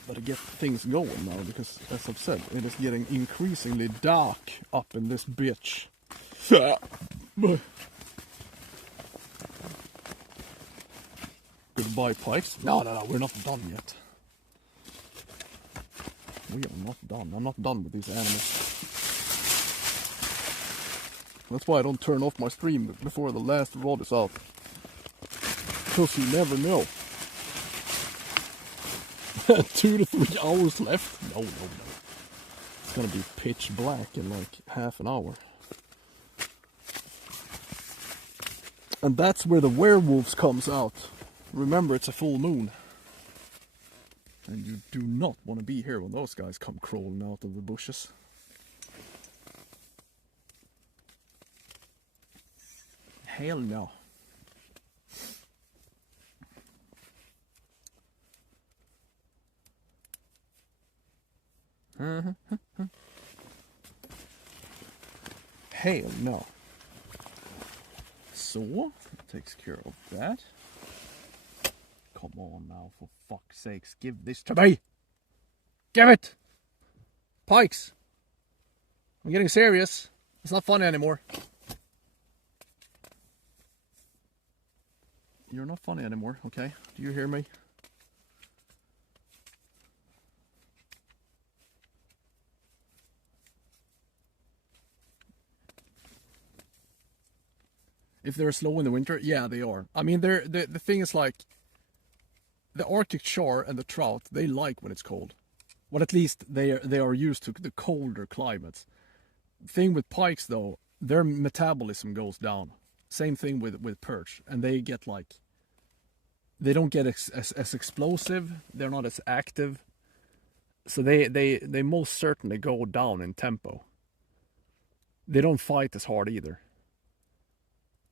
Better get things going now, because as I've said, it is getting increasingly dark up in this bitch. Goodbye, pikes. No, we're not done yet. We are not done. I'm not done with these animals. That's why I don't turn off my stream before the last rod is out. Because you never know. 2 to 3 hours left? No. It's gonna be pitch black in like half an hour. And that's where the werewolves comes out. Remember, it's a full moon. And you do not want to be here when those guys come crawling out of the bushes. Hell no. Hell no. So, takes care of that. Come on now, for fuck's sakes, give this to me! Give it! Pikes! I'm getting serious. It's not funny anymore. You're not funny anymore, okay? Do you hear me? If they're slow in the winter, yeah, they are. I mean, the thing is like, the Arctic char and the trout, they like when it's cold. Well, at least they are used to the colder climates. Thing with pikes though, their metabolism goes down. Same thing with perch, and they get like, they don't get as explosive. They're not as active, so they most certainly go down in tempo. They don't fight as hard either,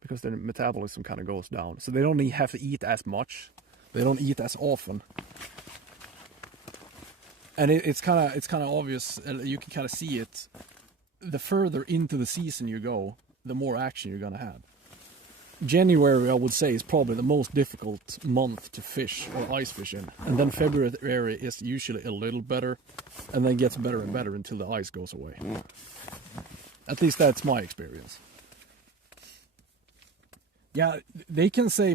because their metabolism kind of goes down. So they don't have to eat as much. They don't eat as often. And it's kind of obvious. You can kind of see it. The further into the season you go, the more action you're gonna have. January, I would say, is probably the most difficult month to fish or ice fish in. And then February is usually a little better, and then gets better and better until the ice goes away. At least that's my experience. Yeah, they can say,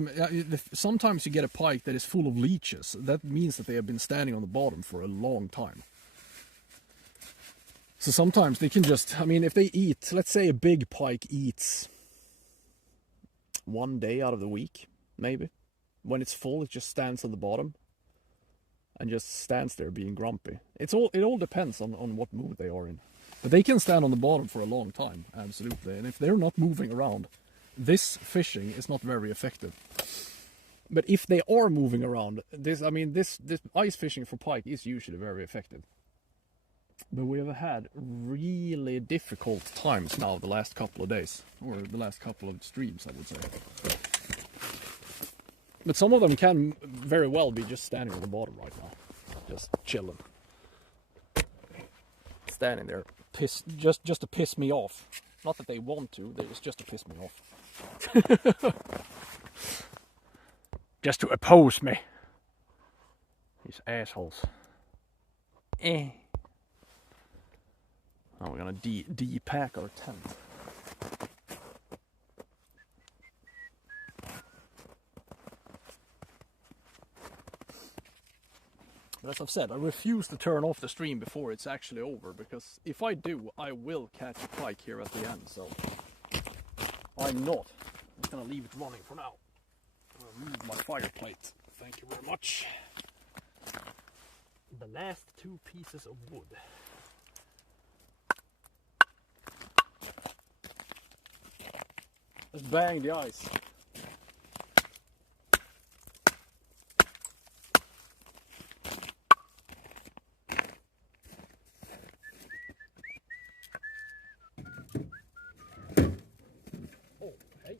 sometimes you get a pike that is full of leeches. That means that they have been standing on the bottom for a long time. So sometimes they can just, I mean, if they eat, let's say a big pike eats 1 day out of the week, maybe. When it's full, it just stands on the bottom and just stands there being grumpy. It all depends on what mood they are in. But they can stand on the bottom for a long time, absolutely. And if they're not moving around, this fishing is not very effective. But if they are moving around, this ice fishing for pike is usually very effective. But we have had really difficult times now the last couple of days, or the last couple of streams, I would say. But some of them can very well be just standing on the bottom right now, just chilling, standing there, just to piss me off. Not that they want to; it's just to piss me off. Just to oppose me. These assholes. Now we're gonna de-pack our tent. But as I've said, I refuse to turn off the stream before it's actually over, because if I do, I will catch a pike here at the end, so I'm not. I'm just gonna leave it running for now. I'll move my fire plate. Thank you very much. The last 2 pieces of wood. Let's bang the ice. Oh, hey.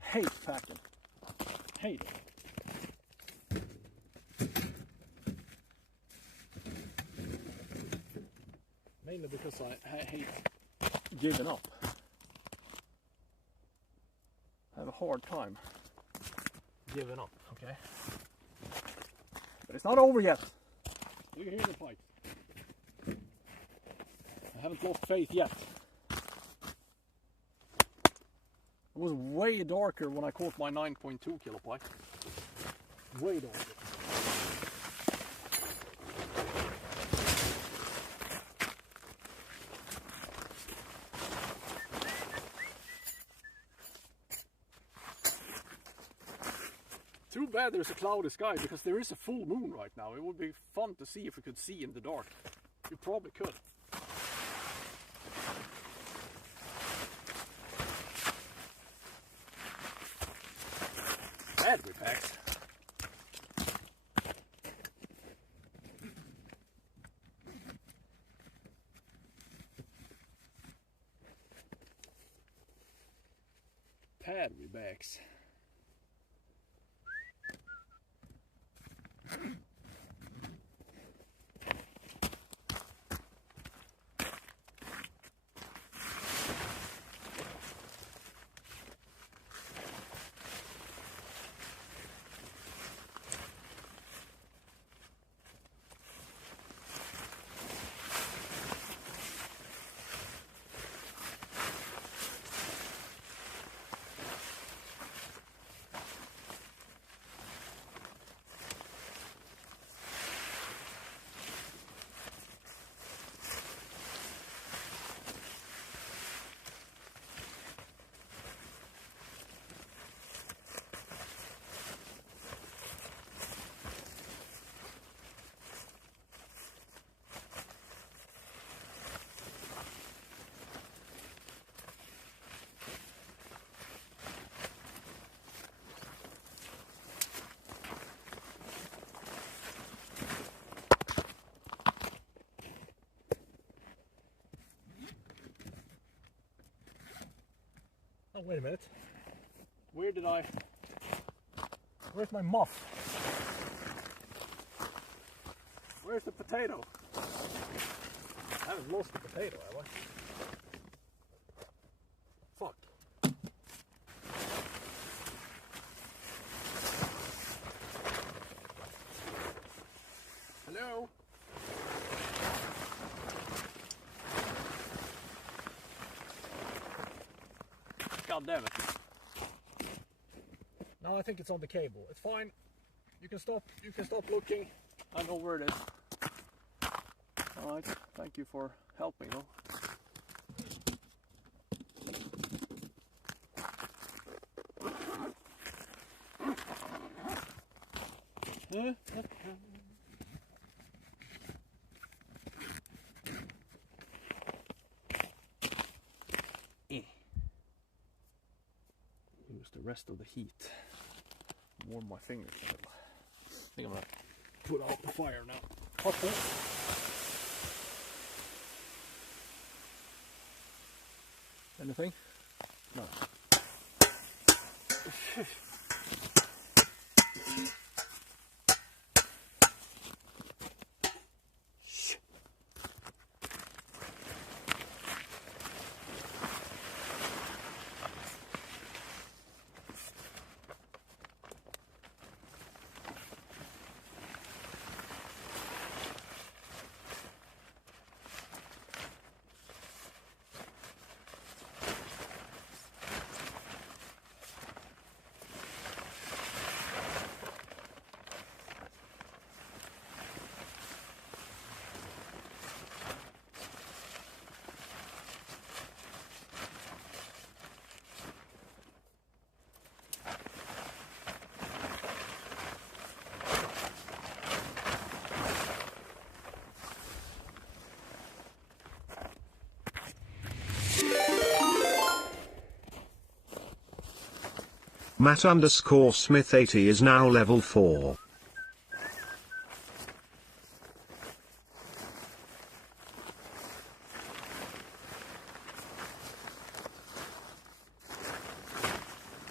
Hate packing. Hate it. Mainly because I hate giving up. I have a hard time giving up, okay? But it's not over yet. Do you hear the pipe? I haven't lost faith yet. It was way darker when I caught my 9.2 kilo pike. Way darker. Too bad there's a cloudy sky, because there is a full moon right now. It would be fun to see if we could see in the dark. You probably could. Battery packs. Battery bags. Oh, wait a minute. Where's my muff? Where's the potato? I haven't lost the potato, have I? Fuck. Hello? God damn it. No, I think it's on the cable. It's fine. You can stop looking. I know where it is. Alright, thank you for helping though. Use the rest of the heat. Warm my fingers a little. I think I'm gonna put out the fire now. Hot there. Anything? No. Matt_Smith80 is now level 4.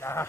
Ah.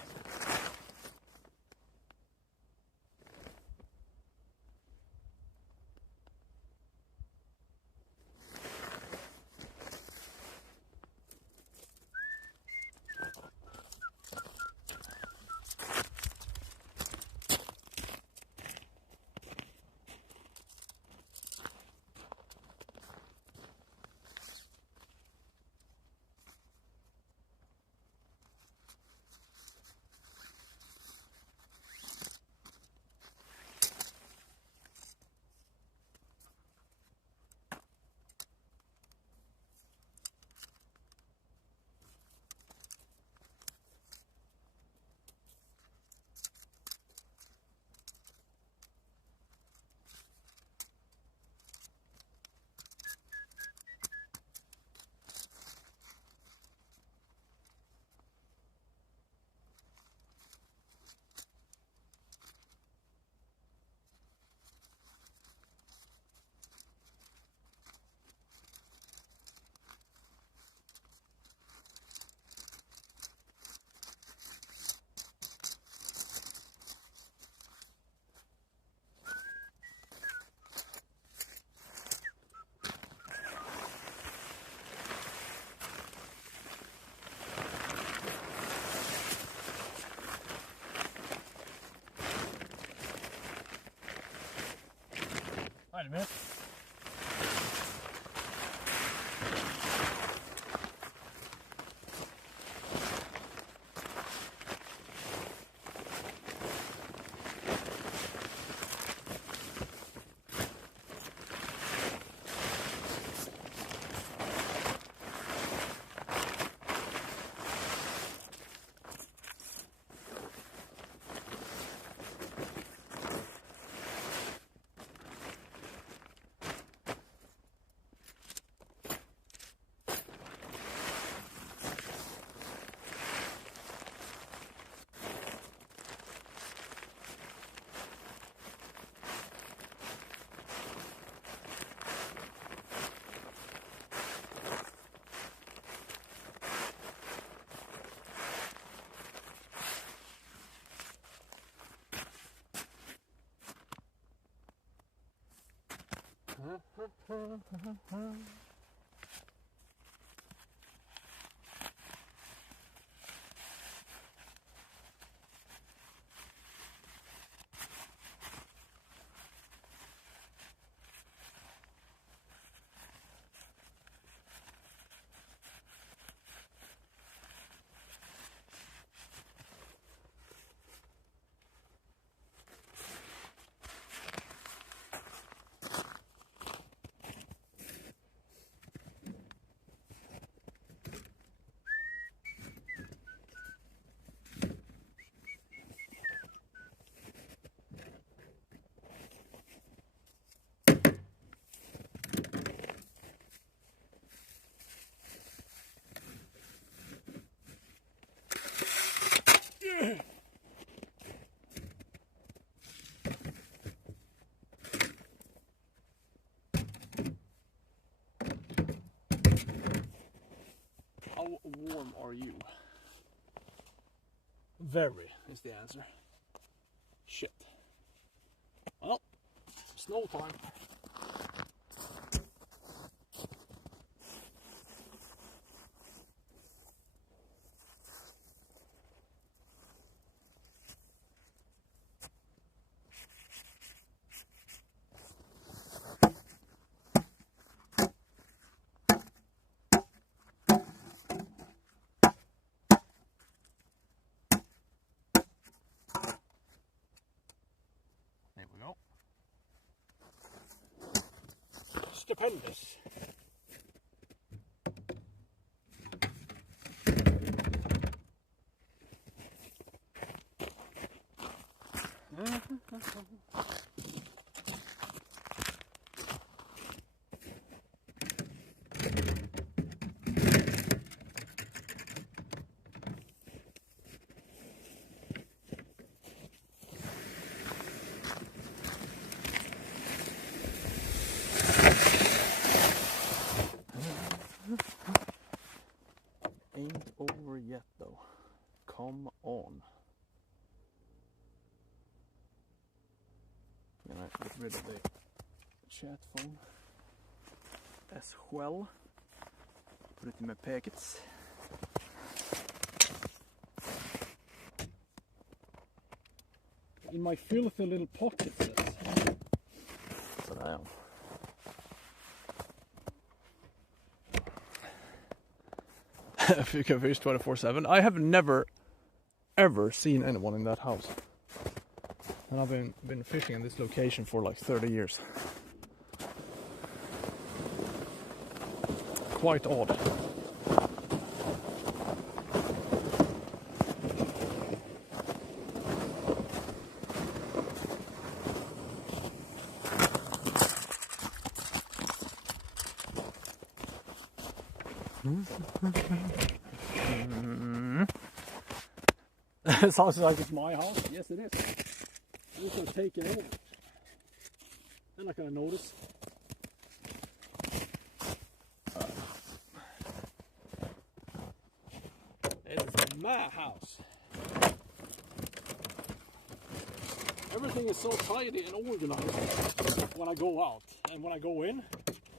Wait a minute. How warm are you? Very is the answer. Shit. Well, snow time. There we go. Stupendous. Ain't over yet though. Come on. I'm gonna get rid of the chat phone as well. Put it in my packets. In my filthy little pockets. So I am. If you can fish 24/7. I have never ever seen anyone in that house. And I've been fishing in this location for like 30 years. Quite odd. It sounds like it's my house. Yes, it is. I'm just going to take it over. They're not going to notice. It's my house. Everything is so tidy and organized when I go out. And when I go in,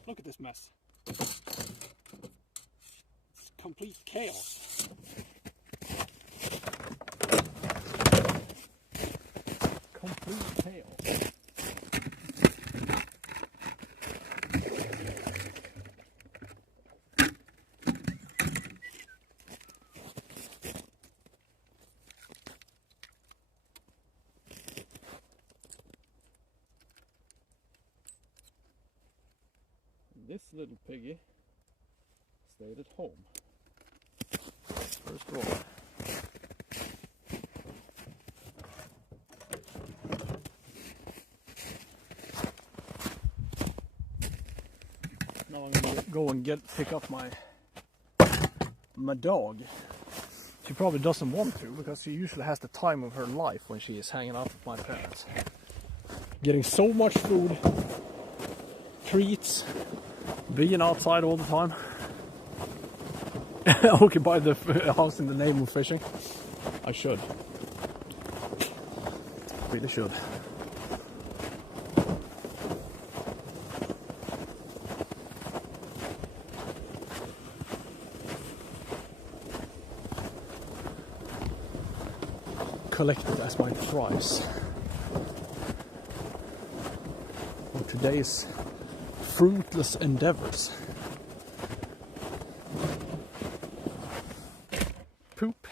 look at this mess. It's complete chaos. Complete chaos. This little piggy stayed at home. First roll. Now I'm gonna go and pick up my dog. She probably doesn't want to because she usually has the time of her life when she is hanging out with my parents. Getting so much food, treats, being outside all the time. Occupy the house in the name of fishing. I should. Really should. Collect it as my prize for today's fruitless endeavors. Poop.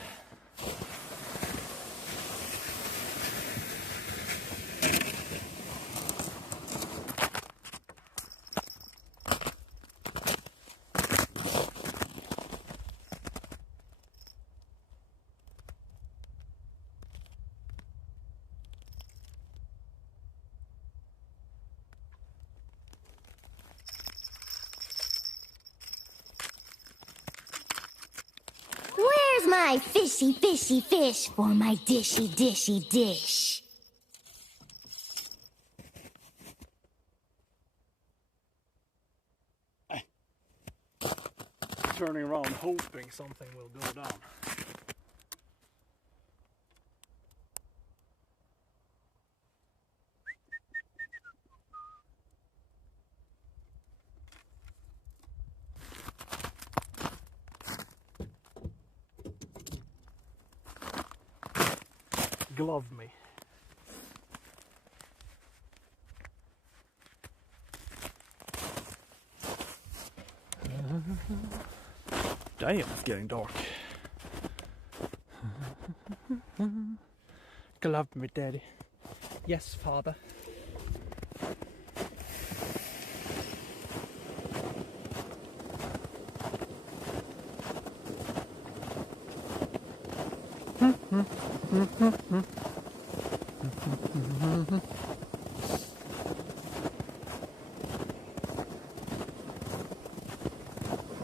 Where's my fishy, fishy fish for my dishy, dishy dish? Turning around hoping something will go down. Glove me. Damn, it's getting dark. Glove me, Daddy. Yes, Father.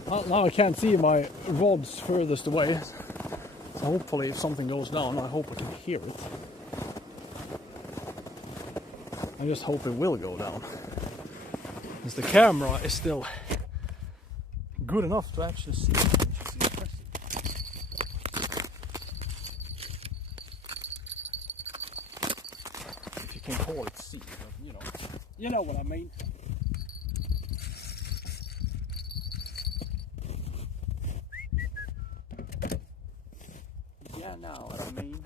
Well, now I can't see my rods furthest away, so hopefully if something goes down, I hope I can hear it. I just hope it will go down, because the camera is still good enough to actually see it, which is impressive. call it sea, but you know what I mean. Yeah, know what I mean.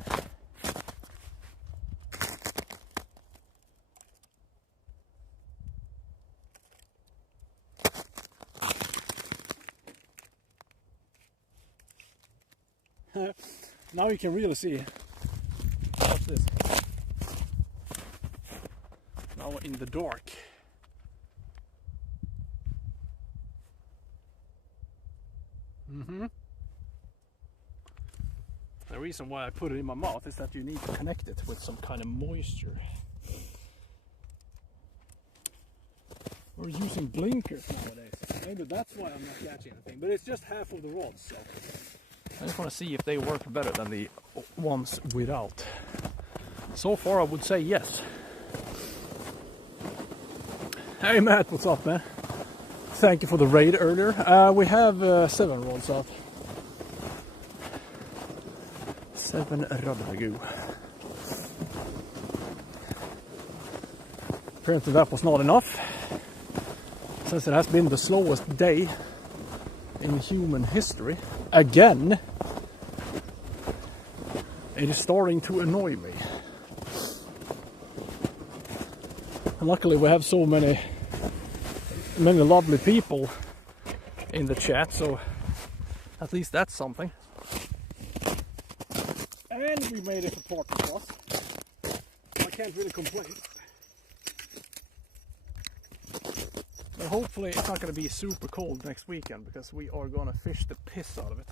Now you can really see. Watch this. Now in the dark. The reason why I put it in my mouth is that you need to connect it with some kind of moisture. We're using blinkers nowadays. Maybe that's why I'm not catching anything. But it's just half of the rods, so I just want to see if they work better than the ones without. So far I would say yes. Hey Matt, what's up, man? Thank you for the raid earlier. We have 7 rods out. 7 rodder. Apparently that was not enough, since it has been the slowest day in human history. Again, it is starting to annoy me. And luckily we have so many lovely people in the chat, so at least that's something. And we made it for Party Plus. I can't really complain. But hopefully it's not going to be super cold next weekend, because we are going to fish the piss out of it.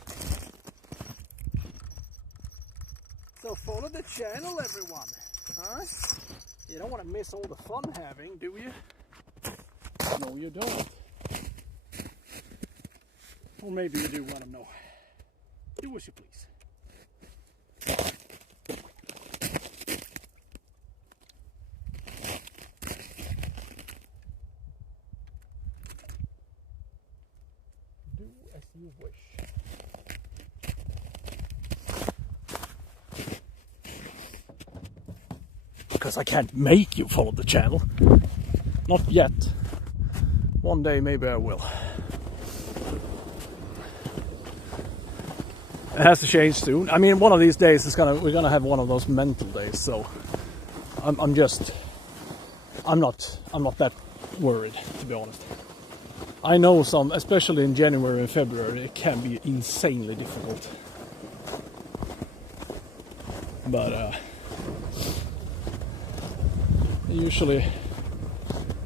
So follow the channel, everyone. Huh? You don't want to miss all the fun having, do you? No, you don't. Or maybe you do, I don't know. Do as you please. Do as you wish. Because I can't make you follow the channel. Not yet. One day maybe I will. It has to change soon. I mean, one of these days we're gonna have one of those mental days. So I'm not that worried, to be honest. I know some, especially in January and February, it can be insanely difficult. But usually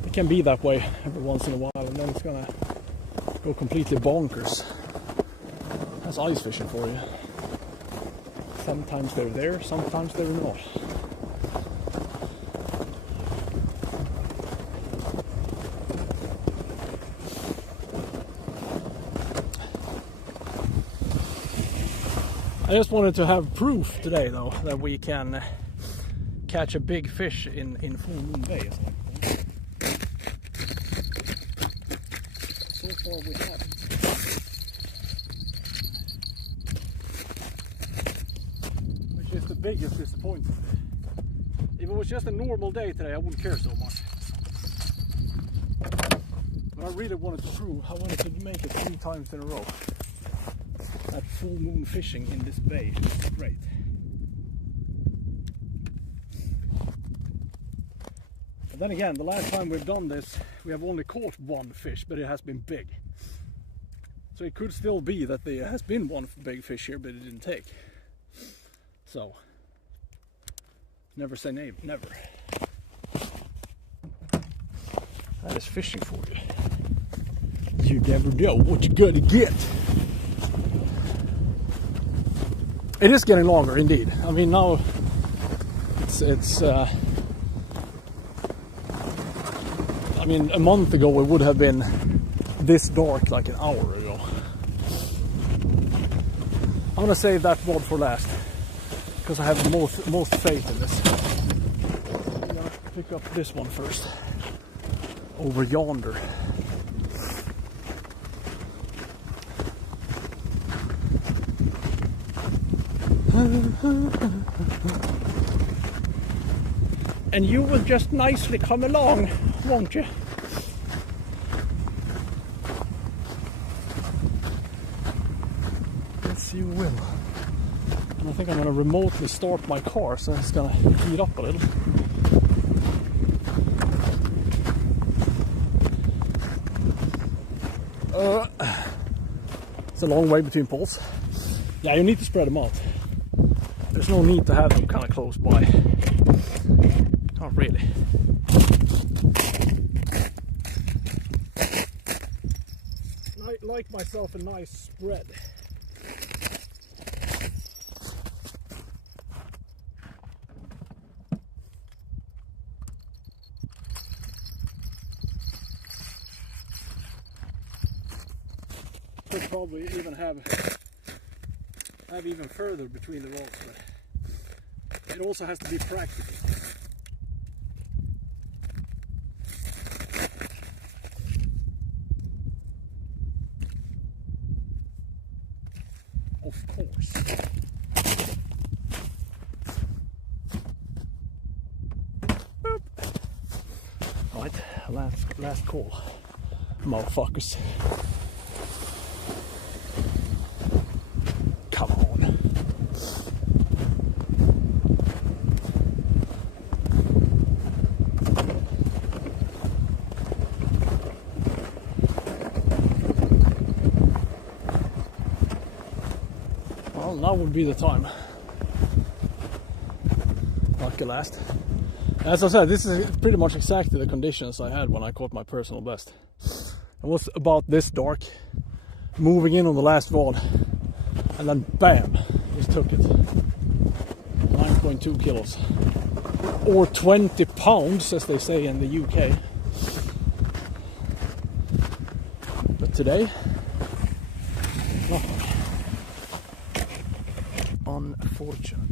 it can be that way every once in a while, and then it's gonna go completely bonkers. That's ice fishing for you. Sometimes they're there, sometimes they're not. I just wanted to have proof today, though, that we can catch a big fish in Full Moon Bay. So far we haven't. Which is the biggest disappointment. If it was just a normal day today, I wouldn't care so much. But I really wanted to prove, I wanted to make it 3 times in a row. That full moon fishing in this bay is great. But then again, the last time we've done this, we have only caught 1 fish, but it has been big. So it could still be that there has been 1 big fish here, but it didn't take. So, never say never. That is fishing for you. You never know what you're gonna get. It is getting longer, indeed. I mean, now it's I mean, a month ago it would have been this dark like an hour ago. I'm gonna save that rod for last, because I have most faith in this. I'm gonna pick up this one first, over yonder. And you will just nicely come along, won't you? Yes, you will. And I think I'm going to remotely start my car, so it's going to heat up a little. It's a long way between poles. Yeah, you need to spread them out. There's no need to have them kind of close by. Not really. I like myself a nice spread. Could probably even have even further between the rods, but it also has to be practical. Of course. Boop. Right, last call, motherfuckers. Come on. Well, now would be the time. Lucky last. As I said, this is pretty much exactly the conditions I had when I caught my personal best. It was about this dark, moving in on the last rod, and then bam, just took it. 9.2 kilos. Or 20 pounds, as they say in the UK. But today, nothing. Unfortunate.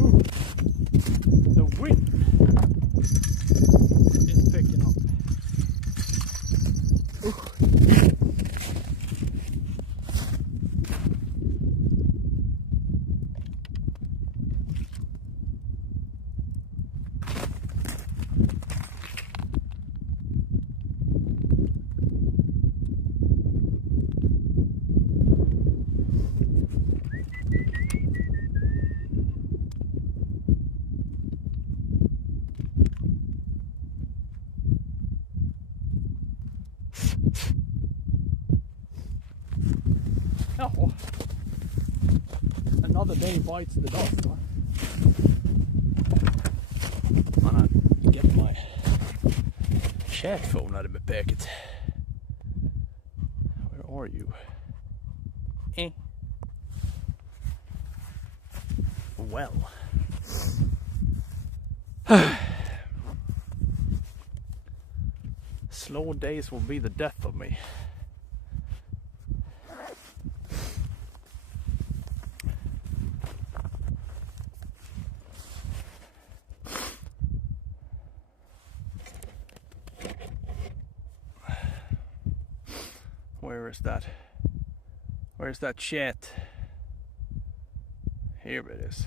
Ooh. The wind is picking up. Ooh. Oh, another day bites the dust. Huh? I'm gonna get my chat phone out of my pocket. Where are you? Well. Slow days will be the death of me. Where is that? Where's that chat? Here it is.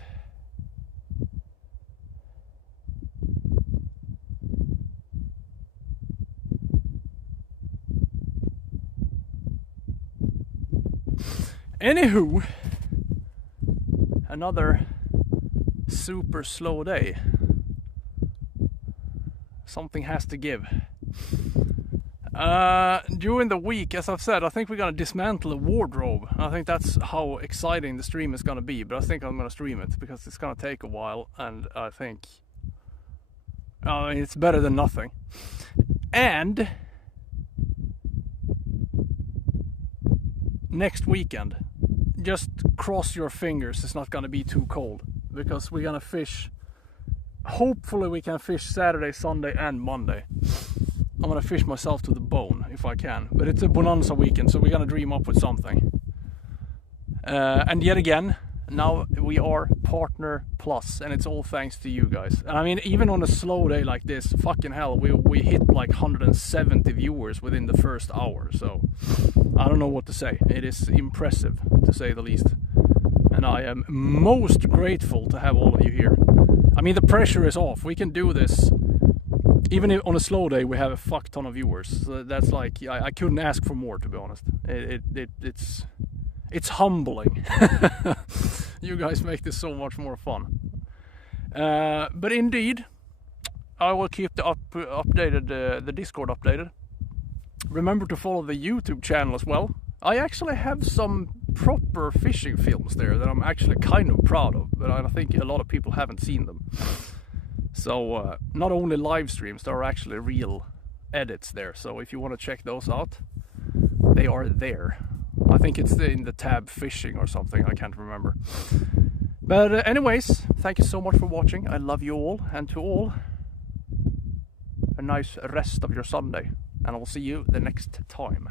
Anywho, another super slow day. Something has to give. During the week, as I've said, I think we're gonna dismantle a wardrobe. I think that's how exciting the stream is gonna be, but I think I'm gonna stream it because it's gonna take a while, and I think it's better than nothing. And next weekend, just cross your fingers it's not gonna be too cold, because we're gonna fish. Hopefully we can fish Saturday, Sunday and Monday. I'm gonna fish myself to the bone if I can, but it's a bonanza weekend, so we're gonna dream up with something. And yet again, now we are Partner Plus, and it's all thanks to you guys. And I mean, even on a slow day like this, fucking hell, we hit like 170 viewers within the first hour. So I don't know what to say. It is impressive, to say the least. And I am most grateful to have all of you here. I mean, the pressure is off. We can do this. Even if on a slow day, we have a fuck ton of viewers. So that's like, I couldn't ask for more, to be honest. It's humbling. You guys make this so much more fun. But indeed, I will keep the the Discord updated. Remember to follow the YouTube channel as well. I actually have some proper fishing films there that I'm actually kind of proud of, but I think a lot of people haven't seen them. So not only live streams, there are actually real edits there. So if you want to check those out, they are there. I think it's in the tab fishing or something, I can't remember. But anyways, thank you so much for watching. I love you all, and to all, a nice rest of your Sunday. And I will see you the next time.